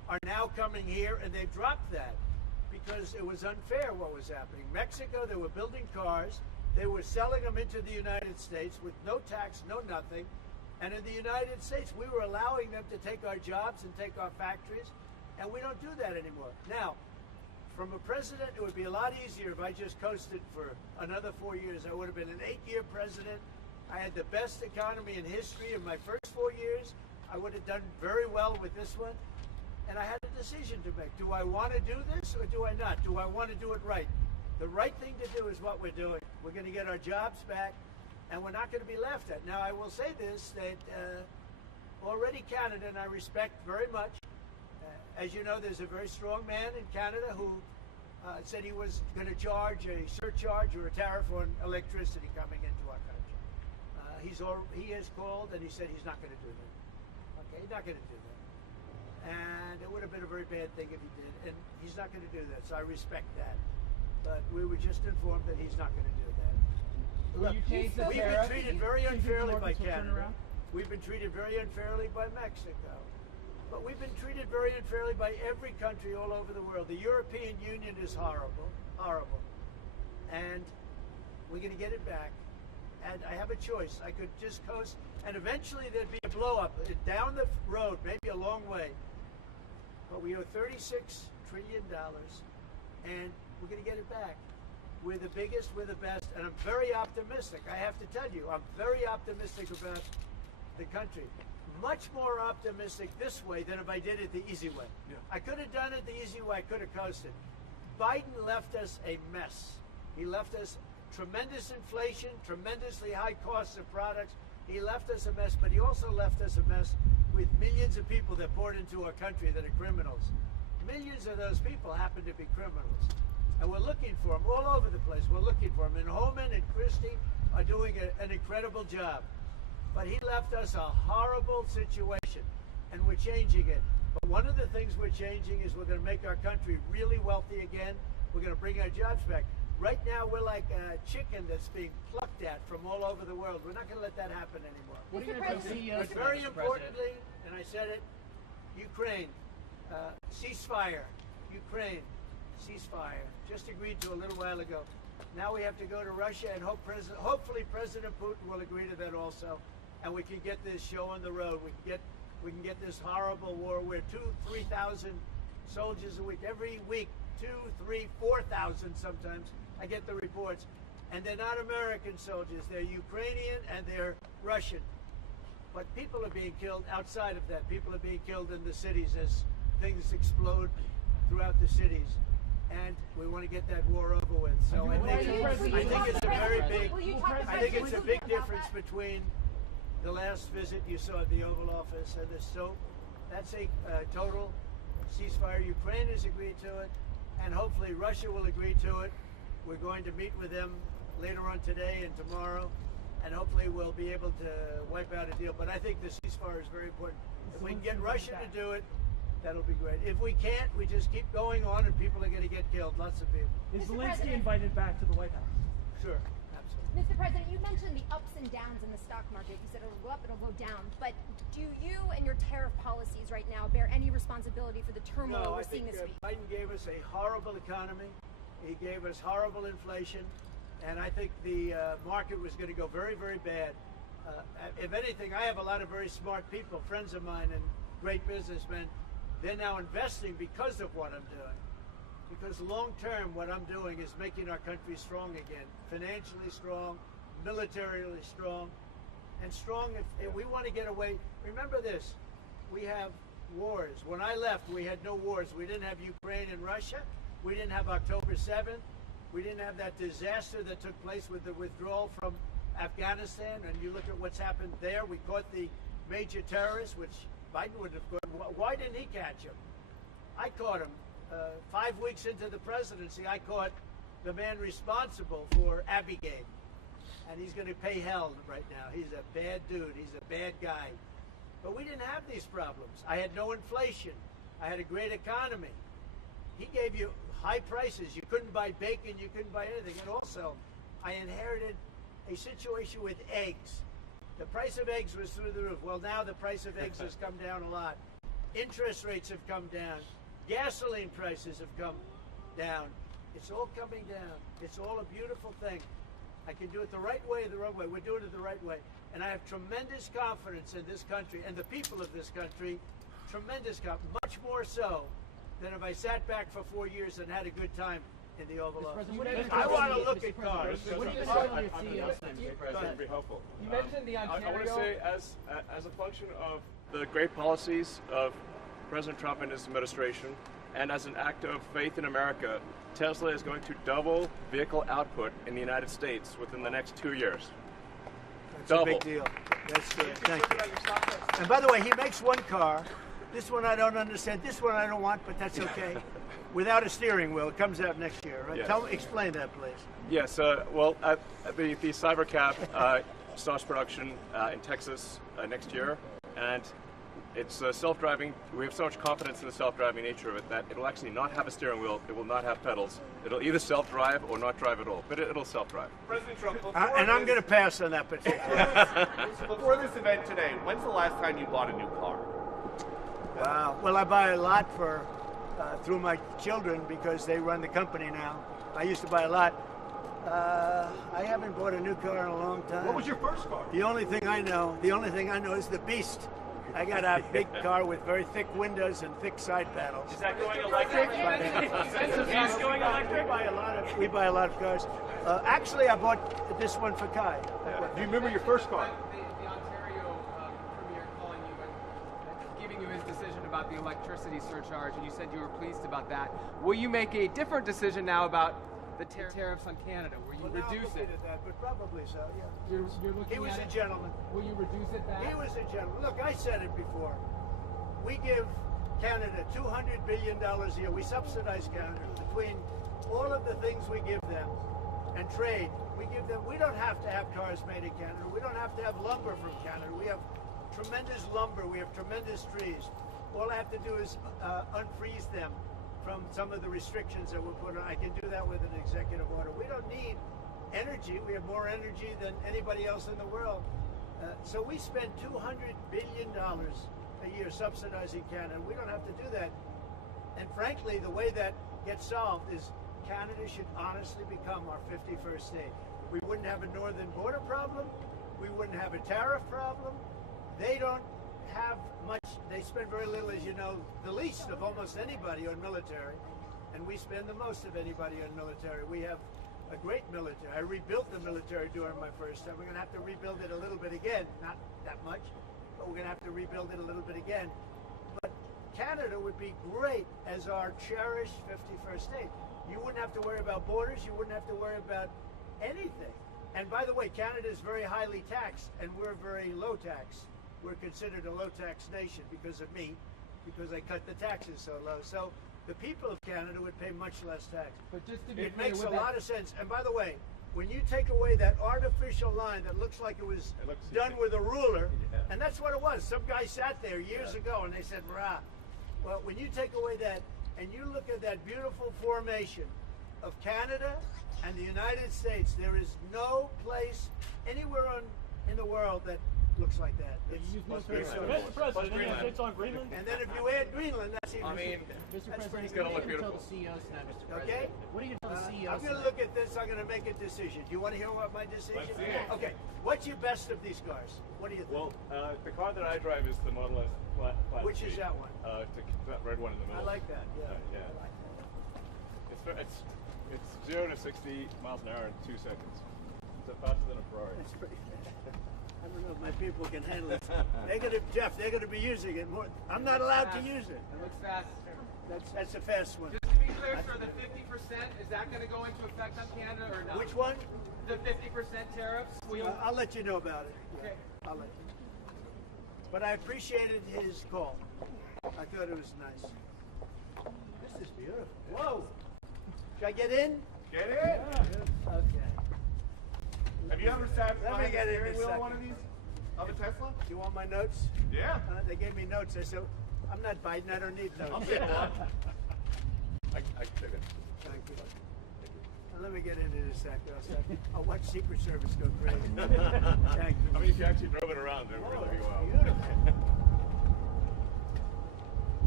are now coming here, and they've dropped that because it was unfair what was happening. Mexico, they were building cars. They were selling them into the United States with no tax, no nothing. And in the United States, we were allowing them to take our jobs and take our factories, and we don't do that anymore. Now, from a president, it would be a lot easier if I just coasted for another 4 years. I would have been an 8-year president. I had the best economy in history in my first 4 years. I would have done very well with this one. And I had a decision to make. Do I want to do this or do I not? Do I want to do it right? The right thing to do is what we're doing. We're going to get our jobs back, and we're not going to be laughed at. Now, I will say this, that already Canada, and I respect very much, as you know, there's a very strong man in Canada who said he was going to charge a surcharge or a tariff on electricity coming into our country. He has called and he said he's not going to do that. Okay, he's not going to do that. And it would have been a very bad thing if he did, and he's not going to do that, so I respect that. But we were just informed that he's not going to do that. Look, we've been treated very unfairly by Canada. We've been treated very unfairly by Mexico. But we've been treated very unfairly by every country all over the world. The European Union is horrible, horrible. And we're going to get it back. And I have a choice. I could just coast, and eventually there'd be a blow-up down the road, maybe a long way. But we owe $36 trillion, and we're going to get it back. We're the biggest, we're the best, and I'm very optimistic. I have to tell you, I'm very optimistic about the country. Much more optimistic this way than if I did it the easy way. Yeah. I could have done it the easy way. I could have coasted. Biden left us a mess. He left us tremendous inflation, tremendously high costs of products. He left us a mess, but he also left us a mess with millions of people that poured into our country that are criminals. Millions of those people happen to be criminals. And we're looking for them all over the place. We're looking for them. And Holman and Christie are doing an incredible job. But he left us a horrible situation, and we're changing it. But one of the things we're changing is we're going to make our country really wealthy again. We're going to bring our jobs back. Right now, we're like a chicken that's being plucked at from all over the world. We're not going to let that happen anymore. What are you going to do? But very importantly, and I said it, Ukraine, ceasefire. Ukraine, ceasefire. Just agreed to a little while ago. Now we have to go to Russia, and hopefully President Putin will agree to that also, and we can get this show on the road. We can get this horrible war where 2,000-3,000 soldiers a week, every week, 2,000, 3,000, 4,000 sometimes. I get the reports, and they're not American soldiers. They're Ukrainian and they're Russian. But people are being killed outside of that. People are being killed in the cities as things explode throughout the cities. And we want to get that war over with. So I think it's a very big, I think it's a big difference between the last visit you saw at the Oval Office and this. So that's a total ceasefire. Ukraine has agreed to it, and hopefully Russia will agree to it. We're going to meet with them later on today and tomorrow, and hopefully we'll be able to wipe out a deal. But I think the ceasefire is very important. If we can get Russia to do it, that'll be great. If we can't, we just keep going on, and people are going to get killed. Lots of people. Is Zelensky invited back to the White House? Sure, absolutely. Mr. President, you mentioned the ups and downs in the stock market. You said it'll go up, it'll go down. But do you and your tariff policies right now bear any responsibility for the turmoil we're seeing this week? Biden gave us a horrible economy. He gave us horrible inflation. And I think the market was going to go very, very bad. If anything, I have a lot of very smart people, friends of mine and great businessmen. They're now investing because of what I'm doing. Because long term, what I'm doing is making our country strong again. Financially strong, militarily strong, and strong if we want to get away. Remember this, we have wars. When I left, we had no wars. We didn't have Ukraine and Russia. We didn't have October 7th. We didn't have that disaster that took place with the withdrawal from Afghanistan. And you look at what's happened there. We caught the major terrorist, which Biden would have caught. Why didn't he catch him? I caught him. 5 weeks into the presidency, I caught the man responsible for Abiegate. And he's going to pay hell right now. He's a bad dude. He's a bad guy. But we didn't have these problems. I had no inflation. I had a great economy. He gave you high prices. You couldn't buy bacon. You couldn't buy anything. And also, I inherited a situation with eggs. The price of eggs was through the roof. Well, now the price of eggs has come down a lot. Interest rates have come down. Gasoline prices have come down. It's all coming down. It's all a beautiful thing. I can do it the right way, the wrong way. We're doing it the right way. And I have tremendous confidence in this country and the people of this country. Tremendous confidence, much more so than if I sat back for 4 years and had a good time in the Oval Office. I want to look at cars. What are you going to do on your CEO? Be helpful. You mentioned the Ontario. I want to say, as a function of the great policies of President Trump and his administration, and as an act of faith in America, Tesla is going to double vehicle output in the United States within the next 2 years. That's a big deal. That's good. Thank you. And by the way, he makes one car. This one I don't understand. This one I don't want, but that's okay. Without a steering wheel. It comes out next year, right? Yes. Explain that, please. Yes. Well, the Cybercab starts production in Texas next year, and it's self-driving. We have so much confidence in the self-driving nature of it that it'll actually not have a steering wheel. It will not have pedals. It'll either self-drive or not drive at all. But it'll self-drive. President Trump, And I'm going to pass on that particular. before this event today, when's the last time you bought a new car? Wow. Well, I buy a lot through my children because they run the company now. I used to buy a lot. I haven't bought a new car in a long time. What was your first car? The only thing I know is the Beast. I got a big car with very thick windows and thick side panels. Is that going electric? Is going electric? We buy a lot of cars. Actually, I bought this one for Kai. Do you remember your first car? The Ontario Premier calling you and giving you his decision about the electricity surcharge, and you said you were pleased about that. Will you make a different decision now about the tariffs on Canada? Will you reduce it? That, but probably so, yeah. You're looking He was at a it. gentleman. Will you reduce it back? He was a gentleman. Look, I said it before. We give Canada $200 billion a year. We subsidize Canada between all of the things we give them and trade. We give them. We don't have to have cars made in Canada. We don't have to have lumber from Canada. We have tremendous lumber. We have tremendous trees. All I have to do is unfreeze them from some of the restrictions that were put on. I can do that with an executive order. We don't need energy. We have more energy than anybody else in the world. So we spend $200 billion a year subsidizing Canada. We don't have to do that. And frankly, the way that gets solved is Canada should honestly become our 51st state. We wouldn't have a northern border problem. We wouldn't have a tariff problem. They don't have much. They spend very little, as you know, the least of almost anybody on military. And we spend the most of anybody on military. We have a great military. I rebuilt the military during my first time. We're going to have to rebuild it a little bit again. Not that much, but we're going to have to rebuild it a little bit again. But Canada would be great as our cherished 51st state. You wouldn't have to worry about borders. You wouldn't have to worry about anything. And by the way, Canada is very highly taxed, and we're very low tax. We're considered a low tax nation because of me, because I cut the taxes so low. So the people of Canada would pay much less tax. But just to be It clear, makes with a lot of sense. And by the way, when you take away that artificial line that looks like it was done with a ruler, and that's what it was. Some guy sat there years ago and they said, rah. Well, when you take away that and you look at that beautiful formation of Canada and the United States, there is no place anywhere in the world that looks like that. Mr. President, it's on Greenland. And then if you add Greenland, that's even. I mean, Mr. That's President, gonna what look are you going to tell beautiful. the CEOs tonight, Mr. President? Okay. What are you going to tell the CEOs I'm going to tonight? look at this. I'm going to make a decision. Do you want to hear what my decision Let's see is? it. Okay. What's your best of these cars? What do you think? Well, the car that I drive is the Model S Plaid. Which is that one? That red one in the I middle. like that. Yeah. Yeah. It's 0 to 60 miles an hour in 2 seconds. It's faster than a Ferrari. It's pretty fast. I don't know if my people can handle it. They're going to be using it more. I'm not allowed to use it. It looks fast. That's a fast one. Just to be clear, sir, the 50%, is that going to go into effect on Canada or not? Which one? The 50% tariffs? Will you... I'll let you know about it. Yeah, Okay. I'll let you know. But I appreciated his call. I thought it was nice. This is beautiful. Whoa! Should I get in? get in. Okay. Have you ever sat Let me behind the get in steering this wheel of second. one of these? Of a Tesla? Do you want my notes? Yeah. They gave me notes. I said, I'm not Biden. I don't need notes. I'm getting one. I can take it. Thank you. Now, let me get into this sector. I'll watch Secret Service go crazy. Thank you. I mean, if you actually drove it around, it would really be wild. Beautiful.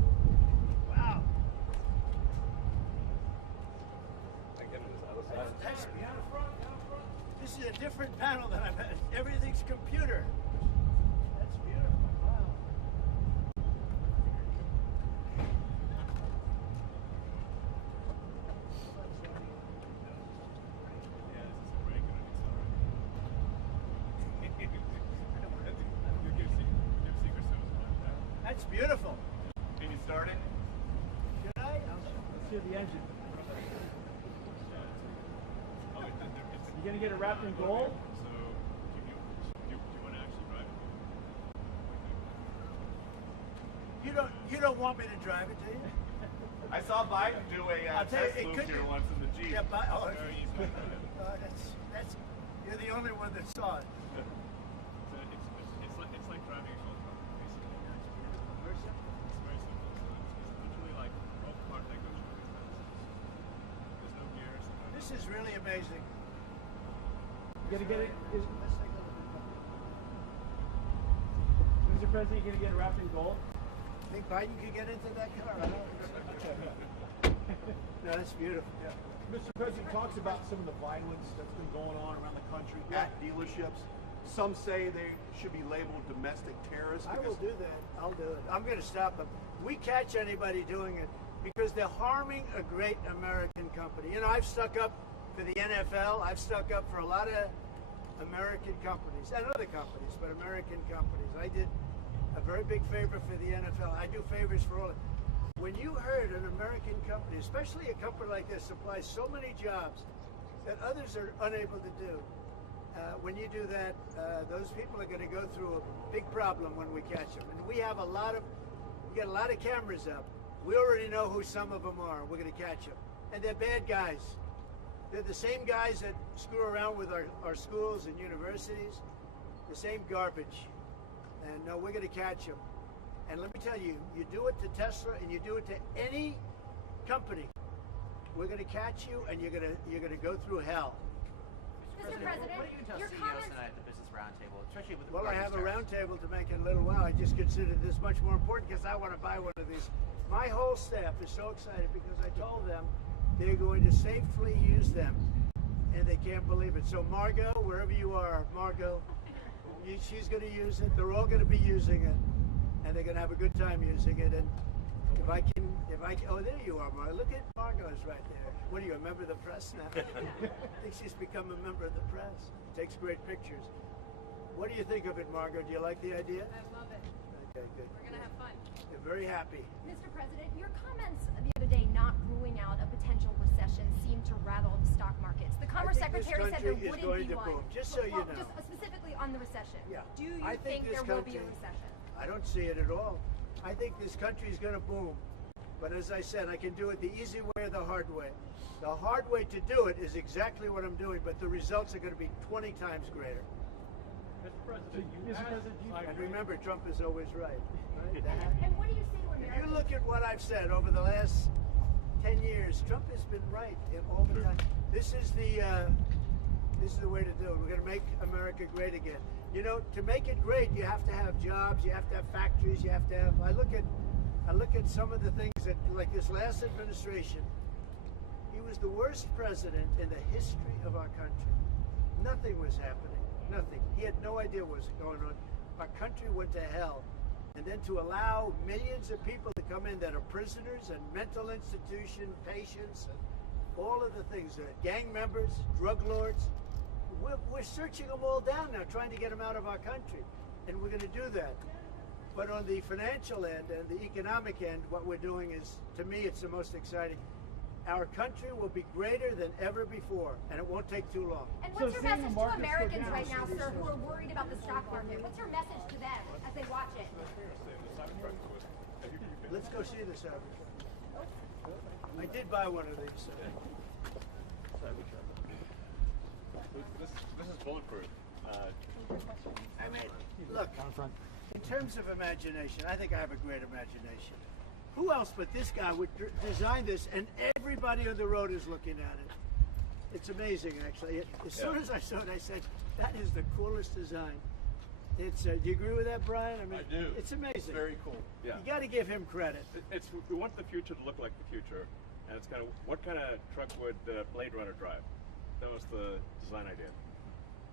is a different panel than I've had. Everything's computer. That's beautiful. Wow. That's beautiful. Can you start it? Should I? Let's hear the engine. You gonna get it wrapped in gold? So, do you want to actually drive it? You don't want me to drive it, do you? I saw Biden do a I'll tell you, test it move could here be- once in the Jeep. Yeah, but Very easy. that's you're the only one that saw it. So it's like driving a golf cart, basically. Very simple. It's very simple. So it's literally like golf cart that goes really fast. There's no gears. This is really amazing. You gonna get it? Let's take a look. Mr. President, you gonna get it wrapped in gold? Think Biden could get into that car? I don't know. No, that's beautiful. Yeah. Mr. President talks about some of the violence that's been going on around the country Yeah. at dealerships. Some say they should be labeled domestic terrorists. I will do that. I'll do it. I'm going to stop them. We catch anybody doing it because they're harming a great American company. You know, I've stuck up for the NFL. I've stuck up for a lot of American companies and other companies, but American companies. I did a very big favor for the NFL. I do favors for all. When you heard an American company, especially a company like this, supplies so many jobs that others are unable to do, when you do that, those people are going to go through a big problem when we catch them. And we have we got a lot of cameras up. We already know who some of them are. We're going to catch them. And they're bad guys. They're the same guys that screw around with our schools and universities, the same garbage. And no, we're going to catch them. And let me tell you, you do it to Tesla and you do it to any company, we're going to catch you and you're going to go through hell. Mr. President, what are you going to tell your CEOs comments. tonight at the Business Roundtable, especially with Well, I regard have to a tariffs? roundtable to make in a little while. I just considered this much more important because I want to buy one of these. My whole staff is so excited because I told them they're going to safely use them, and they can't believe it. So Margot, wherever you are, Margot, she's going to use it. They're all going to be using it, and they're going to have a good time using it. And oh, there you are, Margot. Look at Margot's right there. What are you, a member of the press now? I think she's become a member of the press. Takes great pictures. What do you think of it, Margot? Do you like the idea? I love it. Okay, good. We're going to have fun. They're very happy. Mr. President, your comments the other day not ruling out a potential recession seem to rattle the stock markets. The Commerce I think this Secretary said there country is wouldn't going be to one. boom, just so you know. Just specifically on the recession. Yeah. Do you I think this there will be a country- recession? I don't see it at all. I think this country is going to boom. But as I said, I can do it the easy way or the hard way. The hard way to do it is exactly what I'm doing, but the results are going to be 20 times greater. Mr. President, And remember, Trump is always right. And what do you say to If you Americans? look at what I've said over the last 10 years, Trump has been right all the time. This is the way to do it. We're going to make America great again. You know, to make it great, you have to have jobs, you have to have factories, you have to have. I look at some of the things that, like this last administration, he was the worst president in the history of our country. Nothing was happening. Nothing. He had no idea what was going on. Our country went to hell. And then to allow millions of people to come in that are prisoners and mental institution patients and all of the things, gang members, drug lords, we're searching them all down now, trying to get them out of our country. And we're going to do that. But on the financial end and the economic end, what we're doing is, to me, it's the most exciting. Our country will be greater than ever before, and it won't take too long. And what's So your seeing the message to markets go Americans down, right now, sir, who are worried about the stock market? What's your message to them as they watch it? Let's go see the Cybertruck. I did buy one of these. This is bulletproof. I mean, look, in terms of imagination, I think I have a great imagination. Who else but this guy would design this, and everybody on the road is looking at it? It's amazing, actually. As soon as I saw it, I said, that is the coolest design. It's. Do you agree with that, Brian? I mean, I do. It's amazing. It's very cool. Yeah. You got to give him credit. We want the future to look like the future, and it's kind of what kind of truck would Blade Runner drive? That was the design idea.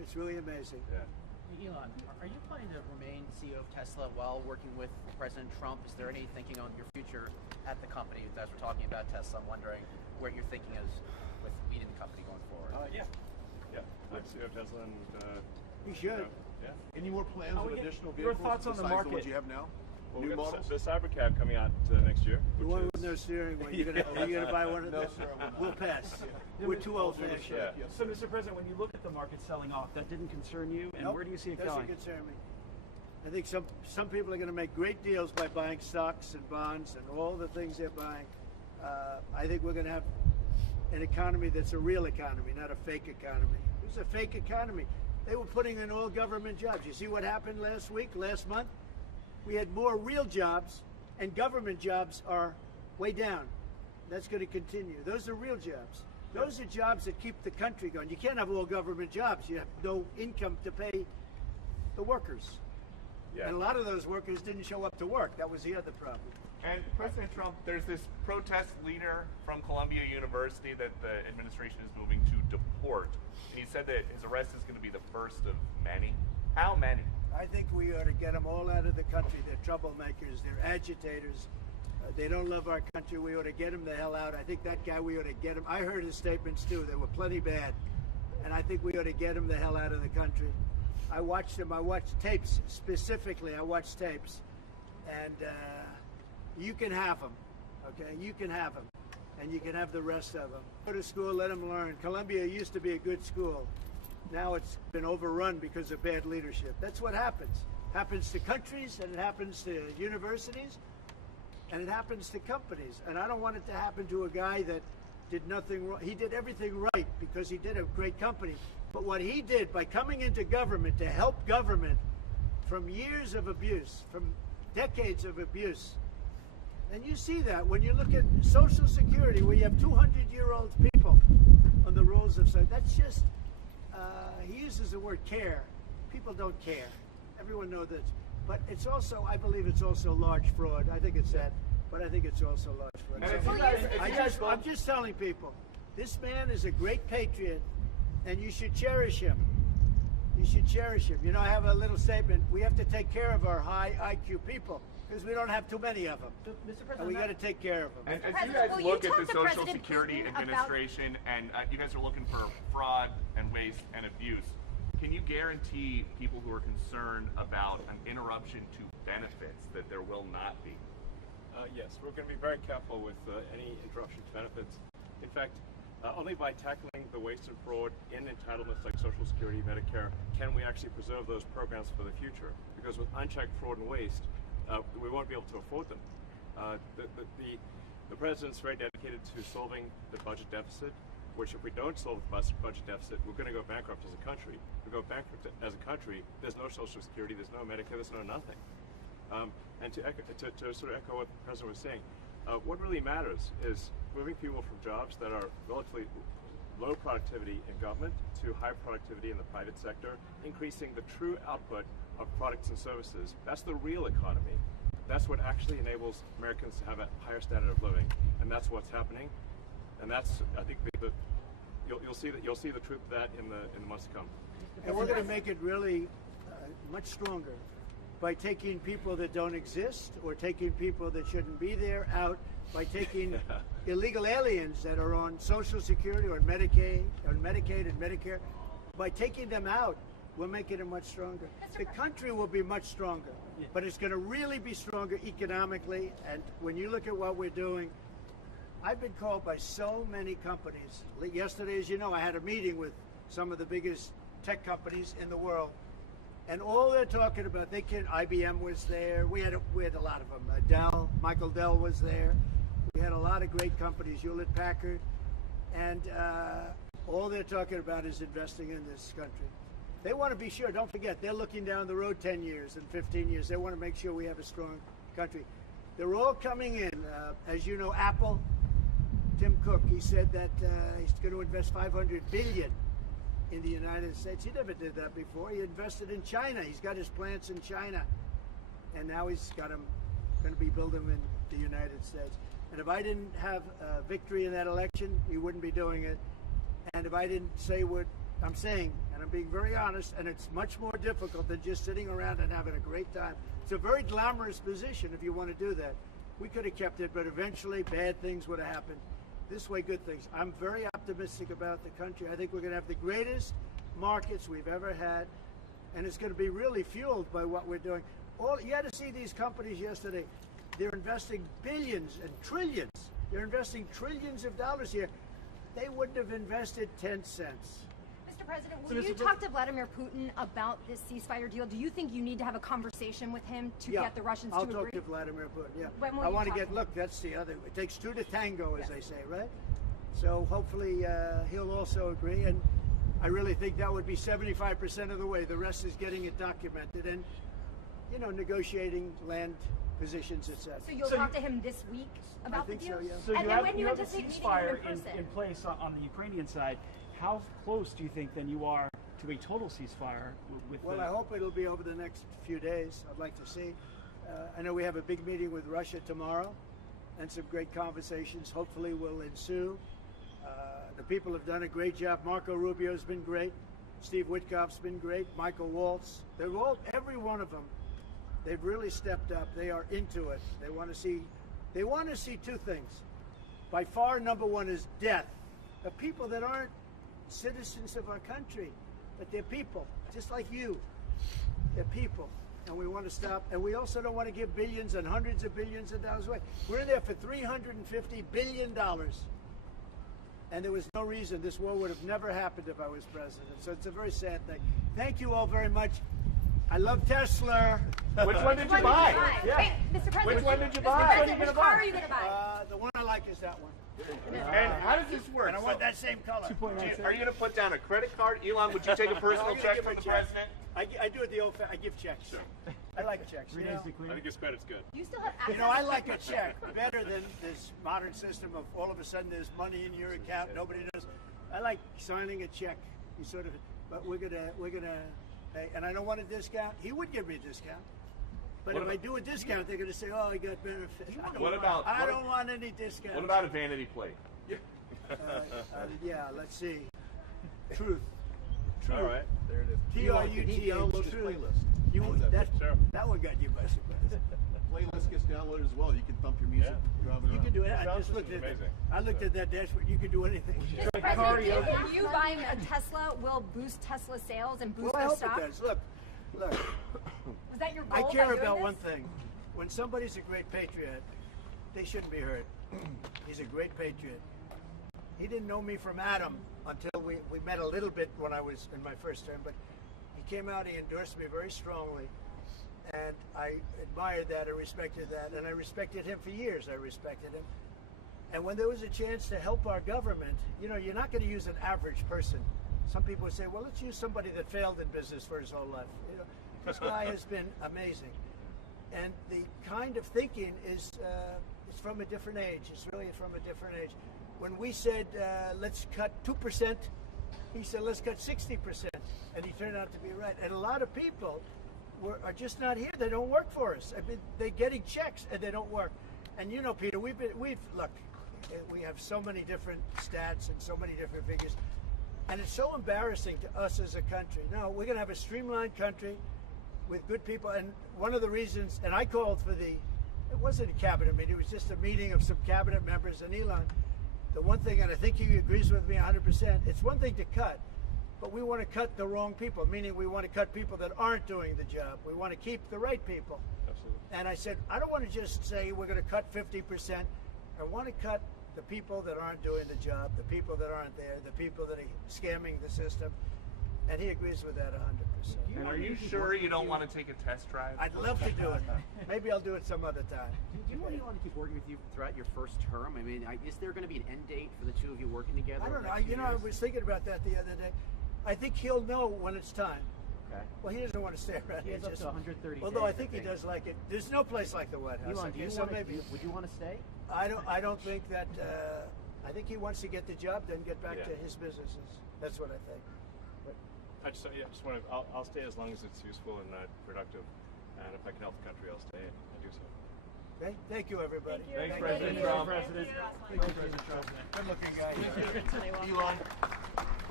It's really amazing. Yeah. Elon, are you planning to remain CEO of Tesla while working with President Trump? Is there any thinking on your future at the company? As we're talking about Tesla, I'm wondering where your thinking is with leading the company going forward. Yeah. I'm CEO of Tesla, and You should. yeah. Any more plans Oh, of yeah. additional Your vehicles thoughts on the besides market? the ones you have now? Well, New we got models? the Cybercab coming out next year. The which one is- with no steering wheel. Are you gonna buy one of No, those? sir, I will not. We'll pass. We're too old fashioned. Yeah. Yes, So, sir. Mr. President, when you look at the market selling off, that didn't concern you, and Nope, where do you see it doesn't going? concern me. I think some people are going to make great deals by buying stocks and bonds and all the things they're buying. I think we're going to have an economy that's a real economy, not a fake economy. It was a fake economy. They were putting in all government jobs. You see what happened last month? We had more real jobs, and government jobs are way down. That's going to continue. Those are real jobs. Those are jobs that keep the country going. You can't have all government jobs. You have no income to pay the workers. Yeah. And a lot of those workers didn't show up to work. That was the other problem. And President Trump, there's this protest leader from Columbia University that the administration is moving to deport. And he said that his arrest is going to be the first of many. How many? I think we ought to get them all out of the country. They're troublemakers. They're agitators. They don't love our country. We ought to get them the hell out. I think that guy, we ought to get him. I heard his statements too. They were plenty bad. And I think we ought to get him the hell out of the country. I watched them. I watched tapes specifically. I watched tapes. And you can have them. Okay? You can have them. And you can have the rest of them. Go to school, let them learn. Columbia used to be a good school. Now it's been overrun because of bad leadership. That's what happens. Happens to countries, and it happens to universities, and it happens to companies. And I don't want it to happen to a guy that did nothing wrong. He did everything right because he did a great company. But what he did by coming into government to help government from years of abuse, from decades of abuse, and you see that when you look at Social Security, where you have 200-year-old people on the rolls of Social. That's just, he uses the word care. People don't care. Everyone knows that. But it's also, I believe it's also large fraud. I think it's that. But I think it's also large fraud. So I'm just telling people, this man is a great patriot, and you should cherish him. You should cherish him. You know, I have a little statement. We have to take care of our high IQ people because we don't have too many of them. Mr. President, And we got to take care of them. And as you guys look at the Social Security Administration and you guys are looking for fraud and waste and abuse, can you guarantee people who are concerned about an interruption to benefits that there will not be? Yes, we're going to be very careful with any interruption to benefits. In fact, only by tackling the waste and fraud in entitlements like Social Security, Medicare, can we actually preserve those programs for the future. Because with unchecked fraud and waste, we won't be able to afford them. The president's very dedicated to solving the budget deficit, which if we don't solve the budget deficit, we're going to go bankrupt as a country. If we go bankrupt as a country, there's no Social Security, there's no Medicare, there's no nothing. And to sort of echo what the president was saying, what really matters is moving people from jobs that are relatively low productivity in government to high productivity in the private sector, increasing the true output of products and services. That's the real economy. That's what actually enables Americans to have a higher standard of living, and that's what's happening. And that's, I think, you'll see the truth of that in the months to come. And we're going to make it really much stronger by taking people that don't exist or taking people that shouldn't be there out, by taking illegal aliens that are on Social Security or Medicaid and Medicare. By taking them out, we're making it much stronger. The country will be much stronger, but it's going to really be stronger economically. And when you look at what we're doing, I've been called by so many companies. Yesterday, as you know, I had a meeting with some of the biggest tech companies in the world. And all they're talking about, IBM was there. We had a lot of them. Dell, Michael Dell was there. We had a lot of great companies, Hewlett Packard. And all they're talking about is investing in this country. They want to be sure, don't forget, they're looking down the road 10 years and 15 years. They want to make sure we have a strong country. They're all coming in. As you know, Apple, Tim Cook, he said that he's going to invest $500 billion in the United States. He never did that before. He invested in China. He's got his plants in China. And now he's got them, going to be building them in the United States. And if I didn't have victory in that election, he wouldn't be doing it. And if I didn't say what I'm saying, and and I'm being very honest, and it's much more difficult than just sitting around and having a great time. It's a very glamorous position if you want to do that. We could have kept it, but eventually bad things would have happened. This way, good things. I'm very optimistic about the country. I think we're going to have the greatest markets we've ever had, and it's going to be really fueled by what we're doing. You had to see these companies yesterday. They're investing billions and trillions. They're investing trillions of dollars here. They wouldn't have invested 10 cents. Mr. President, will you talk to Vladimir Putin about this ceasefire deal? Do you think you need to have a conversation with him to get the Russians to agree? I'll talk to Vladimir Putin, yeah. When will I you want to talk get, to look, that's the other, it takes two to tango, as they say, right? So hopefully he'll also agree, and I really think that would be 75% of the way. The rest is getting it documented and, you know, negotiating land positions, etc. So you'll talk to him this week about the deal? I think so, yeah. So And you have a anticipate meeting ceasefire him in person? in place on the Ukrainian side. How close do you think then you are to a total ceasefire with Well, I hope it'll be over the next few days. I'd like to see. I know we have a big meeting with Russia tomorrow, and some great conversations hopefully will ensue. The people have done a great job. Marco Rubio's been great. Steve Witkoff's been great. Michael Waltz. They're all, every one of them, they've really stepped up. They are into it. They want to see two things. By far, number one is death. The people that aren't citizens of our country, but they're people, just like you. They're people, and we want to stop. And we also don't want to give billions and hundreds of billions of dollars away. We're in there for $350 billion. And there was no reason this war would have never happened if I was president. So it's a very sad thing. Thank you all very much. I love Tesla. Which one did you buy? Yeah. Wait, Mr. President, Which one did you Mr. buy? President, which car are you going to buy? The one I like is that one. And how does this work? And I want that same color. Are you going to put down a credit card? Elon, would you take a personal check from the president? I do it the old I give checks. Sure. I like checks. You know? I think his credit's good. You still have access. You know, I like a check better than this modern system of all of a sudden there's money in your account, nobody knows. I like signing a check. You sort of, but we're gonna, and I don't want a discount. He would give me a discount. But if I do a discount, they're going to say, "Oh, I got benefits." I don't want any discount. What about a vanity plate? Yeah, let's see. Truth. All right, there it is. TRUTH. Truth. That one got you by surprise. Playlist gets downloaded as well. You can thump your music. You can do it. I just looked at it. I looked at that dashboard. You can do anything. President, you buying a Tesla will boost Tesla sales and boost Well, I their hope stock? it does. Look. Was that your goal? I care by doing about this? one thing. When somebody's a great patriot, they shouldn't be hurt. He's a great patriot. He didn't know me from Adam until we met a little bit when I was in my first term, but he came out, he endorsed me very strongly, and I admired that, I respected that, and I respected him for years. I respected him. And when there was a chance to help our government, you know, you're not going to use an average person. Some people would say, well, let's use somebody that failed in business for his whole life. You know, this guy has been amazing. And the kind of thinking is it's from a different age. It's really from a different age. When we said, let's cut 2%, he said, let's cut 60%. And he turned out to be right. And a lot of people are just not here. They don't work for us. I mean, they're getting checks and they don't work. And you know, Peter, we've look, we have so many different stats and so many different figures. And it's so embarrassing to us as a country. No, we're going to have a streamlined country with good people. And one of the reasons, and I called for it wasn't a cabinet meeting, it was just a meeting of some cabinet members and Elon. The one thing, and I think he agrees with me 100%, it's one thing to cut, but we want to cut the wrong people, meaning we want to cut people that aren't doing the job. We want to keep the right people. Absolutely. And I said, I don't want to just say we're going to cut 50%. I want to cut the people that aren't doing the job, the people that aren't there, the people that are scamming the system. And he agrees with that 100%. And are you sure you don't want to take a test drive? I'd love to do it. Maybe I'll do it some other time. Do you want Elon to keep working with you throughout your first term? I mean, is there going to be an end date for the two of you working together? I don't know. You know, I was thinking about that the other day. I think he'll know when it's time. Okay. Well, he doesn't want to stay around He here. has up to 130 Although days, I think he does like it. There's no place like the White House. Elon, would you want to stay? I don't think that. I think he wants to get the job done, get back to his businesses. That's what I think. I just want to. I'll stay as long as it's useful and productive, and if I can help the country, I'll stay and do so. Okay. Thank you, everybody. Thanks, President Trump. Good looking guy. Elon.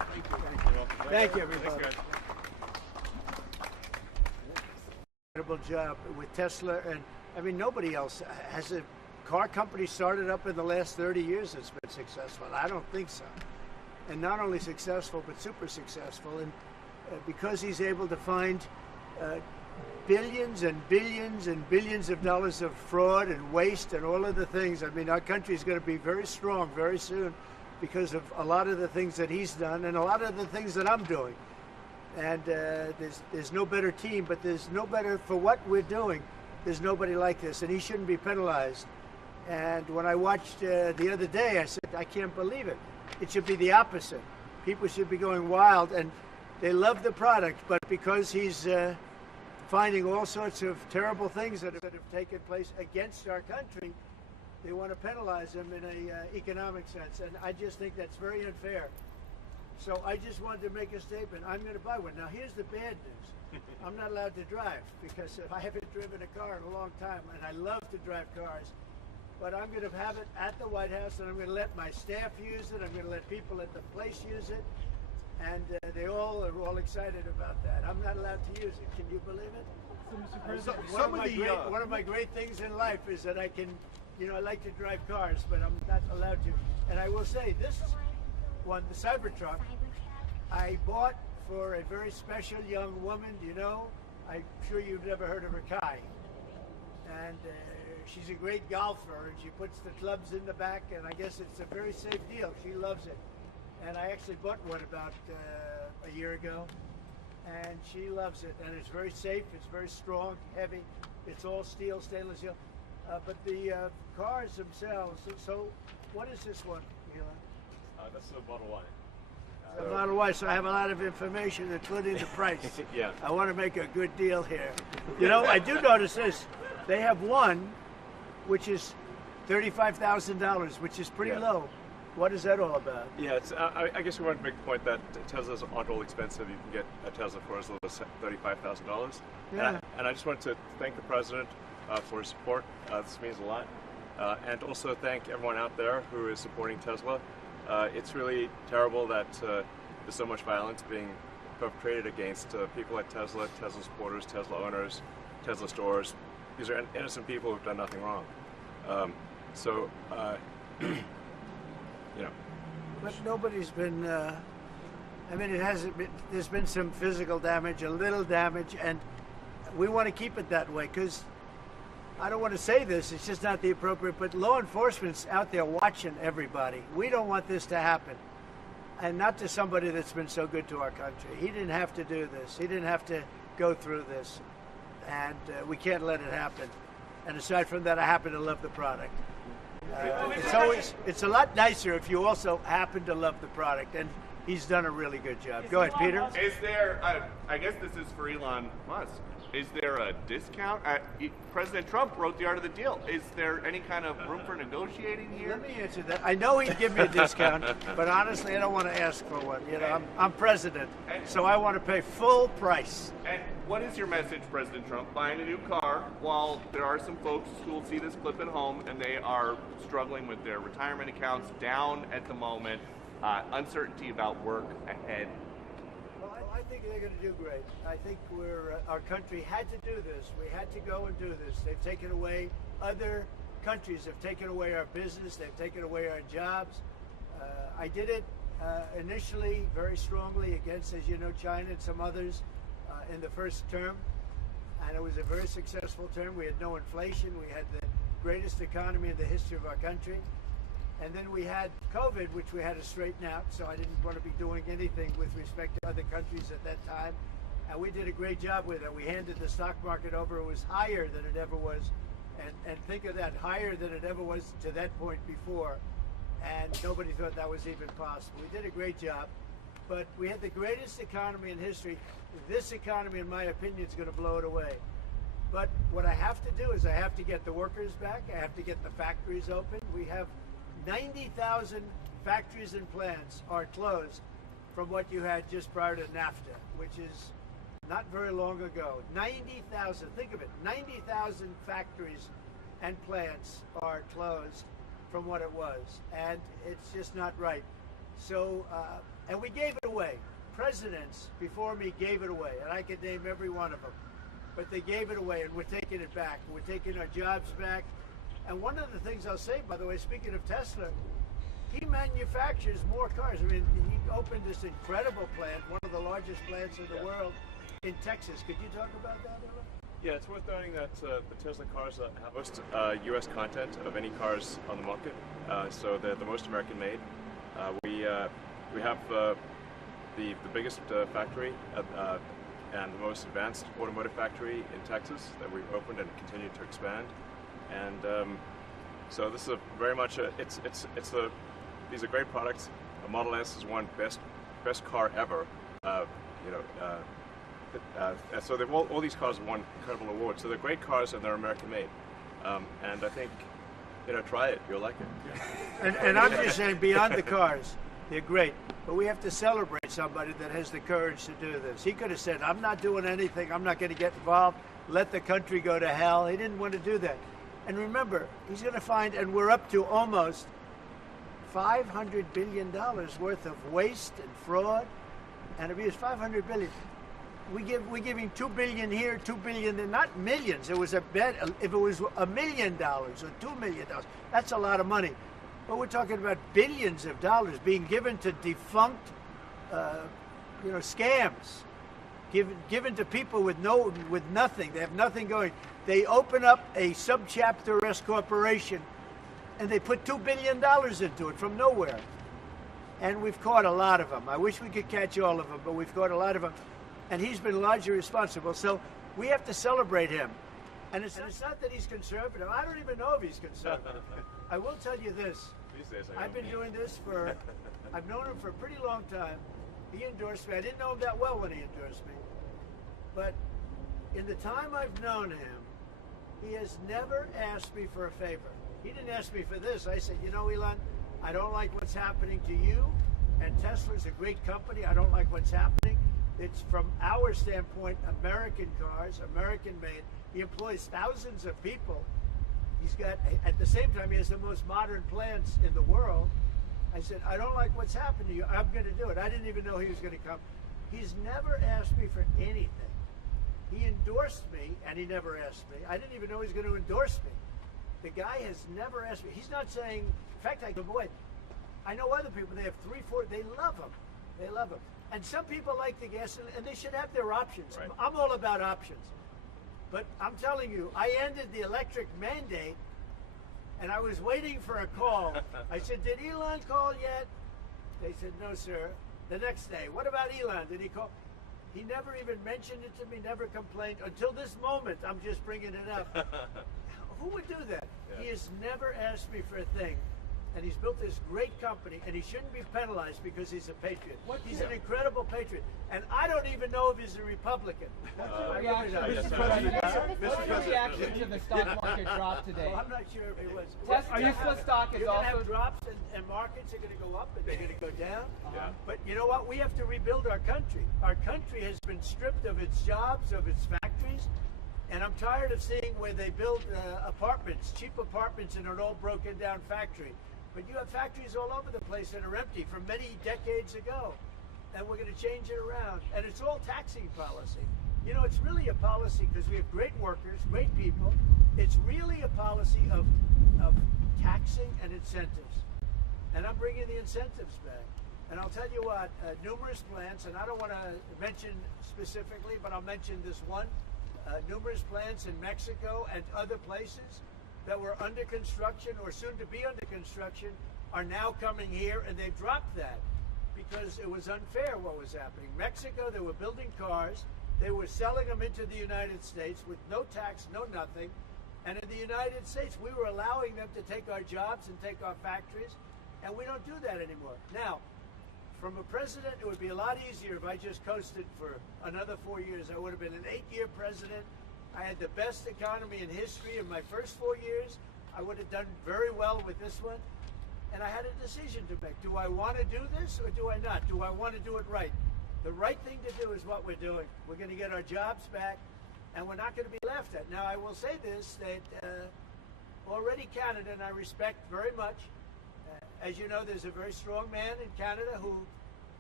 Thank you, everybody. Thanks, guys. Incredible job with Tesla, and I mean nobody else has a car company started up in the last 30 years that's been successful. I don't think so. And not only successful, but super successful. And because he's able to find billions and billions and billions of dollars of fraud and waste and all of the things. I mean, our country is going to be very strong very soon because of a lot of the things that he's done and a lot of the things that I'm doing. And there's no better team, but there's no better for what we're doing. There's nobody like this, and he shouldn't be penalized. And when I watched the other day, I said, I can't believe it. It should be the opposite. People should be going wild, and they love the product, but because he's finding all sorts of terrible things that have taken place against our country, they want to penalize him in an economic sense. And I just think that's very unfair. So I just wanted to make a statement. I'm going to buy one. Now, here's the bad news. I'm not allowed to drive because I haven't driven a car in a long time, and I love to drive cars. But I'm going to have it at the White House, and I'm going to let my staff use it. I'm going to let people at the place use it. And they all are all excited about that. I'm not allowed to use it. Can you believe it? So, One of my great things in life is that I can, I like to drive cars, but I'm not allowed to. And I will say, this one, the Cybertruck, I bought for a very special young woman. I'm sure you've never heard of her, Kai. And she's a great golfer, and she puts the clubs in the back, and I guess it's a very safe deal. She loves it. And I actually bought one about a year ago, and she loves it. And it's very safe, it's very strong, heavy. It's all steel, stainless steel. But the cars themselves, so what is this one, Elon? That's the Model Y. The Model Y, so I have a lot of information, including the price. Yeah. I want to make a good deal here. I do notice this. They have one, which is $35,000, which is pretty low. What is that all about? Yeah, it's, I guess we want to make the point that Teslas aren't all expensive. You can get a Tesla for as little as $35,000. Yeah. And I just want to thank the president for his support. This means a lot. And also thank everyone out there who is supporting Tesla. It's really terrible that there's so much violence being perpetrated against people like Tesla, Tesla supporters, Tesla owners, Tesla stores. These are innocent people who've done nothing wrong. But nobody's been, it hasn't been, there's been some physical damage, a little damage, and we want to keep it that way because I don't want to say this, it's just not the appropriate, but law enforcement's out there watching everybody. We don't want this to happen. And not to somebody that's been so good to our country. He didn't have to do this. He didn't have to go through this. And we can't let it happen. And aside from that, I happen to love the product. It's a lot nicer if you also happen to love the product, and he's done a really good job. Go ahead, Peter. Is there, I guess this is for Elon Musk, is there a discount? President Trump wrote the art of the deal. Is there any kind of room for negotiating here? Let me answer that. I know he'd give me a discount, but honestly, I don't want to ask for one. I'm president, so I want to pay full price. And what is your message, President Trump? Buying a new car while there are some folks who will see this clip at home and they are struggling with their retirement accounts down at the moment, uncertainty about work ahead. Well, I think they're going to do great. I think our country had to do this. We had to go and do this. They've taken away, other countries have taken away our business. They've taken away our jobs. I did it initially very strongly against, as you know, China and some others in the first term. And it was a very successful term. We had no inflation. We had the greatest economy in the history of our country. And then we had COVID, which we had to straighten out, so I didn't want to be doing anything with respect to other countries at that time. And we did a great job with it. We handed the stock market over. It was higher than it ever was. And think of that, higher than it ever was to that point before. And nobody thought that was even possible. We did a great job. But we had the greatest economy in history. This economy, in my opinion, is going to blow it away. But what I have to do is I have to get the workers back. I have to get the factories open. We have 90,000 factories and plants are closed from what you had just prior to NAFTA, which is not very long ago. 90,000, think of it, 90,000 factories and plants are closed from what it was, and it's just not right. So And we gave it away. Presidents before me gave it away, and I could name every one of them. But they gave it away, and we're taking it back. We're taking our jobs back. And one of the things I'll say, by the way, speaking of Tesla, he manufactures more cars. I mean, he opened this incredible plant, one of the largest plants in the world, in Texas. Could you talk about that, Elon? Yeah, it's worth noting that the Tesla cars have most U.S. content of any cars on the market, so they're the most American-made. We have the biggest factory and the most advanced automotive factory in Texas that we've opened and continue to expand. And so this is very much these are great products. A Model S is one best car ever. So all these cars have won incredible awards. So they're great cars and they're American-made. And I think, try it. You'll like it. And I'm just saying, beyond the cars, they're great. But we have to celebrate somebody that has the courage to do this. He could have said, I'm not doing anything. I'm not going to get involved. Let the country go to hell. He didn't want to do that. And remember, he's going to find, and we're up to almost $500 billion worth of waste and fraud and abuse. $500 billion. We're giving $2 billion here, $2 billion there, not millions. It was a bet. If it was $1 million or $2 million, that's a lot of money. But we're talking about billions of dollars being given to defunct, scams, given to people with nothing. They have nothing going. They open up a subchapter S corporation, and they put $2 billion into it from nowhere. And we've caught a lot of them. I wish we could catch all of them, but we've caught a lot of them. And he's been largely responsible. So we have to celebrate him. And it's not that he's conservative. I don't even know if he's conservative. I will tell you this. I've been doing this I've known him for a pretty long time. He endorsed me. I didn't know him that well when he endorsed me. But in the time I've known him, he has never asked me for a favor. He didn't ask me for this. I said, Elon, I don't like what's happening to you. And Tesla's a great company. I don't like what's happening. It's, from our standpoint, American cars, American-made. He employs thousands of people. He's got, at the same time, he has the most modern plants in the world. I said, I don't like what's happened to you. I'm going to do it. I didn't even know he was going to come. He's never asked me for anything. He endorsed me, and he never asked me. I didn't even know he was going to endorse me. The guy has never asked me. He's not saying, in fact, I go, boy, I know other people, they have 3, 4, they love him. They love him. And some people like the gas, and they should have their options. Right. I'm all about options. But I'm telling you, I ended the electric mandate, and I was waiting for a call. I said, did Elon call yet? They said, no, sir. The next day, what about Elon? Did he call? He never even mentioned it to me, never complained. Until this moment, I'm just bringing it up. Who would do that? Yeah. He has never asked me for a thing. And he's built this great company, and he shouldn't be penalized because he's a patriot. He's an incredible patriot. And I don't even know if he's a Republican. Mr. President, what's your reaction to the stock market drop today? Well, I'm not sure if it was. Tesla stock is also... have drops, and markets are going to go up, and they're going to go down. But you know what? We have to rebuild our country. Our country has been stripped of its jobs, of its factories. And I'm tired of seeing where they build apartments, cheap apartments in an old broken down factory. But you have factories all over the place that are empty from many decades ago. And we're going to change it around. And it's all taxing policy. It's really a policy because we have great workers, great people. It's really a policy of taxing and incentives. And I'm bringing the incentives back. And I'll tell you what, numerous plants, and I don't want to mention specifically, but I'll mention this one. Numerous plants in Mexico and other places that were under construction or soon to be under construction are now coming here, and they've dropped that because it was unfair what was happening. Mexico, they were building cars, they were selling them into the United States with no tax, no nothing, and in the United States we were allowing them to take our jobs and take our factories, and we don't do that anymore. Now, from a president, it would be a lot easier if I just coasted for another 4 years. I would have been an 8-year president. I had the best economy in history in my first 4 years. I would have done very well with this one. And I had a decision to make. Do I want to do this or do I not? Do I want to do it right? The right thing to do is what we're doing. We're going to get our jobs back, and we're not going to be laughed at. Now, I will say this, that already Canada, and I respect very much, as you know, there's a very strong man in Canada who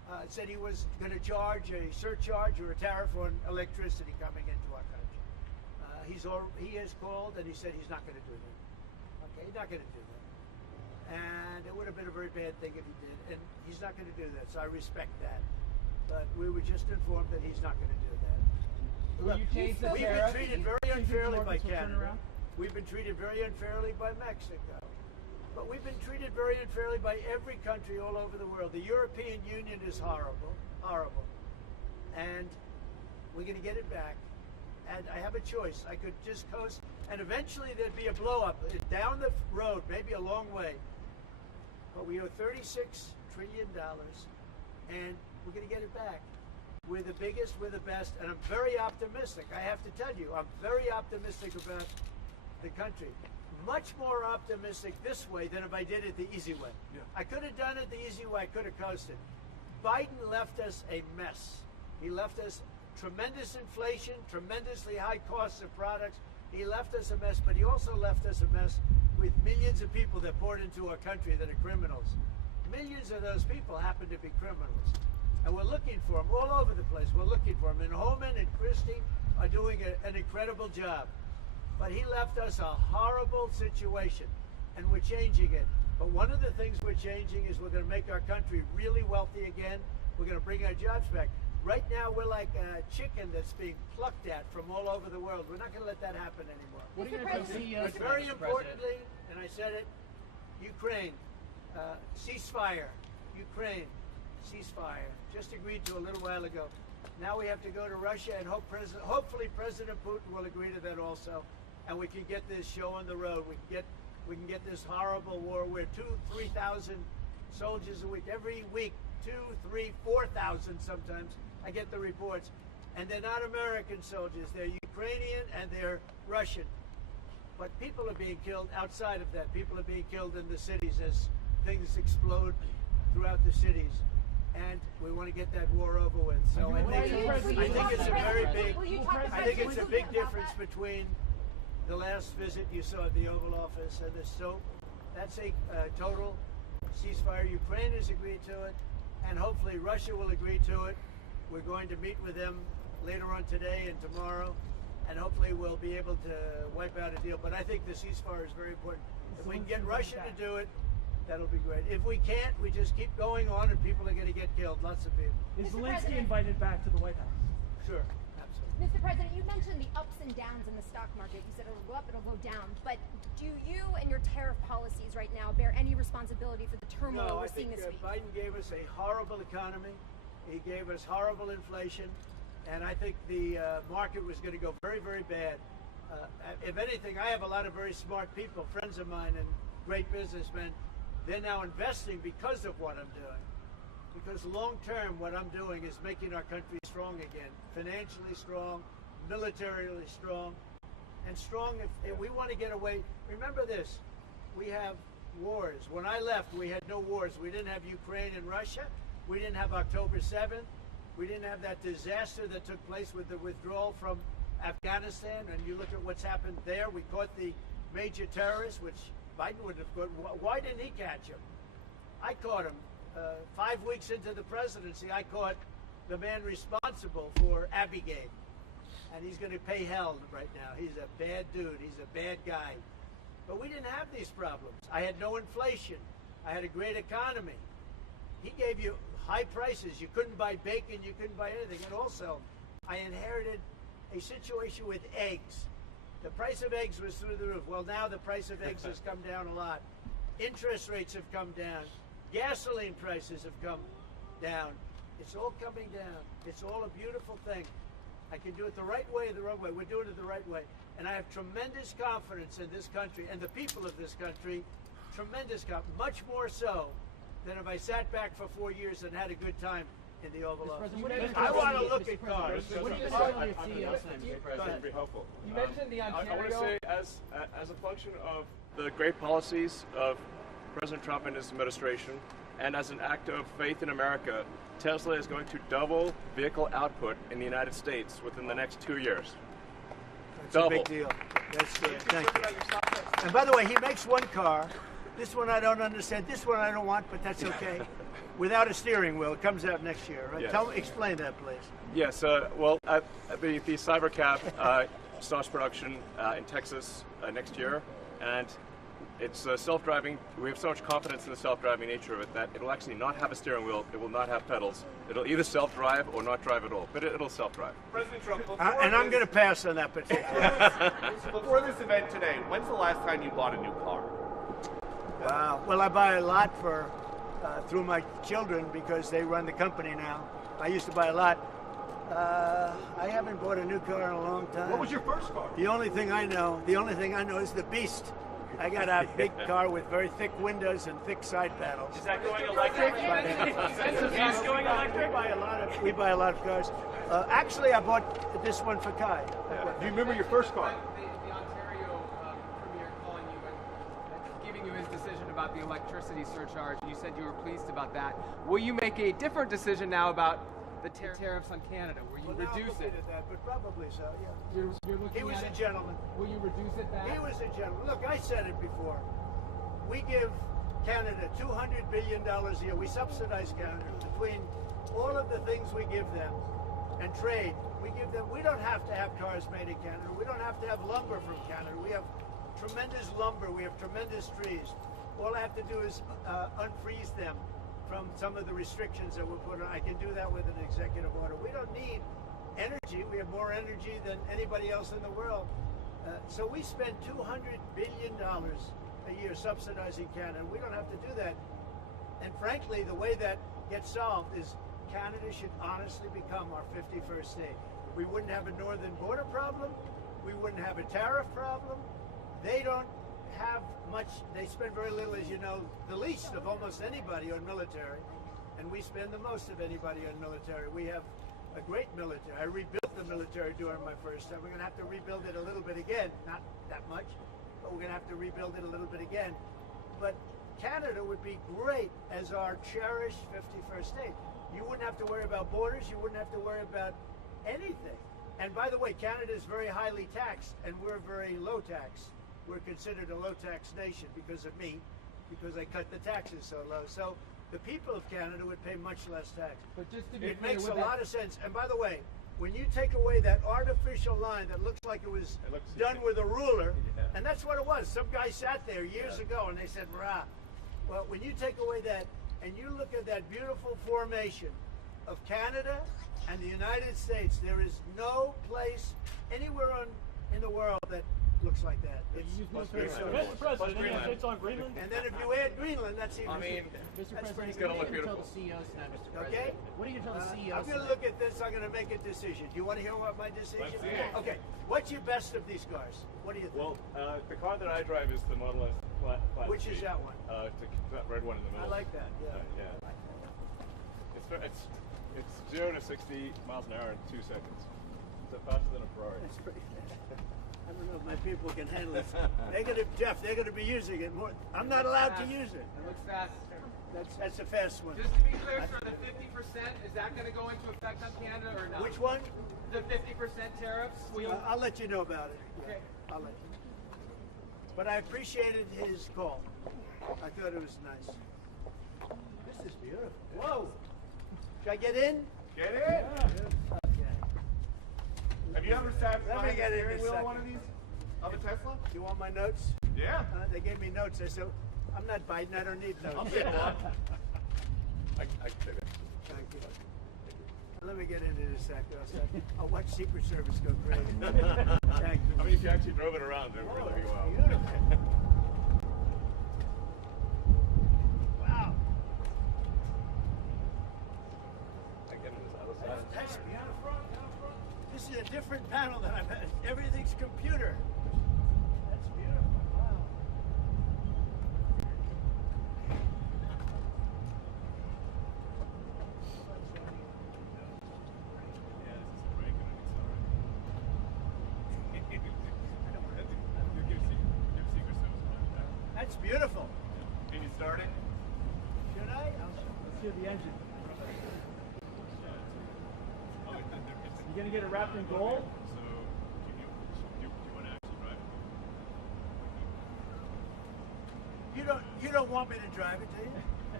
said he was going to charge a surcharge or a tariff on electricity coming into our country. He has called and he said he's not going to do that. Okay, he's not going to do that. And it would have been a very bad thing if he did. And he's not going to do that, so I respect that. But we were just informed that he's not going to do that. Look, we've been treated very unfairly by Canada. We've been treated very unfairly by Mexico. But we've been treated very unfairly by every country all over the world. The European Union is horrible, horrible. And we're going to get it back. And I have a choice. I could just coast, and eventually there'd be a blow-up down the road, maybe a long way. But we owe $36 trillion, and we're going to get it back. We're the biggest, we're the best, and I'm very optimistic. I have to tell you, I'm very optimistic about the country. Much more optimistic this way than if I did it the easy way. Yeah. I could have done it the easy way. I could have coasted. Biden left us a mess. He left us tremendous inflation, tremendously high costs of products. He left us a mess, but he also left us a mess with millions of people that poured into our country that are criminals. Millions of those people happen to be criminals. And we're looking for them all over the place. We're looking for them. And Holman and Christie are doing an incredible job. But he left us a horrible situation, and we're changing it. But one of the things we're changing is we're going to make our country really wealthy again. We're going to bring our jobs back. Right now, we're like a chicken that's being plucked at from all over the world. We're not going to let that happen anymore. What are you going to do? But very importantly, and I said it, Ukraine, ceasefire. Ukraine, ceasefire. Just agreed to a little while ago. Now we have to go to Russia, and hopefully President Putin will agree to that also, and we can get this show on the road. We can get this horrible war where 2,000-3,000 soldiers a week, every week, 2,000, 3,000, 4,000 sometimes. I get the reports, and they're not American soldiers. They're Ukrainian and they're Russian. But people are being killed outside of that. People are being killed in the cities as things explode throughout the cities. And we want to get that war over with. So I think it's a very big, I think it's a big difference between the last visit you saw at the Oval Office and this. So that's a total ceasefire. Ukraine has agreed to it, and hopefully Russia will agree to it. We're going to meet with them later on today and tomorrow, and hopefully we'll be able to wipe out a deal. But I think the ceasefire is very important. If we can get Russia to do it, that'll be great. If we can't, we just keep going on, and people are going to get killed. Lots of people. Is Zelensky invited back to the White House? Sure, absolutely. Mr. President, you mentioned the ups and downs in the stock market. You said it'll go up, it'll go down. But do you and your tariff policies right now bear any responsibility for the turmoil we're seeing this week? Biden gave us a horrible economy. He gave us horrible inflation. And I think the market was going to go very, very bad. If anything, I have a lot of very smart people, friends of mine and great businessmen. They're now investing because of what I'm doing. Because long term, what I'm doing is making our country strong again. Financially strong, militarily strong, and strong if we want to get away. Remember this, we have wars. When I left, we had no wars. We didn't have Ukraine and Russia. We didn't have October 7th. We didn't have that disaster that took place with the withdrawal from Afghanistan. And you look at what's happened there. We caught the major terrorists, which Biden would have caught. Why didn't he catch him? I caught him. 5 weeks into the presidency, I caught the man responsible for Abiegate. And he's going to pay hell right now. He's a bad dude. He's a bad guy. But we didn't have these problems. I had no inflation. I had a great economy. He gave you high prices. You couldn't buy bacon. You couldn't buy anything. And also, I inherited a situation with eggs. The price of eggs was through the roof. Well, now the price of eggs has come down a lot. Interest rates have come down. Gasoline prices have come down. It's all coming down. It's all a beautiful thing. I can do it the right way or the wrong way. We're doing it the right way. And I have tremendous confidence in this country and the people of this country. Tremendous confidence. Much more so than if I sat back for 4 years and had a good time in the Oval Office. I want to look at cars. What do you decide on your CEO saying, Mr. President? That'd be helpful. You mentioned the Ontario. I want to say, as a function of the great policies of President Trump and his administration, and as an act of faith in America, Tesla is going to double vehicle output in the United States within the next 2 years. That's double. a big deal. That's good. Thank you. And by the way, he makes one car. This one I don't understand. This one I don't want, but that's okay. without a steering wheel. It comes out next year, right? Yes. Explain that, please. Yes, well, the Cybercab starts production in Texas next year, and it's self-driving. We have so much confidence in the self-driving nature of it that it'll actually not have a steering wheel, it will not have pedals. It'll either self-drive or not drive at all, but it'll self-drive. President Trump, And I'm going to pass on that particular. before this event today, when's the last time you bought a new car? Well, I buy a lot through my children because they run the company now. I used to buy a lot. I haven't bought a new car in a long time. What was your first car? The only thing I know is the Beast. I got a big car with very thick windows and thick side panels. Is that going electric? Is going electric? We buy a lot of cars. Actually, I bought this one for Kai. Do you remember your first car? The Ontario Premier calling you and giving you his decision about the electricity surcharge. You said you were pleased about that. Will you make a different decision now about the tariffs on Canada? Will you reduce it? At that, but probably so, yeah. You're looking He was at a it. gentleman. Will you reduce it back? He was a gentleman. Look, I said it before. We give Canada $200 billion a year. We subsidize Canada between all of the things we give them and trade. We give them. We don't have to have cars made in Canada. We don't have to have lumber from Canada. We have tremendous lumber. We have tremendous trees. All I have to do is unfreeze them from some of the restrictions that were put on. I can do that with an executive order. We don't need energy. We have more energy than anybody else in the world. So we spend $200 billion a year subsidizing Canada. We don't have to do that. And frankly, the way that gets solved is Canada should honestly become our 51st state. We wouldn't have a northern border problem. We wouldn't have a tariff problem. They don't have much. They spend very little, as you know, the least of almost anybody on military, and we spend the most of anybody on military. We have a great military. I rebuilt the military during my first time. We're going to have to rebuild it a little bit again. Not that much, but we're going to have to rebuild it a little bit again. But Canada would be great as our cherished 51st state. You wouldn't have to worry about borders. You wouldn't have to worry about anything. And by the way, Canada is very highly taxed, and we're very low tax. We're considered a low tax nation because of me, because I cut the taxes so low. So the people of Canada would pay much less tax. But just to be It clear, makes with a that- lot of sense. And by the way, when you take away that artificial line that looks like it was done with a ruler, and that's what it was. Some guy sat there years ago and they said, rah. Well, when you take away that and you look at that beautiful formation of Canada and the United States, there is no place anywhere in the world that looks like that. It's Mr. President, it's on Greenland. and then if you add Greenland, that's even. I mean, Mr. That's President, pretty gonna what look are you going to beautiful. tell the CEOs tonight, Mr. Okay. President? What are you going to tell the CEOs I'm going to tonight? look at this. I'm going to make a decision. Do you want to hear what my decision Let's see is? it. Okay. What's your best of these cars? What do you think? Well, the car that I drive is the Model S Flat Which is C. that one? That red one in the I middle. like that. Yeah. It's 0 to 60 miles an hour in 2 seconds. So faster than a Ferrari. That's pretty fast. I don't know if my people can handle it. They're going to be using it more. I'm not allowed to use it. It looks fast. That's a fast one. Just to be clear, sir, the 50%, is that going to go into effect on Canada or not? Which one? The 50% tariffs? Will you... I'll let you know about it. Yeah, Okay. I'll let you know. But I appreciated his call. I thought it was nice. This is beautiful. Whoa! Should I get in? Get in. Okay. Have you ever sat Let me behind the get in steering a wheel of second. one of these? Of a Tesla? You want my notes? Yeah. They gave me notes. I said, I'm not Biden. I don't need notes. I'll take one. I can take it. Thank you. Let me get into this second. I'll watch Secret Service go crazy. Thank you. I mean, if you actually drove it around, it would really be wild. Beautiful. Wow. I get on this other side. That's beautiful. This is a different panel than I've had. Everything's computer. That's beautiful. Wow. That's beautiful. Can you start it? Should I? Let's hear the engine. You gonna get it wrapped in gold? You don't want me to drive it, do you?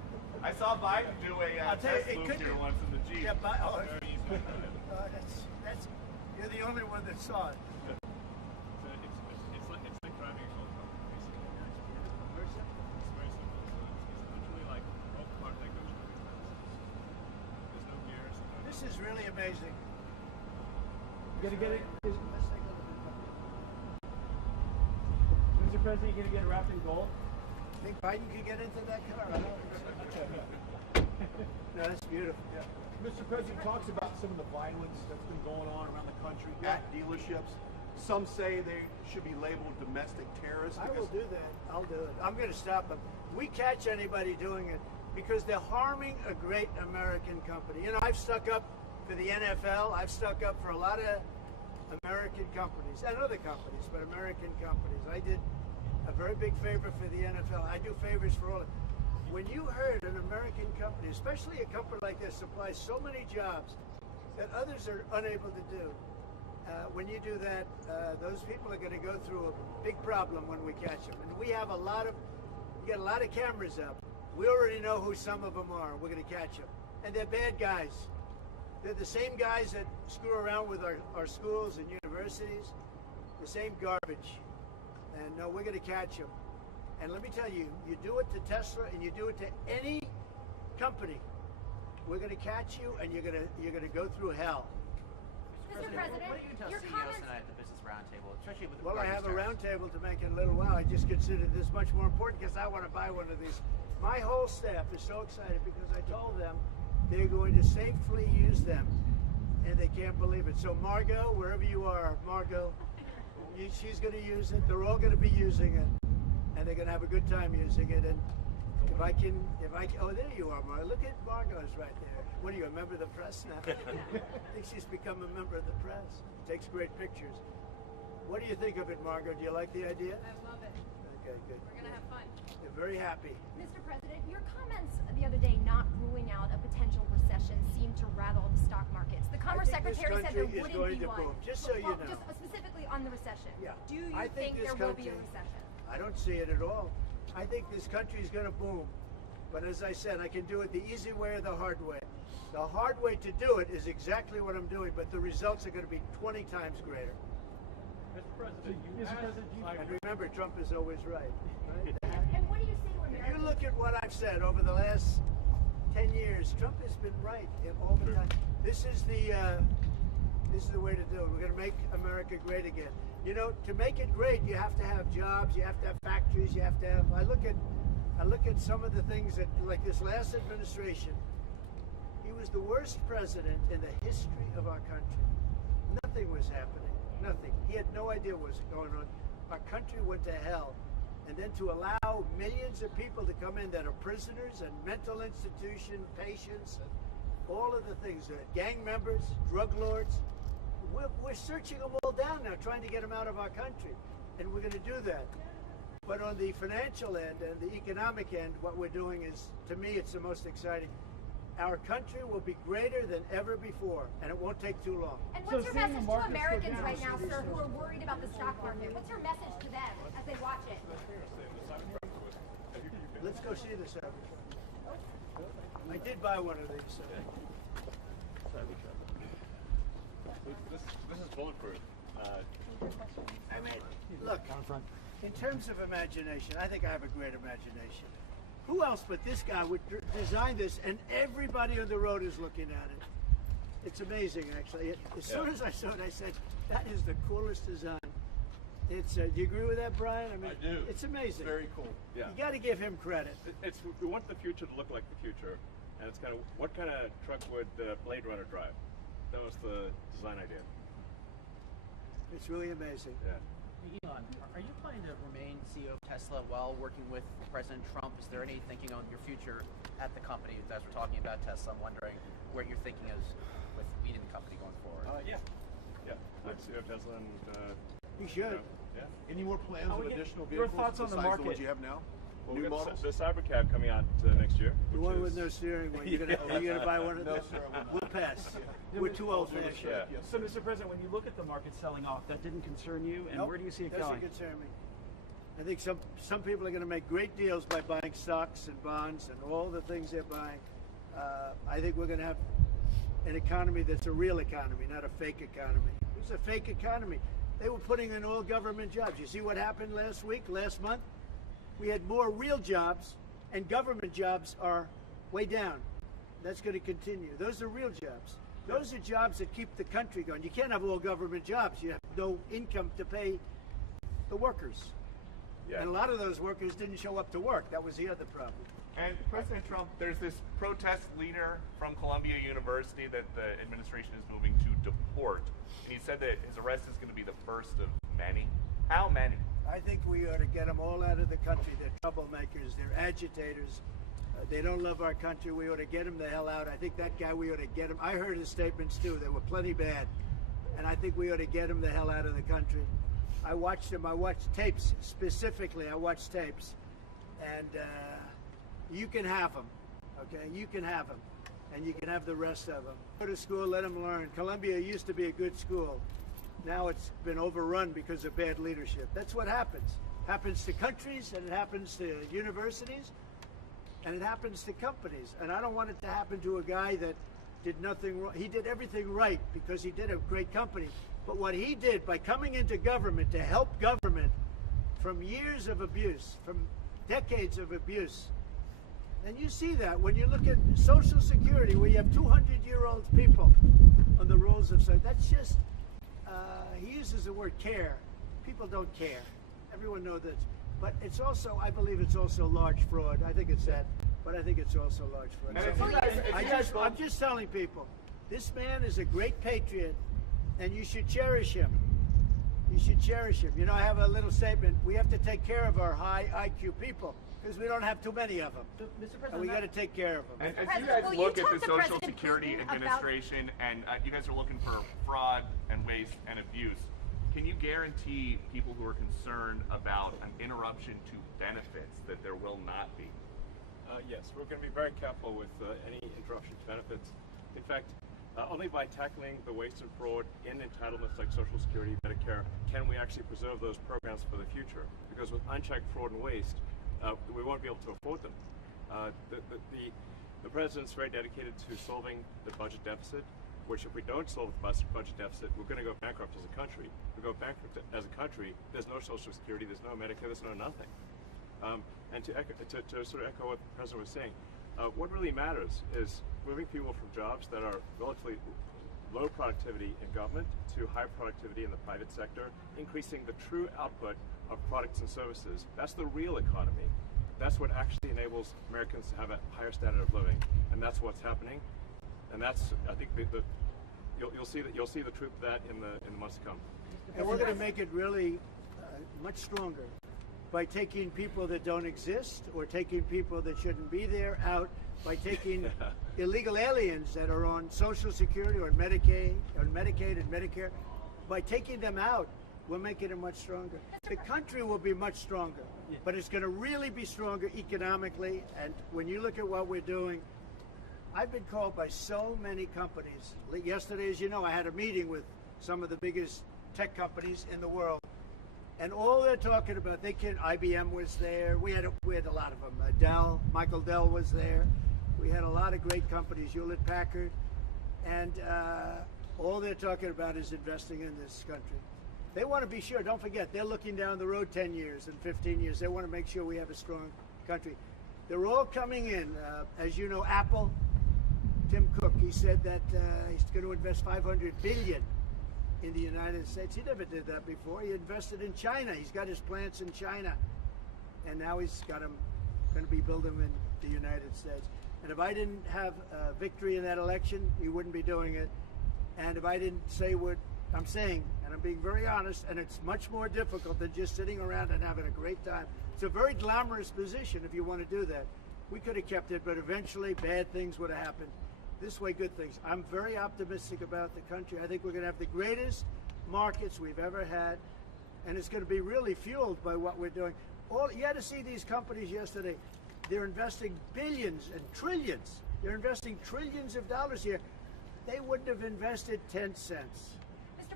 I saw Biden do a I'll tell you, test it move could here be- once in the Jeep. Yeah, that's you're the only one that saw it. It's like driving a golf cart, basically. It's very simple. It's very simple. So it's literally like a golf cart that goes really fast. There's no gears. This is really amazing. You gonna get it? Mr. President, you gonna get it wrapped in gold? Think Biden could get into that car? I don't know. No, that's beautiful. Yeah. Mr. President talks about some of the violence that's been going on around the country at dealerships. Some say they should be labeled domestic terrorists. I will do that. I'll do it. I'm going to stop them. We catch anybody doing it because they're harming a great American company. You know, I've stuck up for the NFL. I've stuck up for a lot of American companies and other companies, but American companies. I did a very big favor for the NFL. I do favors for all of them. When you heard an American company, especially a company like this, supplies so many jobs that others are unable to do, when you do that, those people are going to go through a big problem when we catch them. And we have we got a lot of cameras up. We already know who some of them are. We're going to catch them. And they're bad guys. They're the same guys that screw around with our schools and universities, the same garbage. And no, we're going to catch them. And let me tell you, you do it to Tesla and you do it to any company, we're going to catch you and you're going to go through hell. Mr. President, what do you tell your CEOs comments... tonight at the Business Roundtable, especially with Well, I have a regarding roundtable to make in a little while. I just considered this much more important because I want to buy one of these. My whole staff is so excited because I told them they're going to safely use them, and they can't believe it. So Margot, wherever you are, Margot, she's going to use it. They're all going to be using it, and they're going to have a good time using it. And oh, there you are, Margot. Look at Margot's right there. What are you, a member of the press now? I think she's become a member of the press. Takes great pictures. What do you think of it, Margot? Do you like the idea? I love it. Okay, good. We're going to have fun. They're very happy. Mr. President, your comments the other day not ruling out a potential recession seemed to rattle the stock markets. The Commerce Secretary said there wouldn't be one. Boom. Just so you know. Just specifically on the recession. Yeah. Do you think there will be a recession? I don't see it at all. I think this country is going to boom. But as I said, I can do it the easy way or the hard way. The hard way to do it is exactly what I'm doing, but the results are going to be 20 times greater. Mr. President, And remember, Trump is always right. And what do you say to If Americans? you look at what I've said over the last 10 years, Trump has been right all the time. This is the way to do it. We're going to make America great again. You know, to make it great, you have to have jobs, you have to have factories, you have to have. I look at some of the things that, like this last administration, he was the worst president in the history of our country. Nothing was happening. Nothing. He had no idea what was going on. Our country went to hell. And then to allow millions of people to come in that are prisoners and mental institution patients, and all of the things, gang members, drug lords, we're searching them all down now, trying to get them out of our country. And we're going to do that. But on the financial end and the economic end, what we're doing is, to me, it's the most exciting. Our country will be greater than ever before, and it won't take too long. And what's your message to Americans right now, sir, who are worried about the stock market? What's your message to them as they watch it? Let's go see this arbitrage. I did buy one of these. This is bulletproof. I mean, look, in terms of imagination, I think I have a great imagination. Who else but this guy would design this, and everybody on the road is looking at it? It's amazing, actually. As soon as I saw it, I said, that is the coolest design. It's. Do you agree with that, Brian? I mean, I do. It's amazing. Very cool. Yeah. You got to give him credit. We want the future to look like the future, and it's kind of what kind of truck would Blade Runner drive? That was the design idea. It's really amazing. Yeah. Elon, are you planning to remain CEO of Tesla while working with President Trump? Is there any thinking on your future at the company? As we're talking about Tesla, I'm wondering where your thinking is with leading the company going forward. Yeah. I'm CEO of Tesla, and You should. yeah. Any more plans of additional your vehicles thoughts on the besides market? the ones you have now? Well, New we got models? the Cybercab coming out next year. The which one is, with no steering wheel. Are you gonna buy one of No, those? sir, I will not. We'll pass. We're too old fashioned. Yeah. So, Mr. President, when you look at the market selling off, that didn't concern you, and Nope, where do you see it doesn't going? concern me. I think some people are going to make great deals by buying stocks and bonds and all the things they're buying. I think we're going to have an economy that's a real economy, not a fake economy. It was a fake economy. They were putting in all government jobs. You see what happened last month? We had more real jobs, and government jobs are way down. That's going to continue. Those are real jobs. Those are jobs that keep the country going. You can't have all government jobs. You have no income to pay the workers. Yeah. And a lot of those workers didn't show up to work. That was the other problem. And President Trump, there's this protest leader from Columbia University that the administration is moving to deport. And he said that his arrest is going to be the first of many. How many? I think we ought to get them all out of the country. They're troublemakers. They're agitators. They don't love our country. We ought to get him the hell out. I think that guy, we ought to get him. I heard his statements too. They were plenty bad. And I think we ought to get him the hell out of the country. I watched him. I watched tapes. Specifically, I watched tapes. And you can have them. Okay? You can have them. And you can have the rest of them. Go to school, let them learn. Columbia used to be a good school. Now it's been overrun because of bad leadership. That's what happens. Happens to countries, and it happens to universities, and it happens to companies. And I don't want it to happen to a guy that did nothing wrong. He did everything right because he did a great company. But what he did by coming into government to help government from years of abuse, from decades of abuse, and you see that when you look at Social Security, where you have 200-year-old people on the rolls of society. That's just, he uses the word care. People don't care. Everyone knows that. But it's also, I believe it's also large fraud. I think it's that. But I think it's also large fraud. So I'm just telling people, this man is a great patriot, and you should cherish him. You should cherish him. You know, I have a little statement. We have to take care of our high IQ people, because we don't have too many of them. Mr. President, and we got to take care of them. And as you guys look at the Social Security Administration, and you guys are looking for fraud and waste and abuse, can you guarantee people who are concerned about an interruption to benefits that there will not be? Yes, we're going to be very careful with any interruption to benefits. In fact, only by tackling the waste and fraud in entitlements like Social Security, Medicare, can we actually preserve those programs for the future. Because with unchecked fraud and waste, we won't be able to afford them. The president's very dedicated to solving the budget deficit, which if we don't solve the budget deficit, we're going to go bankrupt as a country. If we go bankrupt as a country, there's no Social Security, there's no Medicare, there's no nothing. And to sort of echo what the president was saying, what really matters is moving people from jobs that are relatively low productivity in government to high productivity in the private sector, increasing the true output of products and services. That's the real economy. That's what actually enables Americans to have a higher standard of living, and that's what's happening. And that's, I think, you'll see the truth of that in the months to come. And we're going to make it really much stronger by taking people that don't exist or taking people that shouldn't be there out, by taking illegal aliens that are on Social Security or Medicaid and Medicare. By taking them out, we're making it much stronger. The country will be much stronger, but it's going to really be stronger economically. And when you look at what we're doing, I've been called by so many companies. Yesterday, as you know, I had a meeting with some of the biggest tech companies in the world. And all they're talking about, IBM was there. We had a lot of them. Dell, Michael Dell was there. We had a lot of great companies, Hewlett Packard. And all they're talking about is investing in this country. They want to be sure, don't forget, they're looking down the road 10 years and 15 years. They want to make sure we have a strong country. They're all coming in. As you know, Apple, Tim Cook, he said that he's going to invest $500 billion in the United States. He never did that before. He invested in China. He's got his plants in China. And now he's got them, going to be building them in the United States. And if I didn't have victory in that election, he wouldn't be doing it. And if I didn't say what I'm saying, and I'm being very honest, and it's much more difficult than just sitting around and having a great time. It's a very glamorous position if you want to do that. We could have kept it, but eventually bad things would have happened. This way, good things. I'm very optimistic about the country. I think we're going to have the greatest markets we've ever had, and it's going to be really fueled by what we're doing. You had to see these companies yesterday. They're investing billions and trillions. They're investing trillions of dollars here. They wouldn't have invested 10 cents.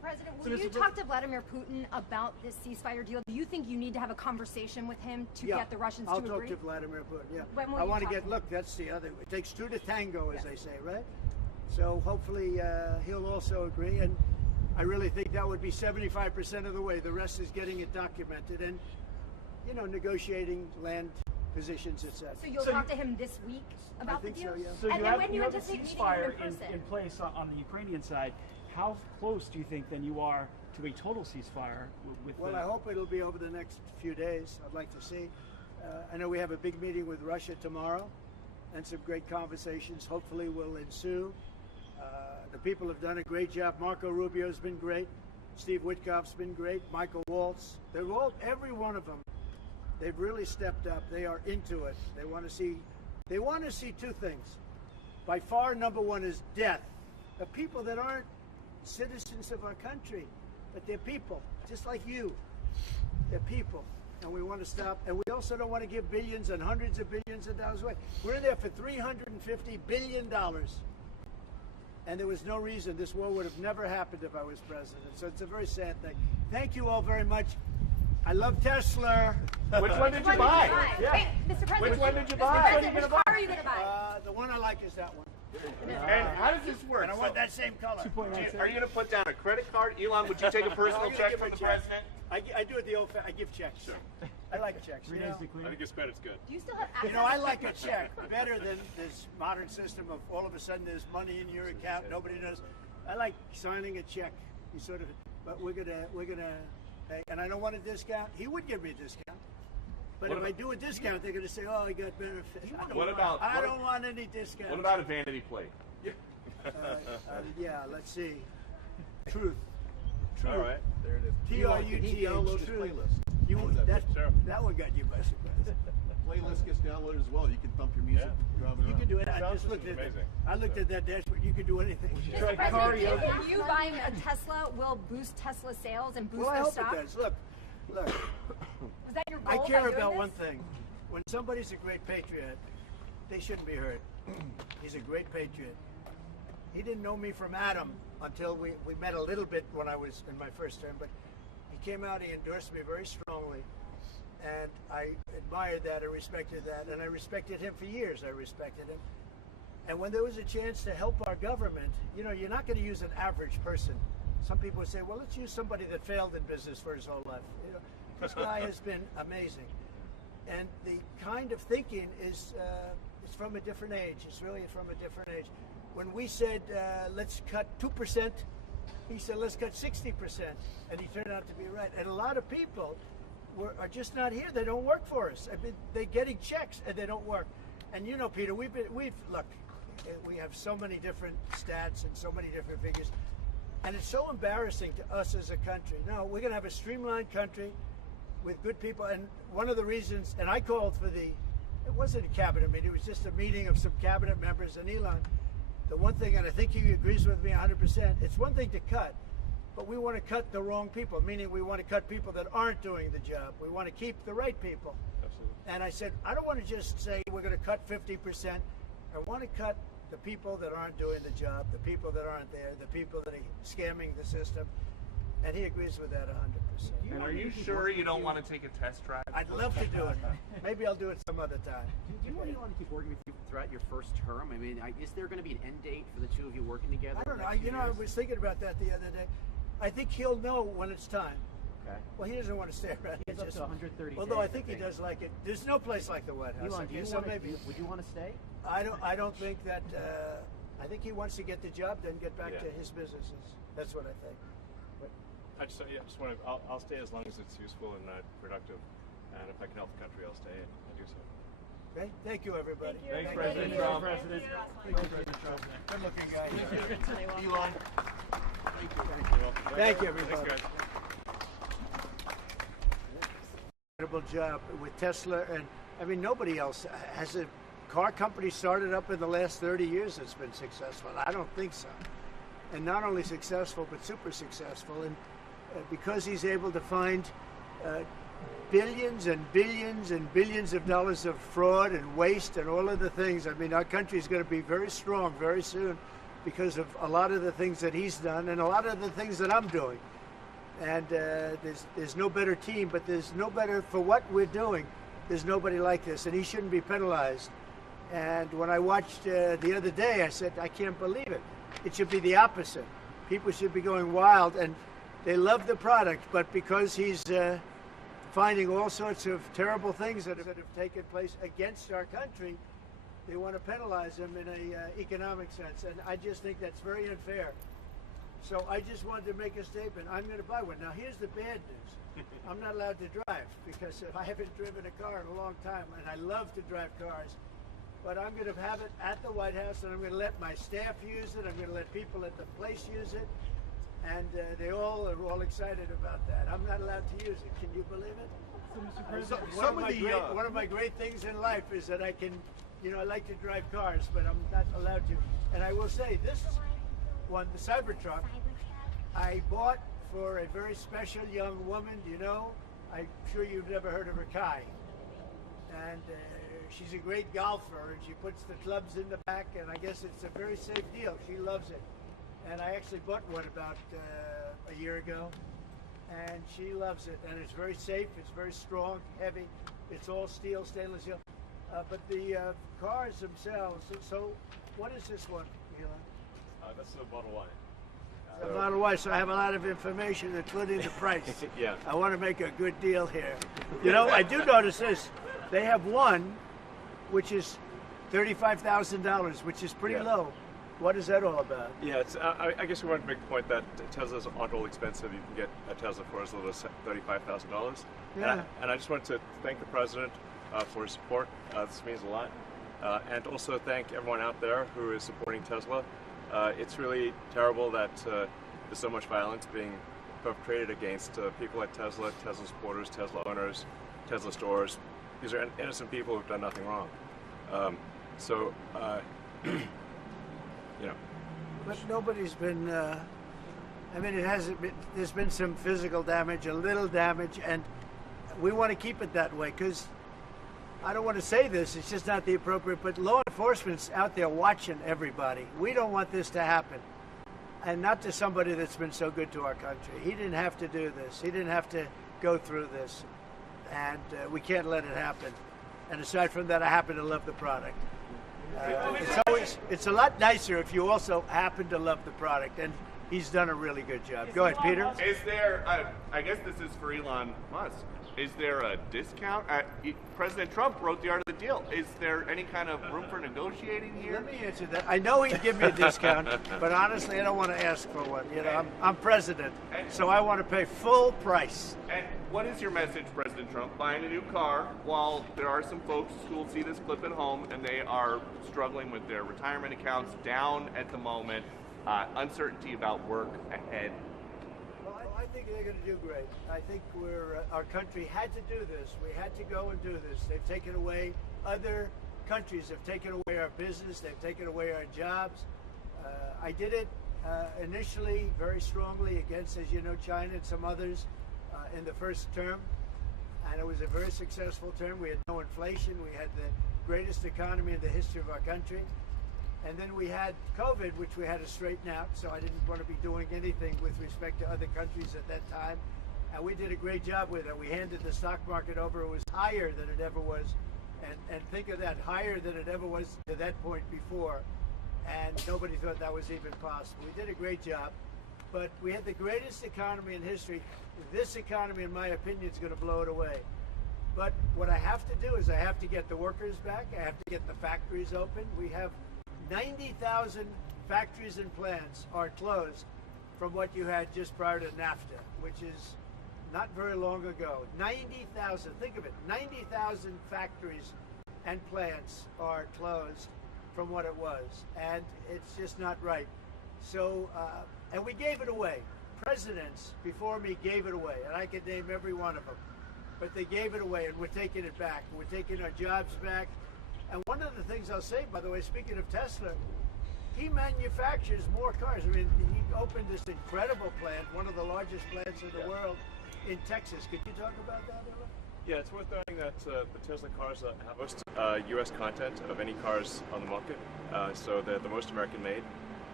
President, will you talk to Vladimir Putin about this ceasefire deal? Do you think you need to have a conversation with him to get the Russians to agree? I'll talk to Vladimir Putin, yeah. When will I you want to talk get, to him? look, that's the other, it takes two to tango, as they say, right? So hopefully he'll also agree, and I really think that would be 75% of the way. The rest is getting it documented and, you know, negotiating land positions, etc. So you'll talk to him this week about the deal? So, yeah. So And you then have, when you you have a anticipate meeting him ceasefire in person? in place on the Ukrainian side. How close do you think then you are to a total ceasefire with Well, I hope it'll be over the next few days. I'd like to see. I know we have a big meeting with Russia tomorrow, and some great conversations hopefully will ensue. The people have done a great job. Marco Rubio's been great. Steve Witkoff's been great. Michael Waltz. They're all, every one of them, they've really stepped up. They are into it. They want to see two things. By far, number one is death. The people that aren't citizens of our country, but they're people, just like you. They're people, and we want to stop. And we also don't want to give billions and hundreds of billions of dollars away. We're in there for $350 billion, and there was no reason. This war would have never happened if I was president. So it's a very sad thing. Thank you all very much. I love Tesla. Which one did you buy? Yeah. Wait, Mr. President, Which one did you Mr. buy? President, which car are you going to buy? The one I like is that one. And how does this work? And I want that same color. Are you going to put down a credit card? Elon, would you take a personal check from the president? I do it the old I give checks. Sure. I like checks. You know? I think it's better. It's good. Do you still have access? You know, I like a check better than this modern system of all of a sudden there's money in your account, nobody knows. I like signing a check. You sort of, but we're gonna, and I don't want a discount. He would give me a discount. But if I do a discount, they're going to say, "Oh, he got benefits." I don't want any discount. What about a vanity plate? Yeah, let's see. Truth. All right, there it is. T-R-U-T-H. Download his Truth. playlist. That one got you by surprise. Playlist gets downloaded as well. You can thump your music driving around. You can do it. I just looked at it. I looked at that dashboard. You can do anything. Mr. President, do you buying a Tesla will boost Tesla sales and boost Well, I their hope stock? it does. Look. Was that your goal I care by doing about this? one thing. When somebody's a great patriot, they shouldn't be hurt. He's a great patriot. He didn't know me from Adam until we met a little bit when I was in my first term, but he came out, he endorsed me very strongly, and I admired that, I respected that, and I respected him for years. I respected him. And when there was a chance to help our government, you know, you're not going to use an average person. Some people would say, well, let's use somebody that failed in business for his whole life. You know, this guy has been amazing. And the kind of thinking is from a different age. It's really from a different age. When we said, let's cut 2%, he said, let's cut 60%. And he turned out to be right. And a lot of people are just not here. They don't work for us. I mean, they're getting checks and they don't work. And you know, Peter, look, we have so many different stats and so many different figures. And it's so embarrassing to us as a country. No, we're going to have a streamlined country with good people. And one of the reasons, and I called for it wasn't a cabinet meeting, it was just a meeting of some cabinet members and Elon. The one thing, and I think he agrees with me 100%, it's one thing to cut, but we want to cut the wrong people, meaning we want to cut people that aren't doing the job. We want to keep the right people. Absolutely. And I said, I don't want to just say we're going to cut 50%. I want to cut the people that aren't doing the job, the people that aren't there, the people that are scamming the system. And he agrees with that 100%. And are you sure you don't want to take a test drive? I'd love to do it. Maybe I'll do it some other time. Do you want Elon to keep working with you throughout your first term? I mean, is there going to be an end date for the two of you working together? I don't know. You know, I was thinking about that the other day. I think he'll know when it's time. Okay. Well, he doesn't want to stay around. He's up to 130 although days, I think he does like it. There's no place like the White House. Elon, would you want to stay? I don't think that. I think he wants to get the job, then get back to his businesses. That's what I think. I just want to. I'll stay as long as it's useful and productive, and if I can help the country, I'll stay and I'll do so. Okay. Thank you, everybody. Thanks, President Trump. Good looking guy. Elon. Thank you, everybody. Thanks, guys. Incredible job with Tesla, and I mean nobody else has a car company started up in the last 30 years that's been successful. I don't think so. And not only successful, but super successful. And because he's able to find billions and billions and billions of dollars of fraud and waste and all of the things, I mean, our country is going to be very strong very soon because of a lot of the things that he's done and a lot of the things that I'm doing. And there's no better team, but there's no better for what we're doing. There's nobody like this, and he shouldn't be penalized. And when I watched the other day, I said, I can't believe it. It should be the opposite. People should be going wild, and they love the product, but because he's finding all sorts of terrible things that have taken place against our country, they want to penalize him in an economic sense. And I just think that's very unfair. So I just wanted to make a statement. I'm going to buy one. Now, here's the bad news. I'm not allowed to drive because I haven't driven a car in a long time, and I love to drive cars. But I'm going to have it at the White House, and I'm going to let my staff use it. I'm going to let people at the place use it. And they all are all excited about that. I'm not allowed to use it. Can you believe it? So, Mr. One of my great things in life is that I can, I like to drive cars, but I'm not allowed to. And I will say, this one, the Cybertruck, I bought for a very special young woman. I'm sure you've never heard of her, Kai. And she's a great golfer, and she puts the clubs in the back, and I guess it's a very safe deal. She loves it. And I actually bought one about a year ago, and she loves it. And it's very safe, it's very strong, heavy. It's all steel, stainless steel. But the cars themselves, so what is this one, Elon? That's the Model Y. The Model Y, so I have a lot of information, including the price. Yeah. I want to make a good deal here. I do notice this. They have one, which is $35,000, which is pretty low. What is that all about? Yeah, I guess we wanted to make the point that Teslas aren't all expensive. You can get a Tesla for as little as $35,000. Yeah. And I just wanted to thank the president for his support. This means a lot. And also thank everyone out there who is supporting Tesla. It's really terrible that there's so much violence being perpetrated against people like Tesla, Tesla supporters, Tesla owners, Tesla stores. These are innocent people who've done nothing wrong. But nobody's been, it hasn't been, there's been some physical damage, a little damage, and we want to keep it that way, because I don't want to say this, it's just not the appropriate, but law enforcement's out there watching everybody. We don't want this to happen. And not to somebody that's been so good to our country. He didn't have to do this. He didn't have to go through this. And we can't let it happen. And aside from that, I happen to love the product. It's a lot nicer if you also happen to love the product, and he's done a really good job. Go ahead, Peter. Is there, I guess this is for Elon Musk, is there a discount? President Trump wrote the art of the deal. Is there any kind of room for negotiating here? Let me answer that. I know he'd give me a discount, but honestly, I don't want to ask for one. I'm president, so I want to pay full price. And what is your message, President Trump? Buying a new car while there are some folks who will see this clip at home and they are struggling with their retirement accounts, down at the moment, uncertainty about work ahead. Well, I think they're going to do great. I think our country had to do this. We had to go and do this. They've taken away, other countries have taken away our business. They've taken away our jobs. I did it initially very strongly against, as you know, China and some others in the first term. And it was a very successful term. We had no inflation. We had the greatest economy in the history of our country. And then we had COVID, which we had to straighten out, so I didn't want to be doing anything with respect to other countries at that time. And we did a great job with it. We handed the stock market over. It was higher than it ever was. And think of that, higher than it ever was to that point before. And nobody thought that was even possible. We did a great job. But we had the greatest economy in history. This economy, in my opinion, is going to blow it away. But what I have to do is I have to get the workers back. I have to get the factories open. We have 90,000 factories and plants are closed from what you had just prior to NAFTA, which is not very long ago. 90,000, think of it, 90,000 factories and plants are closed from what it was, and it's just not right. So, and we gave it away. Presidents before me gave it away, and I could name every one of them. But they gave it away, and we're taking it back. We're taking our jobs back. And one of the things I'll say, by the way, speaking of Tesla, he manufactures more cars. I mean, he opened this incredible plant, one of the largest plants in the world, in Texas. Could you talk about that, Ella? Yeah, it's worth noting that the Tesla cars have most U.S. content of any cars on the market, so they're the most American-made.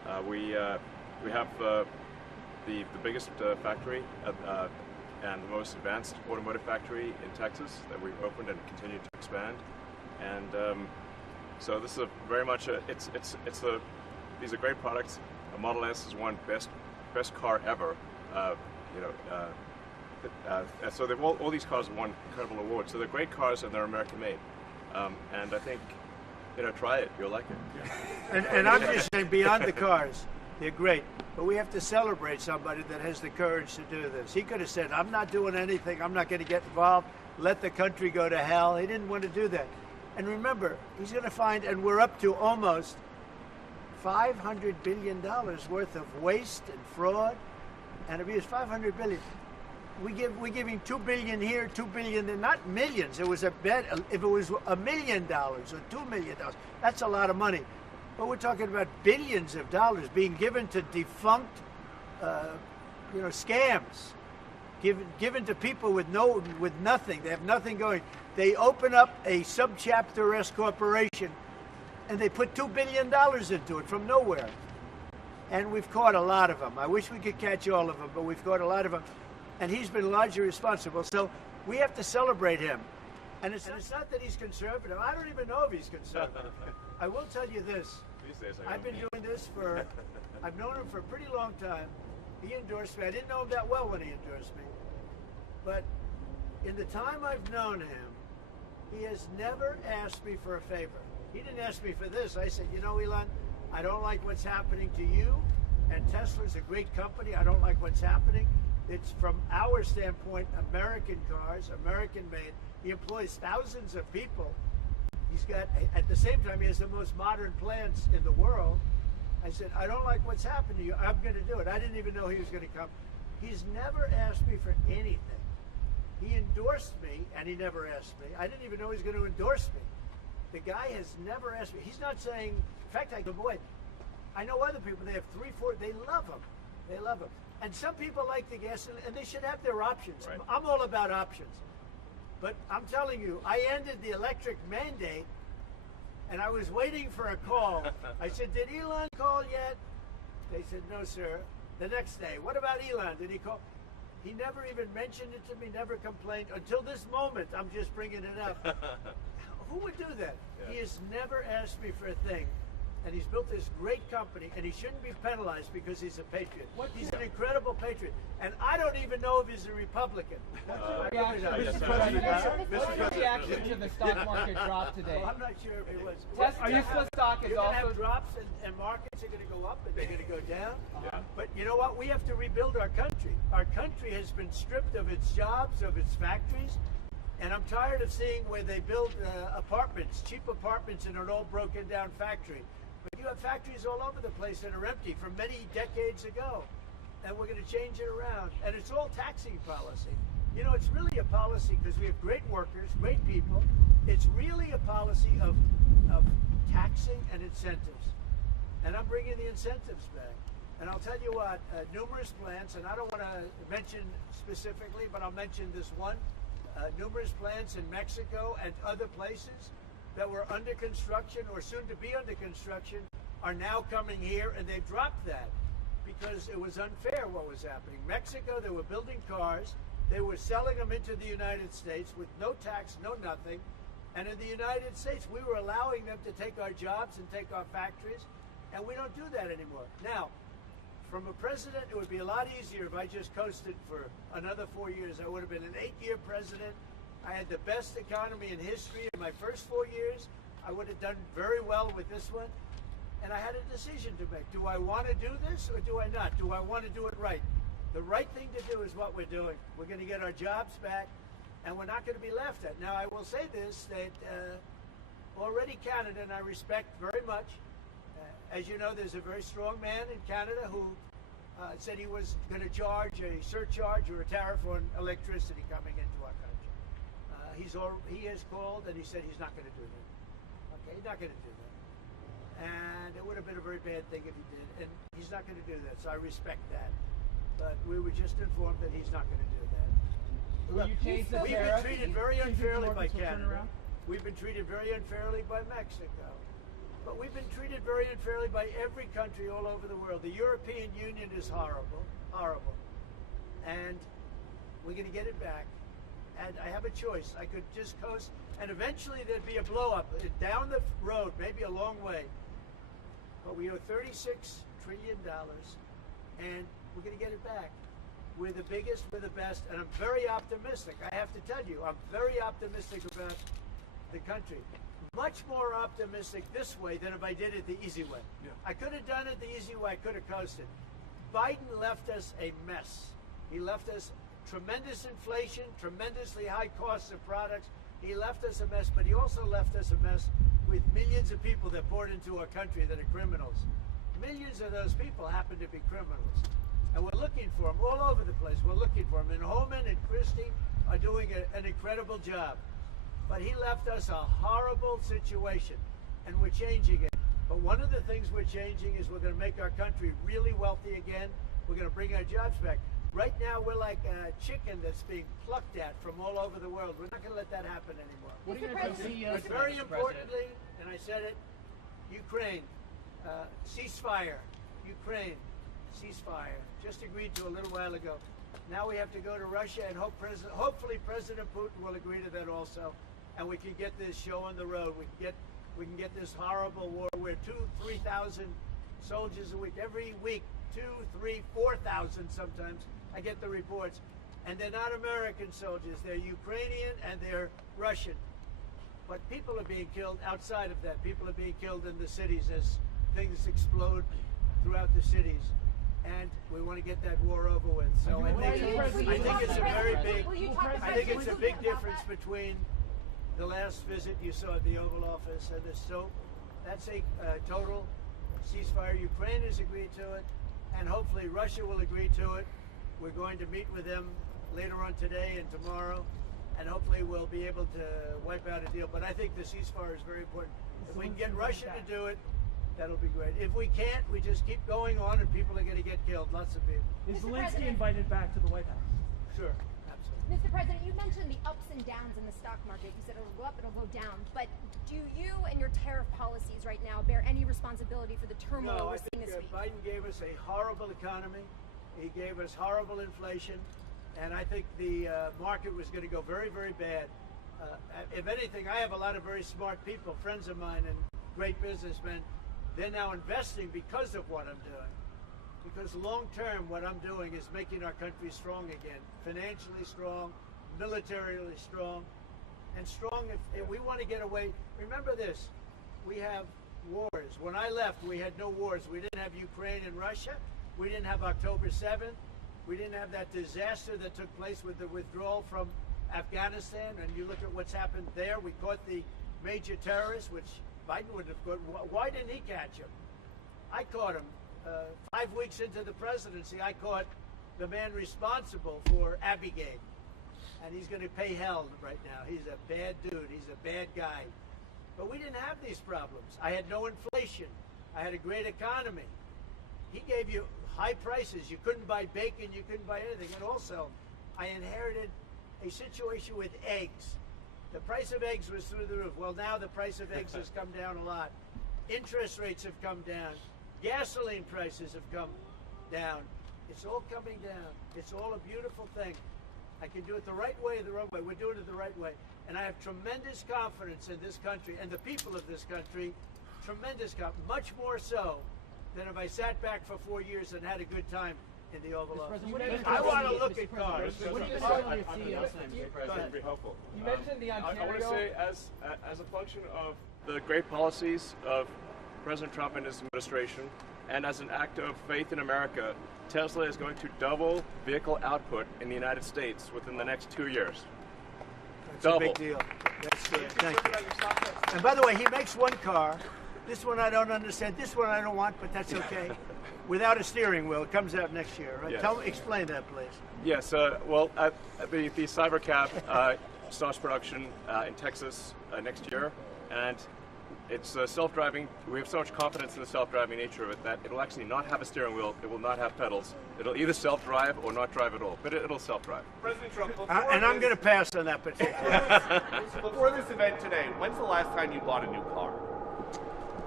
We have the biggest factory and the most advanced automotive factory in Texas that we've opened and continue to expand. And so this is very much these are great products. A Model S is one best car ever. So all these cars have won incredible awards. So they're great cars and they're American made. And I think, try it. You'll like it. And I'm just saying, beyond the cars, they're great. But we have to celebrate somebody that has the courage to do this. He could have said, I'm not doing anything. I'm not going to get involved. Let the country go to hell. He didn't want to do that. And remember, he's going to find, and we're up to almost $500 billion worth of waste and fraud and abuse. $500 billion. We give him $2 billion here, $2 billion there, not millions. It was a bet. If it was $1 million or $2 million, that's a lot of money. But we're talking about billions of dollars being given to defunct, scams, given to people with nothing. They have nothing going. They open up a subchapter S corporation, and they put $2 billion into it from nowhere. And we've caught a lot of them. I wish we could catch all of them, but we've caught a lot of them. And he's been largely responsible. So we have to celebrate him. And it's not that he's conservative. I don't even know if he's conservative. I will tell you this. I've been doing this I've known him for a pretty long time. He endorsed me. I didn't know him that well when he endorsed me. But in the time I've known him, he has never asked me for a favor. He didn't ask me for this. I said, Elon, I don't like what's happening to you. And Tesla's a great company. I don't like what's happening. It's, from our standpoint, American cars, American made. He employs thousands of people. He's got, at the same time, he has the most modern plants in the world. I said, I don't like what's happened to you. I'm going to do it. I didn't even know he was going to come. He's never asked me for anything. He endorsed me, and he never asked me. I didn't even know he was going to endorse me. The guy has never asked me. He's not saying, in fact, I go, boy, I know other people, they have 3, 4, they love him. They love him. And some people like the gas, and they should have their options. Right. I'm all about options. But I'm telling you, I ended the electric mandate, and I was waiting for a call. I said, did Elon call yet? They said, no, sir. The next day, what about Elon? Did he call? He never even mentioned it to me, never complained. Until this moment, I'm just bringing it up. Who would do that? Yeah. He has never asked me for a thing. And he's built this great company, and he shouldn't be penalized because he's a patriot. He's an incredible patriot. And I don't even know if he's a Republican. What's the reaction to the stock market drop today? Well, I'm not sure if it was. Tesla stock is also... have drops, and markets are going to go up, and they're going to go down. But you know what? We have to rebuild our country. Our country has been stripped of its jobs, of its factories. And I'm tired of seeing where they build apartments, cheap apartments in an old broken down factory. But you have factories all over the place that are empty from many decades ago. And we're going to change it around. And it's all taxing policy. It's really a policy because we have great workers, great people. It's really a policy of taxing and incentives. And I'm bringing the incentives back. And I'll tell you what, numerous plants, and I don't want to mention specifically, but I'll mention this one. Numerous plants in Mexico and other places that were under construction or soon to be under construction are now coming here, and they've dropped that because it was unfair what was happening. Mexico, they were building cars, they were selling them into the United States with no tax, no nothing, and in the United States we were allowing them to take our jobs and take our factories, and we don't do that anymore. Now, from a president, it would be a lot easier if I just coasted for another 4 years. I would have been an 8-year president. I had the best economy in history in my first 4 years. I would have done very well with this one. And I had a decision to make. Do I want to do this or do I not? Do I want to do it right? The right thing to do is what we're doing. We're going to get our jobs back, and we're not going to be laughed at. Now, I will say this, that already Canada, and I respect very much, as you know, there's a very strong man in Canada who said he was going to charge a surcharge or a tariff on electricity coming into our country. He has called and he said he's not going to do that. Okay, he's not going to do that. And it would have been a very bad thing if he did. And he's not going to do that, so I respect that. But we were just informed that he's not going to do that. Look, we've been treated very unfairly by Canada. We've been treated very unfairly by Mexico. But we've been treated very unfairly by every country all over the world. The European Union is horrible, horrible. And we're going to get it back. And I have a choice. I could just coast, and eventually there'd be a blow-up down the road, maybe a long way. But we owe $36 trillion, and we're going to get it back. We're the biggest, we're the best, and I'm very optimistic. I have to tell you, I'm very optimistic about the country. Much more optimistic this way than if I did it the easy way. Yeah. I could have done it the easy way. I could have coasted. Biden left us a mess. He left us tremendous inflation, tremendously high costs of products. He left us a mess, but he also left us a mess with millions of people that poured into our country that are criminals. Millions of those people happen to be criminals. And we're looking for them all over the place. We're looking for them. And Holman and Christie are doing an incredible job. But he left us a horrible situation, and we're changing it. But one of the things we're changing is we're going to make our country really wealthy again. We're going to bring our jobs back. Right now, we're like a chicken that's being plucked at from all over the world. We're not going to let that happen anymore. What are you going to do? But very importantly, and I said it, Ukraine, ceasefire. Ukraine, ceasefire. Just agreed to a little while ago. Now we have to go to Russia, and hopefully President Putin will agree to that also, and we can get this show on the road. We can get this horrible war where 2,000-3,000 soldiers a week, every week, 2,000, 3,000, 4,000 sometimes. I get the reports, and they're not American soldiers. They're Ukrainian and they're Russian. But people are being killed outside of that. People are being killed in the cities as things explode throughout the cities. And we want to get that war over with. So I think it's a very big, I think it's a big difference between the last visit you saw at the Oval Office and this. So that's a total ceasefire. Ukraine has agreed to it, and hopefully Russia will agree to it. We're going to meet with them later on today and tomorrow, and hopefully we'll be able to wipe out a deal. But I think the ceasefire is very important. If we can get Russia to do it, that'll be great. If we can't, we just keep going on, and people are going to get killed. Lots of people. Is Zelensky invited back to the White House? Sure, absolutely. Mr. President, you mentioned the ups and downs in the stock market. You said it'll go up, it'll go down. But do you and your tariff policies right now bear any responsibility for the turmoil we're seeing this week? Biden gave us a horrible economy. He gave us horrible inflation. And I think the market was going to go very, very bad. If anything, I have a lot of very smart people, friends of mine and great businessmen. They're now investing because of what I'm doing. Because long term, what I'm doing is making our country strong again. Financially strong, militarily strong, and strong if we want to get away. Remember this, we have wars. When I left, we had no wars. We didn't have Ukraine and Russia. We didn't have October 7th. We didn't have that disaster that took place with the withdrawal from Afghanistan. And you look at what's happened there. We caught the major terrorists, which Biden wouldn't have caught. Why didn't he catch him? I caught him. 5 weeks into the presidency, I caught the man responsible for Abigate. And he's going to pay hell right now. He's a bad dude. He's a bad guy. But we didn't have these problems. I had no inflation. I had a great economy. He gave you high prices. You couldn't buy bacon. You couldn't buy anything. And also, I inherited a situation with eggs. The price of eggs was through the roof. Well, now the price of eggs has come down a lot. Interest rates have come down. Gasoline prices have come down. It's all coming down. It's all a beautiful thing. I can do it the right way, the wrong way. We're doing it the right way. And I have tremendous confidence in this country and the people of this country. Tremendous confidence. Much more so than if I sat back for 4 years and had a good time in the Oval Office. I want to look at cars. What do you decide on your CEO thing, Mr. President? That'd be helpful. You mentioned the Ontario. I want to say, as a function of the great policies of President Trump and his administration, and as an act of faith in America, Tesla is going to double vehicle output in the United States within the next 2 years. That's double. a big deal. That's good. Thank you. And by the way, he makes one car. This one I don't understand. This one I don't want, but that's okay. Without a steering wheel. It comes out next year, right? Yes. Explain that, please. Yes. Well, the Cybercab starts production in Texas next year, and it's self-driving. We have so much confidence in the self-driving nature of it that it'll actually not have a steering wheel. It will not have pedals. It'll either self-drive or not drive at all, but it'll self-drive. President Trump, And I'm going to pass on that particular. before this event today, when's the last time you bought a new car?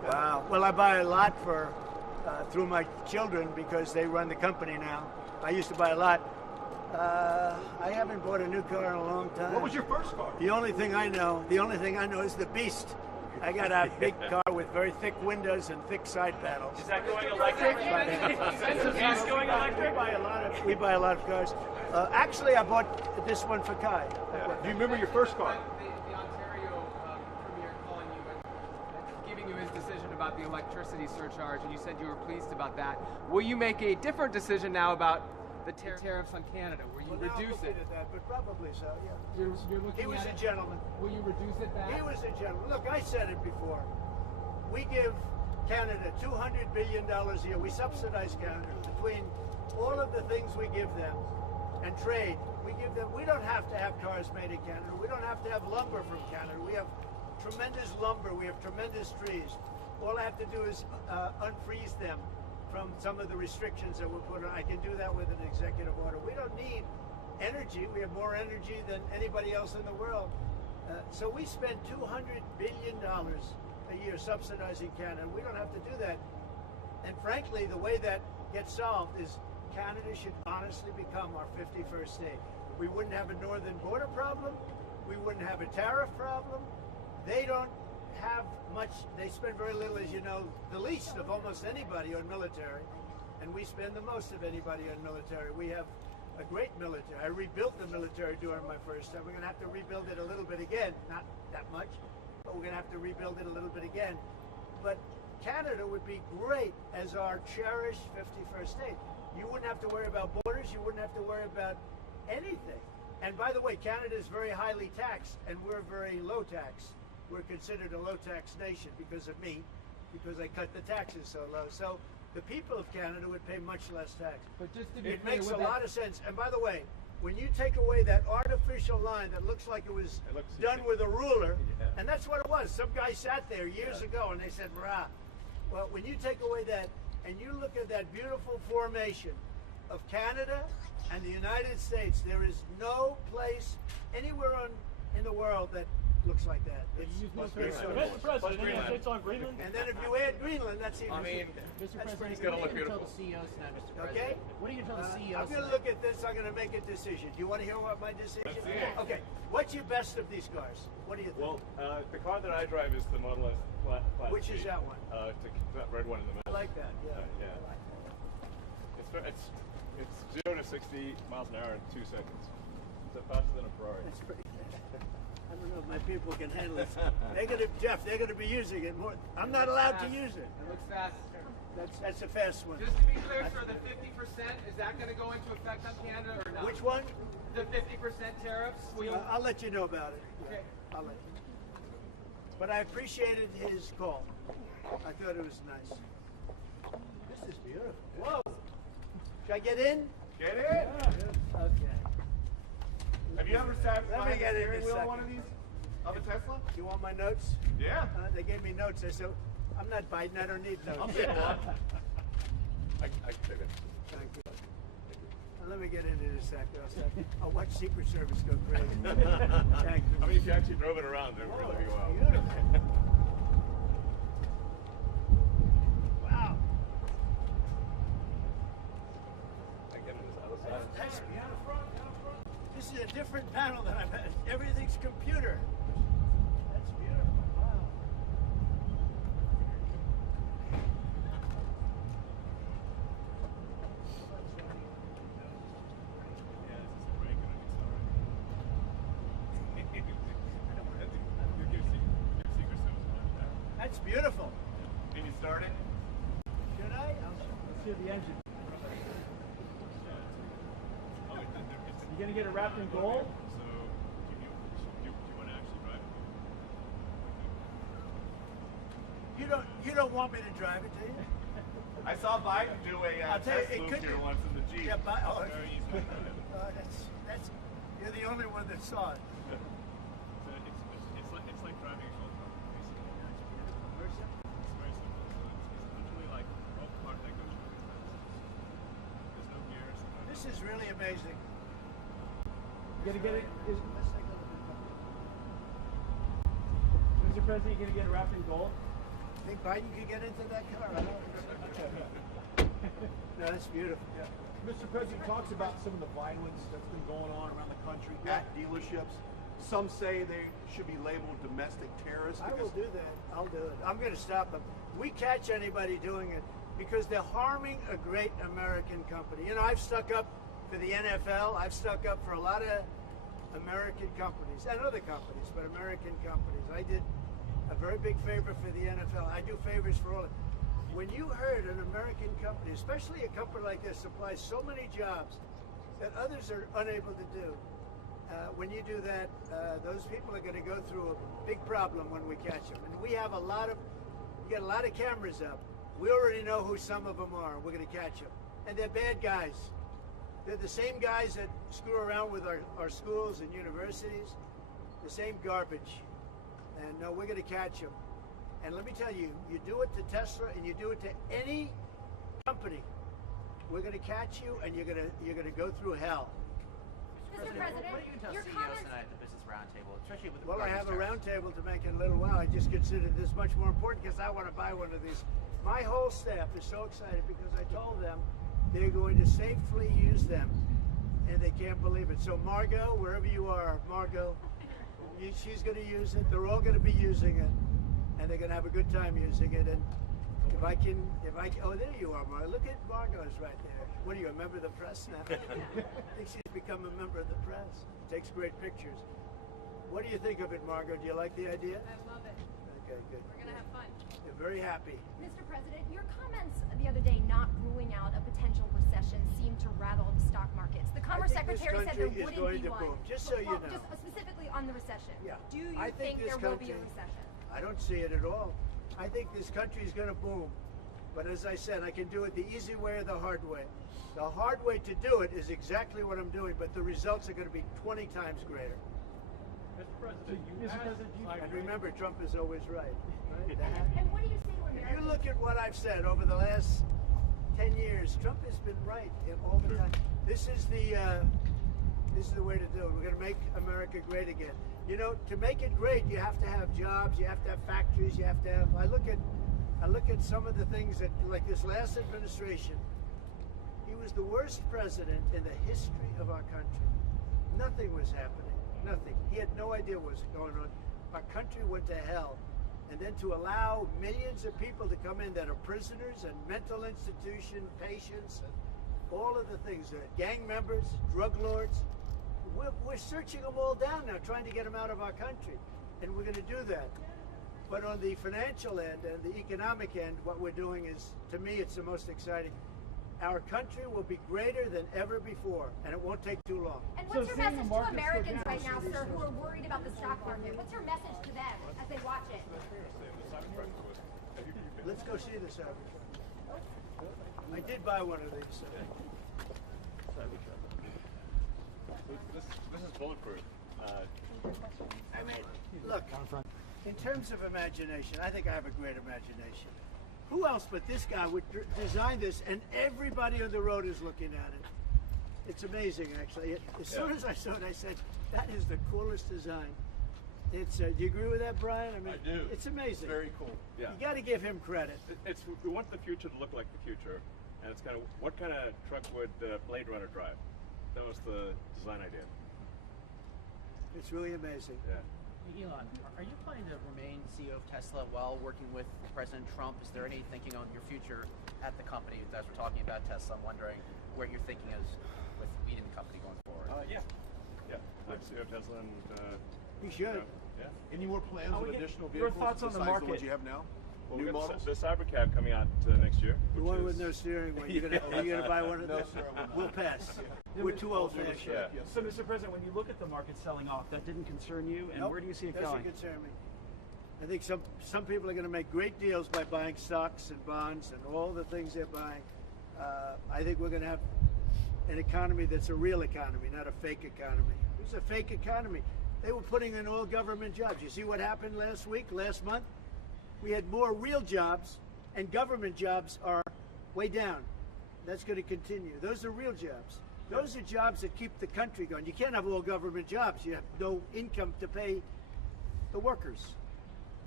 Wow. Well, I buy a lot through my children because they run the company now. I used to buy a lot. I haven't bought a new car in a long time. What was your first car? The only thing I know is the Beast. I got a big car with very thick windows and thick side panels. Is that going electric? Is going electric? We buy a lot of cars. Actually, I bought this one for Kai. Do you remember your first car? The Ontario Premier calling you and giving you his decision about the electricity surcharge, and you said you were pleased about that. Will you make a different decision now about the tariffs on Canada? Will you reduce it? At that, but probably so, yeah. You're looking He was at a it. gentleman. Will you reduce it back? He was a gentleman. Look, I said it before. We give Canada $200 billion a year. We subsidize Canada between all of the things we give them and trade. We give them. We don't have to have cars made in Canada. We don't have to have lumber from Canada. We have tremendous lumber. We have tremendous trees. All I have to do is unfreeze them from some of the restrictions that were put on. I can do that with an executive order. We don't need energy. We have more energy than anybody else in the world. So we spend $200 billion a year subsidizing Canada. We don't have to do that. And frankly, the way that gets solved is Canada should honestly become our 51st state. We wouldn't have a northern border problem. We wouldn't have a tariff problem. They don't have much. They spend very little, as you know, the least of almost anybody on military, and we spend the most of anybody on military. We have a great military. I rebuilt the military during my first time. We're going to have to rebuild it a little bit again. Not that much, but we're going to have to rebuild it a little bit again. But Canada would be great as our cherished 51st state. You wouldn't have to worry about borders. You wouldn't have to worry about anything. And by the way, Canada is very highly taxed, and we're very low tax. We're considered a low tax nation because of me, because I cut the taxes so low. So the people of Canada would pay much less tax. But just to be It clear, makes with a that- lot of sense. And by the way, when you take away that artificial line that looks like it was done with a ruler, and that's what it was. Some guy sat there years ago and they said, rah. Well, when you take away that and you look at that beautiful formation of Canada and the United States, there is no place anywhere in the world that looks like that. Mr. President, it's on Greenland. And then if you add Greenland, that's even. I mean, Mr. That's President, pretty gonna what look are you going to tell beautiful. the CEOs tonight, Mr. Okay. President? What are you going to tell the CEOs I'm going to tonight? look at this. I'm going to make a decision. Do you want to hear what my decision Let's is? see it. Okay. What's your best of these cars? What do you think? Well, the car that I drive is the Model S Class Which C. is that one? That red one in the I middle. like that. Yeah. Yeah. I like that. It's 0 to 60 miles an hour in 2 seconds. So faster than a Ferrari. That's pretty fast. I don't know if my people can handle it. They're going to be using it more. I'm not allowed to use it. It looks fast. That's a fast one. Just to be clear, sir, the 50%, is that going to go into effect on Canada or not? Which one? The 50% tariffs? Will you... I'll let you know about it. Yeah, Okay. I'll let you know. But I appreciated his call. I thought it was nice. This is beautiful. Whoa. Should I get in? Get in. Okay. Have you ever sat Let me behind the get in steering a wheel of second. one of these? Of a Tesla? You want my notes? Yeah. They gave me notes. I said, I'm not Biden. I don't need notes. I'll take one. I can take it. Thank you. Let me get into this sector. I'll watch Secret Service go crazy. Thank you. I mean, if you actually drove it around, it would really be wild. Beautiful. Wow. I get on this other side. That's beautiful. This is a different panel than I've had. Everything's computer. That's beautiful. Wow. That's beautiful. Can you start it? Should I? Let's hear the engine. You gonna get it wrapped in gold? So, do you want to actually drive it? You don't want me to drive it, do you? I saw Biden do a I'll tell you, test it move could here be- once in the Jeep. Yeah, but Very easy. that's you're the only one that saw it. So it's like driving a golf cart, basically. It's very simple. So it's literally like a golf cart that goes really fast. There's no gears. This is really amazing. You gonna get it? Let's take a look at Mr. President, you gonna get it wrapped in gold? Think Biden could get into that car? I don't know. No, that's beautiful. Yeah. Mr. President talks about some of the violence that's been going on around the country at dealerships. Some say they should be labeled domestic terrorists. I will do that. I'll do it. I'm going to stop them. We catch anybody doing it because they're harming a great American company. You know, I've stuck up for the NFL. I've stuck up for a lot of American companies and other companies, but American companies. I did a very big favor for the NFL. I do favors for all of them. When you heard an American company, especially a company like this, supplies so many jobs that others are unable to do, when you do that, those people are going to go through a big problem when we catch them. And we have we got a lot of cameras up. We already know who some of them are. We're going to catch them. And they're bad guys. They're the same guys that screw around with our schools and universities, the same garbage. And no, we're going to catch them. And let me tell you, you do it to Tesla and you do it to any company, we're going to catch you and you're going to go through hell. Mr. President, what are you going to tell your CEOs comments... tonight at the Business Roundtable, especially with the Well, I have a tariffs? roundtable to make in a little while. I just considered this much more important because I want to buy one of these. My whole staff is so excited because I told them they're going to safely use them, and they can't believe it. So Margot, wherever you are, Margot, she's going to use it. They're all going to be using it, and they're going to have a good time using it. And if I can, oh, there you are, Margot. Look at Margot's right there. What are you, a member of the press now? I think she's become a member of the press. Takes great pictures. What do you think of it, Margot? Do you like the idea? I love it. Okay, good. We're going to have fun. You're very happy. Mr. President, your comments the other day not ruling out a potential recession seemed to rattle the stock markets. The Commerce Secretary said there wouldn't be one. Boom. Just so you know. Just specifically on the recession. Yeah. Do you think there will be a recession? I don't see it at all. I think this country is going to boom. But as I said, I can do it the easy way or the hard way. The hard way to do it is exactly what I'm doing, but the results are going to be 20 times greater. Mr. President, And remember, Trump is always right. And what do you say to If Americans? you look at what I've said over the last 10 years, Trump has been right all the time. This is the way to do it. We're going to make America great again. You know, to make it great, you have to have jobs, you have to have factories, you have to have. I look at some of the things that, like this last administration. He was the worst president in the history of our country. Nothing was happening. Nothing. He had no idea what was going on. Our country went to hell. And then to allow millions of people to come in that are prisoners and mental institution patients, and all of the things, gang members, drug lords, we're searching them all down now, trying to get them out of our country. And we're going to do that. But on the financial end and the economic end, what we're doing is, to me, it's the most exciting. Our country will be greater than ever before, and it won't take too long. And what's your message to Americans right now, sir, who are worried about the stock market? What's your message to them as they watch it? Let's go see this average. I did buy one of these. This is bulletproof. I mean, look, in terms of imagination, I think I have a great imagination. Who else but this guy would design this, and everybody on the road is looking at it? It's amazing, actually. As soon as I saw it, I said, that is the coolest design. It's. Do you agree with that, Brian? I mean, I do. It's amazing. Very cool. Yeah. You got to give him credit. We want the future to look like the future, and it's kind of what kind of truck would Blade Runner drive? That was the design idea. It's really amazing. Yeah. Elon, are you planning to remain CEO of Tesla while working with President Trump? Is there any thinking on your future at the company? As we're talking about Tesla, I'm wondering where your thinking is with leading the company going forward. Yeah. I'm CEO of Tesla, and You should. yeah. Any more plans of additional your vehicles thoughts on the besides market? the ones you have now? Well, New we got models? the Cybercab coming out next year. The which one is, with no steering wheel. Are you gonna buy one of No, those? sir, I will not. We'll pass. We're too old for this shit. Yeah. Yes. So, Mr. President, when you look at the market selling off, that didn't concern you, and Nope, where do you see it doesn't going? concern me. I think some people are going to make great deals by buying stocks and bonds and all the things they're buying. I think we're going to have an economy that's a real economy, not a fake economy. It was a fake economy. They were putting in all government jobs. You see what happened last month? We had more real jobs, and government jobs are way down. That's going to continue. Those are real jobs. Those are jobs that keep the country going. You can't have all government jobs. You have no income to pay the workers.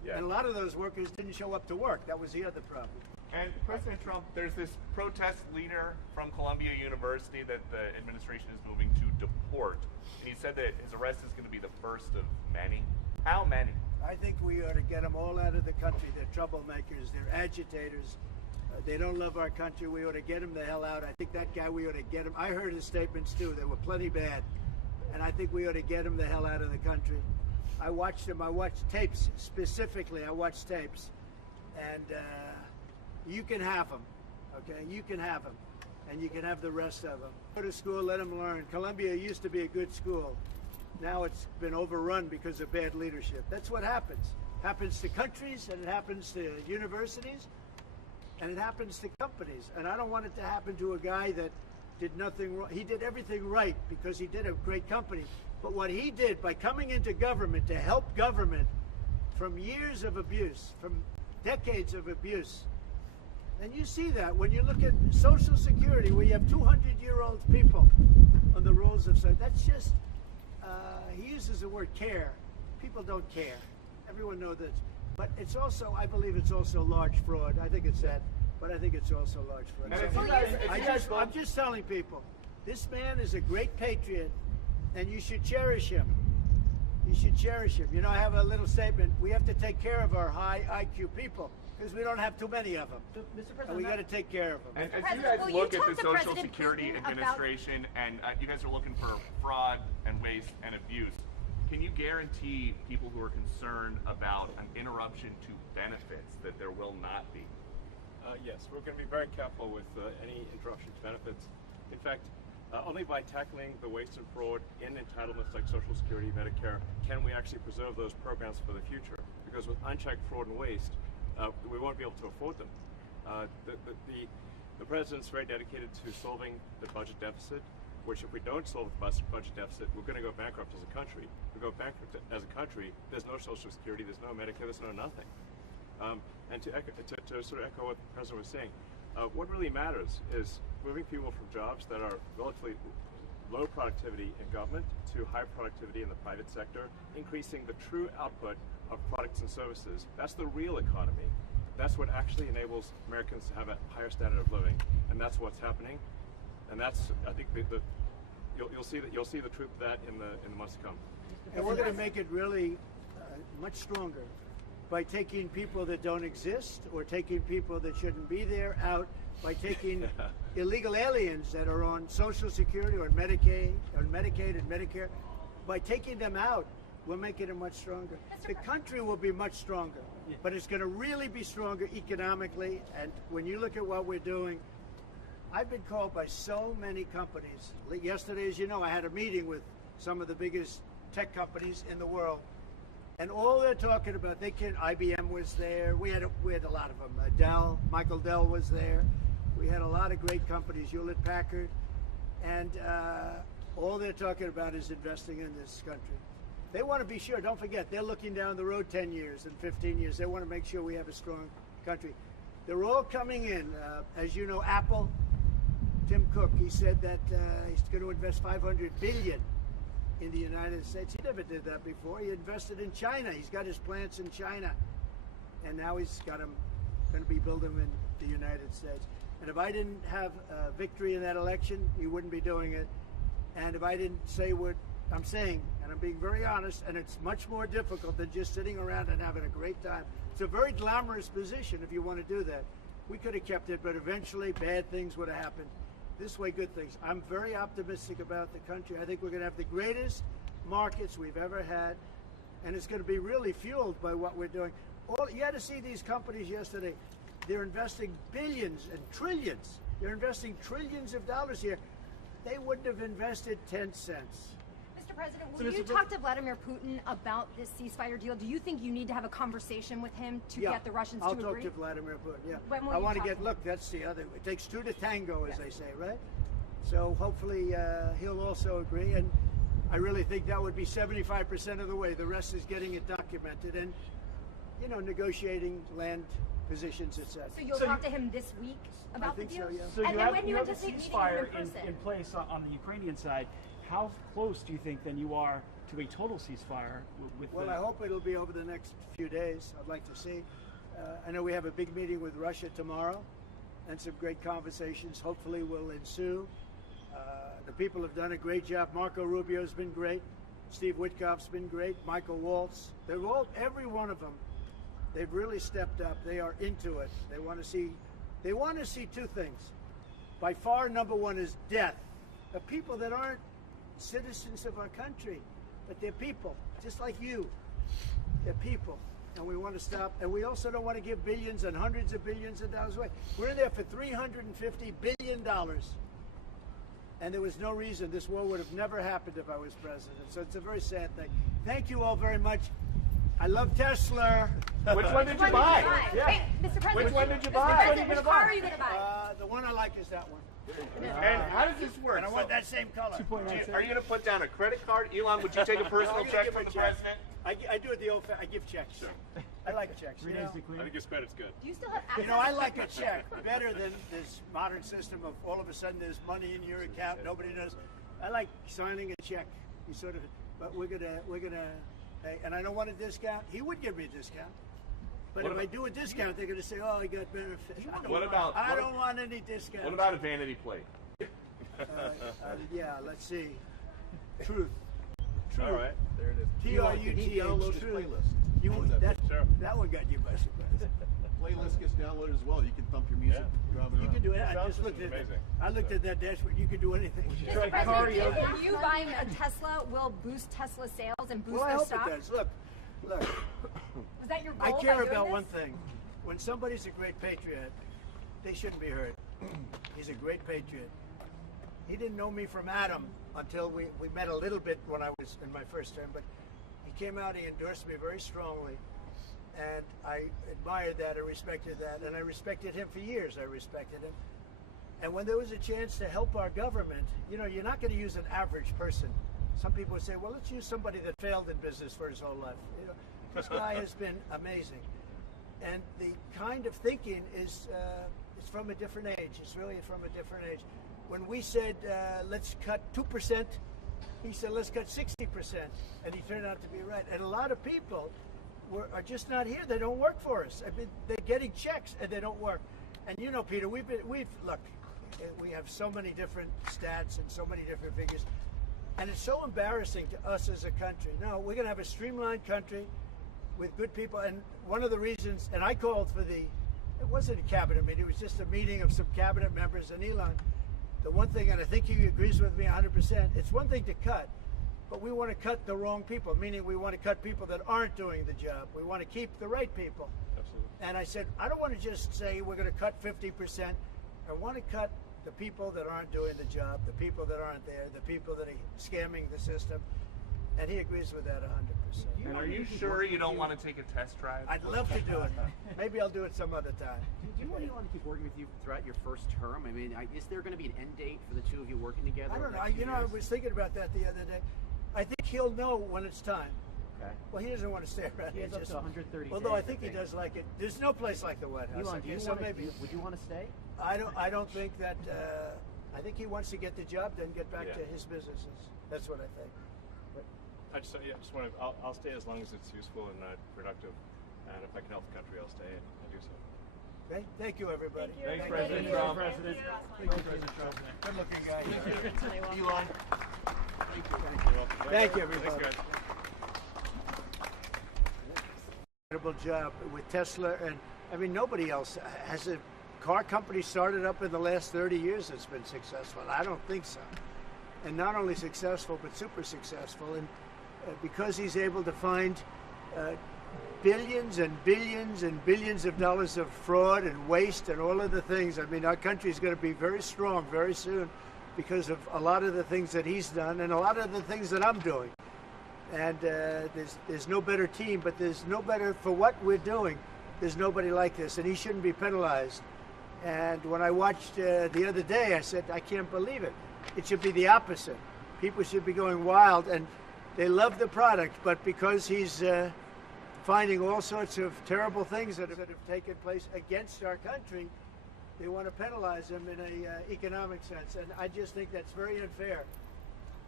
Yeah. And a lot of those workers didn't show up to work. That was the other problem. And President Trump, there's this protest leader from Columbia University that the administration is moving to deport. And he said that his arrest is going to be the first of many. How many? I think we ought to get them all out of the country. They're troublemakers. They're agitators. They don't love our country. We ought to get him the hell out. I think that guy, we ought to get him. I heard his statements too. They were plenty bad. And I think we ought to get him the hell out of the country. I watched him. I watched tapes specifically. I watched tapes. And you can have them. Okay? You can have them. And you can have the rest of them. Go to school, let them learn. Columbia used to be a good school. Now it's been overrun because of bad leadership. That's what happens. Happens to countries, and it happens to universities, and it happens to companies. And I don't want it to happen to a guy that did nothing wrong. He did everything right because he did a great company. But what he did by coming into government to help government from years of abuse, from decades of abuse, and you see that when you look at Social Security, where you have 200-year-old people on the rolls of society. That's just, he uses the word care. People don't care. Everyone knows that. But it's also, I believe it's also large fraud. I think it's that, but I think it's also large fraud. So I'm just telling people, this man is a great patriot, and you should cherish him. You should cherish him. You know, I have a little statement. We have to take care of our high IQ people, because we don't have too many of them. Mr. President, And we got to take care of them. And as you guys look at the Social Security Administration, and you guys are looking for fraud and waste and abuse, can you guarantee people who are concerned about an interruption to benefits that there will not be? Yes, we're going to be very careful with any interruption to benefits. In fact, only by tackling the waste and fraud in entitlements like Social Security, Medicare, can we actually preserve those programs for the future. Because with unchecked fraud and waste, we won't be able to afford them. The president's very dedicated to solving the budget deficit, which if we don't solve the budget deficit, we're going to go bankrupt as a country. If we go bankrupt as a country, there's no Social Security, there's no Medicare, there's no nothing. And to sort of echo what the president was saying, what really matters is moving people from jobs that are relatively low productivity in government to high productivity in the private sector, increasing the true output of products and services. That's the real economy. That's what actually enables Americans to have a higher standard of living, and that's what's happening. And that's, I think, you'll see the truth of that in the months to come. And we're going to make it really much stronger by taking people that don't exist or taking people that shouldn't be there out, by taking illegal aliens that are on Social Security or Medicaid and Medicare. By taking them out, we're making it much stronger. The country will be much stronger, but it's going to really be stronger economically. And when you look at what we're doing, I've been called by so many companies. Yesterday, as you know, I had a meeting with some of the biggest tech companies in the world. And all they're talking about, IBM was there. We had a lot of them. Dell, Michael Dell was there. We had a lot of great companies, Hewlett Packard. And all they're talking about is investing in this country. They want to be sure, don't forget, they're looking down the road 10 years and 15 years. They want to make sure we have a strong country. They're all coming in. As you know, Apple, Tim Cook, he said that he's going to invest $500 billion in the United States. He never did that before. He invested in China. He's got his plants in China. And now he's got them, going to be building them in the United States. And if I didn't have victory in that election, he wouldn't be doing it. And if I didn't say what I'm saying, and I'm being very honest, and it's much more difficult than just sitting around and having a great time. It's a very glamorous position if you want to do that. We could have kept it, but eventually bad things would have happened. This way, good things. I'm very optimistic about the country. I think we're going to have the greatest markets we've ever had, and it's going to be really fueled by what we're doing. You had to see these companies yesterday. They're investing billions and trillions. They're investing trillions of dollars here. They wouldn't have invested 10 cents. Mr. President, will you talk to Vladimir Putin about this ceasefire deal? Do you think you need to have a conversation with him to get the Russians to agree? I'll talk to Vladimir Putin, yeah. I want to get, look, that's the other, it takes two to tango, as they say, right? So hopefully he'll also agree, and I really think that would be 75% of the way. The rest is getting it documented and, you know, negotiating land positions, etc. So you'll talk to him this week about the deal? So, yeah. So and you then have, when you you have a anticipate ceasefire meeting him in person? in place on the Ukrainian side. how close do you think then you are to a total ceasefire? Well, I hope it'll be over the next few days. I'd like to see. I know we have a big meeting with Russia tomorrow, and some great conversations hopefully will ensue. The people have done a great job. Marco Rubio's been great. Steve Witkoff's been great. Michael Waltz. They're all, every one of them, they've really stepped up. They are into it. They want to see two things. By far, number one is death of people that aren't citizens of our country, but they're people, just like you. They're people, and we want to stop. And we also don't want to give billions and hundreds of billions of dollars away. We're in there for $350 billion. And there was no reason this war would have never happened if I was president. So it's a very sad thing. Thank you all very much. I love Tesla. Which one did you buy? Yeah. Wait, Mr. President. Which one did you Mr. buy? President, which car are you going to buy? The one I like is that one. And how does this work? And I want that same color. Are you going to put down a credit card? Elon, would you take a personal check from the president? I do it the old. I give checks. Sure. I like checks. I think it's better. It's good. Do you still have access? I like a check better than this modern system of all of a sudden there's money in your account, nobody knows. I like signing a check. You sort of, but we're gonna, and I don't want a discount. He would give me a discount. But if I do a discount, they're going to say, "Oh, he got benefits." I don't want any discount. What about a vanity plate? Yeah, let's see. Truth. All right, there it is. TRUTH. Truth. That one got you by surprise. Playlist gets downloaded as well. You can thump your music. You can do it. I just looked at it. I looked at that dashboard. You can do anything. Mr. President, you buying a Tesla will boost Tesla sales and boost their stock? I hope it does. Look. Was that your goal? I care about one thing. When somebody's a great patriot, they shouldn't be hurt. He's a great patriot. He didn't know me from Adam until we met a little bit when I was in my first term, but he came out, he endorsed me very strongly, and I admired that, I respected that, and I respected him for years. I respected him. And when there was a chance to help our government, you're not going to use an average person. Some people would say, well, let's use somebody that failed in business for his whole life. This guy has been amazing. And the kind of thinking is it's from a different age. It's really from a different age. When we said, let's cut 2%, he said, let's cut 60%. And he turned out to be right. And a lot of people are just not here. They don't work for us. I mean, they're getting checks and they don't work. And Peter, we have so many different stats and so many different figures. And it's so embarrassing to us as a country. No, we're going to have a streamlined country with good people. And one of the reasons, and I called for it wasn't a cabinet meeting, it was just a meeting of some cabinet members and Elon. The one thing, and I think he agrees with me 100%, it's one thing to cut, but we want to cut the wrong people, meaning we want to cut people that aren't doing the job. We want to keep the right people. Absolutely. And I said, I don't want to just say we're going to cut 50%. I want to cut the people that aren't doing the job, the people that aren't there, the people that are scamming the system. And he agrees with that 100%. And are you sure you don't want to take a test drive? I'd love to do it. Maybe I'll do it some other time. Do you want Elon to keep working with you throughout your first term? I mean, is there going to be an end date for the two of you working together? I don't know. I was thinking about that the other day. I think he'll know when it's time. Okay. Well, he doesn't want to stay around. He has up to 130 Although days, I think he does like it. There's no place like the White House. Elon, would you want to stay? I don't think that. I think he wants to get the job done, get back to his businesses. That's what I think. I just want to. I'll stay as long as it's useful and productive, and if I can help the country, I'll stay and do so. Okay. Thank you, everybody. Thanks, President Trump. Good looking guy. Elon. Thank you, everybody. Thanks, guys. Incredible job with Tesla, and I mean nobody else has a car company started up in the last 30 years that's been successful. I don't think so. And not only successful, but super successful. And because he's able to find billions and billions and billions of dollars of fraud and waste and all of the things. I mean, our country is going to be very strong very soon because of a lot of the things that he's done and a lot of the things that I'm doing. And there's no better team, but there's no better for what we're doing. There's nobody like this, and he shouldn't be penalized. And when I watched the other day, I said, I can't believe it. It should be the opposite. People should be going wild, and they love the product, but because he's finding all sorts of terrible things that have taken place against our country, they want to penalize him in an economic sense. And I just think that's very unfair.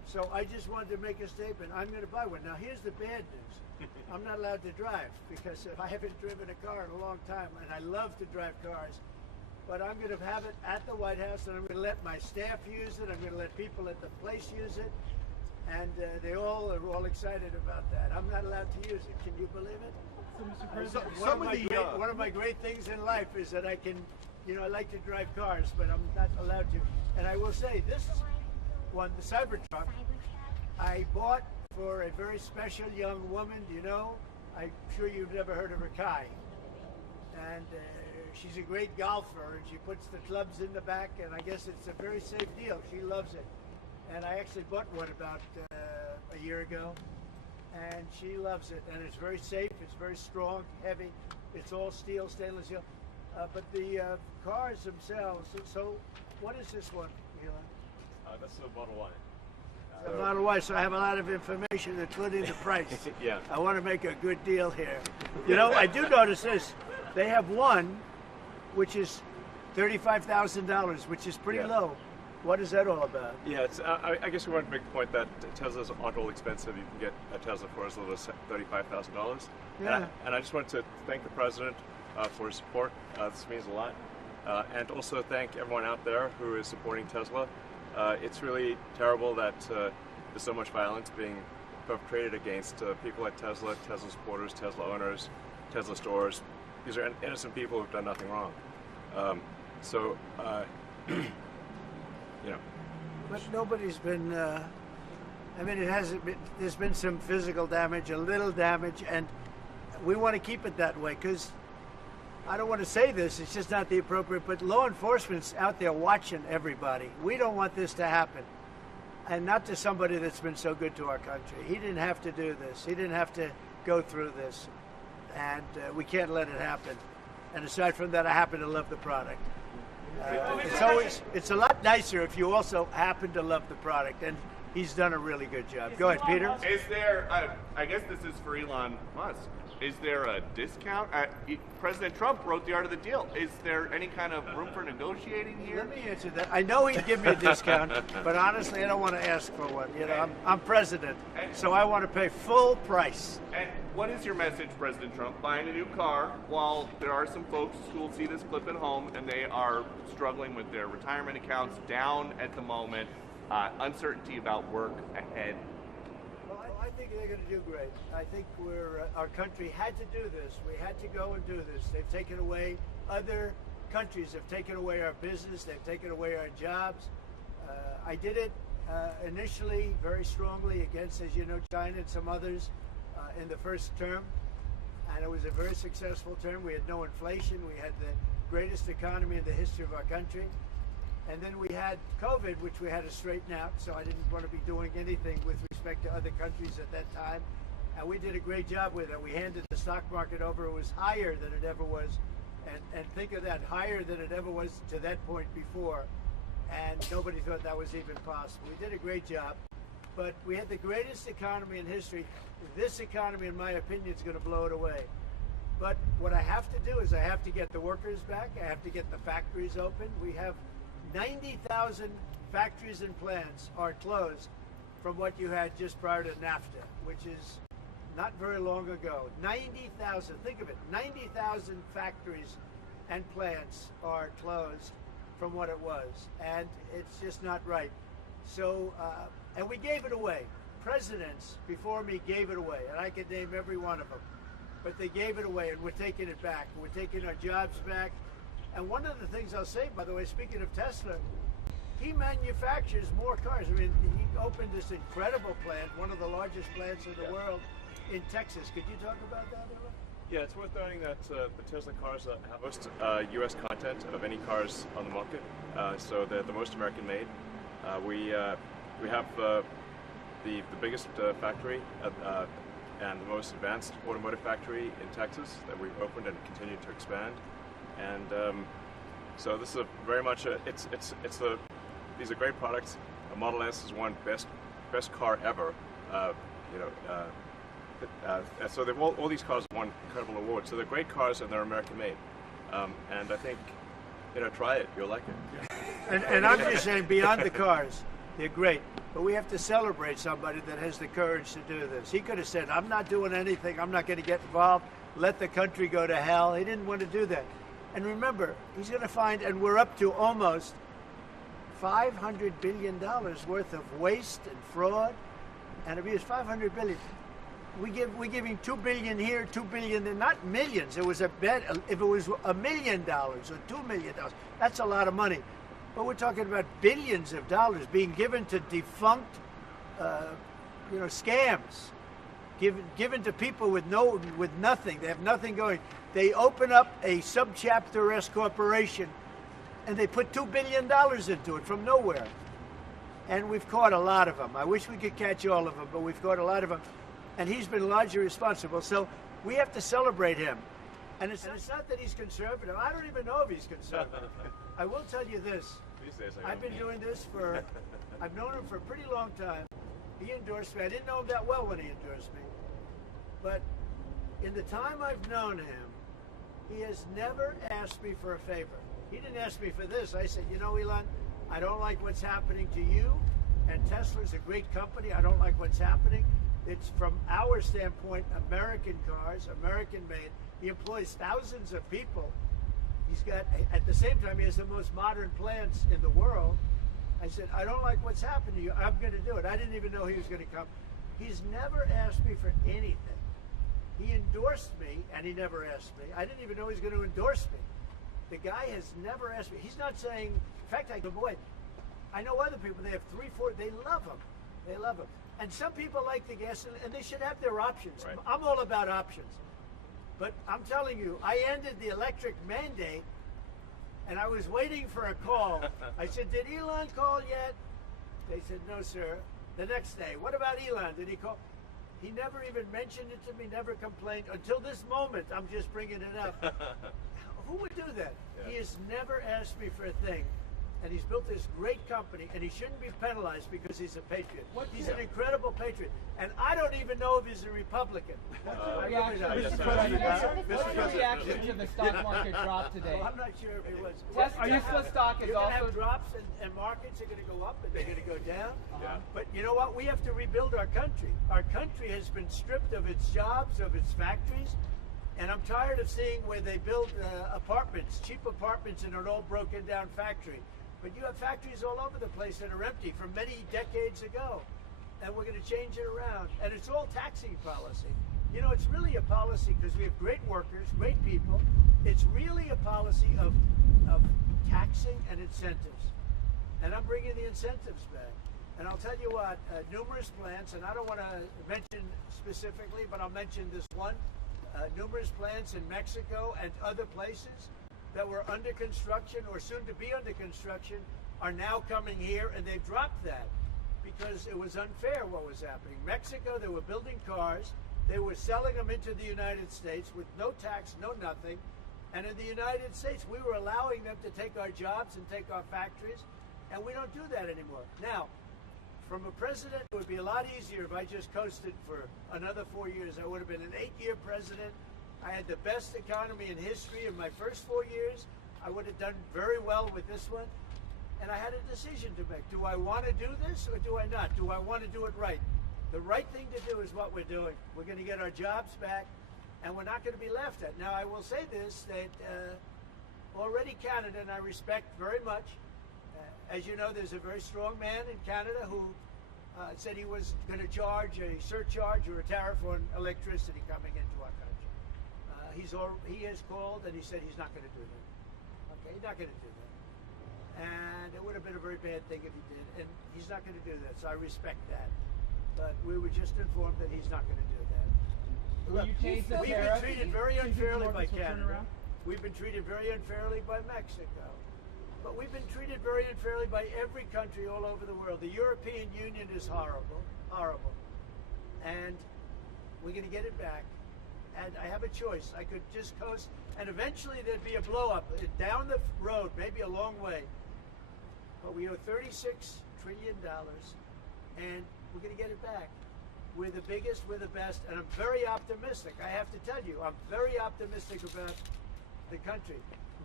So I just wanted to make a statement. I'm going to buy one. Now, here's the bad news. I'm not allowed to drive because I haven't driven a car in a long time, and I love to drive cars. But I'm going to have it at the White House, and I'm going to let my staff use it. I'm going to let people at the place use it. And they all are all excited about that. I'm not allowed to use it. Can you believe it? So, One of my great things in life is that I can, I like to drive cars, but I'm not allowed to. And I will say, this one, the Cybertruck, I bought for a very special young woman. I'm sure you've never heard of her, Kai. And she's a great golfer, and she puts the clubs in the back, and I guess it's a very safe deal. She loves it. And I actually bought one about a year ago, and she loves it. And it's very safe, it's very strong, heavy. It's all steel, stainless steel. But the cars themselves, so what is this one, Elon? That's the Model Y. The Model Y, so I have a lot of information, including the price. Yeah. I want to make a good deal here. I do notice this. They have one, which is $35,000, which is pretty low. What is that all about? Yeah, I guess we want to make the point that Teslas aren't all expensive. You can get a Tesla for as little as $35,000. Yeah. And I just wanted to thank the president for his support. This means a lot. And also thank everyone out there who is supporting Tesla. It's really terrible that there's so much violence being perpetrated against people like Tesla, Tesla supporters, Tesla owners, Tesla stores. These are innocent people who've done nothing wrong. But nobody's been, it hasn't been, there's been some physical damage, a little damage, and we want to keep it that way because I don't want to say this, it's just not the appropriate, but law enforcement's out there watching everybody. We don't want this to happen. And not to somebody that's been so good to our country. He didn't have to do this. He didn't have to go through this. And we can't let it happen. And aside from that, I happen to love the product. It's a lot nicer if you also happen to love the product, and he's done a really good job. Go ahead, Peter. Is there, I guess this is for Elon Musk, is there a discount? President Trump wrote the art of the deal. Is there any kind of room for negotiating here? Let me answer that. I know he'd give me a discount, but honestly, I don't want to ask for one. I'm president, so I want to pay full price. And what is your message, President Trump? Buying a new car while there are some folks who will see this clip at home and they are struggling with their retirement accounts, down at the moment, uncertainty about work ahead. Well, I think they're going to do great. I think our country had to do this. We had to go and do this. They've taken away, other countries have taken away our business. They've taken away our jobs. I did it initially very strongly against, as you know, China and some others in the first term. And it was a very successful term. We had no inflation. We had the greatest economy in the history of our country. And then we had COVID, which we had to straighten out, so I didn't want to be doing anything with respect to other countries at that time. And we did a great job with it. We handed the stock market over. It was higher than it ever was. And think of that, higher than it ever was to that point before. And nobody thought that was even possible. We did a great job. But we had the greatest economy in history. This economy, in my opinion, is going to blow it away. But what I have to do is I have to get the workers back. I have to get the factories open. We have 90,000 factories and plants are closed from what you had just prior to NAFTA, which is not very long ago. 90,000, think of it, 90,000 factories and plants are closed from what it was, and it's just not right. So, and we gave it away. Presidents before me gave it away, and I could name every one of them, but they gave it away, and we're taking it back. We're taking our jobs back. And one of the things I'll say, by the way, speaking of Tesla, he manufactures more cars. I mean, he opened this incredible plant, one of the largest plants in the world, in Texas. Could you talk about that, Ella? Yeah, it's worth noting that the Tesla cars have most U.S. content of any cars on the market, so they're the most American-made. We have the biggest factory and the most advanced automotive factory in Texas that we've opened and continue to expand. And so this is very much these are great products. A Model S is one best car ever. So all these cars have won incredible awards. So they're great cars and they're American made. And I think try it, you'll like it. And I'm just saying, beyond the cars, They're great. But we have to celebrate somebody that has the courage to do this. He could have said, I'm not doing anything. I'm not going to get involved. Let the country go to hell. He didn't want to do that. And remember, he's going to find, and we're up to almost $500 billion worth of waste and fraud and abuse. $500 billion. We're giving $2 billion here, $2 billion there, not millions. It was a bet. If it was $1 million or $2 million, that's a lot of money. But we're talking about billions of dollars being given to defunct, scams, given to people with nothing. They have nothing going. They open up a subchapter S corporation, and they put $2 billion into it from nowhere. And we've caught a lot of them. I wish we could catch all of them, but we've caught a lot of them. And he's been largely responsible. So we have to celebrate him. And it's not that he's conservative. I don't even know if he's conservative. I will tell you this. I've been doing this I've known him for a pretty long time. He endorsed me. I didn't know him that well when he endorsed me. But in the time I've known him, he has never asked me for a favor. He didn't ask me for this. I said, Elon, I don't like what's happening to you. And Tesla's a great company. I don't like what's happening. It's from our standpoint, American cars, American made. He employs thousands of people. He's got, at the same time, he has the most modern plants in the world. I said, I don't like what's happened to you. I'm going to do it. I didn't even know he was going to come. He's never asked me for anything. He endorsed me, and he never asked me. I didn't even know he was going to endorse me. The guy has never asked me. He's not saying, in fact, I go, boy, I know other people, they have 3, 4, they love him. They love him. And some people like the gas, and they should have their options. Right. I'm all about options. But I'm telling you, I ended the electric mandate, and I was waiting for a call. I said, did Elon call yet? They said, no, sir. The next day, what about Elon? Did he call? He never even mentioned it to me, never complained. Until this moment, I'm just bringing it up. Who would do that? Yeah. He has never asked me for a thing. And he's built this great company, and he shouldn't be penalized because he's a patriot. He's an incredible patriot. And I don't even know if he's a Republican. What's your reaction to the stock market drop today? Well, I'm not sure if he was. Tesla stock is also... have drops, and markets are going to go up, and they're going to go down. But you know what? We have to rebuild our country. Our country has been stripped of its jobs, of its factories. And I'm tired of seeing where they build apartments, cheap apartments in an old broken down factory. But you have factories all over the place that are empty from many decades ago. And we're going to change it around. And it's all taxing policy. It's really a policy because we have great workers, great people. It's really a policy of taxing and incentives. And I'm bringing the incentives back. And I'll tell you what, numerous plants, and I don't want to mention specifically, but I'll mention this one. Numerous plants in Mexico and other places that were under construction or soon to be under construction are now coming here, and they've dropped that because it was unfair what was happening. Mexico, they were building cars, they were selling them into the United States with no tax, no nothing, and in the United States we were allowing them to take our jobs and take our factories, and we don't do that anymore. Now, from a president, it would be a lot easier if I just coasted for another 4 years. I would have been an 8-year president. I had the best economy in history in my first 4 years. I would have done very well with this one. And I had a decision to make. Do I want to do this or do I not? Do I want to do it right? The right thing to do is what we're doing. We're going to get our jobs back, and we're not going to be laughed at. Now, I will say this, that already Canada, and I respect very much, as you know, there's a very strong man in Canada who said he was going to charge a surcharge or a tariff on electricity coming into our country. He has called and he said he's not going to do that. Okay, he's not going to do that. And it would have been a very bad thing if he did. And he's not going to do that, so I respect that. But we were just informed that he's not going to do that. Look, we've been treated very unfairly by Canada. We've been treated very unfairly by Mexico. But we've been treated very unfairly by every country all over the world. The European Union is horrible, horrible. And we're going to get it back. And I have a choice. I could just coast, and eventually there'd be a blow-up down the road, maybe a long way. But we owe $36 trillion, and we're going to get it back. We're the biggest, we're the best, and I'm very optimistic. I have to tell you, I'm very optimistic about the country.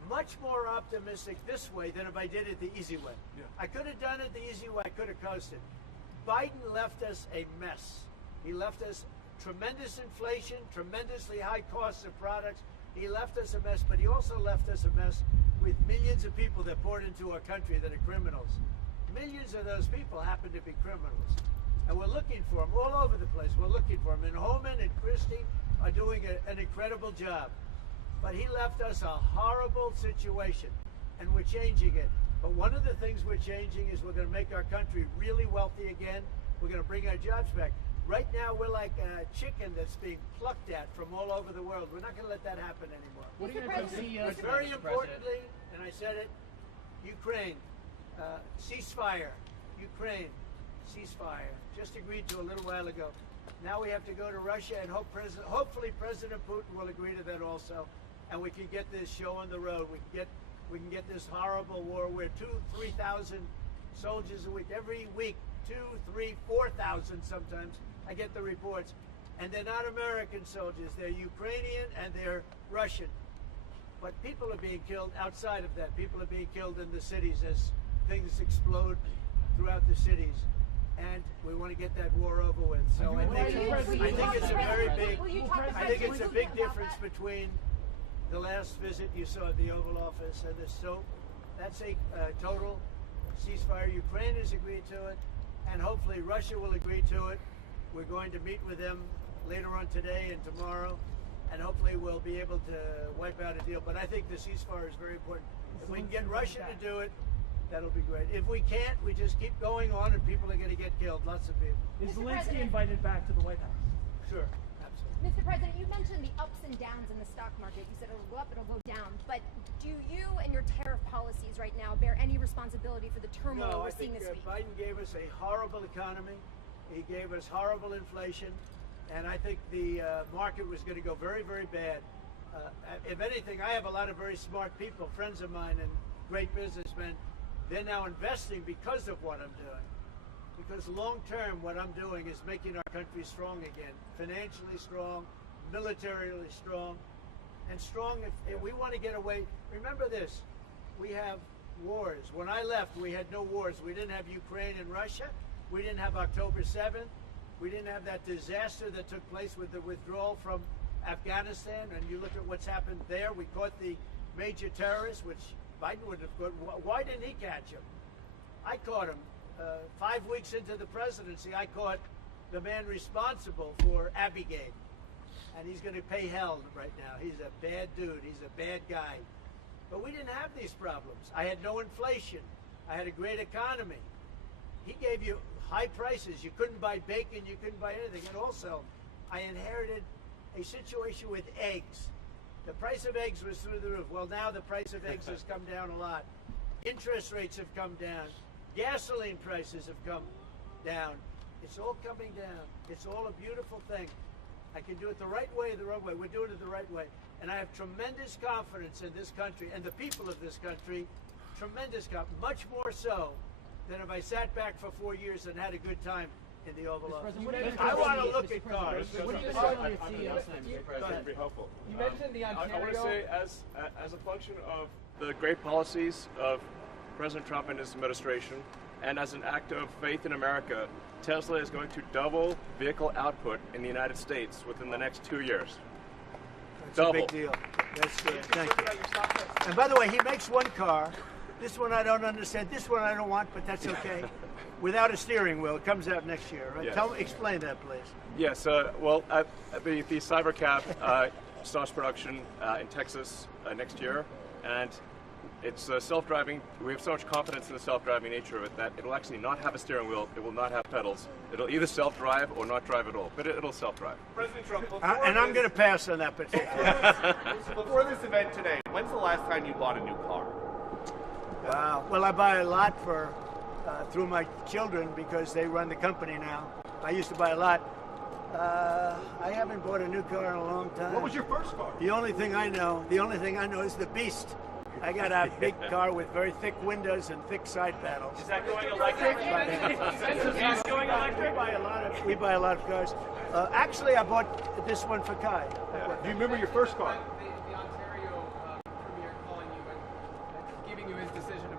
much more optimistic this way than if I did it the easy way. Yeah. I could have done it the easy way. I could have coasted. Biden left us a mess. He left us tremendous inflation, tremendously high costs of products. He left us a mess, but he also left us a mess with millions of people that poured into our country that are criminals. Millions of those people happen to be criminals. And we're looking for them all over the place. We're looking for them. And Holman and Christie are doing an incredible job. But he left us a horrible situation, and we're changing it. But one of the things we're changing is we're going to make our country really wealthy again. We're going to bring our jobs back. Right now, we're like a chicken that's being plucked at from all over the world. We're not going to let that happen anymore. What are you going to tell CEOs? But very importantly, and I said it, Ukraine, ceasefire. Ukraine, ceasefire. Just agreed to a little while ago. Now we have to go to Russia, and hopefully President Putin will agree to that also, and we can get this show on the road. We can get this horrible war where 2,000-3,000 soldiers a week, every week, 2,000, 3,000, 4,000 sometimes. I get the reports, and they're not American soldiers. They're Ukrainian and they're Russian. But people are being killed outside of that. People are being killed in the cities as things explode throughout the cities. And we want to get that war over with. So I think it's a very big, I think it's a big difference between the last visit you saw at the Oval Office and this. So that's a total ceasefire. Ukraine has agreed to it, and hopefully Russia will agree to it. We're going to meet with them later on today and tomorrow, and hopefully we'll be able to wipe out a deal. But I think the ceasefire is very important. If we can get Russia to do it, that'll be great. If we can't, we just keep going on, and people are going to get killed. Lots of people. Is Zelensky invited back to the White House? Sure, absolutely. Mr. President, you mentioned the ups and downs in the stock market. You said it'll go up, it'll go down. But do you and your tariff policies right now bear any responsibility for the turmoil we're seeing this week? Biden gave us a horrible economy. He gave us horrible inflation. And I think the market was going to go very, very bad. If anything, I have a lot of very smart people, friends of mine and great businessmen. They're now investing because of what I'm doing. Because long term, what I'm doing is making our country strong again. Financially strong, militarily strong, and strong if we want to get away. Remember this, we have wars. When I left, we had no wars. We didn't have Ukraine and Russia. We didn't have October 7th. We didn't have that disaster that took place with the withdrawal from Afghanistan. And you look at what's happened there. We caught the major terrorists, which Biden would have caught. Why didn't he catch him? I caught him. 5 weeks into the presidency, I caught the man responsible for Abigate. And he's going to pay hell right now. He's a bad dude. He's a bad guy. But we didn't have these problems. I had no inflation. I had a great economy. He gave you high prices. You couldn't buy bacon. You couldn't buy anything. And also, I inherited a situation with eggs. The price of eggs was through the roof. Well, now the price of eggs has come down a lot. Interest rates have come down. Gasoline prices have come down. It's all coming down. It's all a beautiful thing. I can do it the right way, the wrong way. We're doing it the right way. And I have tremendous confidence in this country and the people of this country. Tremendous confidence. Much more so than if I sat back for 4 years and had a good time in the Oval Office. I want to look at cars. What do you tell your CEOs then, Mr. President? That'd be helpful. You mentioned the Ontario. I want to say, as a function of the great policies of President Trump and his administration, and as an act of faith in America, Tesla is going to double vehicle output in the United States within the next 2 years. That's Double. a big deal. That's good. Thank you. And by the way, he makes one car. This one I don't understand. This one I don't want, but that's okay. Without a steering wheel. It comes out next year, right? Yes. Explain that, please. Yes. Well, the Cybercab starts production in Texas next year, and it's self-driving. We have so much confidence in the self-driving nature of it that it'll actually not have a steering wheel. It will not have pedals. It'll either self-drive or not drive at all, but it'll self-drive. President Trump, And I'm going to pass on that particular. before this event today, when's the last time you bought a new car? Well, I buy a lot through my children because they run the company now. I used to buy a lot. I haven't bought a new car in a long time. What was your first car? The only thing I know is the Beast. I got a big car with very thick windows and thick side panels. Is that going electric? Is going electric? We buy a lot of cars. Actually, I bought this one for Kai. Do you remember your first car? The Ontario premier calling you and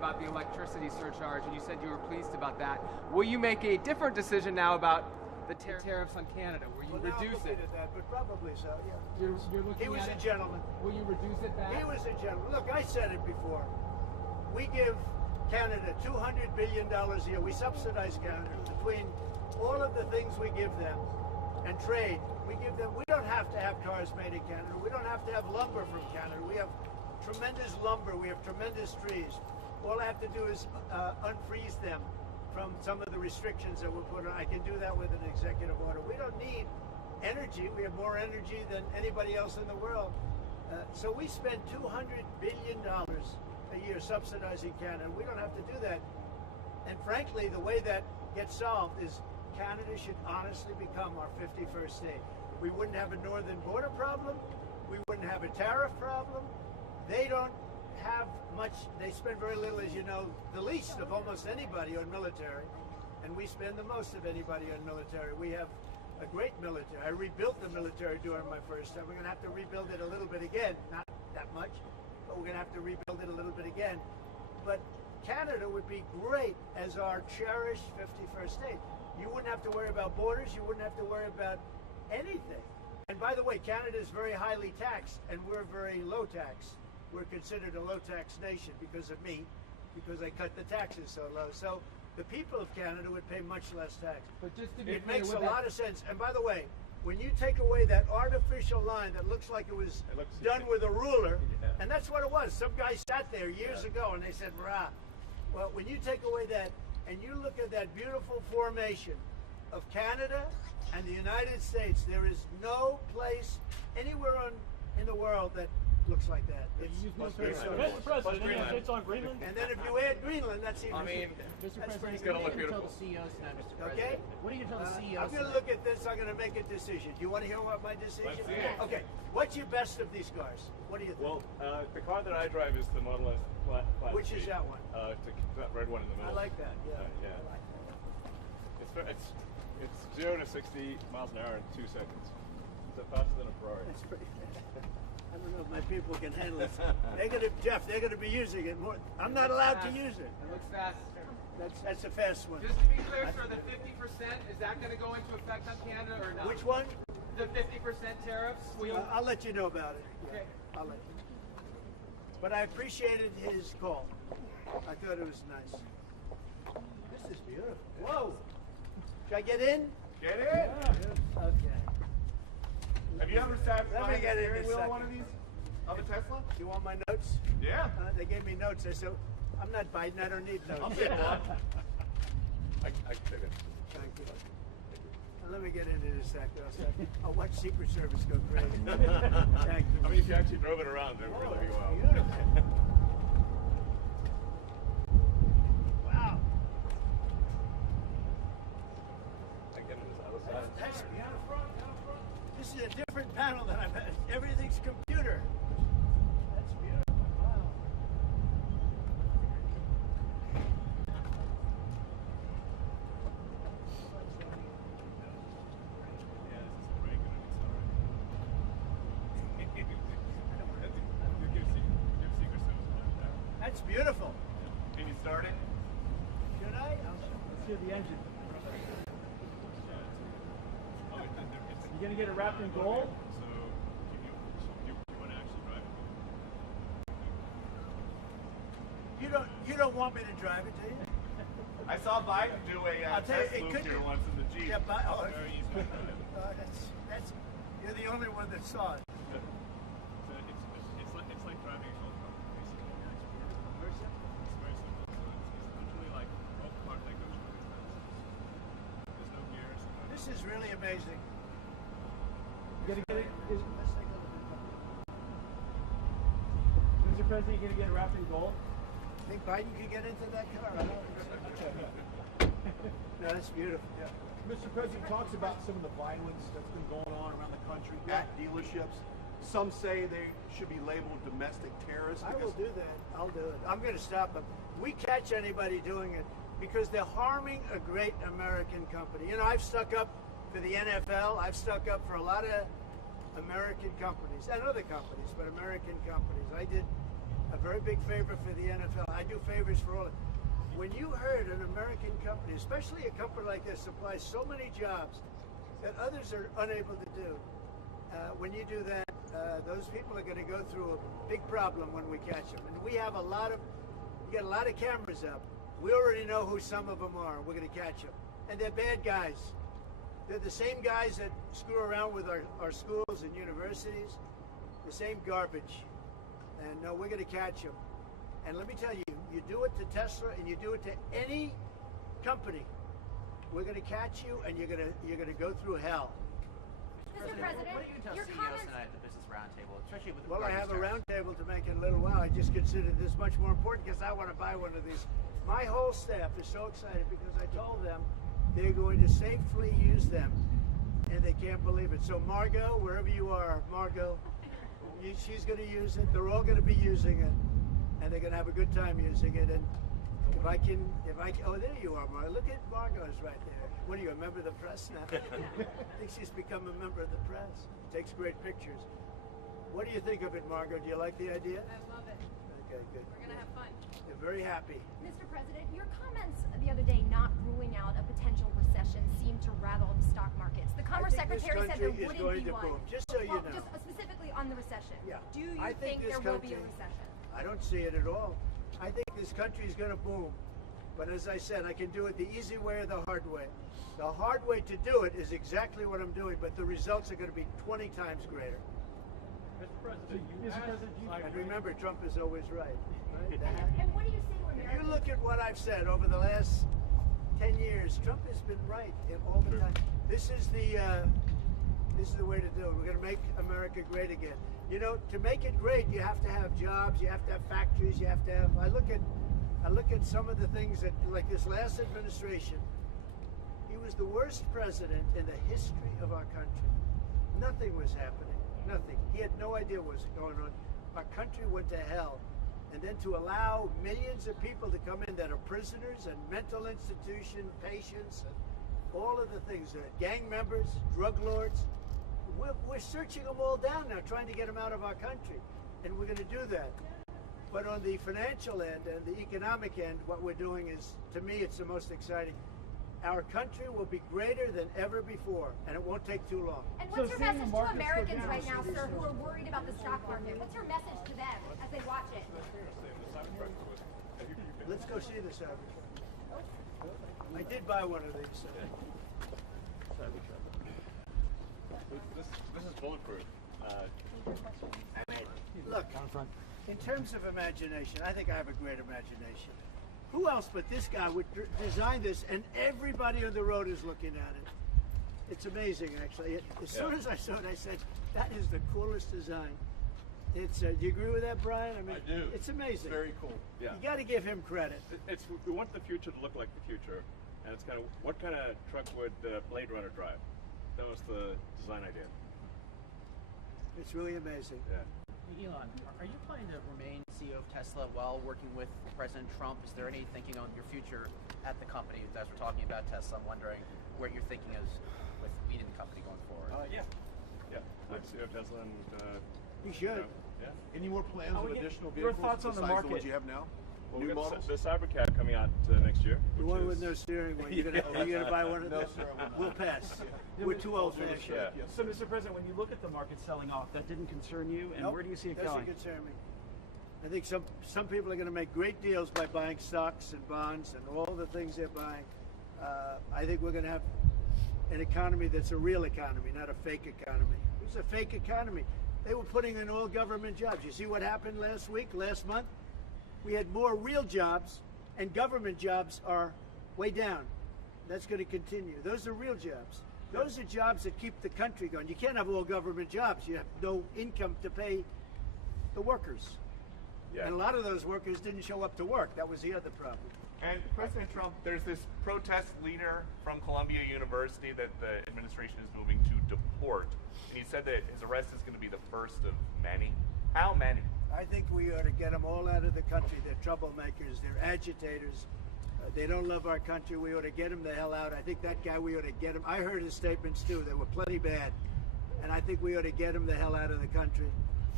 about the electricity surcharge, and you said you were pleased about that. Will you make a different decision now about the tariffs on Canada? Will you reduce it? At that, but probably so. Yeah. You're looking He was at a it? gentleman. Will you reduce it back? He was a gentleman. Look, I said it before. We give Canada $200 billion a year. We subsidize Canada between all of the things we give them and trade. We give them. We don't have to have cars made in Canada. We don't have to have lumber from Canada. We have tremendous lumber. We have tremendous trees. All I have to do is unfreeze them from some of the restrictions that were put on. I can do that with an executive order. We don't need energy. We have more energy than anybody else in the world. So we spend $200 billion a year subsidizing Canada. We don't have to do that. And frankly, the way that gets solved is Canada should honestly become our 51st state. We wouldn't have a northern border problem. We wouldn't have a tariff problem. They don't have much. They spend very little, as you know, the least of almost anybody on military. And we spend the most of anybody on military. We have a great military. I rebuilt the military during my first time. We're going to have to rebuild it a little bit again. Not that much, but we're going to have to rebuild it a little bit again. But Canada would be great as our cherished 51st state. You wouldn't have to worry about borders. You wouldn't have to worry about anything. And by the way, Canada is very highly taxed, and we're very low tax. We're considered a low tax nation because of me, because I cut the taxes so low. So the people of Canada would pay much less tax. But just to be It clear, makes with a that- lot of sense. And by the way, when you take away that artificial line that looks like it was done with a ruler, and that's what it was. Some guy sat there years ago and they said, rah. Well, when you take away that and you look at that beautiful formation of Canada and the United States, there is no place anywhere in the world that looks like that. Mr. President, it's on Greenland. And then if you add Greenland, that's even. I mean, Mr. That's President, pretty gonna look what are you beautiful. gonna tell the CEOs tonight, Mr. President? Okay. What are you gonna tell the CEOs I'm going to tonight? look at this. I'm going to make a decision. Do you want to hear what my decision Let's see is? it. Okay. What's your best of these cars? What do you think? Well, the car that I drive is the Model S Flat Which is Street. that one? That red one in the I middle. like that. Yeah. Yeah. I like that. It's 0 to 60 miles an hour in 2 seconds. It's faster than a Ferrari. That's pretty fast. I don't know if my people can handle it. Jeff, they're going to be using it more. I'm not allowed to use it. It looks fast. That's a fast one. Just to be clear, sir, the 50%, is that going to go into effect on Canada or not? Which one? The 50% tariffs? Will you... I'll let you know about it. Yeah, Okay. I'll let you know. But I appreciated his call. I thought it was nice. This is beautiful. Whoa! Should I get in? Get in. Okay. Have you ever sat Let me behind the get in steering a wheel of second. one of these? Of a Tesla? You want my notes? Yeah. They gave me notes. I said, I'm not Biden. I don't need notes. I'll take one. I can take it. Thank you. Let me get into this sector. I'll watch Secret Service go crazy. Thank you. I mean, if you actually drove it around, it would really be wild. Beautiful. Wow. I get it this other side. That's beautiful. This is a different panel than I've had. Everything's computer. That's beautiful. Wow. That's beautiful. Can you start it? Should I? Let's hear the engine. You gonna get it wrapped in gold? You don't want me to drive it, do you? I saw Biden do a I'll tell you, test it move could here be- once in the Jeep. Yeah, but that's you're the only one that saw it. It's like driving a golf cart, basically. It's very simple. It's very simple. So it's literally like a golf cart that goes really fast. There's no gears. This is really amazing. You gonna get it? Let's take a look at Mr. President, you gonna get it wrapped in gold? Think Biden could get into that car? I don't know. No, that's beautiful. Yeah. Mr. President talks about some of the violence that's been going on around the country at dealerships. Some say they should be labeled domestic terrorists. I will do that. I'll do it. I'm going to stop them. We catch anybody doing it because they're harming a great American company. You know, I've stuck up for the NFL. I've stuck up for a lot of American companies and other companies, but American companies. I did a very big favor for the NFL. I do favors for all. When you heard an American company, especially a company like this, supplies so many jobs that others are unable to do, when you do that, those people are going to go through a big problem when we catch them. And we have you got a lot of cameras up. We already know who some of them are. We're going to catch them. And they're bad guys. They're the same guys that screw around with our schools and universities, the same garbage. And no, we're going to catch them. And let me tell you, you do it to Tesla and you do it to any company, we're going to catch you and you're going to go through hell. Mr. President, what do you tell your CEOs comments... tonight at the Business Roundtable, especially with Well, I have a roundtable to make in a little while. I just considered this much more important because I want to buy one of these. My whole staff is so excited because I told them they're going to safely use them, and they can't believe it. So Margot, wherever you are, Margot, she's going to use it. They're all going to be using it, and they're going to have a good time using it. And if I can, oh, there you are, Margot. Look at Margot's right there. What are you, a member of the press now? I think she's become a member of the press. Takes great pictures. What do you think of it, Margot? Do you like the idea? I love it. Okay, good. We're going to have fun. They're very happy. Mr. President, your comments the other day not ruling out a potential recession seemed to rattle the stock markets. The Commerce Secretary said there wouldn't be one. Boom. Just so you know. Just specifically on the recession. Yeah. Do you think there will be a recession? I don't see it at all. I think this country is going to boom. But as I said, I can do it the easy way or the hard way. The hard way to do it is exactly what I'm doing, but the results are going to be 20 times greater. Mr. President, And remember, Trump is always right. And what do you say to If Americans? you look at what I've said over the last 10 years, Trump has been right all the time. This is the way to do it. We're going to make America great again. You know, to make it great, you have to have jobs, you have to have factories, you have to have. I look at some of the things that, like this last administration, he was the worst president in the history of our country. Nothing was happening. Nothing. He had no idea what was going on. Our country went to hell. And then to allow millions of people to come in that are prisoners and mental institution patients and all of the things, gang members, drug lords, we're searching them all down now, trying to get them out of our country. And we're going to do that. But on the financial end and the economic end, what we're doing is, to me, it's the most exciting. Our country will be greater than ever before, and it won't take too long. And what's your message to Americans right now, sir, who are worried about the stock market? What's your message to them as they watch it? Let's go see this average. I did buy one of these. This is bulletproof. I mean, look, in terms of imagination, I think I have a great imagination. Who else but this guy would design this, and everybody on the road is looking at it? It's amazing, actually. As soon as I saw it, I said, that is the coolest design. It's. Do you agree with that, Brian? I mean, I do. It's amazing. Very cool. Yeah. You got to give him credit. We want the future to look like the future, and it's kind of what kind of truck would Blade Runner drive? That was the design idea. It's really amazing. Yeah. Elon, are you planning to remain CEO of Tesla while working with President Trump? Is there any thinking on your future at the company? As we're talking about Tesla, I'm wondering what your thinking is with leading the company going forward. Yeah. I'm CEO of Tesla, and You should. yeah. Any more plans of additional your vehicles thoughts on the besides the market? ones you have now? Well, New we got models? the Cybercab coming out next year. The which one with is- no steering wheel. Are you gonna buy one of No, those? sir, I will not. We'll pass. We're too old-fashioned. Yeah. Yes. So, Mr. President, when you look at the market selling off, that didn't concern you, and Nope, where do you see it doesn't going? concern me. I think some people are going to make great deals by buying stocks and bonds and all the things they're buying. I think we're going to have an economy that's a real economy, not a fake economy. It was a fake economy. They were putting in all government jobs. You see what happened last month? We had more real jobs, and government jobs are way down. That's going to continue. Those are real jobs. Those are jobs that keep the country going. You can't have all government jobs. You have no income to pay the workers. Yeah. And a lot of those workers didn't show up to work. That was the other problem. And President Trump, there's this protest leader from Columbia University that the administration is moving to deport. And he said that his arrest is going to be the first of many. How many? I think we ought to get them all out of the country. They're troublemakers. They're agitators. They don't love our country. We ought to get him the hell out. I think that guy, we ought to get him. I heard his statements too. They were plenty bad. And I think we ought to get him the hell out of the country.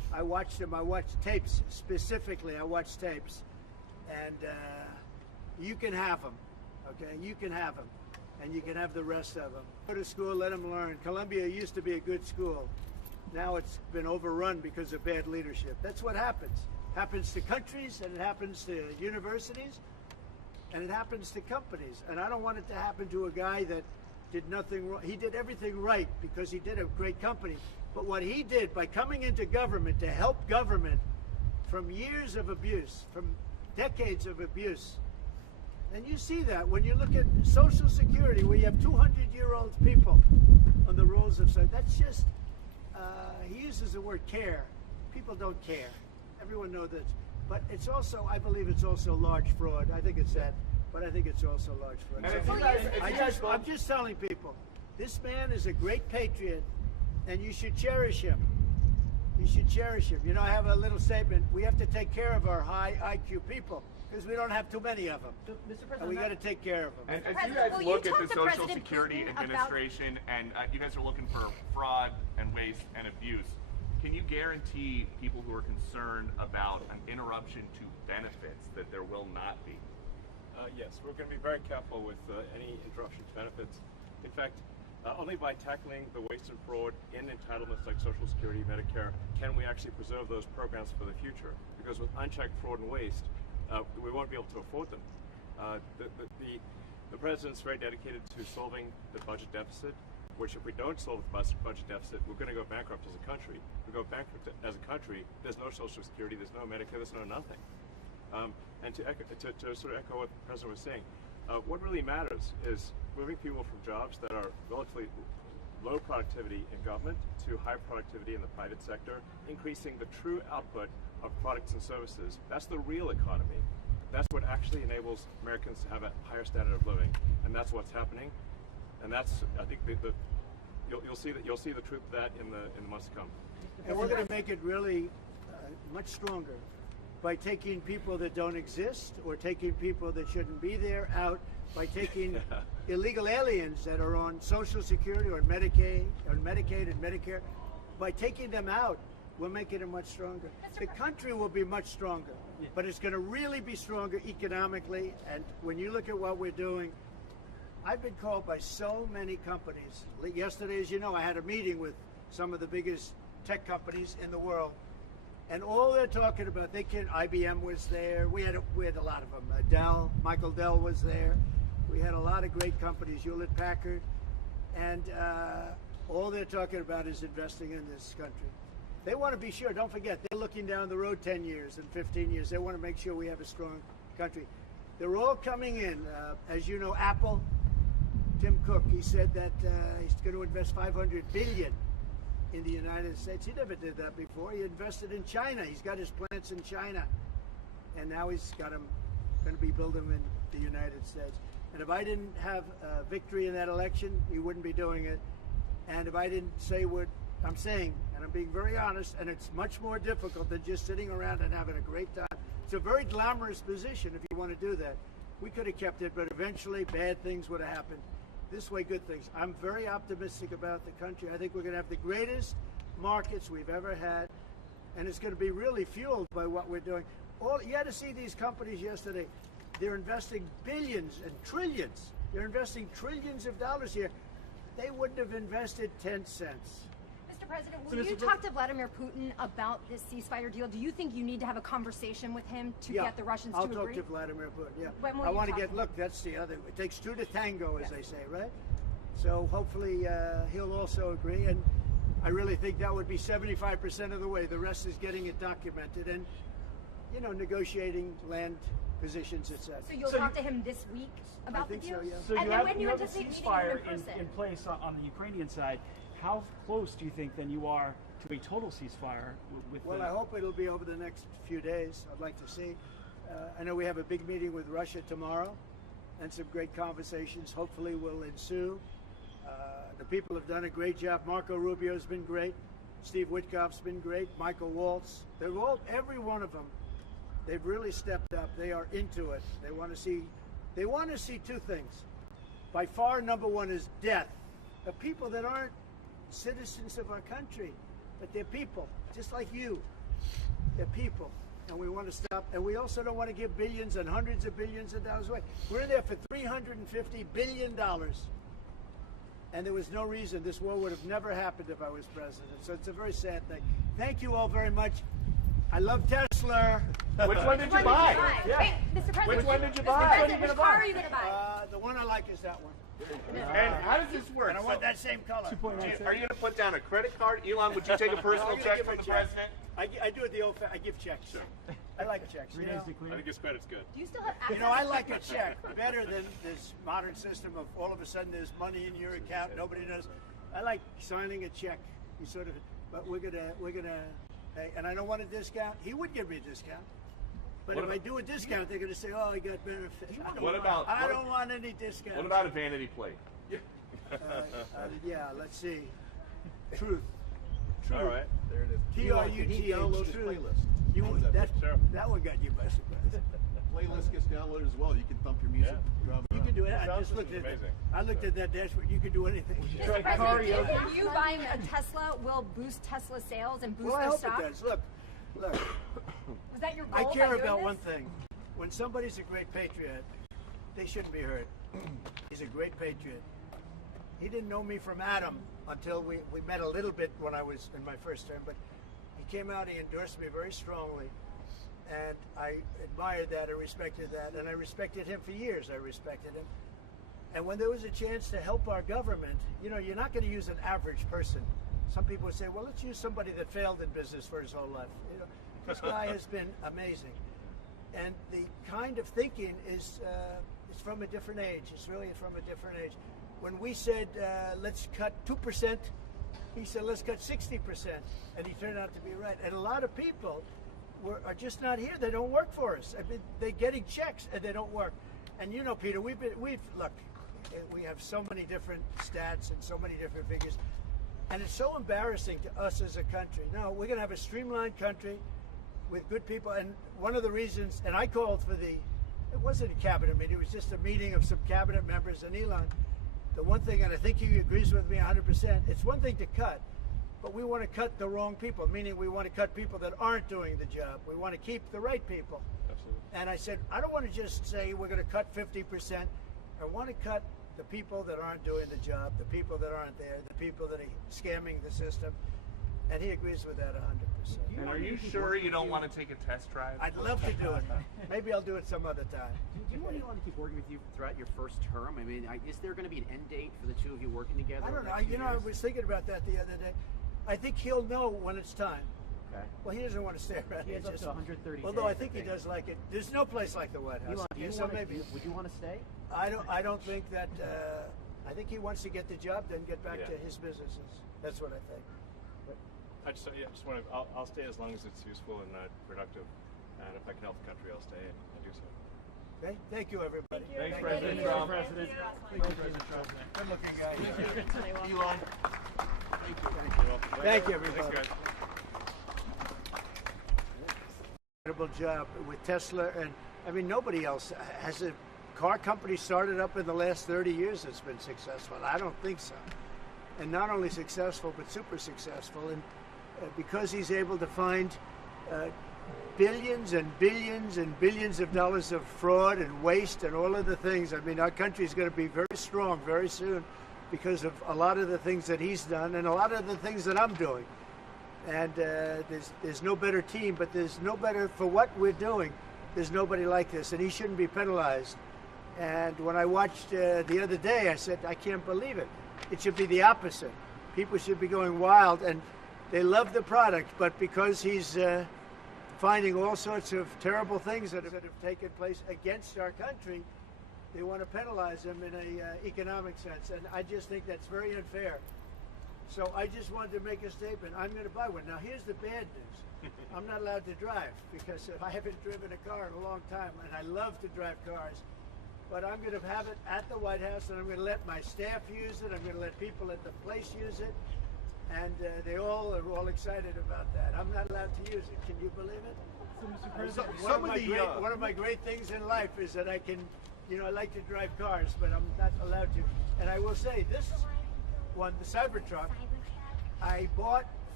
I watched them. I watched tapes specifically. I watched tapes, and you can have them. Okay, you can have them, and you can have the rest of them. Go to school, let them learn. Columbia used to be a good school. Now it's been overrun because of bad leadership. That's what happens. Happens to countries, and it happens to universities, and it happens to companies. And I don't want it to happen to a guy that did nothing wrong. He did everything right because he did a great company. But what he did by coming into government to help government from years of abuse, from decades of abuse, and you see that when you look at Social Security, where you have 200-year-old people on the rolls of society. That's just, he uses the word care. People don't care. Everyone knows that. But it's also, I believe it's also large fraud. I think it's that, but I think it's also large fraud. So I'm just telling people, this man is a great patriot, and you should cherish him. You should cherish him. You know, I have a little statement. We have to take care of our high IQ people, because we don't have too many of them. Mr. President, and we got to take care of them. And as you guys look at the Social Security Administration, and you guys are looking for fraud and waste and abuse, can you guarantee people who are concerned about an interruption to benefits that there will not be? Yes, we're going to be very careful with any interruption to benefits. In fact, only by tackling the waste and fraud in entitlements like Social Security, Medicare, can we actually preserve those programs for the future. Because with unchecked fraud and waste, we won't be able to afford them. The president's very dedicated to solving the budget deficit, which if we don't solve the budget deficit, we're going to go bankrupt as a country. If we go bankrupt as a country, there's no Social Security, there's no Medicare, there's no nothing. And to sort of echo what the president was saying, what really matters is moving people from jobs that are relatively low productivity in government to high productivity in the private sector, increasing the true output of products and services. That's the real economy. That's what actually enables Americans to have a higher standard of living, and that's what's happening. And that's, I think, you'll see the truth of that in the months to come. And we're going to make it really much stronger by taking people that don't exist or taking people that shouldn't be there out, by taking illegal aliens that are on Social Security or Medicaid and Medicare, by taking them out. We're making it much stronger. The country will be much stronger, but it's going to really be stronger economically. And when you look at what we're doing, I've been called by so many companies. Yesterday, as you know, I had a meeting with some of the biggest tech companies in the world, and all they're talking about, IBM was there. We had a lot of them. Dell, Michael Dell was there. We had a lot of great companies, Hewlett Packard, and all they're talking about is investing in this country. They want to be sure, don't forget, they're looking down the road 10 years and 15 years. They want to make sure we have a strong country. They're all coming in. As you know, Apple, Tim Cook, he said that he's going to invest $500 billion in the United States. He never did that before. He invested in China. He's got his plants in China. And now he's got them, going to be building them in the United States. And if I didn't have victory in that election, he wouldn't be doing it. And if I didn't say what I'm saying, and I'm being very honest, and it's much more difficult than just sitting around and having a great time. It's a very glamorous position if you want to do that. We could have kept it, but eventually bad things would have happened. This way, good things. I'm very optimistic about the country. I think we're going to have the greatest markets we've ever had, and it's going to be really fueled by what we're doing. You had to see these companies yesterday. They're investing billions and trillions. They're investing trillions of dollars here. They wouldn't have invested 10 cents. Mr. President, will you talk to Vladimir Putin about this ceasefire deal? Do you think you need to have a conversation with him to get the Russians to agree? I'll talk to Vladimir Putin, I want to get, look, that's the other, it takes two to tango, as they say, right? So hopefully he'll also agree, and I really think that would be 75% of the way. The rest is getting it documented and, you know, negotiating land positions, etc. So you'll talk to him this week about the deal? So you have a ceasefire in place on the Ukrainian side. How close do you think then you are to a total ceasefire? I hope it'll be over the next few days. I'd like to see. I know we have a big meeting with Russia tomorrow, and some great conversations hopefully will ensue. The people have done a great job. Marco Rubio's been great. Steve Witkoff's been great. Michael Waltz. They're all, every one of them, they've really stepped up. They are into it. They want to see two things. By far, number one is death of people that aren't citizens of our country, but they're people just like you. the people. And we want to stop, and we also don't want to give billions and hundreds of billions of dollars away. We're in there for $350 billion. And there was no reason this war would have never happened if I was president. So it's a very sad thing. Thank you all very much. I love Tesla. Which one did you buy? Yeah. Wait, Mr. President. Which one did you Mr. buy? President, which car are you going to buy? The one I like is that one. And how does this work? And I want that same color. Are you going to put down a credit card? Elon, would you take a personal check from the president? I do it the old I give checks. Sure. I like checks. You know? I think it's better. It's good. Do you still have access? You know, I like a check better than this modern system of all of a sudden there's money in your account, nobody knows. I like signing a check. You sort of, but we're gonna, and I don't want a discount. He would give me a discount. But if I do a discount, they're going to say, "Oh, he got benefits." I don't want any discount. What about a vanity plate? Yeah, let's see. Truth. All right, there it is. TRUTH. Truth. That one got you by surprise. Playlist gets downloaded as well. You can thump your music. You can do it. I just looked at it. I looked at that dashboard. You can do anything. Mr. President, you buying a Tesla will boost Tesla sales and boost their stock? I hope it does. Look. Was that your goal? I care about one thing. When somebody's a great patriot, they shouldn't be hurt. He's a great patriot. He didn't know me from Adam until we met a little bit when I was in my first term, but he came out, he endorsed me very strongly, and I admired that, I respected that, and I respected him for years. I respected him. And when there was a chance to help our government, you know, you're not going to use an average person. Some people would say, well, let's use somebody that failed in business for his whole life. You know, this guy has been amazing. And the kind of thinking is from a different age. It's really from a different age. When we said, let's cut 2%, he said, let's cut 60%. And he turned out to be right. And a lot of people are just not here. They don't work for us. I mean, they're getting checks and they don't work. And you know, Peter, we've look, we have so many different stats and so many different figures. And it's so embarrassing to us as a country. No, we're going to have a streamlined country with good people. And one of the reasons, and I called for it wasn't a cabinet meeting, it was just a meeting of some cabinet members and Elon. The one thing, and I think he agrees with me 100%, it's one thing to cut, but we want to cut the wrong people, meaning we want to cut people that aren't doing the job. We want to keep the right people. Absolutely. And I said, I don't want to just say we're going to cut 50%. I want to cut the people that aren't doing the job, the people that aren't there, the people that are scamming the system. And he agrees with that 100%. And are you sure you don't want to take a test drive? I'd love to do it. Maybe I'll do it some other time. Do you want Elon to keep working with you throughout your first term? I mean, is there going to be an end date for the two of you working together? I don't know. You know, I was thinking about that the other day. I think he'll know when it's time. Okay. Well, he doesn't want to stay around. He has up to 130 Although days, I think he does like it. There's no place like the White House. Elon, would you want to stay? I don't think that. I think he wants to get the job done, get back to his businesses. That's what I think. I just want to. I'll stay as long as it's useful and productive, and if I can help the country, I'll stay and do so. Okay. Thank you, everybody. Thanks, President Trump. President. Thank you, President Trump. Good looking guy. Elon. Thank you, everybody. Thanks, guys. Incredible job with Tesla, and I mean nobody else has a car company started up in the last 30 years that's been successful. I don't think so. And not only successful, but super successful. And because he's able to find billions and billions and billions of dollars of fraud and waste and all of the things. I mean, our country is going to be very strong very soon because of a lot of the things that he's done and a lot of the things that I'm doing. And there's no better team, but there's no better for what we're doing. There's nobody like this, and he shouldn't be penalized. And when I watched the other day, I said, I can't believe it. It should be the opposite. People should be going wild, and they love the product, but because he's finding all sorts of terrible things that have taken place against our country, they want to penalize him in an economic sense. And I just think that's very unfair. So I just wanted to make a statement. I'm going to buy one. Now, here's the bad news. I'm not allowed to drive because I haven't driven a car in a long time, and I love to drive cars. But I'm going to have it at the White House, and I'm going to let my staff use it. I'm going to let people at the place use it. And they are all excited about that. I'm not allowed to use it. Can you believe it? One of my great things in life is that I can, I like to drive cars, but I'm not allowed to. And I will say, this one, the Cybertruck, I bought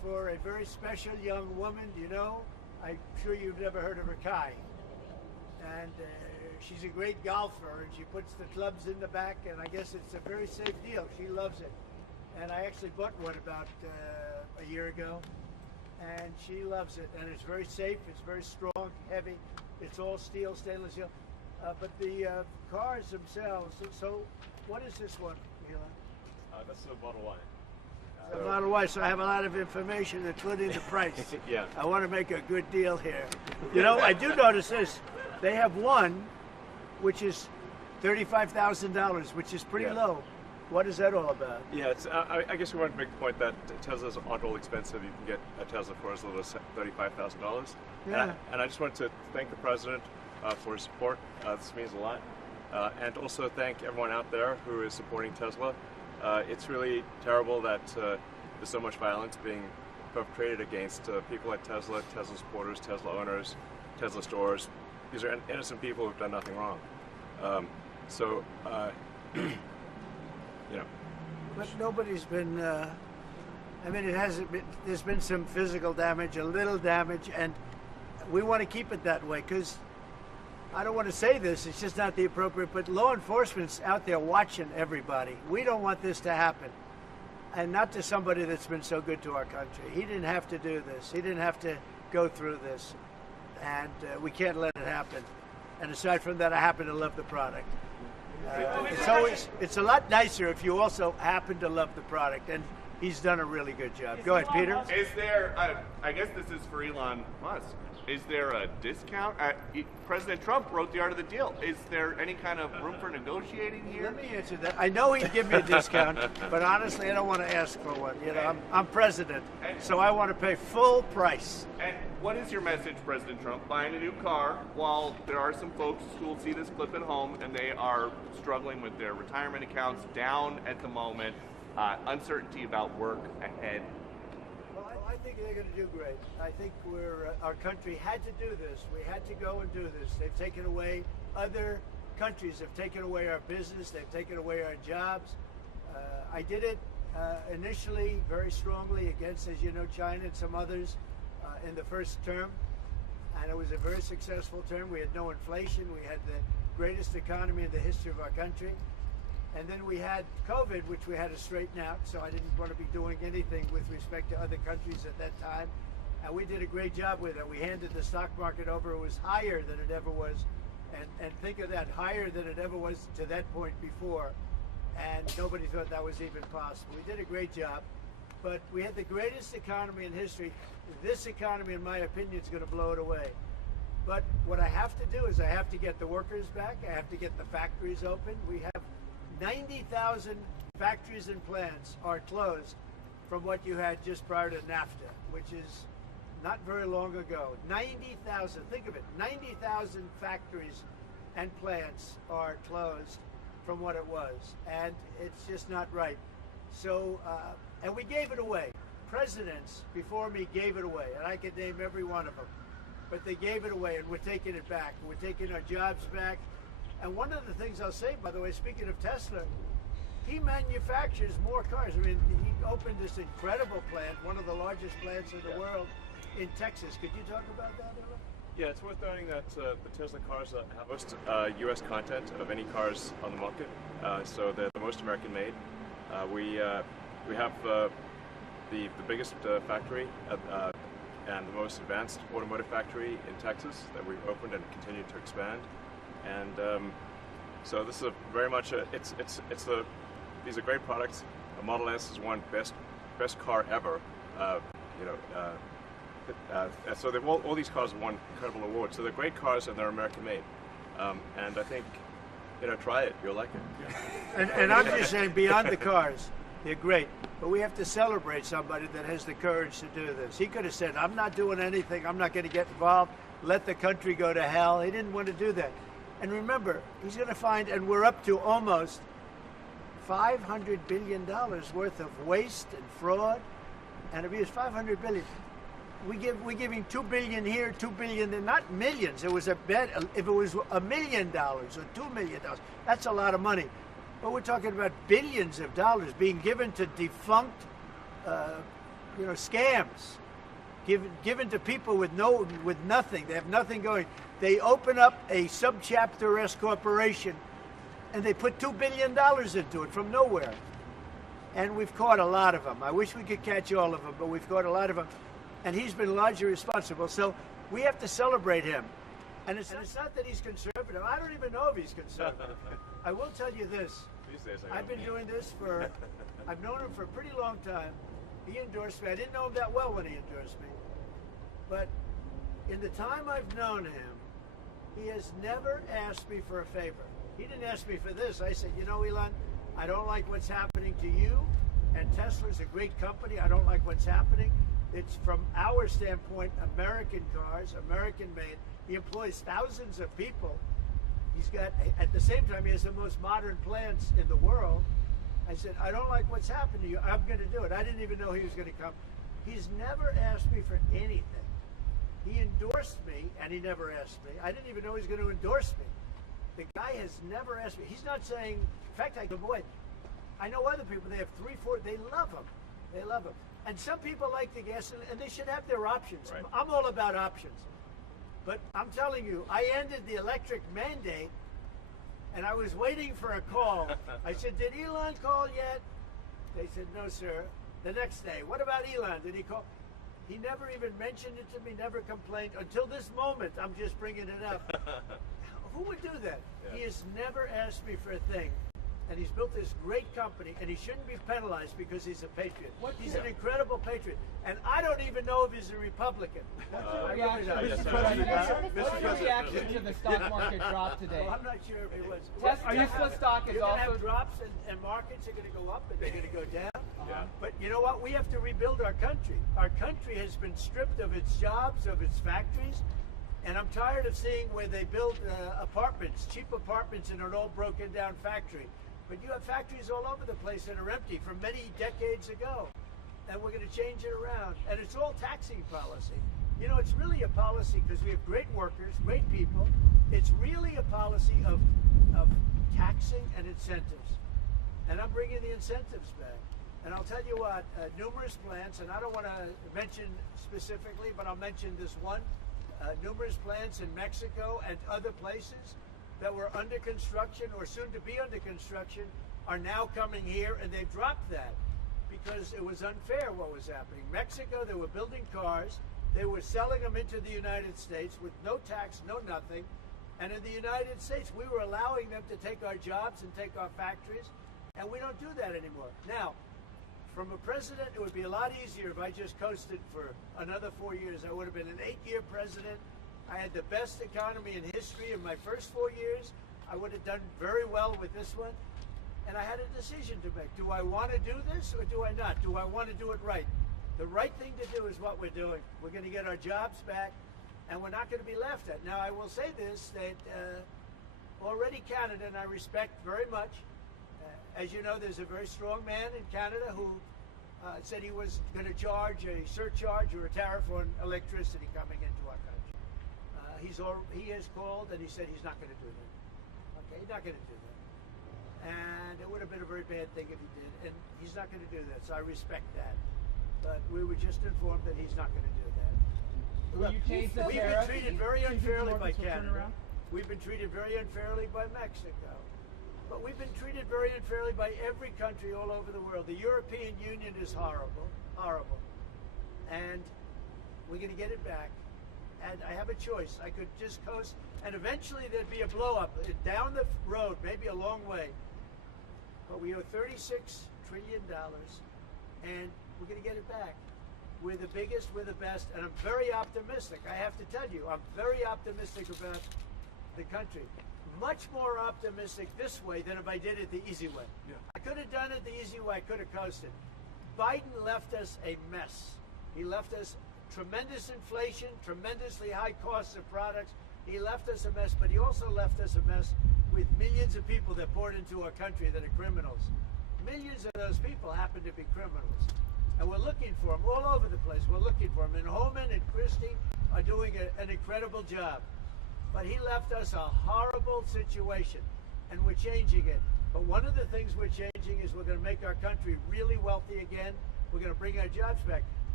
for a very special young woman. You know, I'm sure you've never heard of her, Kai. And she's a great golfer, and she puts the clubs in the back, and I guess it's a very safe deal. She loves it. And I actually bought one about a year ago, and she loves it. And it's very safe, it's very strong, heavy. It's all steel, stainless steel. But the cars themselves, so what is this one, Elon? That's a Model Y. A Model Y, so I have a lot of information, including the price. Yeah. I want to make a good deal here. You know, I do notice this. They have one, which is $35,000, which is pretty low. What is that all about? Yeah, it's, I guess we want to make the point that Teslas aren't all expensive. You can get a Tesla for as little as $35,000. Yeah. And I just want to thank the president for his support. This means a lot. And also thank everyone out there who is supporting Tesla. It's really terrible that there's so much violence being perpetrated against people at Tesla, Tesla supporters, Tesla owners, Tesla stores. These are innocent people who've done nothing wrong. You know. But nobody's been, I mean, it hasn't been, there's been some physical damage, a little damage, and we want to keep it that way because I don't want to say this, it's just not the appropriate, but law enforcement's out there watching everybody. We don't want this to happen. And not to somebody that's been so good to our country. He didn't have to do this. He didn't have to go through this. And we can't let it happen. And aside from that, I happen to love the product. It's a lot nicer if you also happen to love the product. And he's done a really good job. Go ahead, Peter. Is there, I guess this is for Elon Musk. Is there a discount? President Trump wrote the art of the deal. Is there any kind of room for negotiating here? Let me answer that. I know he'd give me a discount, but honestly, I don't want to ask for one. You know, I'm president, so I want to pay full price. And what is your message, President Trump? Buying a new car while there are some folks who will see this clip at home and they are struggling with their retirement accounts down at the moment, uncertainty about work ahead. I think they're going to do great. I think our country had to do this. We had to go and do this. They've taken away, other countries have taken away our business. They've taken away our jobs. I did it initially very strongly against, as you know, China and some others in the first term. And it was a very successful term. We had no inflation. We had the greatest economy in the history of our country. And then we had COVID, which we had to straighten out, so I didn't want to be doing anything with respect to other countries at that time. And we did a great job with it. We handed the stock market over. It was higher than it ever was. And think of that, higher than it ever was to that point before. And nobody thought that was even possible. We did a great job. But we had the greatest economy in history. This economy, in my opinion, is going to blow it away. But what I have to do is I have to get the workers back. I have to get the factories open. We have 90,000 factories and plants are closed from what you had just prior to NAFTA, which is not very long ago. 90,000, think of it, 90,000 factories and plants are closed from what it was, and it's just not right. So, and we gave it away. Presidents before me gave it away, and I could name every one of them, but they gave it away, and we're taking it back. We're taking our jobs back. And one of the things I'll say, by the way, speaking of Tesla, he manufactures more cars. I mean, he opened this incredible plant, one of the largest plants in the world, in Texas. Could you talk about that, Ella? Yeah, it's worth noting that the Tesla cars have most U.S. content of any cars on the market, so they're the most American-made. We have the biggest factory and the most advanced automotive factory in Texas that we've opened and continue to expand. And so this is very much these are great products. A Model S is one best car ever. So all these cars have won incredible awards. So they're great cars and they're American made. And I think, try it. You'll like it. And I'm just saying, beyond the cars, they're great. But we have to celebrate somebody that has the courage to do this. He could have said, I'm not doing anything. I'm not going to get involved. Let the country go to hell. He didn't want to do that. And remember, he's going to find, and we're up to almost $500 billion worth of waste and fraud and abuse. $500 billion. We're giving $2 billion here, $2 billion there, not millions. It was a bet. If it was $1 million or $2 million, that's a lot of money. But we're talking about billions of dollars being given to defunct scams given to people with nothing. They have nothing going. They open up a subchapter S corporation, and they put $2 billion into it from nowhere. And we've caught a lot of them. I wish we could catch all of them, but we've caught a lot of them. And he's been largely responsible. So we have to celebrate him. And it's not that he's conservative. I don't even know if he's conservative. I will tell you this. I've been doing this I've known him for a pretty long time. He endorsed me. I didn't know him that well when he endorsed me. But in the time I've known him, he has never asked me for a favor. He didn't ask me for this. I said, Elon, I don't like what's happening to you. And Tesla's a great company. I don't like what's happening. It's, from our standpoint, American cars, American made. He employs thousands of people. He's got, at the same time, he has the most modern plants in the world. I said, I don't like what's happened to you. I'm going to do it. I didn't even know he was going to come. He's never asked me for anything. He endorsed me, and he never asked me. I didn't even know he was going to endorse me. The guy has never asked me. He's not saying, in fact, I go, boy, I know other people, they have 3, 4, they love him. They love him. And some people like the gas, and they should have their options. Right. I'm all about options. But I'm telling you, I ended the electric mandate, and I was waiting for a call. I said, did Elon call yet? They said, no, sir. The next day, what about Elon? Did he call? He never even mentioned it to me, never complained. Until this moment, I'm just bringing it up. Who would do that? Yeah. He has never asked me for a thing. And he's built this great company, and he shouldn't be penalized because he's a patriot. He's an incredible patriot. And I don't even know if he's a Republican. What's your reaction to the stock market drop today? Well, I'm not sure if it was. Tesla stock is also... have drops, and markets are going to go up, and they're going to go down. But you know what? We have to rebuild our country. Our country has been stripped of its jobs, of its factories. And I'm tired of seeing where they build apartments, cheap apartments in an old broken down factory. But you have factories all over the place that are empty from many decades ago. And we're going to change it around. And it's all taxing policy. It's really a policy because we have great workers, great people. It's really a policy of taxing and incentives. And I'm bringing the incentives back. And I'll tell you what, numerous plants, and I don't want to mention specifically, but I'll mention this one. Numerous plants in Mexico and other places that were under construction or soon to be under construction are now coming here, and they've dropped that because it was unfair what was happening. Mexico, they were building cars, they were selling them into the United States with no tax, no nothing, and in the United States we were allowing them to take our jobs and take our factories, and we don't do that anymore. Now, from a president, it would be a lot easier if I just coasted for another 4 years. I would have been an 8-year president. I had the best economy in history in my first 4 years. I would have done very well with this one. And I had a decision to make. Do I want to do this or do I not? Do I want to do it right? The right thing to do is what we're doing. We're going to get our jobs back, and we're not going to be laughed at. Now, I will say this, that already Canada, and I respect very much, as you know, there's a very strong man in Canada who said he was going to charge a surcharge or a tariff on electricity coming into our country. He has called and he said he's not going to do that. Okay, he's not going to do that. And it would have been a very bad thing if he did. And he's not going to do that, so I respect that. But we were just informed that he's not going to do that. Look, we've been treated very unfairly by Canada. We've been treated very unfairly by Mexico. But we've been treated very unfairly by every country all over the world. The European Union is horrible, horrible. And we're going to get it back. And I have a choice. I could just coast, and eventually there'd be a blow-up down the road, maybe a long way. But we owe $36 trillion, and we're going to get it back. We're the biggest, we're the best, and I'm very optimistic. I have to tell you, I'm very optimistic about the country. Much more optimistic this way than if I did it the easy way. Yeah. I could have done it the easy way. I could have coasted. Biden left us a mess. He left us tremendous inflation, tremendously high costs of products. He left us a mess, but he also left us a mess with millions of people that poured into our country that are criminals. Millions of those people happen to be criminals. And we're looking for them all over the place. We're looking for them. And Holman and Christie are doing an incredible job. But he left us a horrible situation, and we're changing it. But one of the things we're changing is we're going to make our country really wealthy again. We're going to bring our jobs back.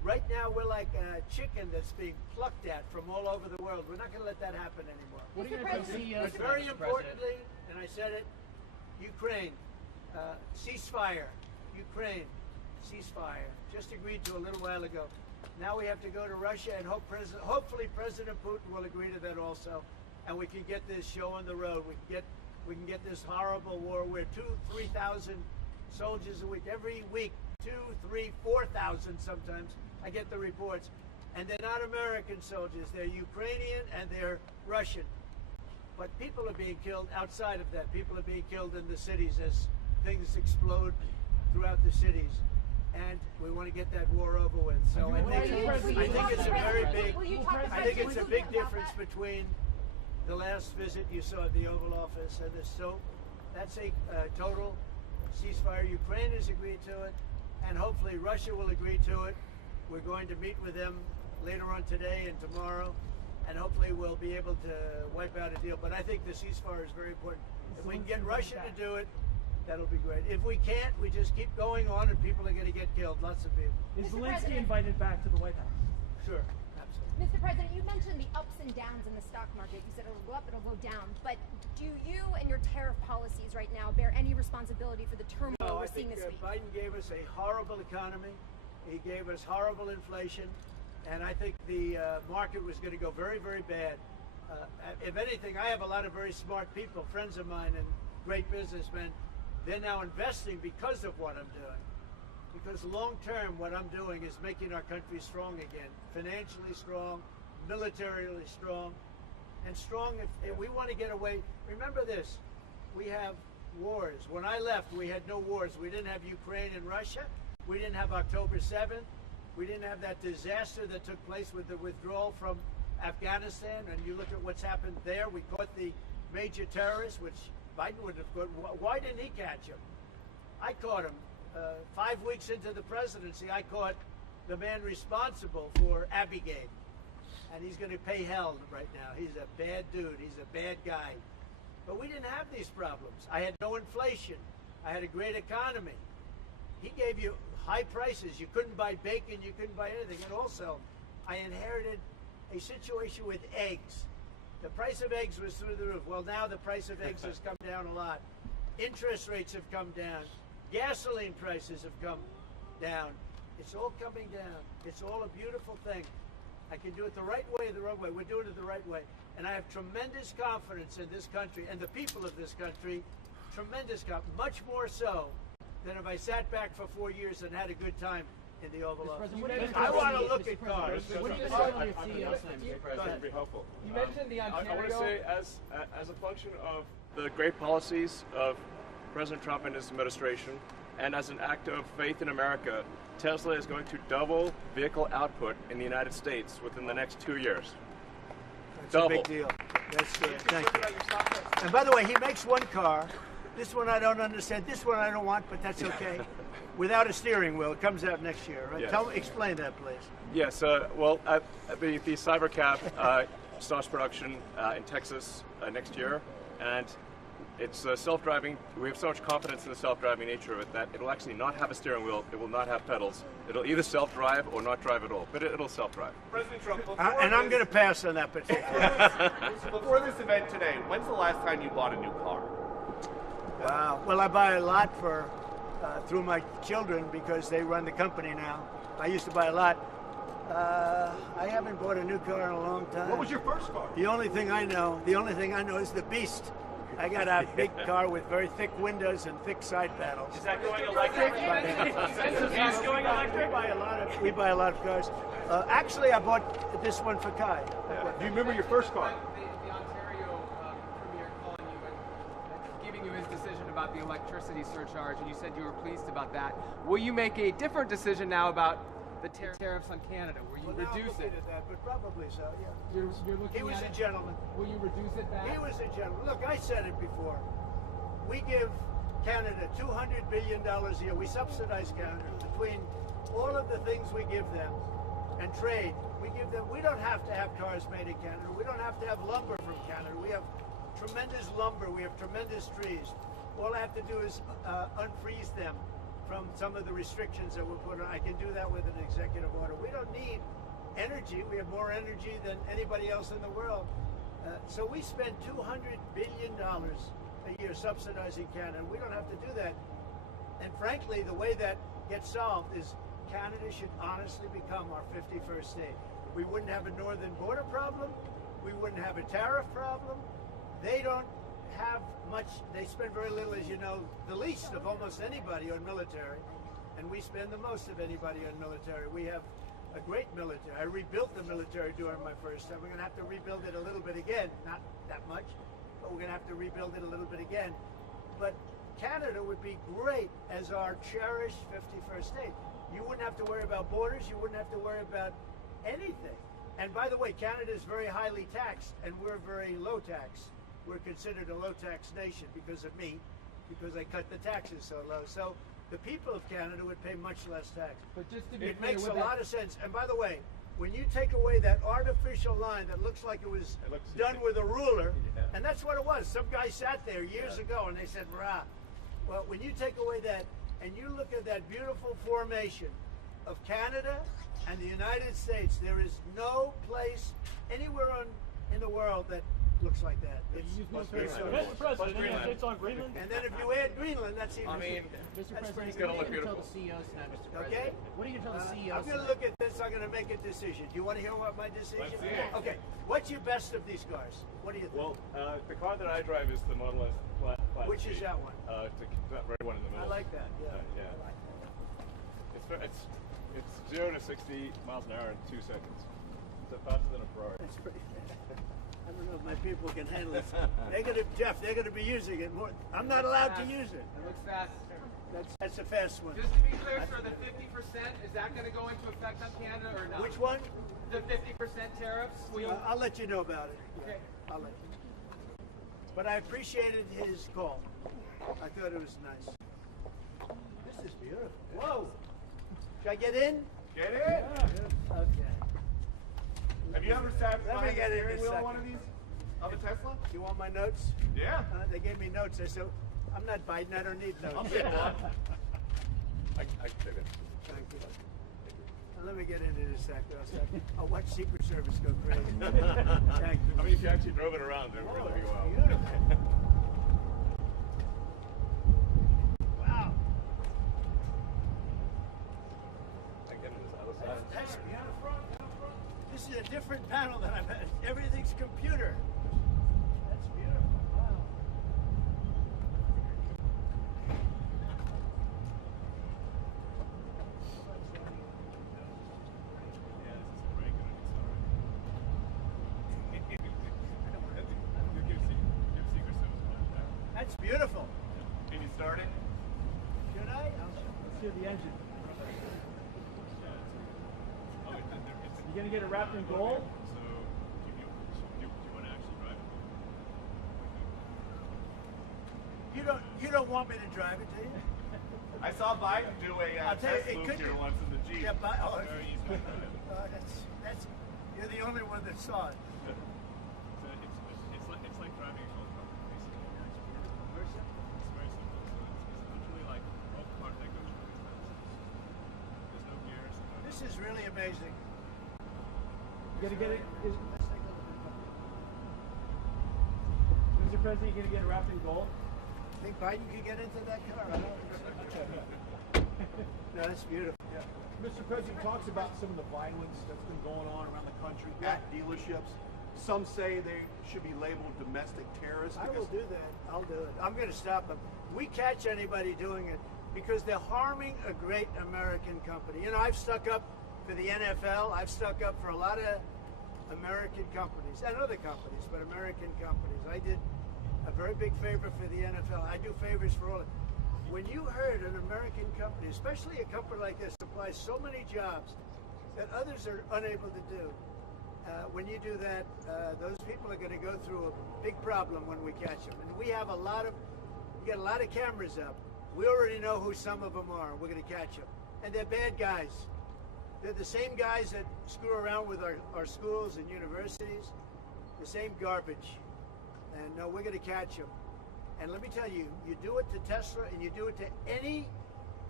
Right now, we're like a chicken that's being plucked at from all over the world. We're not going to let that happen anymore. What are you going to put CEOs But very importantly, and I said it, Ukraine, ceasefire. Ukraine, ceasefire. Just agreed to a little while ago. Now we have to go to Russia, and hopefully President Putin will agree to that also, and we can get this show on the road. We can get this horrible war where 2,000-3,000 soldiers a week, every week, 2,000, 3,000, 4,000 sometimes. I get the reports, and they're not American soldiers. They're Ukrainian and they're Russian. But people are being killed outside of that. People are being killed in the cities as things explode throughout the cities. And we want to get that war over with. So I think it's a very big, I think it's a big difference between the last visit you saw at the Oval Office and this. So that's a total ceasefire. Ukraine has agreed to it, and hopefully Russia will agree to it. We're going to meet with them later on today and tomorrow, and hopefully we'll be able to wipe out a deal. But I think the ceasefire is very important. If we can get Russia to do it, that'll be great. If we can't, we just keep going on, and people are going to get killed. Lots of people. Is Zelensky invited back to the White House? Sure, absolutely. Mr. President, you mentioned the ups and downs in the stock market. You said it'll go up, it'll go down. But do you and your tariff policies right now bear any responsibility for the turmoil we're seeing this week? Biden gave us a horrible economy. He gave us horrible inflation. And I think the market was going to go very, very bad. If anything, I have a lot of very smart people, friends of mine and great businessmen. They're now investing because of what I'm doing. Because long term, what I'm doing is making our country strong again. Financially strong, militarily strong, and strong if we want to get away. Remember this, we have wars. When I left, we had no wars. We didn't have Ukraine and Russia. We didn't have October 7th. We didn't have that disaster that took place with the withdrawal from Afghanistan. And you look at what's happened there. We caught the major terrorists, which Biden wouldn't have caught. Why didn't he catch him? I caught him. 5 weeks into the presidency, I caught the man responsible for Abigate. And he's going to pay hell right now. He's a bad dude. He's a bad guy. But we didn't have these problems. I had no inflation. I had a great economy. He gave you high prices. You couldn't buy bacon. You couldn't buy anything. And also, I inherited a situation with eggs. The price of eggs was through the roof. Well, now the price of eggs has come down a lot. Interest rates have come down. Gasoline prices have come down. It's all coming down. It's all a beautiful thing. I can do it the right way, the wrong way. We're doing it the right way. And I have tremendous confidence in this country and the people of this country. Tremendous confidence. Much more so than if I sat back for 4 years and had a good time in the Oval Office. I want to look at cars. What do you decide on your CEO's name, Mr. President? That would be helpful. You mentioned the Ontario. I want to say, as a function of the great policies of President Trump and his administration, and as an act of faith in America, Tesla is going to double vehicle output in the United States within the next 2 years. That's double. a big deal. That's good. Thank you. And by the way, he makes one car. This one I don't understand. This one I don't want, but that's okay. Without a steering wheel. It comes out next year, right? Yes. Explain that, please. Yes. Well, the Cybercab starts production in Texas next year, and it's self-driving. We have so much confidence in the self-driving nature of it that it'll actually not have a steering wheel. It will not have pedals. It'll either self-drive or not drive at all, but it'll self-drive. President Trump, And I'm going to pass on that particular. before this event today, when's the last time you bought a new car? Wow. Well, I buy a lot through my children because they run the company now. I used to buy a lot. I haven't bought a new car in a long time. What was your first car? The only thing I know is the Beast. I got a big car with very thick windows and thick side panels. Is that going electric? Is going electric? We buy a lot of cars. Actually, I bought this one for Kai. Do you remember your first car? The Ontario Premier calling you and giving you his decision about the electricity surcharge, and you said you were pleased about that. Will you make a different decision now about the tariffs on Canada? Will you reduce it? At that, but probably so, yeah. You're looking He was at a it. gentleman. Will you reduce it back? He was a gentleman. Look, I said it before. We give Canada $200 billion a year. We subsidize Canada between all of the things we give them and trade. We give them. We don't have to have cars made in Canada. We don't have to have lumber from Canada. We have tremendous lumber. We have tremendous trees. All I have to do is unfreeze them from some of the restrictions that were put on. I can do that with an executive order. We don't need energy. We have more energy than anybody else in the world. So we spend $200 billion a year subsidizing Canada. We don't have to do that. And frankly, the way that gets solved is Canada should honestly become our 51st state. We wouldn't have a northern border problem. We wouldn't have a tariff problem. They don't have much. They spend very little, as you know, the least of almost anybody on military. And we spend the most of anybody on military. We have a great military. I rebuilt the military during my first time. We're going to have to rebuild it a little bit again. Not that much, but we're going to have to rebuild it a little bit again. But Canada would be great as our cherished 51st state. You wouldn't have to worry about borders. You wouldn't have to worry about anything. And by the way, Canada is very highly taxed, and we're very low tax. We're considered a low tax nation because of me, because I cut the taxes so low. So the people of Canada would pay much less tax. But just to be It clear, makes a with lot of sense. And by the way, when you take away that artificial line that looks like it was done with a ruler, and that's what it was. Some guy sat there years ago and they said, "Rah." Well, when you take away that and you look at that beautiful formation of Canada and the United States, there is no place anywhere in the world that looks like that. Mr. President, it's on Greenland. And then if you add Greenland, that's even. I mean, Mr. That's President, gonna what look are you going to tell beautiful. the CEOs tonight, Mr. President? Okay. What are you going to tell the CEOs I'm going to tonight? look at this. I'm going to make a decision. Do you want to hear what my decision Let's is? see it. Okay. What's your best of these cars? What do you think? Well, the car that I drive is the Model S Plaid. Which is that one? That red one in the I middle. like that. Yeah. Yeah. I like that. It's 0 to 60 miles an hour in 2 seconds. It's faster than a Ferrari. That's pretty fast. I don't know if my people can handle it. Jeff, they're gonna be using it more. I'm not allowed to use it. It looks fast. That's a fast one. Just to be clear, sir, the 50%, is that going to go into effect on Canada or not? Which one? The 50% tariffs? Will you... I'll let you know about it. Yeah, Okay. I'll let you know. But I appreciated his call. I thought it was nice. This is beautiful. Whoa! Should I get in? Get in. Okay. Have you ever sat Let me behind the get in steering a wheel of second. one of these? Of a Tesla? You want my notes? Yeah. They gave me notes. I said, I'm not Biden. I don't need notes. I'll take one. I can take it. Thank you. Let me get into this sector. I'll watch Secret Service go crazy. Thank you. I mean, if you actually drove it around, it would really be wild. Beautiful. Wow. I can get into this other side. That's beautiful. This is a different panel than I've had. Everything's computer. That's beautiful. Wow. That's beautiful. Can you start it? Should I? Let's hear the engine. You gonna get it wrapped in gold? So, do you want to actually drive it? You don't want me to drive it, do you? I saw Biden do a I'll tell you, test it move could here be- once in the Jeep. Yeah, but Very easy to drive. that's you're the only one that saw it. So it's like driving a golf cart, basically. It's very simple. It's literally like a golf cart that goes really fast. There's no gears. This is really amazing. You gonna get it? Let's take a look. Mr. President, you gonna get it wrapped in gold? Think Biden could get into that car? I don't think so. No, that's beautiful. Yeah. Mr. President talks about some of the violence that's been going on around the country at dealerships. Some say they should be labeled domestic terrorists. I will do that. I'll do it. I'm going to stop them. We catch anybody doing it because they're harming a great American company. You know, I've stuck up for the NFL. I've stuck up for a lot of American companies and other companies, but American companies. I did a very big favor for the NFL. I do favors for all. When you heard an American company, especially a company like this, supplies so many jobs that others are unable to do, when you do that, those people are going to go through a big problem when we catch them. And we have we got a lot of cameras up. We already know who some of them are. We're going to catch them. And they're bad guys. They're the same guys that screw around with our schools and universities, the same garbage. And no, we're going to catch them. And let me tell you, you do it to Tesla and you do it to any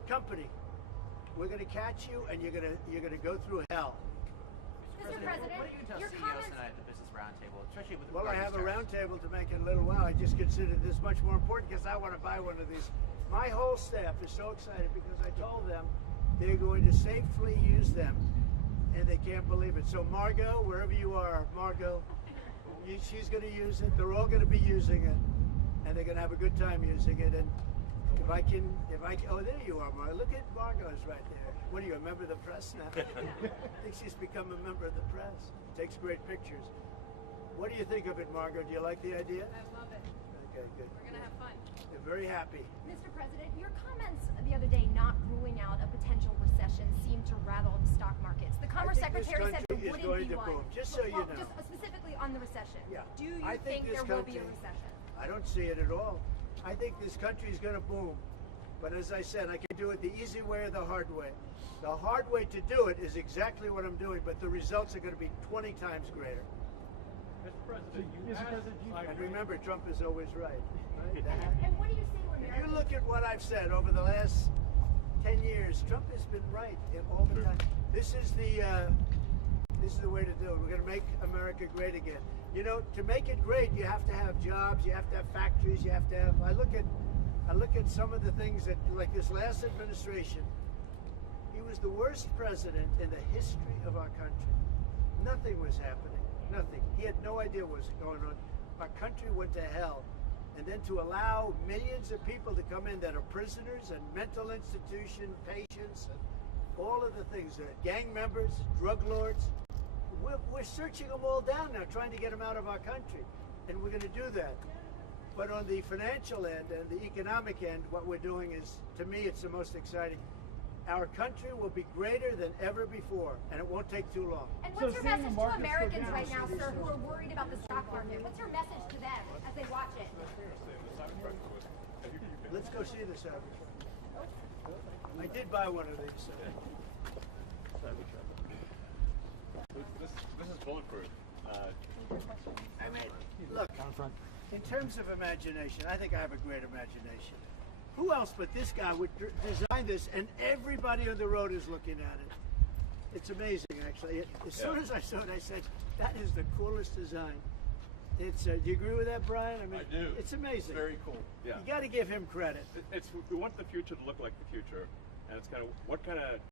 company. We're going to catch you, and you're going to go through hell. Mr. President, what do you tell your CEOs comments. tonight at the business roundtable, especially with Well, I regard have to a tariffs? roundtable to make in a little while. I just considered this much more important because I want to buy one of these. My whole staff is so excited because I told them they're going to safely use them, and they can't believe it. So Margot, wherever you are, Margot, she's going to use it. They're all going to be using it, and they're going to have a good time using it. And if I can, oh, there you are, Margot. Look at Margot's right there. What are you, a member of the press now? I think she's become a member of the press. Takes great pictures. What do you think of it, Margot? Do you like the idea? I love it. Okay, good. We're going to have fun. They're very happy. Mr. President, your comments the other day not ruling out a potential recession seemed to rattle the stock markets. The Commerce Secretary said there wouldn't be one. Just so you know. Just specifically on the recession. Yeah. Do you I think there will be a country- recession? I don't see it at all. I think this country is going to boom. But as I said, I can do it the easy way or the hard way. The hard way to do it is exactly what I'm doing, but the results are going to be 20 times greater. And remember, Trump is always right. And what do you say to If Americans? you look at what I've said over the last 10 years, Trump has been right all the time. This is the way to do it. We're going to make America great again. You know, to make it great, you have to have jobs, you have to have factories, you have to have. I look at some of the things that, like this last administration, he was the worst president in the history of our country. Nothing was happening. Nothing. He had no idea what was going on. Our country went to hell. And then to allow millions of people to come in that are prisoners and mental institution patients and all of the things, gang members, drug lords, we're searching them all down now, trying to get them out of our country. And we're going to do that. But on the financial end and the economic end, what we're doing is, to me, it's the most exciting. Our country will be greater than ever before, and it won't take too long. And what's your message to Americans right now, sir, who are worried about the stock market? What's your message to them as they watch it? Let's go see this average. I did buy one of these. This is bulletproof. I mean, look, in terms of imagination, I think I have a great imagination. Who else but this guy would design this, and everybody on the road is looking at it? It's amazing, actually. As soon as I saw it, I said, that is the coolest design. It's. Do you agree with that, Brian? I mean, I do. It's amazing. Very cool. Yeah. You got to give him credit. We want the future to look like the future, and it's kind of what kind of